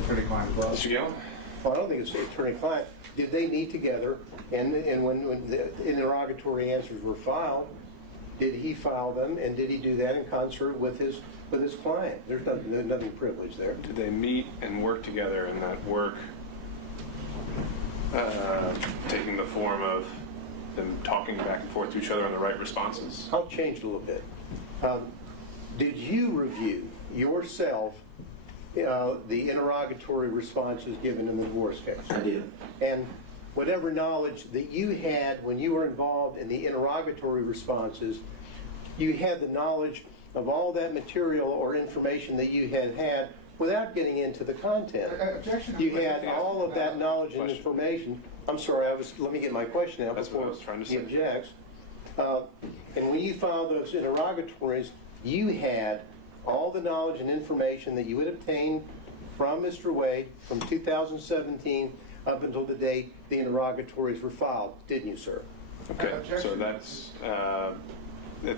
attorney-client as well. Mr. Gill? Well, I don't think it's attorney-client. Did they meet together, and when the interrogatory answers were filed, did he file them, and did he do that in concert with his client? There's nothing privileged there. Did they meet and work together, and that work taking the form of them talking back and forth to each other on the right responses? I'll change it a little bit. Did you review yourself the interrogatory responses given in the divorce case? I did. And whatever knowledge that you had when you were involved in the interrogatory responses, you had the knowledge of all that material or information that you had without getting into the content. Objection. You had all of that knowledge and information. I'm sorry, let me get my question out before he objects. And when you filed those interrogatories, you had all the knowledge and information that you had obtained from Mr. Wade from 2017 up until the date the interrogatories were filed, didn't you, sir? Okay, so that's the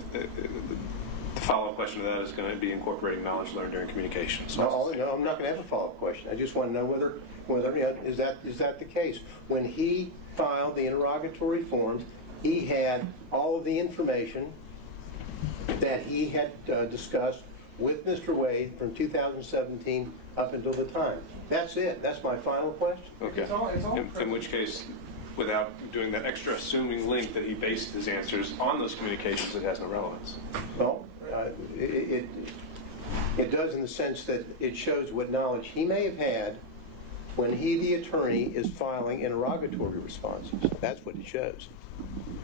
follow-up question to that is going to be incorporating knowledge learned during communication. So No, I'm not going to have a follow-up question. I just want to know whether is that the case? When he filed the interrogatory forms, he had all of the information that he had discussed with Mr. Wade from 2017 up until the time. That's it. That's my final question. Okay. It's all in which case, without doing that extra assuming link that he based his answers on those communications, it has no relevance. Well, it does in the sense that it shows what knowledge he may have had when he, the attorney, is filing interrogatory responses. That's what it shows.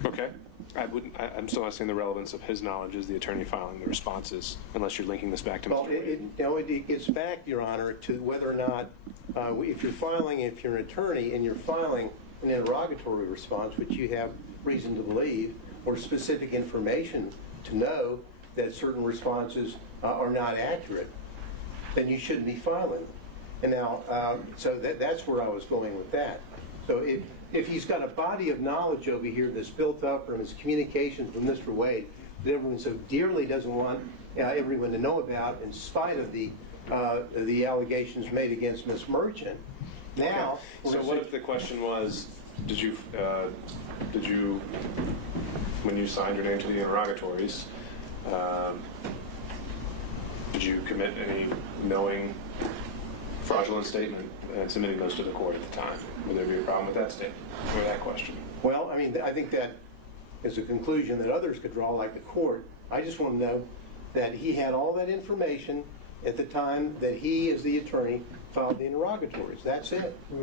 Okay. I'm still not seeing the relevance of his knowledge as the attorney filing the responses, unless you're linking this back to Mr. Wade. It gets back, Your Honor, to whether or not, if you're an attorney and you're filing an interrogatory response, which you have reason to believe, or specific information to know that certain responses are not accurate, then you shouldn't be filing them. And now, so that's where I was going with that. So if he's got a body of knowledge over here that's built up from his communications with Mr. Wade that everyone so dearly doesn't want everyone to know about, in spite of the allegations made against Ms. Merchant, now... So what if the question was, did you, when you signed your name to the interrogatories, did you commit any knowing fraudulent statement and submitting those to the court at the time? Would there be a problem with that statement or that question? Well, I mean, I think that is a conclusion that others could draw, like the court. I just want to know that he had all that information at the time that he, as the attorney, filed the interrogatories. That's it. We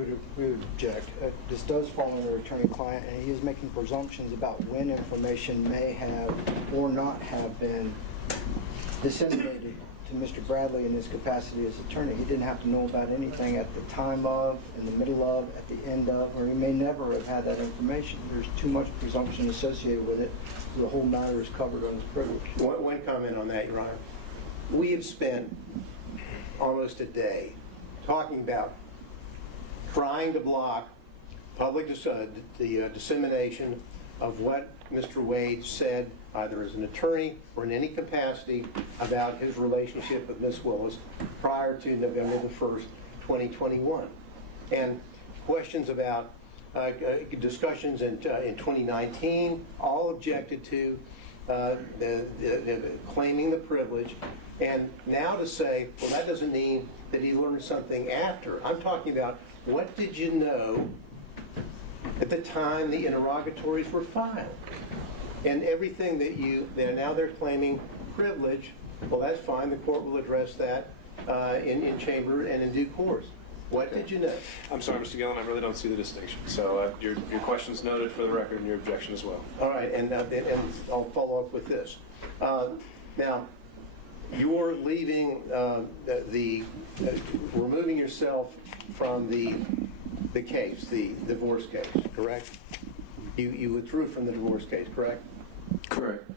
would object. This does fall under attorney-client, and he is making presumptions about when information may have or not have been disseminated to Mr. Bradley in his capacity as attorney. He didn't have to know about anything at the time of, in the middle of, at the end of, or he may never have had that information. There's too much presumption associated with it. The whole matter is covered on his privilege. One comment on that, Your Honor. We have spent almost a day talking about trying to block public the dissemination of what Mr. Wade said, either as an attorney or in any capacity, about his relationship with Ms. Willis prior to November the 1st, 2021. And questions about discussions in 2019, all objected to, claiming the privilege. And now to say, well, that doesn't mean that he learned something after. I'm talking about, what did you know at the time the interrogatories were filed? And everything that now they're claiming privilege, well, that's fine. The court will address that in chamber and in due course. What did you know? I'm sorry, Mr. Gillen, I really don't see the distinction. So your question's noted for the record and your objection as well. All right, and I'll follow up with this. Now, you're leaving removing yourself from the case, the divorce case, correct? You withdrew from the divorce case, correct? Correct.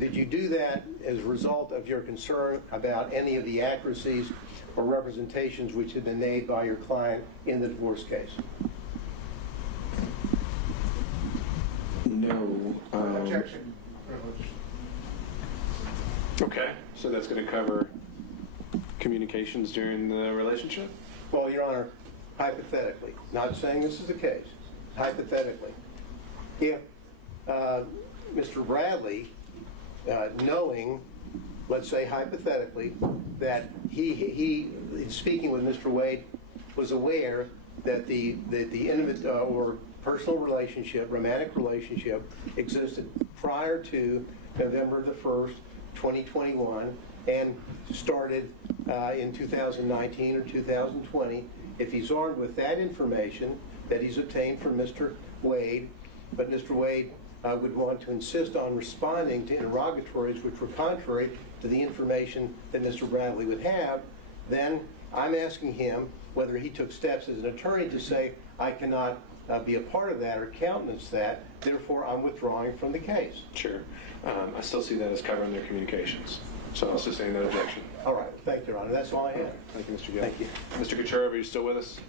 Did you do that as a result of your concern about any of the accuracies or representations which had been made by your client in the divorce case? No. Objection, privilege. Okay, so that's going to cover communications during the relationship? Well, Your Honor, hypothetically, not saying this is the case, hypothetically, if Mr. Bradley, knowing, let's say hypothetically, that he speaking with Mr. Wade, was aware that the intimate or personal relationship, romantic relationship, existed prior to November the 1st, 2021, and started in 2019 or 2020, if he's armed with that information that he's obtained from Mr. Wade, but Mr. Wade would want to insist on responding to interrogatories which were contrary to the information that Mr. Bradley would have, then I'm asking him whether he took steps as an attorney to say, I cannot be a part of that or countenance that, therefore I'm withdrawing from the case. Sure. I still see that as covering their communications. So I'll sustain that objection. All right. Thank you, Your Honor. That's all I have. Thank you, Mr. Gill. Thank you. Mr. Kucherov, are you still with us?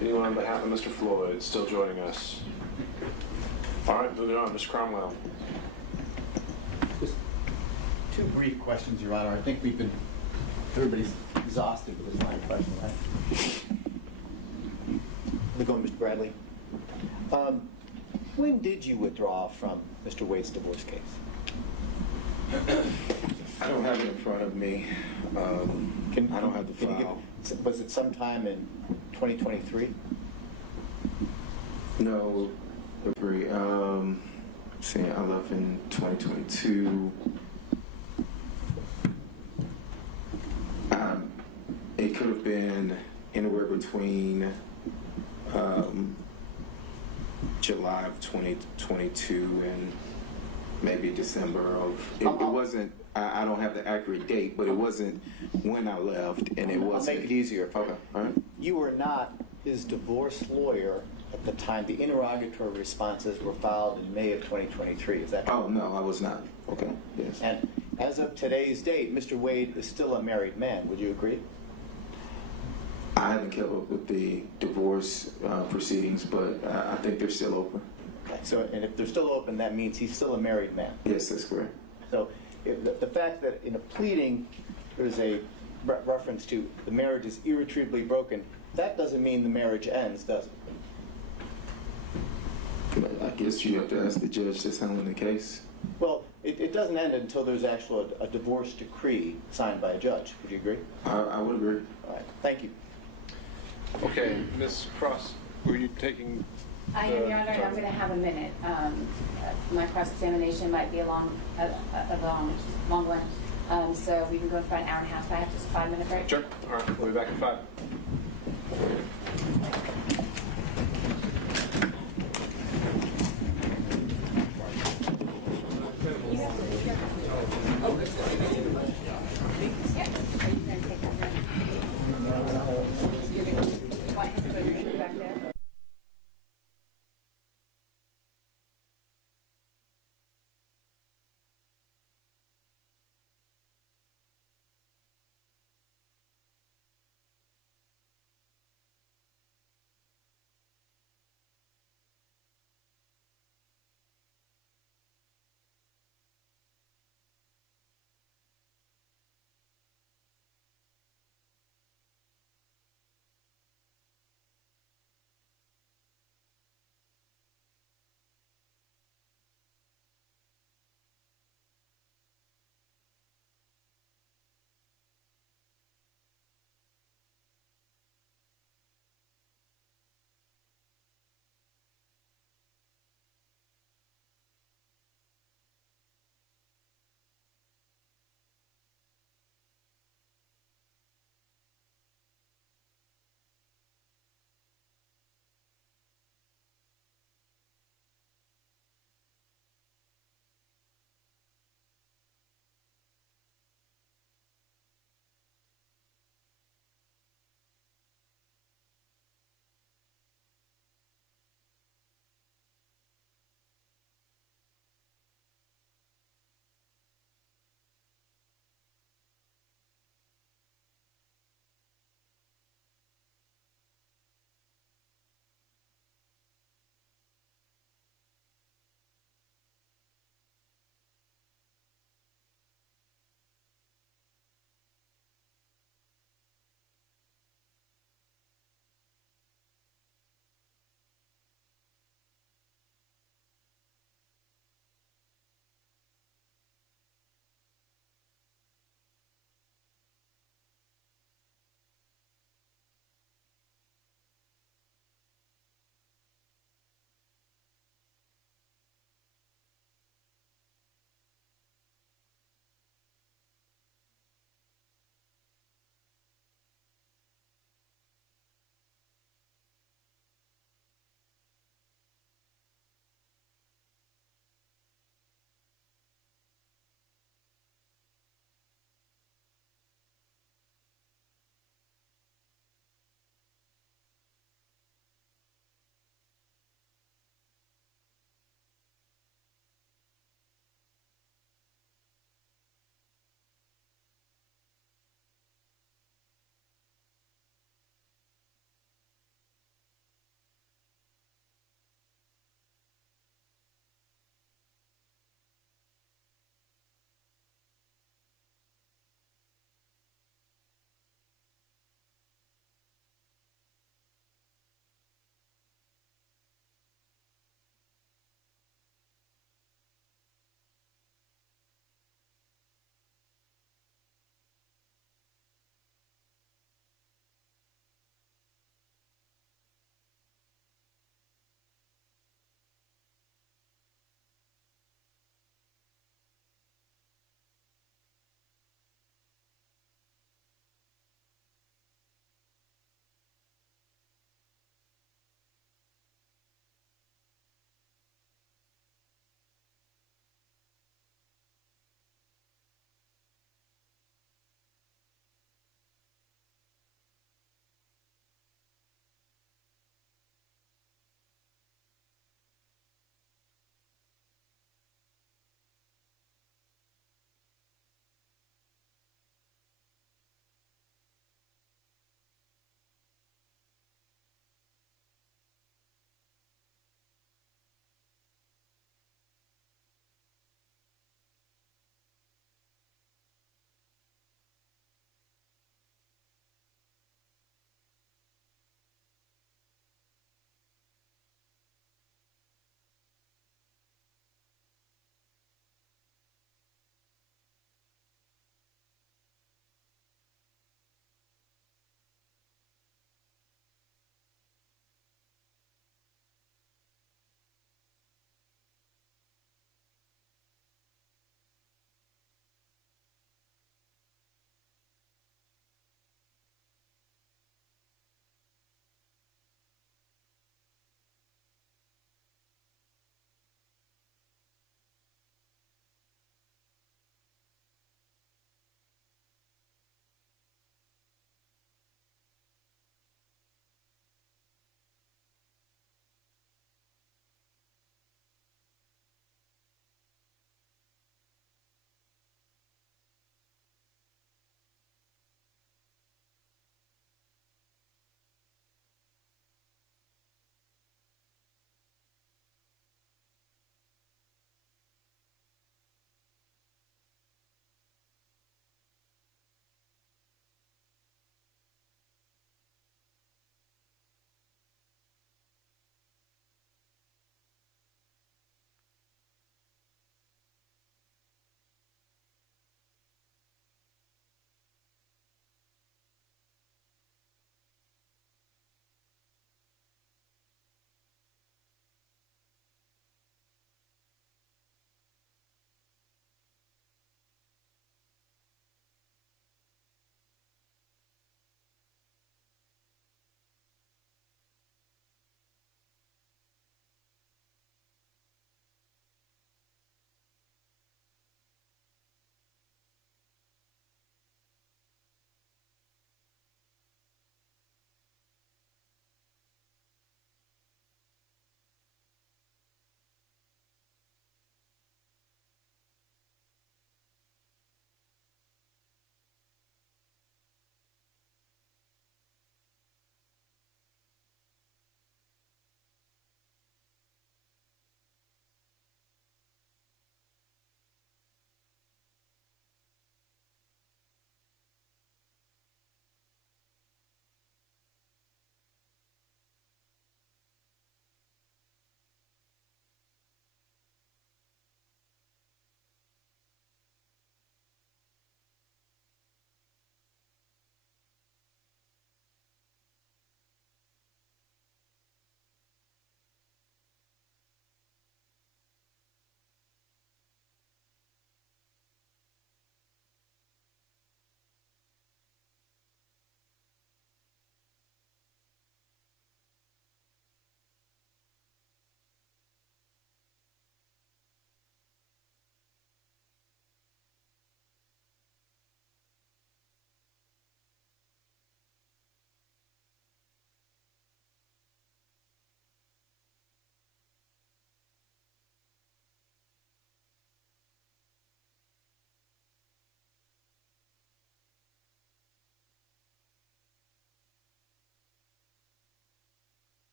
Anyone on behalf of Mr. Floyd still joining us? All right, moving on. Mr. Cromwell. Just two brief questions, Your Honor. I think everybody's exhausted with this line of question, right? We're going, Mr. Bradley. When did you withdraw from Mr. Wade's divorce case? I don't have it in front of me. I don't have the file. Was it sometime in 2023? No, saying I left in 2022. It could have been anywhere between July of 2022 and maybe December of. It wasn't. I don't have the accurate date, but it wasn't when I left, and it wasn't. I'll make it easier. Okay. All right. You were not his divorce lawyer at the time the interrogatory responses were filed in May of 2023. Is that correct? Oh, no, I was not. Okay, yes. And as of today's date, Mr. Wade is still a married man. Would you agree? I haven't kept up with the divorce proceedings, but I think they're still open. Okay. So, and if they're still open, that means he's still a married man. Yes, that's correct. So the fact that in a pleading there's a reference to the marriage is irretrievably broken, that doesn't mean the marriage ends, does it? I guess you have to ask the judge that's handling the case. Well, it doesn't end until there's actually a divorce decree signed by a judge. Would you agree? I would agree. All right. Thank you. Okay, Ms. Cross, were you taking I am, Your Honor, and I'm going to have a minute. My cross-examination might be a long one, so we can go for about an hour and a half. So I have just a 5-minute break. Sure. All right. We'll be back in 5.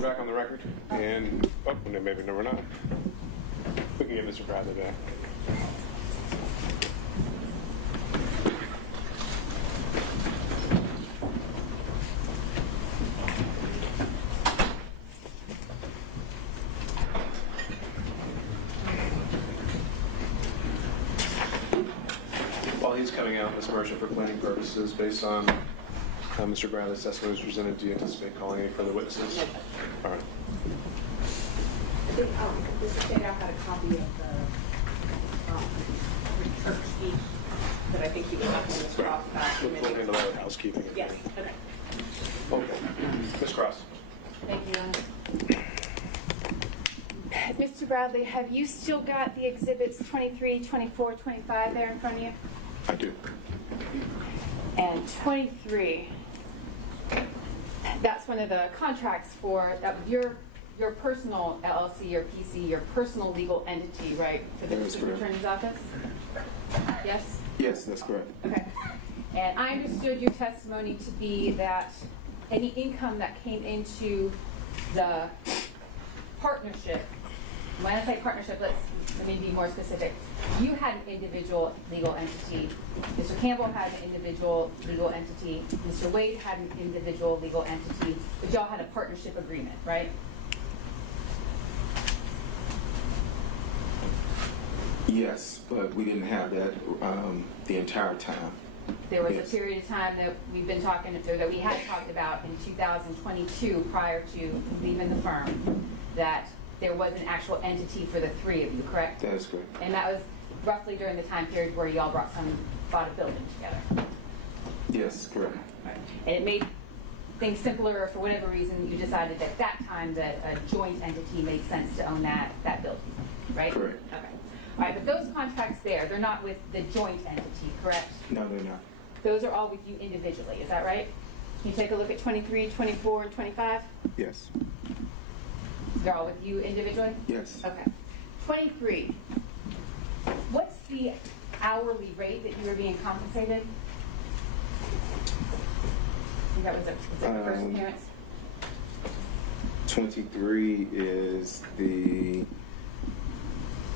we're back on the record, and maybe no, we're not. We can get Mr. Bradley back. While he's coming out, Ms. Merchant, for planning purposes, based on Mr. Bradley's testimony was presented, do you anticipate calling any further witnesses? All right. I think Mr. Standout had a copy of the church speech that I think he was talking to Ms. Cross about. We'll handle that with housekeeping. Yes, okay. Okay. Ms. Cross. Thank you. Mr. Bradley, have you still got the exhibits 23, 24, 25 there in front of you? I do. And 23, that's one of the contracts for your personal LLC, your PC, your personal legal entity, right, for the district attorney's office? Yes? Yes, that's correct. Okay. And I understood your testimony to be that any income that came into the partnership, when I say partnership, let me be more specific. You had an individual legal entity. Mr. Campbell had an individual legal entity. Mr. Wade had an individual legal entity. But y'all had a partnership agreement, right? Yes, but we didn't have that the entire time. There was a period of time that we've been talking, or that we had talked about in 2022 prior to leaving the firm, that there was an actual entity for the three of you, correct? That is correct. And that was roughly during the time period where y'all bought a building together. Yes, correct. Right. And it made things simpler, or for whatever reason, you decided at that time that a joint entity made sense to own that building, right? Correct. Okay. All right, but those contracts there, they're not with the joint entity, correct? No, they're not. Those are all with you individually, is that right? Can you take a look at 23, 24, and 25? Yes. They're all with you individually? Yes. Okay. 23, what's the hourly rate that you were being compensated? I think that was the first appearance? 23 is the,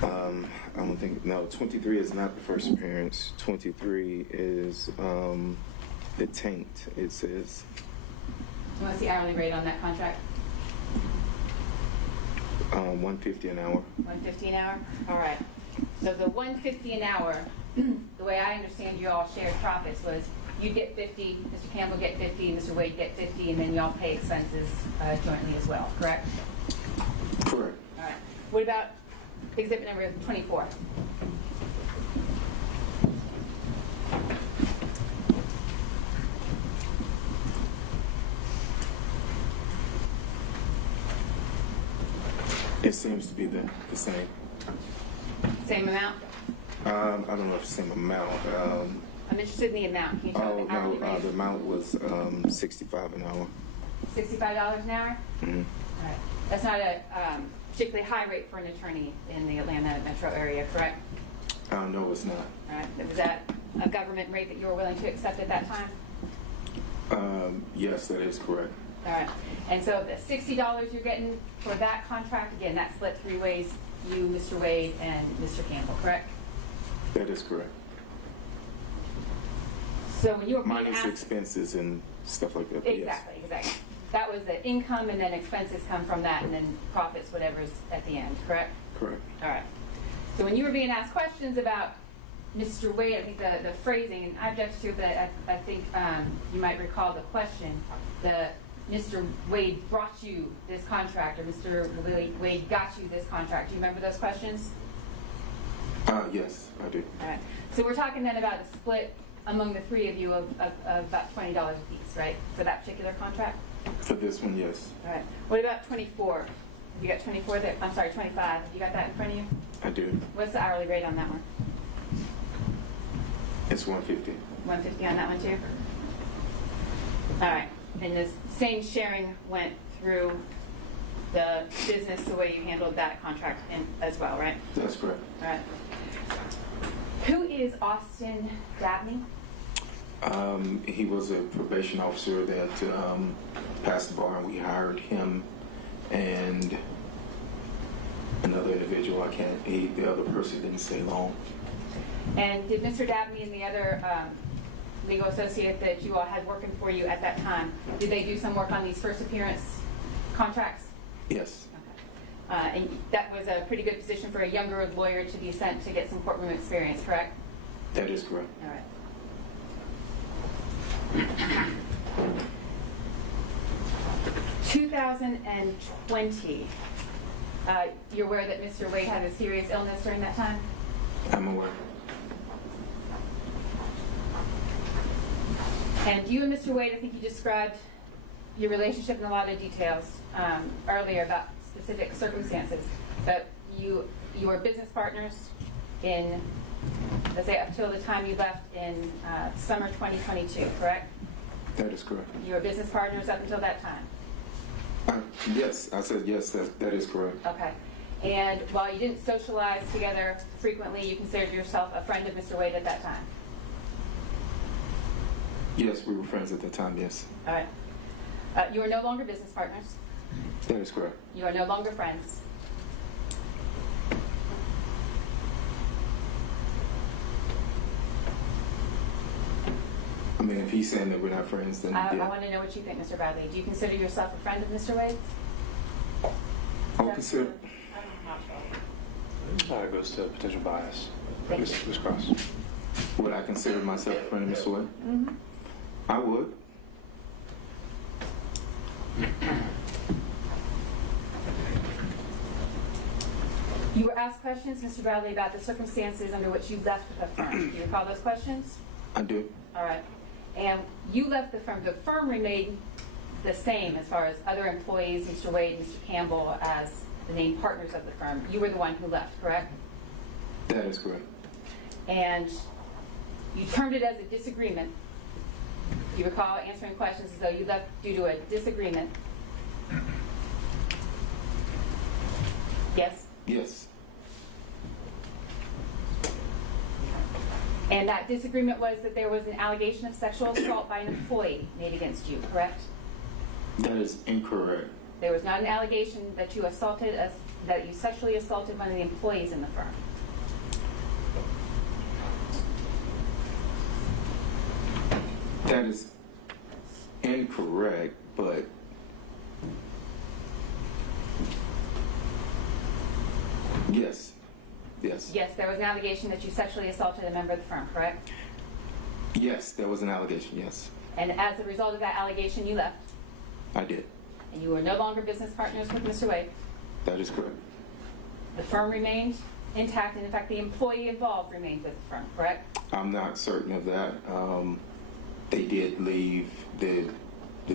I don't think, no, 23 is not the first appearance. 23 is the taint, it says. What's the hourly rate on that contract? $150 an hour. $150 an hour? All right. So the $150 an hour, the way I understand you all shared profits was you get 50, Mr. Campbell get 50, Mr. Wade get 50, and then y'all pay expenses jointly as well, correct? Correct. All right. What about exhibit number 24? It seems to be the same. Same amount? I don't know if it's the same amount. I'm interested in the amount. Can you tell me the hourly rate? The amount was $65 an hour. $65 an hour? Mm-hmm. All right. That's not a particularly high rate for an attorney in the Atlanta metro area, correct? No, it's not. All right. Was that a government rate that you were willing to accept at that time? Yes, that is correct. All right. And so the $60 you're getting for that contract, again, that's split three ways, you, Mr. Wade, and Mr. Campbell, correct? That is correct. So when you were being minus asked, expenses and stuff like that. exactly, exactly. That was the income, and then expenses come from that, and then profits, whatever's at the end, correct? Correct. All right. So when you were being asked questions about Mr. Wade, I think the phrasing, and I object to, but I think you might recall the question, Mr. Wade brought you this contract, or Mr. Wade got you this contract. Do you remember those questions? Yes, I do. All right. So we're talking then about a split among the three of you of about $20 a piece, right, for that particular contract? For this one, yes. All right. What about 24? You got 24 there? I'm sorry, 25. You got that in front of you? I do. What's the hourly rate on that one? It's $150. $150 on that one too? All right. And the same sharing went through the business the way you handled that contract as well, right? That's correct. All right. Who is Austin Dabney? He was a probation officer that passed the bar, and we hired him and another individual. The other person didn't stay long. And did Mr. Dabney and the other legal associate that you all had working for you at that time, did they do some work on these first appearance contracts? Yes. And that was a pretty good position for a younger lawyer to be sent to get some courtroom experience, correct? That is correct. All right. 2020, you're aware that Mr. Wade had a serious illness during that time? I'm aware. And you and Mr. Wade, I think you described your relationship in a lot of details earlier about specific circumstances, but you were business partners in, let's say, up till the time you left in summer 2022, correct? That is correct. You were business partners up until that time? Yes, I said yes, that is correct. Okay. And while you didn't socialize together frequently, you considered yourself a friend of Mr. Wade at that time? Yes, we were friends at the time, yes. All right. You are no longer business partners. That is correct. You are no longer friends. I mean, if he's saying that we're not friends, then I yeah. want to know what you think, Mr. Bradley. Do you consider yourself a friend of Mr. Wade? I'll consider. It goes to potential bias. Thank Ms. Cross. Would I consider myself a friend of Mr. Wade? Mm-hmm. I would. You were asked questions, Mr. Bradley, about the circumstances under which you left the firm. Do you recall those questions? I do. All right. And you left the firm. The firm remained the same as far as other employees, Mr. Wade, Mr. Campbell, as the named partners of the firm. You were the one who left, correct? That is correct. And you termed it as a disagreement. You recall answering questions as though you left due to a disagreement. Yes? Yes. And that disagreement was that there was an allegation of sexual assault by an employee made against you, correct? That is incorrect. There was not an allegation that you sexually assaulted one of the employees in the firm. That is incorrect, but yes. Yes. Yes, there was an allegation that you sexually assaulted a member of the firm, correct? Yes, there was an allegation, yes. And as a result of that allegation, you left. I did. And you were no longer business partners with Mr. Wade. That is correct. The firm remained intact, and in fact, the employee involved remained with the firm, correct? I'm not certain of that. They did leave the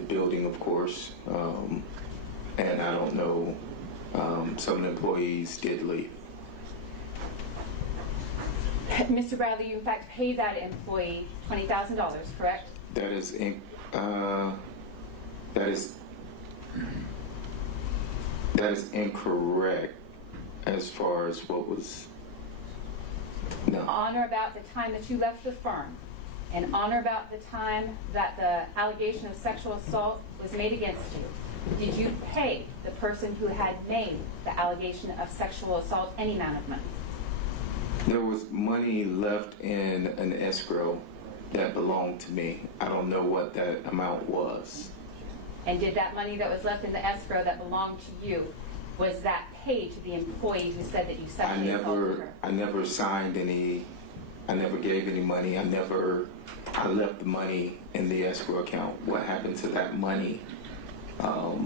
building, of course, and I don't know. Some employees did leave. Mr. Bradley, you in fact paid that employee $20,000, correct? That is incorrect as far as what was. No. On or about the time that you left the firm, and on or about the time that the allegation of sexual assault was made against you, did you pay the person who had made the allegation of sexual assault any amount of money? There was money left in an escrow that belonged to me. I don't know what that amount was. And did that money that was left in the escrow that belonged to you, was that paid to the employee who said that you sexually assaulted her? I never signed any, I never gave any money. I left the money in the escrow account. What happened to that money? I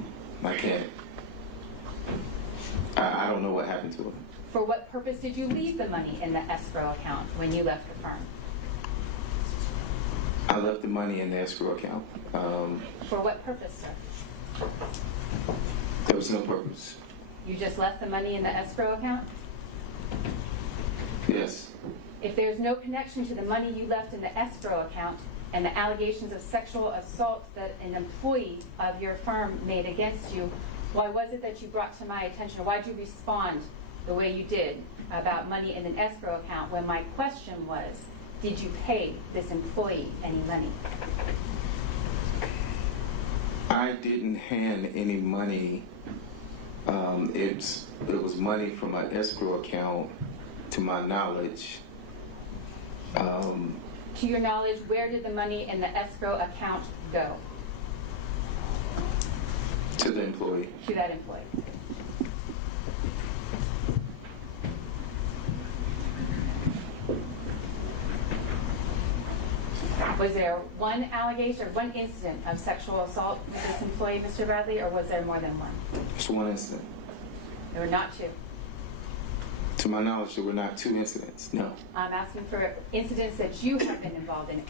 don't know what happened to it. For what purpose did you leave the money in the escrow account when you left the firm? I left the money in the escrow account. For what purpose, sir? There was no purpose. You just left the money in the escrow account? Yes. If there's no connection to the money you left in the escrow account and the allegations of sexual assault that an employee of your firm made against you, why was it that you brought to my attention, or why did you respond the way you did about money in an escrow account when my question was, did you pay this employee any money? I didn't hand any money It was money from an escrow account, to my knowledge. To your knowledge, where did the money in the escrow account go? To the employee. To that employee. Was there one allegation or one incident of sexual assault with this employee, Mr. Bradley, or was there more than one? It's one incident. There were not two. To my knowledge, there were not 2 incidents, no. I'm asking for incidents that you have been involved in.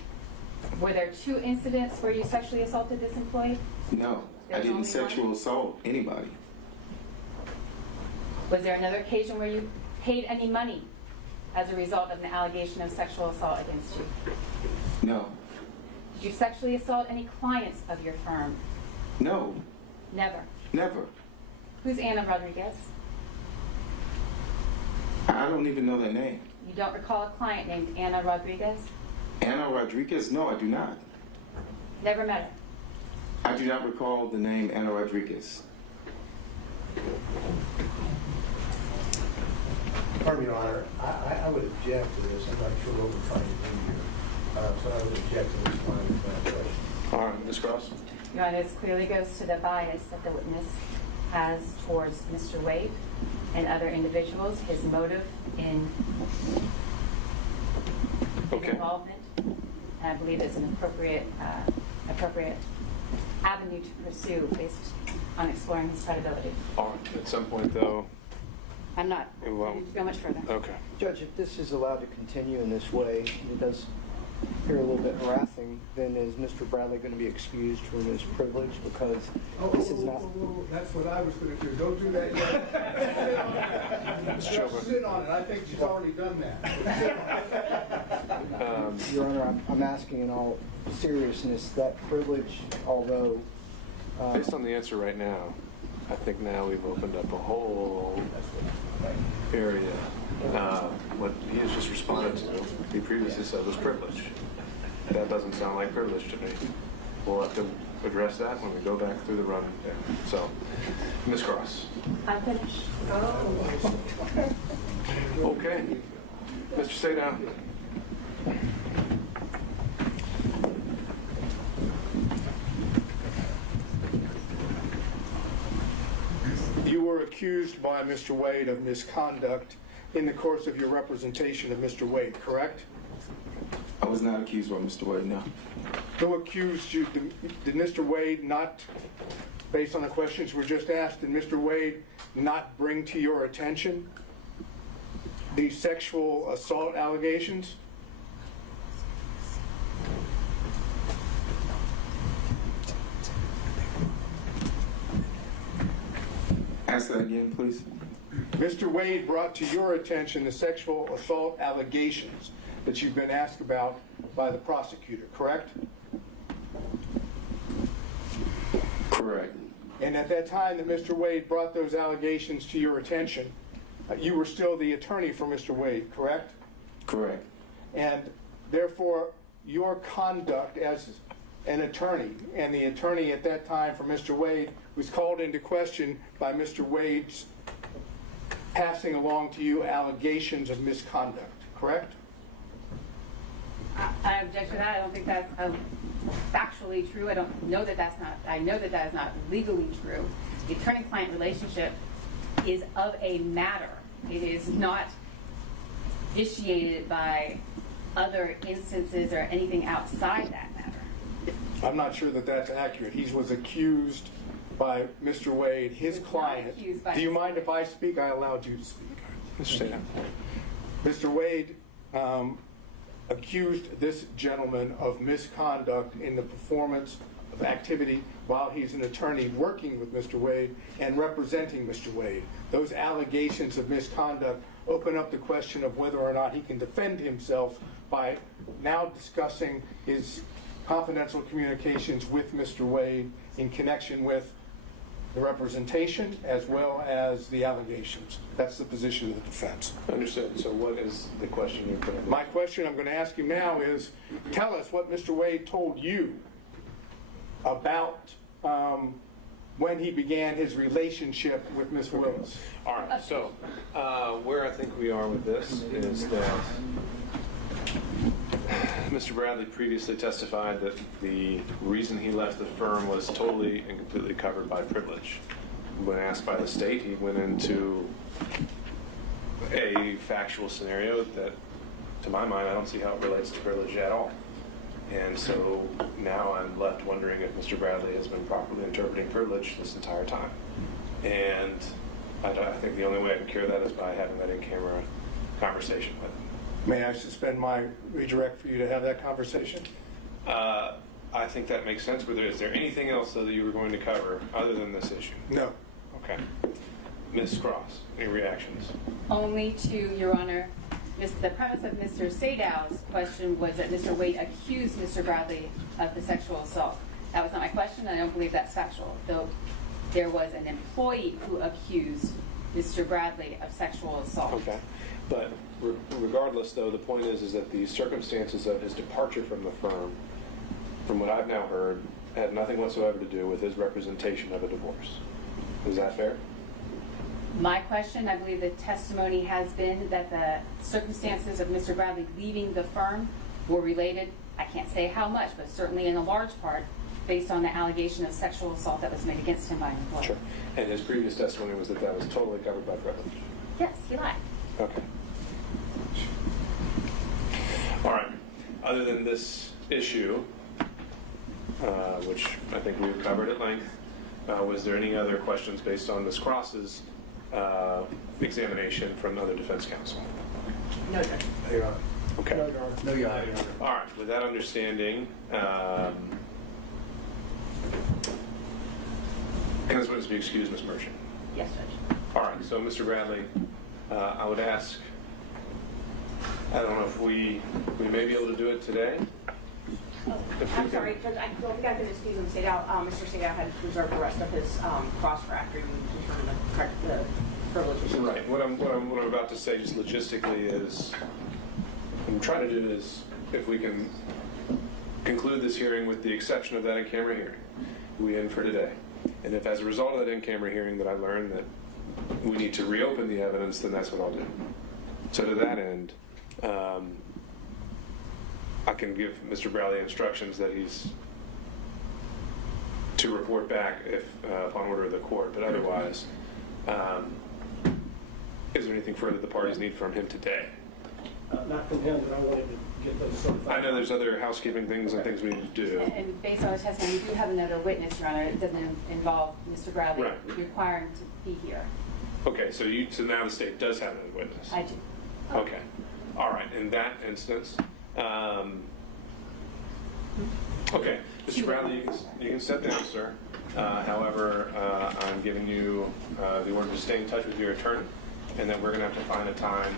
Were there 2 incidents where you sexually assaulted this employee? No, I There's didn't only sexual one? assault anybody. Was there another occasion where you paid any money as a result of an allegation of sexual assault against you? No, Did you sexually assault any clients of your firm? no, Never. never. Who's Anna Rodriguez? I don't even know their name. You don't recall a client named Anna Rodriguez? Anna Rodriguez? No, I do not. Never met her. I do not recall the name Anna Rodriguez. Pardon me, Your Honor, I would object to this. I'm not sure what we're trying to do here. So I would object to this line of question. All right, Ms. Cross. Your Honor, this clearly goes to the bias that the witness has towards Mr. Wade and other individuals, his motive in his involvement. And I believe it's an appropriate avenue to pursue based on exploring his credibility. All right, at some point, though. I'm not Well, ready to go much further. Okay. Judge, if this is allowed to continue in this way, it does appear a little bit harassing, then is Mr. Bradley going to be excused from his privilege because this is not... That's what I was going to do. Don't do that yet. Just sit on it. I think she's already done that. Your Honor, I'm asking in all seriousness, that privilege, although... Based on the answer right now, I think now we've opened up a whole area. What he has just responded to, he previously said was privilege. That doesn't sound like privilege to me. We'll have to address that when we go back through the run there. So, Ms. Cross. I'm finished. Okay. Mr. Sadow. You were accused by Mr. Wade of misconduct in the course of your representation of Mr. Wade, correct? I was not accused by Mr. Wade, no. Who accused you? Did Mr. Wade not, based on the questions were just asked, did Mr. Wade not bring to your attention the sexual assault allegations? Ask that again, please. Mr. Wade brought to your attention the sexual assault allegations that you've been asked about by the prosecutor, correct? Correct. And at that time that Mr. Wade brought those allegations to your attention, you were still the attorney for Mr. Wade, correct? Correct. And therefore, your conduct as an attorney, and the attorney at that time for Mr. Wade was called into question by Mr. Wade's passing along to you allegations of misconduct, correct? I object to that. I don't think that's factually true. I don't know that that's not, I know that that is not legally true. The attorney-client relationship is of a matter. It is not vitiated by other instances or anything outside that matter. I'm not sure that that's accurate. He was accused by Mr. Wade, his client. Do you mind if I speak? I allowed you to speak. Mr. Wade accused this gentleman of misconduct in the performance of activity while he's an attorney working with Mr. Wade and representing Mr. Wade. Those allegations of misconduct open up the question of whether or not he can defend himself by now discussing his confidential communications with Mr. Wade in connection with the representation as well as the allegations. That's the position of the defense. Understood. So what is the question you're putting? My question I'm going to ask you now is, tell us what Mr. Wade told you about when he began his relationship with Ms. Willis. All right, so where I think we are with this is that Mr. Bradley previously testified that the reason he left the firm was totally and completely covered by privilege. When asked by the state, he went into a factual scenario that, to my mind, I don't see how it relates to privilege at all. And so now I'm left wondering if Mr. Bradley has been properly interpreting privilege this entire time. And I think the only way I can cure that is by having that in-camera conversation with him. May I suspend my redirect for you to have that conversation? I think that makes sense, but is there anything else though that you were going to cover other than this issue? No. Okay. Ms. Cross, any reactions? Only to, Your Honor, the premise of Mr. Sadow's question was that Mr. Wade accused Mr. Bradley of the sexual assault. That was not my question, and I don't believe that's factual, though there was an employee who accused Mr. Bradley of sexual assault. Okay. But regardless, though, the point is that the circumstances of his departure from the firm, from what I've now heard, had nothing whatsoever to do with his representation of a divorce. Is that fair? My question, I believe the testimony has been that the circumstances of Mr. Bradley leaving the firm were related, I can't say how much, but certainly in a large part, based on the allegation of sexual assault that was made against him by an employer. Sure. And his previous testimony was that that was totally covered by privilege. Yes, he lied. Okay. All right. Other than this issue, which I think we've covered at length, was there any other questions based on Ms. Cross's examination from other defense counsel? No, Judge. Your Honor. Okay. No, Your Honor. No, Your Honor. All right. With that understanding, can this witness be excused, Ms. Merchant? Yes, Judge. All right. So, Mr. Bradley, I would ask, I don't know if we may be able to do it today. I'm sorry, Judge, I don't think I can excuse him. Mr. Sadow had reserved the rest of his cross for after we determined the privileges. Right. What I'm about to say, just logistically, is what I'm trying to do is, if we can conclude this hearing with the exception of that in-camera hearing, we end for today. And if, as a result of that in-camera hearing, that I learn that we need to reopen the evidence, then that's what I'll do. So to that end, I can give Mr. Bradley instructions that he's to report back if upon order of the court. But otherwise, is there anything further the parties need from him today? Not from him, but I wanted to get those certified. I know there's other housekeeping things and things we need to do. And based on the testimony, we do have another witness, Your Honor. It doesn't involve Mr. Bradley requiring to be here. Okay, so now the state does have another witness. I do. Okay. All right. In that instance, okay, Mr. Bradley, you can step down, sir. However, I'm giving you the order to stay in touch with your attorney, and then we're going to have to find a time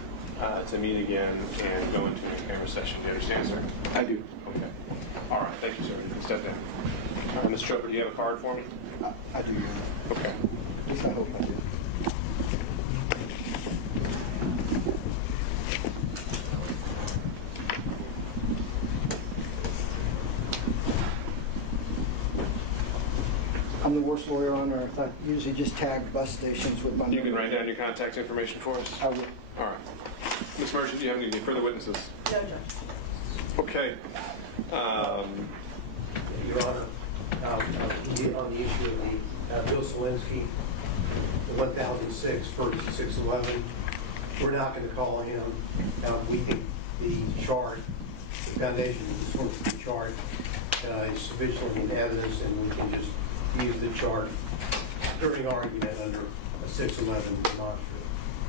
to meet again and go into a camera session. Do you understand, sir? I do. Okay. All right. Thank you, sir. You can step down. Ms. Chopra, do you have a card for me? I do. Okay. At least I hope I do. I'm the worst lawyer on earth. I usually just tag bus stations with my You can write down your contact information for us? I will. All right. Ms. Merchant, do you have any further witnesses? No, Judge. Okay. Your Honor, on the issue of the Bill Selinsky, the 1006 versus 611, we're not going to call him. We think the chart, the foundation of the source of the chart is sufficiently in evidence, and we can just use the chart during argument under a 611 demonstrative.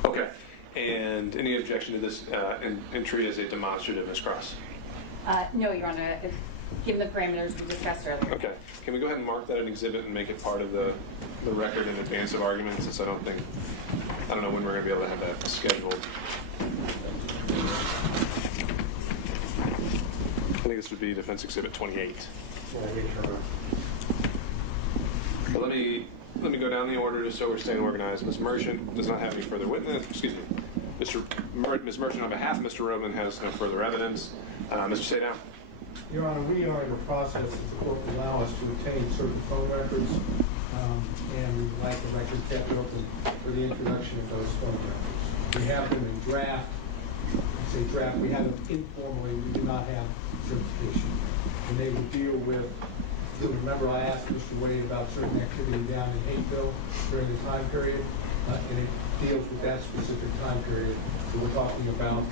Okay. And any objection to this entry as a demonstrative, Ms. Cross? No, Your Honor. Given the parameters we discussed earlier. Okay. Can we go ahead and mark that an exhibit and make it part of the record in advance of arguments? Since I don't know when we're going to be able to have that scheduled. I think this would be Defense Exhibit 28. But let me go down the order just so we're staying organized. Ms. Merchant does not have any further witness. Excuse me. Ms. Merchant, on behalf of Mr. Roman, has no further evidence. Mr. Sadow. Your Honor, we are in the process, if the court will allow us, to obtain certain phone records we would like the record kept open for the introduction of those phone records. We have them in draft. I say draft, we have them informally, we do not have certification. And they would deal with, you'll remember I asked Mr. Wade about certain activity down in Hapeville during the time period, and it deals with that specific time period. So we're talking about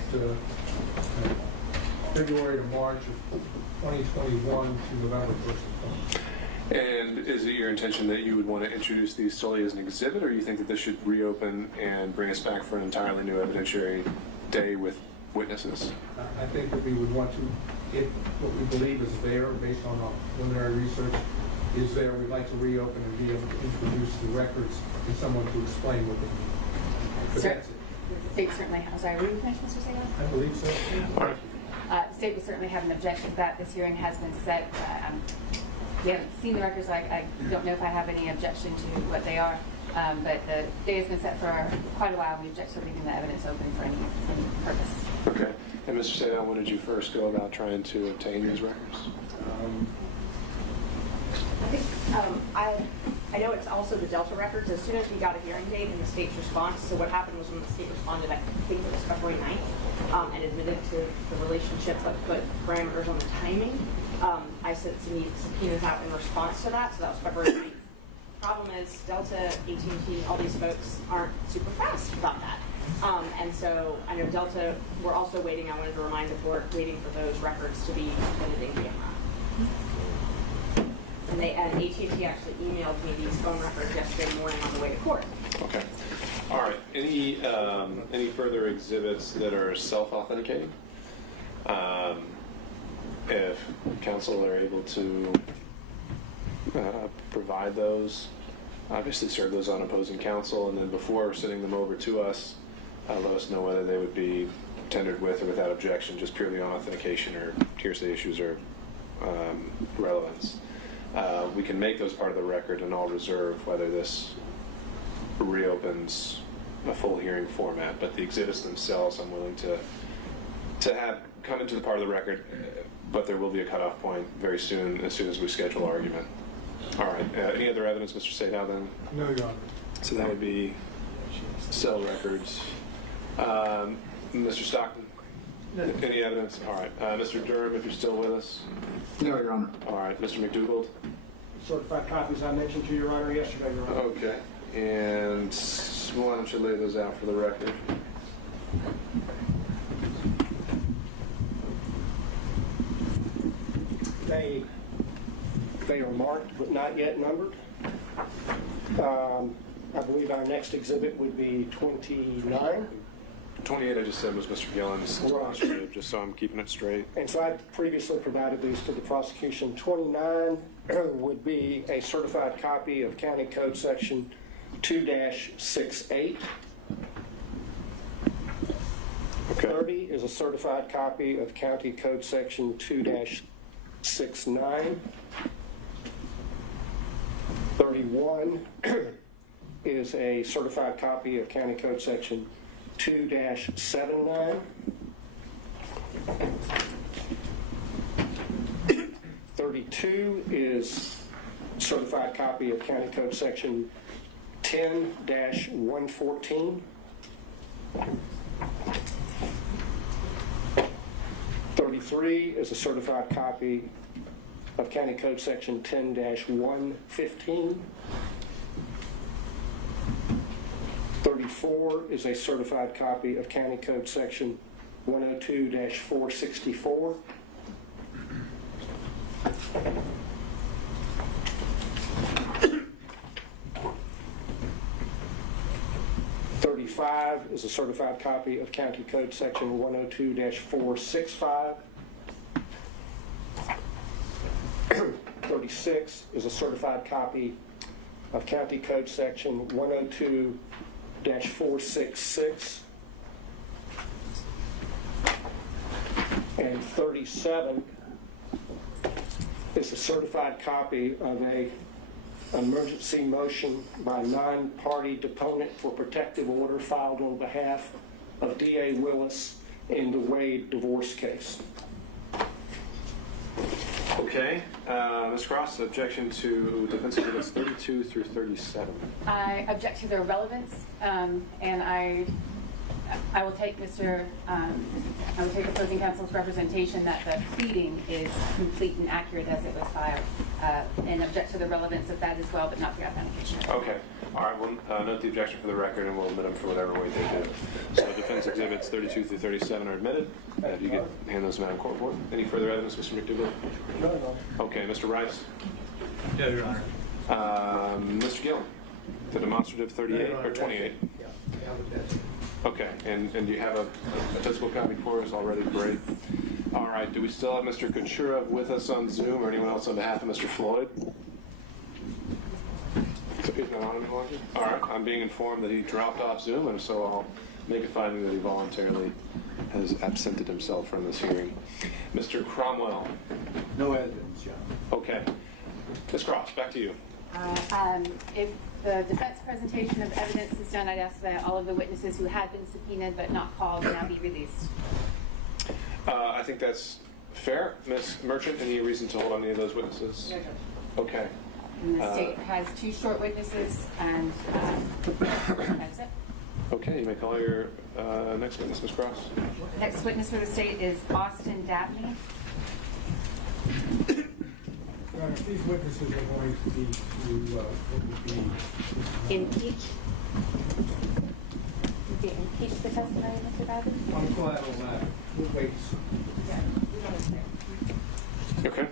February to March of 2021 to November 1st of 2020. And is it your intention that you would want to introduce these solely as an exhibit, or you think that this should reopen and bring us back for an entirely new evidentiary day with witnesses? I think that we would want to, if what we believe is there, based on our preliminary research, is there, we'd like to reopen and be able to introduce the records and someone to explain what they mean. But that's it. The state certainly has. Sorry, were you finished, Mr. Sagan? I believe so. All right. The state would certainly have an objection to that. This hearing has been set. We haven't seen the records, so I don't know if I have any objection to what they are. But the day has been set for quite a while. We object to leaving the evidence open for any purpose. Okay. And Mr. Sagan, when did you first go about trying to obtain these records? I think, I know it's also the Delta records. As soon as we got a hearing date and the state's response, so what happened was when the state responded, I think it was February 9th, and admitted to the relationship but put parameters on the timing, I sent subpoenas out in response to that, so that was February 9th. Problem is, Delta, AT&T, all these folks aren't super fast about that. And so I know Delta, we're also waiting, I wanted to remind the board, waiting for those records to be submitted in camera. And AT&T actually emailed me these phone records yesterday morning on the way to court. Okay. All right. Any further exhibits that are self-authenticating? If counsel are able to provide those, obviously serve those on opposing counsel, and then before sending them over to us, let us know whether they would be tendered with or without objection, just purely on authentication or hearsay issues or relevance. We can make those part of the record, and I'll reserve whether this reopens a full hearing format. But the exhibits themselves, I'm willing to have come into the part of the record, but there will be a cutoff point very soon, as soon as we schedule argument. All right. Any other evidence, Mr. Sadow, then? No, Your Honor. So that would be cell records. Mr. Stockton? No. Any evidence? All right. Mr. Durham, if you're still with us? No, Your Honor. All right. Mr. McDougald? Certified copies I mentioned to Your Honor yesterday, Your Honor. Okay. And why don't you lay those out for the record? They are marked but not yet numbered. I believe our next exhibit would be 29. 28 I just said was Mr. Gillen's demonstrative, just so I'm keeping it straight. And so I previously provided these to the prosecution. 29 would be a certified copy of County Code Section 2-68. Okay. 30 is a certified copy of County Code Section 2-69. 31 is a certified copy of County Code Section 2-79. 32 is certified copy of County Code Section 10-114. 33 is a certified copy of County Code Section 10-115. 34 is a certified copy of County Code Section 102-464. 35 is a certified copy of County Code Section 102-465. 36 is a certified copy of County Code Section 102-466. And 37 is a certified copy of a emergency motion by non-party deponent for protective order filed on behalf of D.A. Willis in the Wade divorce case. Okay, Ms. Cross, objection to defense exhibits 32 through 37. I object to their relevance, and I will take opposing counsel's representation that the pleading is complete and accurate as it was filed, and object to the relevance of that as well, but not the authentication. Okay, all right, we'll note the objection for the record, and we'll admit them for whatever weight they do. So defense exhibits 32 through 37 are admitted. You can hand those to Madam Court Report. Any further evidence, Mr. McDougall? No. Okay, Mr. Rice? Yeah, Your Honor. Mr. Gill? The demonstrative 38 or 28? Yeah, that's it. Okay, and do you have a physical copy for us already? Great. All right, do we still have Mr. Kucherov with us on Zoom, or anyone else on behalf of Mr. Floyd? So he's not on any longer? All right, I'm being informed that he dropped off Zoom, and so I'll make a finding that he voluntarily has absented himself from this hearing. Mr. Cromwell? No evidence, John. Okay. Ms. Cross, back to you. If the defense presentation of evidence is done, I'd ask that all of the witnesses who had been subpoenaed but not called now be released. I think that's fair. Ms. Merchant, any reason to hold on any of those witnesses? No, Judge. Okay. And the state has 2 short witnesses, and that's it. Okay, you may call your next witness, Ms. Cross. Next witness for the state is Austin Dabney. Your Honor, these witnesses are going to be what would be Impeach the testimony of Mr. Dabney? on collateral matter. We'll wait. Yeah, we don't understand. Okay.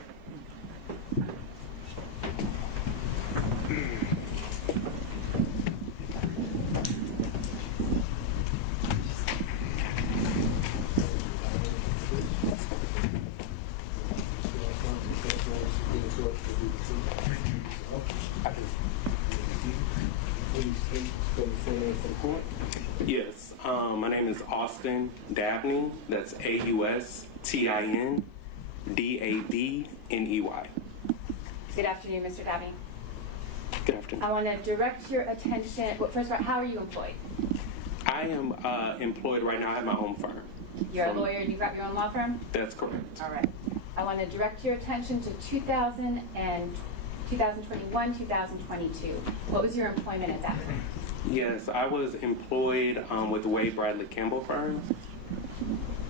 Yes, my name is Austin Dabney. That's AUSTINDADNEY. Good afternoon, Mr. Dabney. Good afternoon. I want to direct your attention, well, first of all, how are you employed? I am employed right now. I have my own firm. You're a lawyer and you've got your own law firm? That's correct. All right. I want to direct your attention to 2021, 2022. What was your employment at that time? Yes, I was employed with Wade Bradley Campbell firm.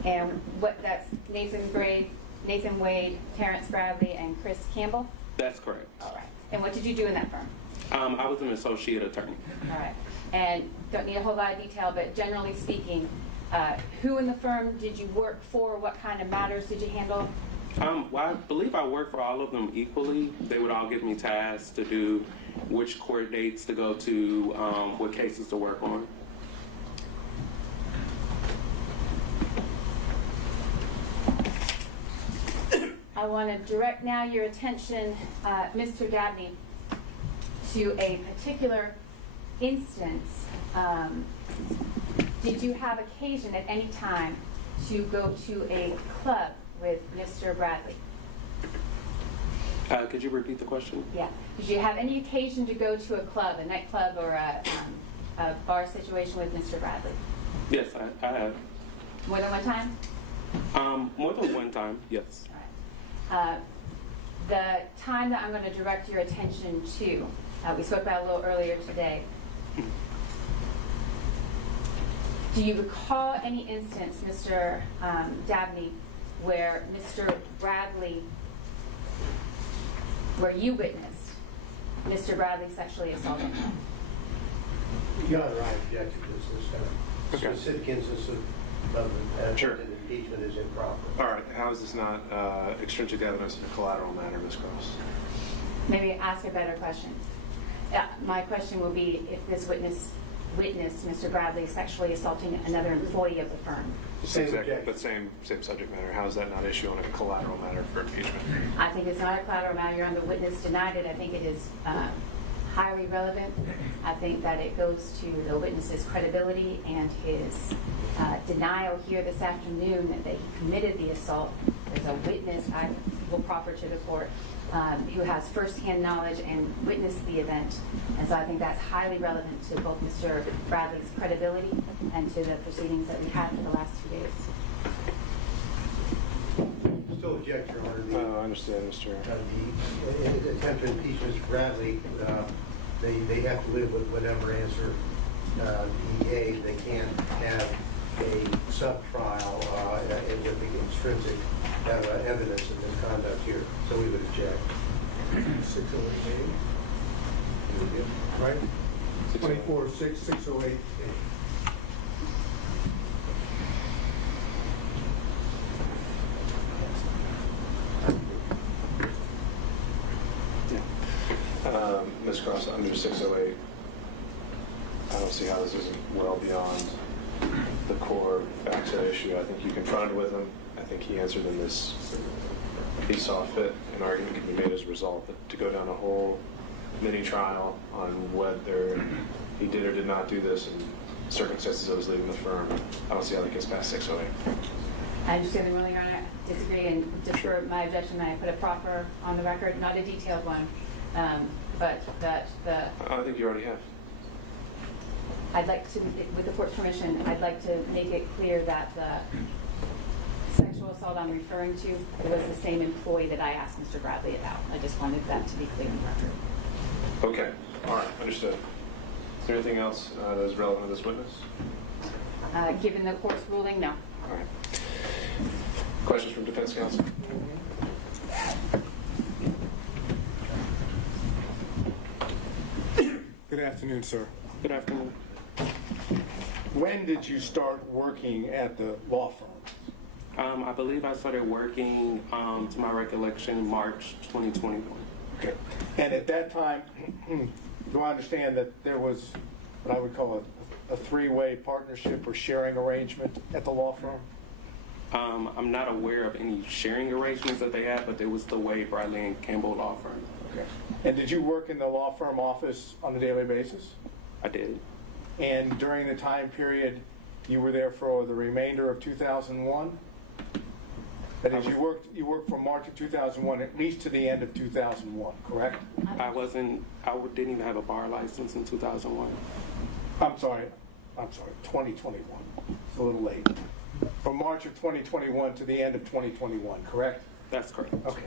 And that's Nathan Wade, Terrence Bradley, and Chris Campbell? That's correct. All right. And what did you do in that firm? I was an associate attorney. All right. And don't need a whole lot of detail, but generally speaking, who in the firm did you work for? What kind of matters did you handle? Well, I believe I worked for all of them equally. They would all give me tasks to do, which court dates to go to, what cases to work on. I want to direct now your attention, Mr. Dabney, to a particular instance. Did you have occasion at any time to go to a club with Mr. Bradley? Could you repeat the question? Yeah. Did you have any occasion to go to a club, a nightclub, or a bar situation with Mr. Bradley? Yes, I have. More than one time? More than one time, yes. The time that I'm going to direct your attention to, we spoke about a little earlier today. Do you recall any instance, Mr. Dabney, where Mr. Bradley, where you witnessed Mr. Bradley sexually assaulting him? Your Honor, I object to this specific instance of Sure. that impeachment is improper. All right, how is this not extrinsic evidence in a collateral matter, Ms. Cross? Maybe ask a better question. My question will be if this witness witnessed Mr. Bradley sexually assaulting another employee of the firm. Same subject matter. How is that not issue on a collateral matter for impeachment? I think it's not a collateral matter. Your Honor, the witness denied it. I think it is highly relevant. I think that it goes to the witness's credibility and his denial here this afternoon that he committed the assault. There's a witness I will proffer to the court who has firsthand knowledge and witnessed the event. And so I think that's highly relevant to both Mr. Bradley's credibility and to the proceedings that we've had for the last 2 days. still object, Your Honor. I understand, Mr. In the attempt to impeach Mr. Bradley, they have to live with whatever answer he gave. They can't have a sub-trial with the extrinsic evidence of misconduct here, so we would object. 608A. Right? 24-608A. Ms. Cross, under 608, I don't see how this isn't well beyond the core facts of the issue. I think you confronted with him. I think he answered in this. He saw fit. An argument can be made as a result, but to go down a whole mini trial on whether he did or did not do this and circumstances of his leaving the firm, I don't see how that gets past 608. I understand the ruling, Your Honor. I disagree, and just for my objection, I put a proffer on the record, not a detailed one, but that the. I think you already have. I'd like to, with the court's permission, I'd like to make it clear that the sexual assault I'm referring to was the same employee that I asked Mr. Bradley about. I just wanted that to be clear on the record. Okay. All right. Understood. Is there anything else that is relevant to this witness? Given the court's ruling, no. All right. Questions from defense counsel? Good afternoon, sir. Good afternoon. When did you start working at the law firm? I believe I started working, to my recollection, March 2021. Okay. And at that time, do I understand that there was what I would call a three-way partnership or sharing arrangement at the law firm? I'm not aware of any sharing arrangements that they had, but it was the Wade, Bradley, and Campbell law firm. Okay. And did you work in the law firm office on a daily basis? I did. And during the time period you were there for the remainder of 2001? That is, you worked from March of 2001 at least to the end of 2001, correct? I didn't even have a bar license in 2001. I'm sorry, 2021. It's a little late. From March of 2021 to the end of 2021, correct? That's correct. Okay.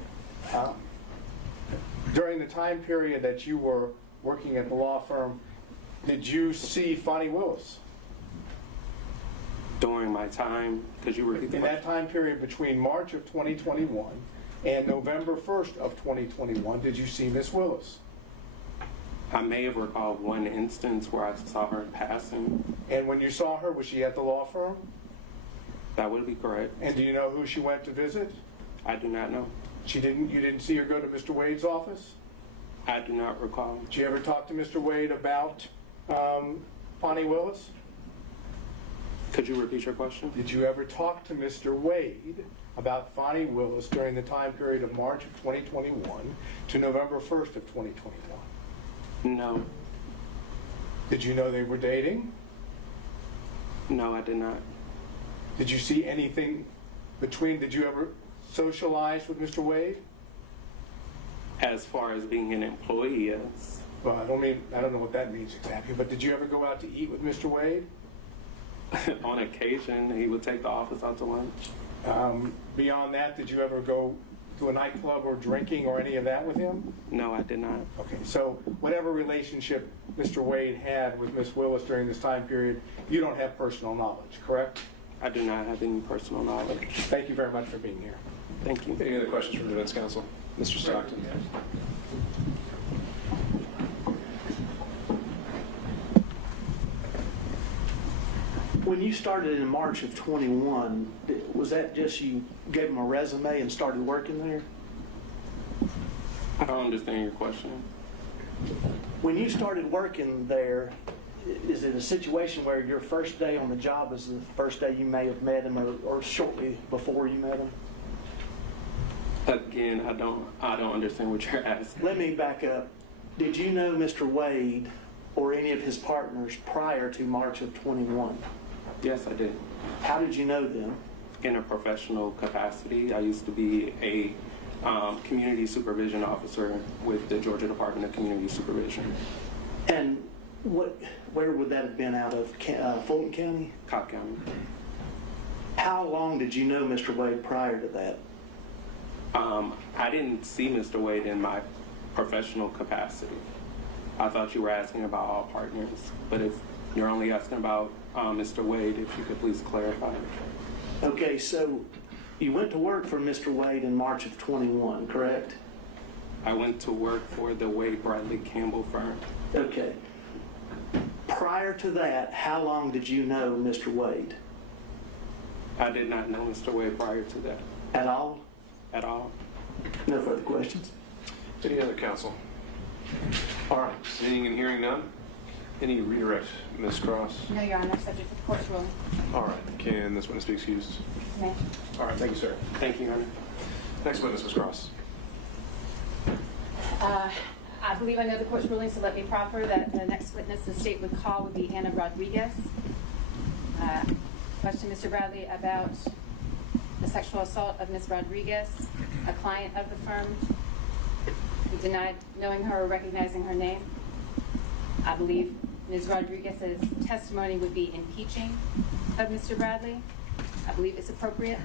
During the time period that you were working at the law firm, did you see Fani Willis? During my time, could you repeat the In that time period between March of 2021 and November 1st of 2021, did you see Miss Willis? I may have recalled one instance where I saw her in passing. And when you saw her, was she at the law firm? That would be correct. And do you know who she went to visit? I do not know. You didn't see her go to Mr. Wade's office? I do not recall. Did you ever talk to Mr. Wade about Fani Willis? Could you repeat your question? Did you ever talk to Mr. Wade about Fani Willis during the time period of March of 2021 to November 1st of 2021? No. Did you know they were dating? No, I did not. Did you see anything did you ever socialize with Mr. Wade? As far as being an employee, yes. Well, I don't know what that means exactly, but did you ever go out to eat with Mr. Wade? On occasion, he would take the office out to lunch. Beyond that, did you ever go to a nightclub or drinking or any of that with him? No, I did not. Okay, so whatever relationship Mr. Wade had with Miss Willis during this time period, you don't have personal knowledge, correct? I do not have any personal knowledge. Thank you very much for being here. Thank you. Any other questions from defense counsel? Mr. Stockton. When you started in March of 21, was that just you gave them a resume and started working there? I don't understand your question. When you started working there, is it a situation where your first day on the job is the first day you may have met him or shortly before you met him? Again, I don't understand what you're asking. Let me back up. Did you know Mr. Wade or any of his partners prior to March of 21? Yes, I did. How did you know them? In a professional capacity. I used to be a community supervision officer with the Georgia Department of Community Supervision. And where would that have been out of? Fulton County? Cobb County. How long did you know Mr. Wade prior to that? I didn't see Mr. Wade in my professional capacity. I thought you were asking about all partners, but if you're only asking about Mr. Wade, if you could please clarify. Okay, so you went to work for Mr. Wade in March of 21, correct? I went to work for the Wade Bradley Campbell firm. Okay. Prior to that, how long did you know Mr. Wade? I did not know Mr. Wade prior to that. At all? At all. No further questions? Any other counsel? All right, seeing and hearing none. Any redirect, Ms. Cross? No, Your Honor, subject to the court's ruling. All right, can this witness be excused? May. All right, thank you, sir. Thank you, Your Honor. Next witness, Ms. Cross. I believe I know the court's ruling, so let me proffer that the next witness the state would call would be Anna Rodriguez. Question, Mr. Bradley, about the sexual assault of Ms. Rodriguez, a client of the firm who denied knowing her or recognizing her name. I believe Ms. Rodriguez's testimony would be impeaching of Mr. Bradley. I believe it's appropriate,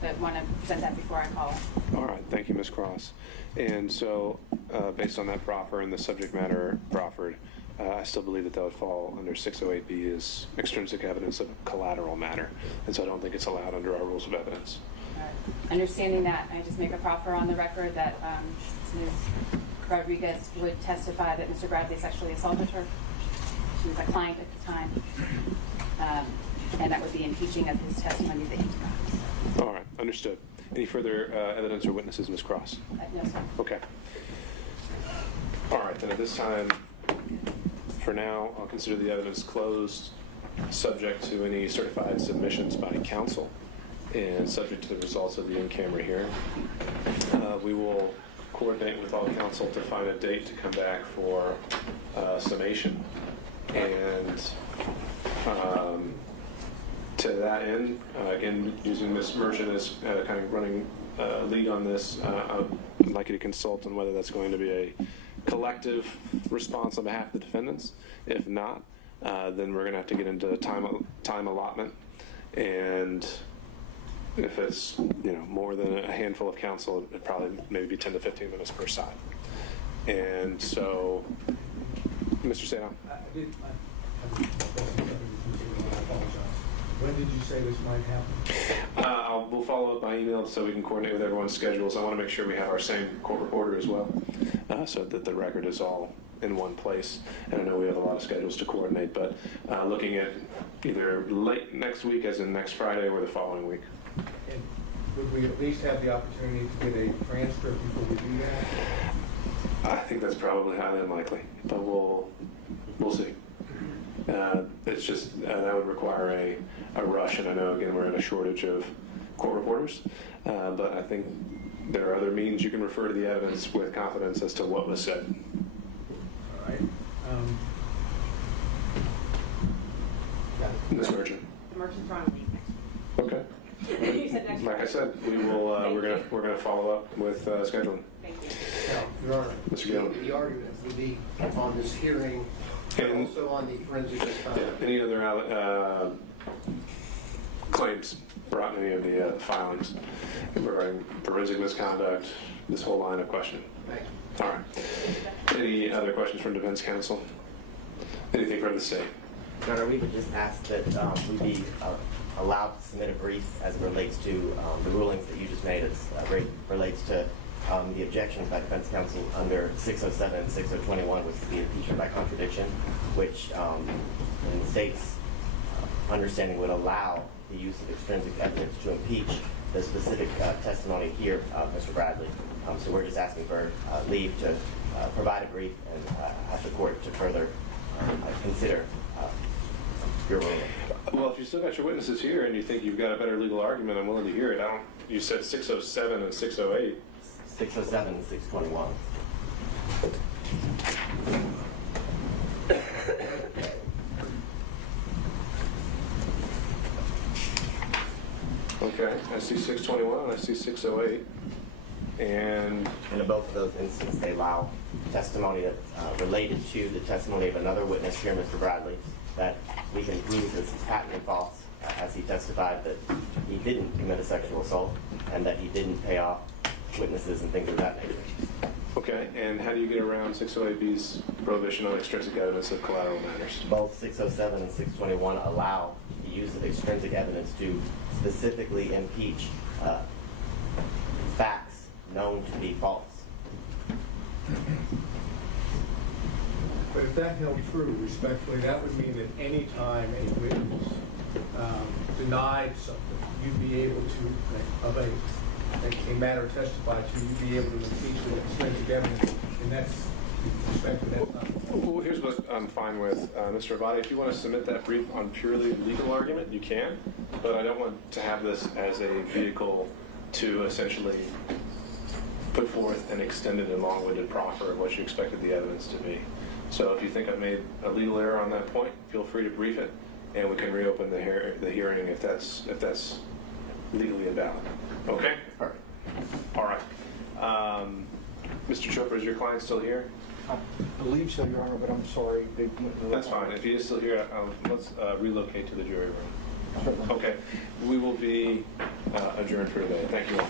but want to present that before I call it. All right, thank you, Ms. Cross. And so, based on that proffer and the subject matter proffered, I still believe that would fall under 608B as extrinsic evidence of a collateral matter. And so I don't think it's allowed under our rules of evidence. Understanding that, I just make a proffer on the record that Ms. Rodriguez would testify that Mr. Bradley sexually assaulted her. She was a client at the time. And that would be impeaching of his testimony that he denied. All right, understood. Any further evidence or witnesses, Ms. Cross? No, sir. Okay. All right, then at this time, for now, I'll consider the evidence closed, subject to any certified submissions by counsel, and subject to the results of the in-camera hearing. We will coordinate with all counsel to find a date to come back for summation. And to that end, again, using Ms. Merchant as kind of running lead on this, I'd like you to consult on whether that's going to be a collective response on behalf of the defendants. If not, then we're going to have to get into time allotment, and if it's more than a handful of counsel, it'd probably maybe be 10 to 15 minutes per side. And so, Mr. Sadon. When did you say this might happen? We'll follow up by email so we can coordinate with everyone's schedules. I want to make sure we have our same court reporter as well, so that the record is all in one place. And I know we have a lot of schedules to coordinate, but looking at either late next week, as in next Friday, or the following week. And would we at least have the opportunity to get a transcript before we do that? I think that's probably highly unlikely, but we'll see. It's just that would require a rush, and I know again we're in a shortage of court reporters, but I think there are other means you can refer to the evidence with confidence as to what was said. All right. Ms. Merchant. The merchant's are on leave next week. Okay. You said next Like I said, we will. We're gonna follow up with scheduling. Thank you. Now, Your Honor, Mr. Gale. the argument would be on this hearing, and also on the forensic misconduct. Any other claims brought in any of the filings regarding forensic misconduct, this whole line of questioning? Thank you. All right. Any other questions from defense counsel? Anything from the state? Your Honor, we would just ask that we be allowed to submit a brief as it relates to the rulings that you just made, as relates to the objections by defense counsel under 607 and 6021, which is the impeachment by contradiction, which in the state's understanding would allow the use of extrinsic evidence to impeach the specific testimony here of Mr. Bradley. So we're just asking for leave to provide a brief and ask the court to further consider your ruling. Well, if you still got your witnesses here and you think you've got a better legal argument, I'm willing to hear it. You said 607 and 608. 607 and 621. Okay, I see 621 and I see 608. And in both of those instances, they allow testimony that related to the testimony of another witness here, Mr. Bradley, that we can prove is patently false, as he testified that he didn't commit a sexual assault and that he didn't pay off witnesses and things of that nature. Okay, and how do you get around 608B's prohibition on extrinsic evidence of collateral matters? Both 607 and 621 allow the use of extrinsic evidence to specifically impeach facts known to be false. But if that held true, respectfully, that would mean that any time a witness denied something, you'd be able to, of a matter testified to, you'd be able to impeach with extrinsic evidence, and that's, respectfully, that's not. Well, here's what I'm fine with, Mr. Abadi. If you want to submit that brief on purely legal argument, you can, but I don't want to have this as a vehicle to essentially put forth an extended and long-winded proffer of what you expected the evidence to be. So if you think I've made a legal error on that point, feel free to brief it, and we can reopen the hearing if that's legally invalid. Okay? All right. Mr. Chopra, is your client still here? I believe so, Your Honor, but I'm sorry. That's fine. If he is still here, let's relocate to the jury room. Okay. We will be adjourned for today. Thank you all.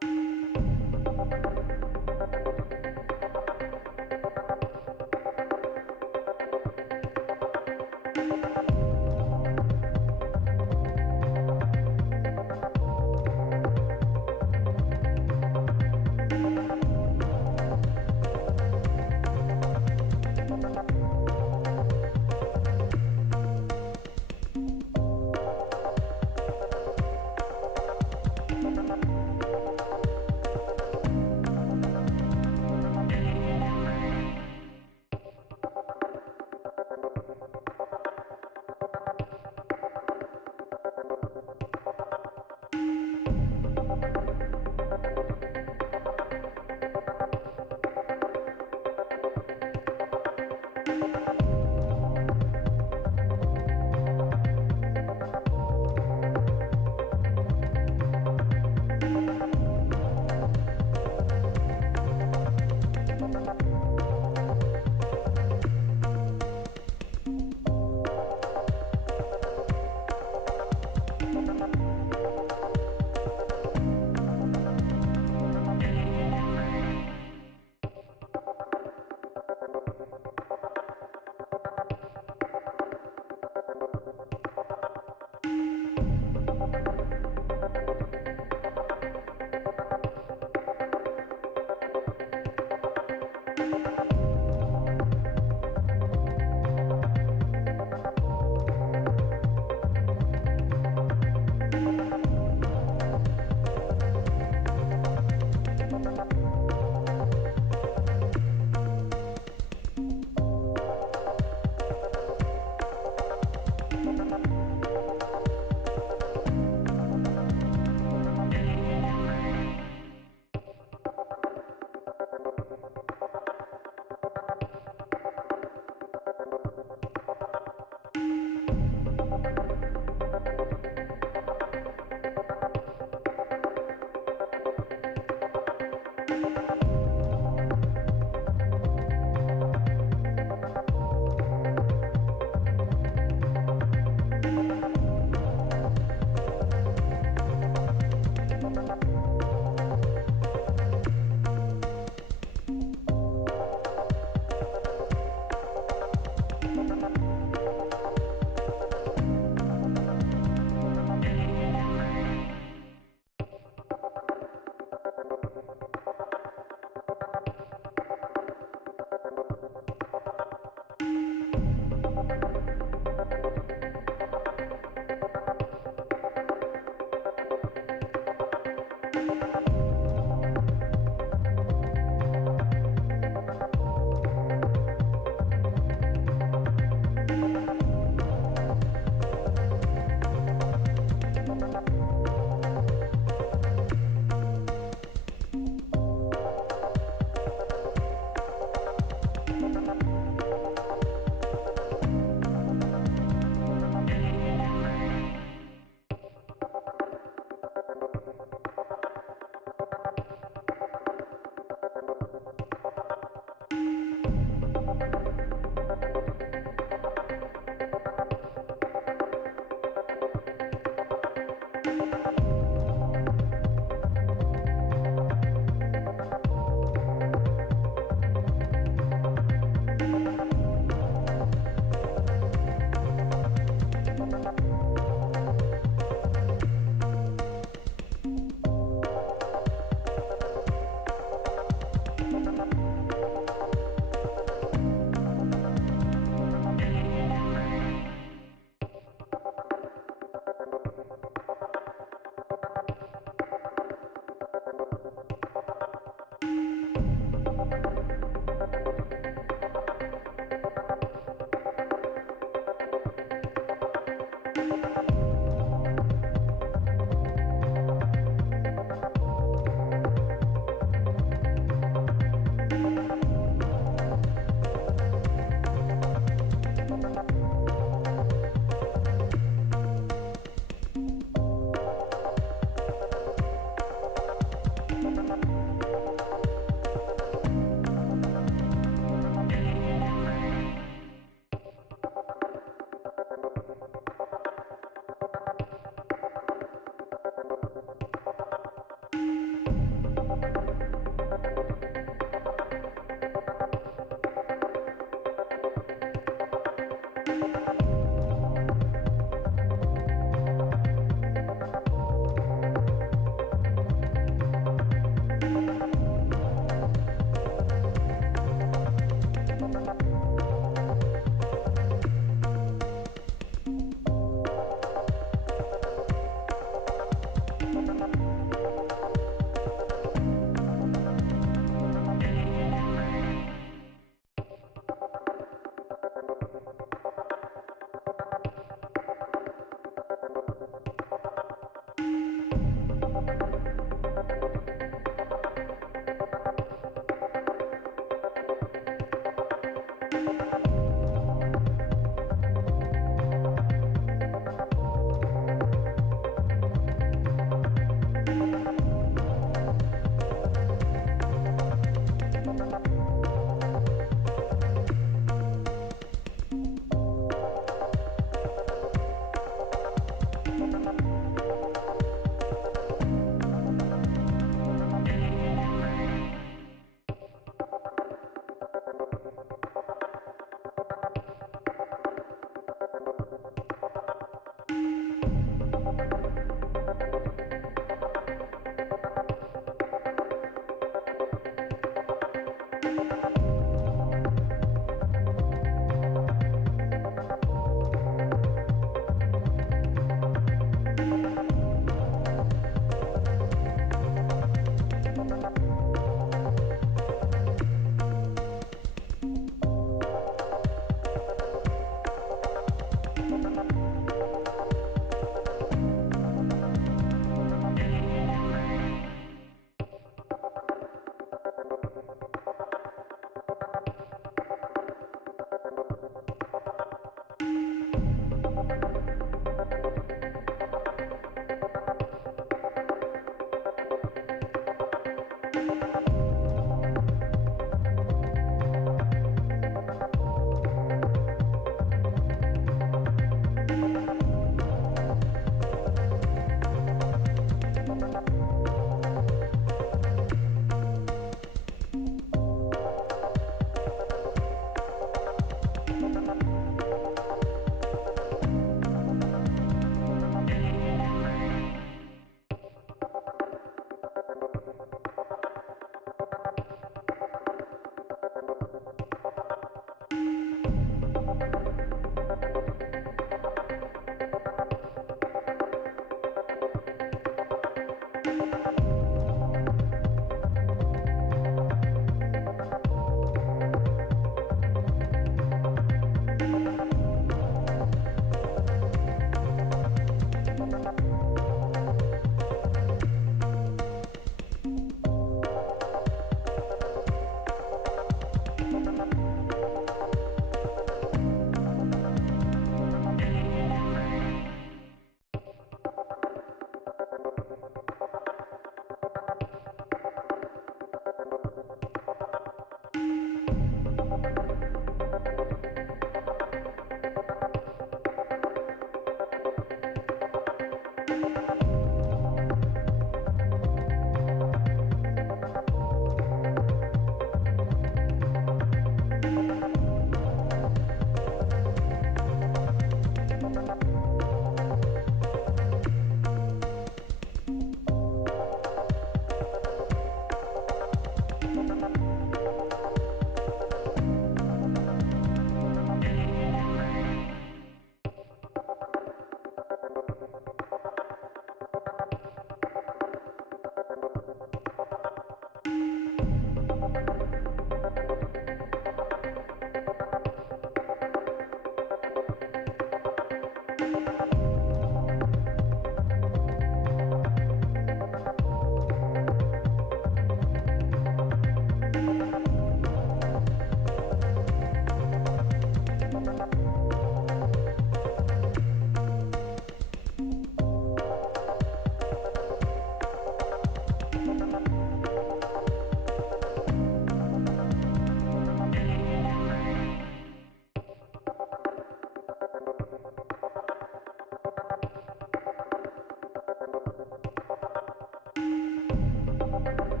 you.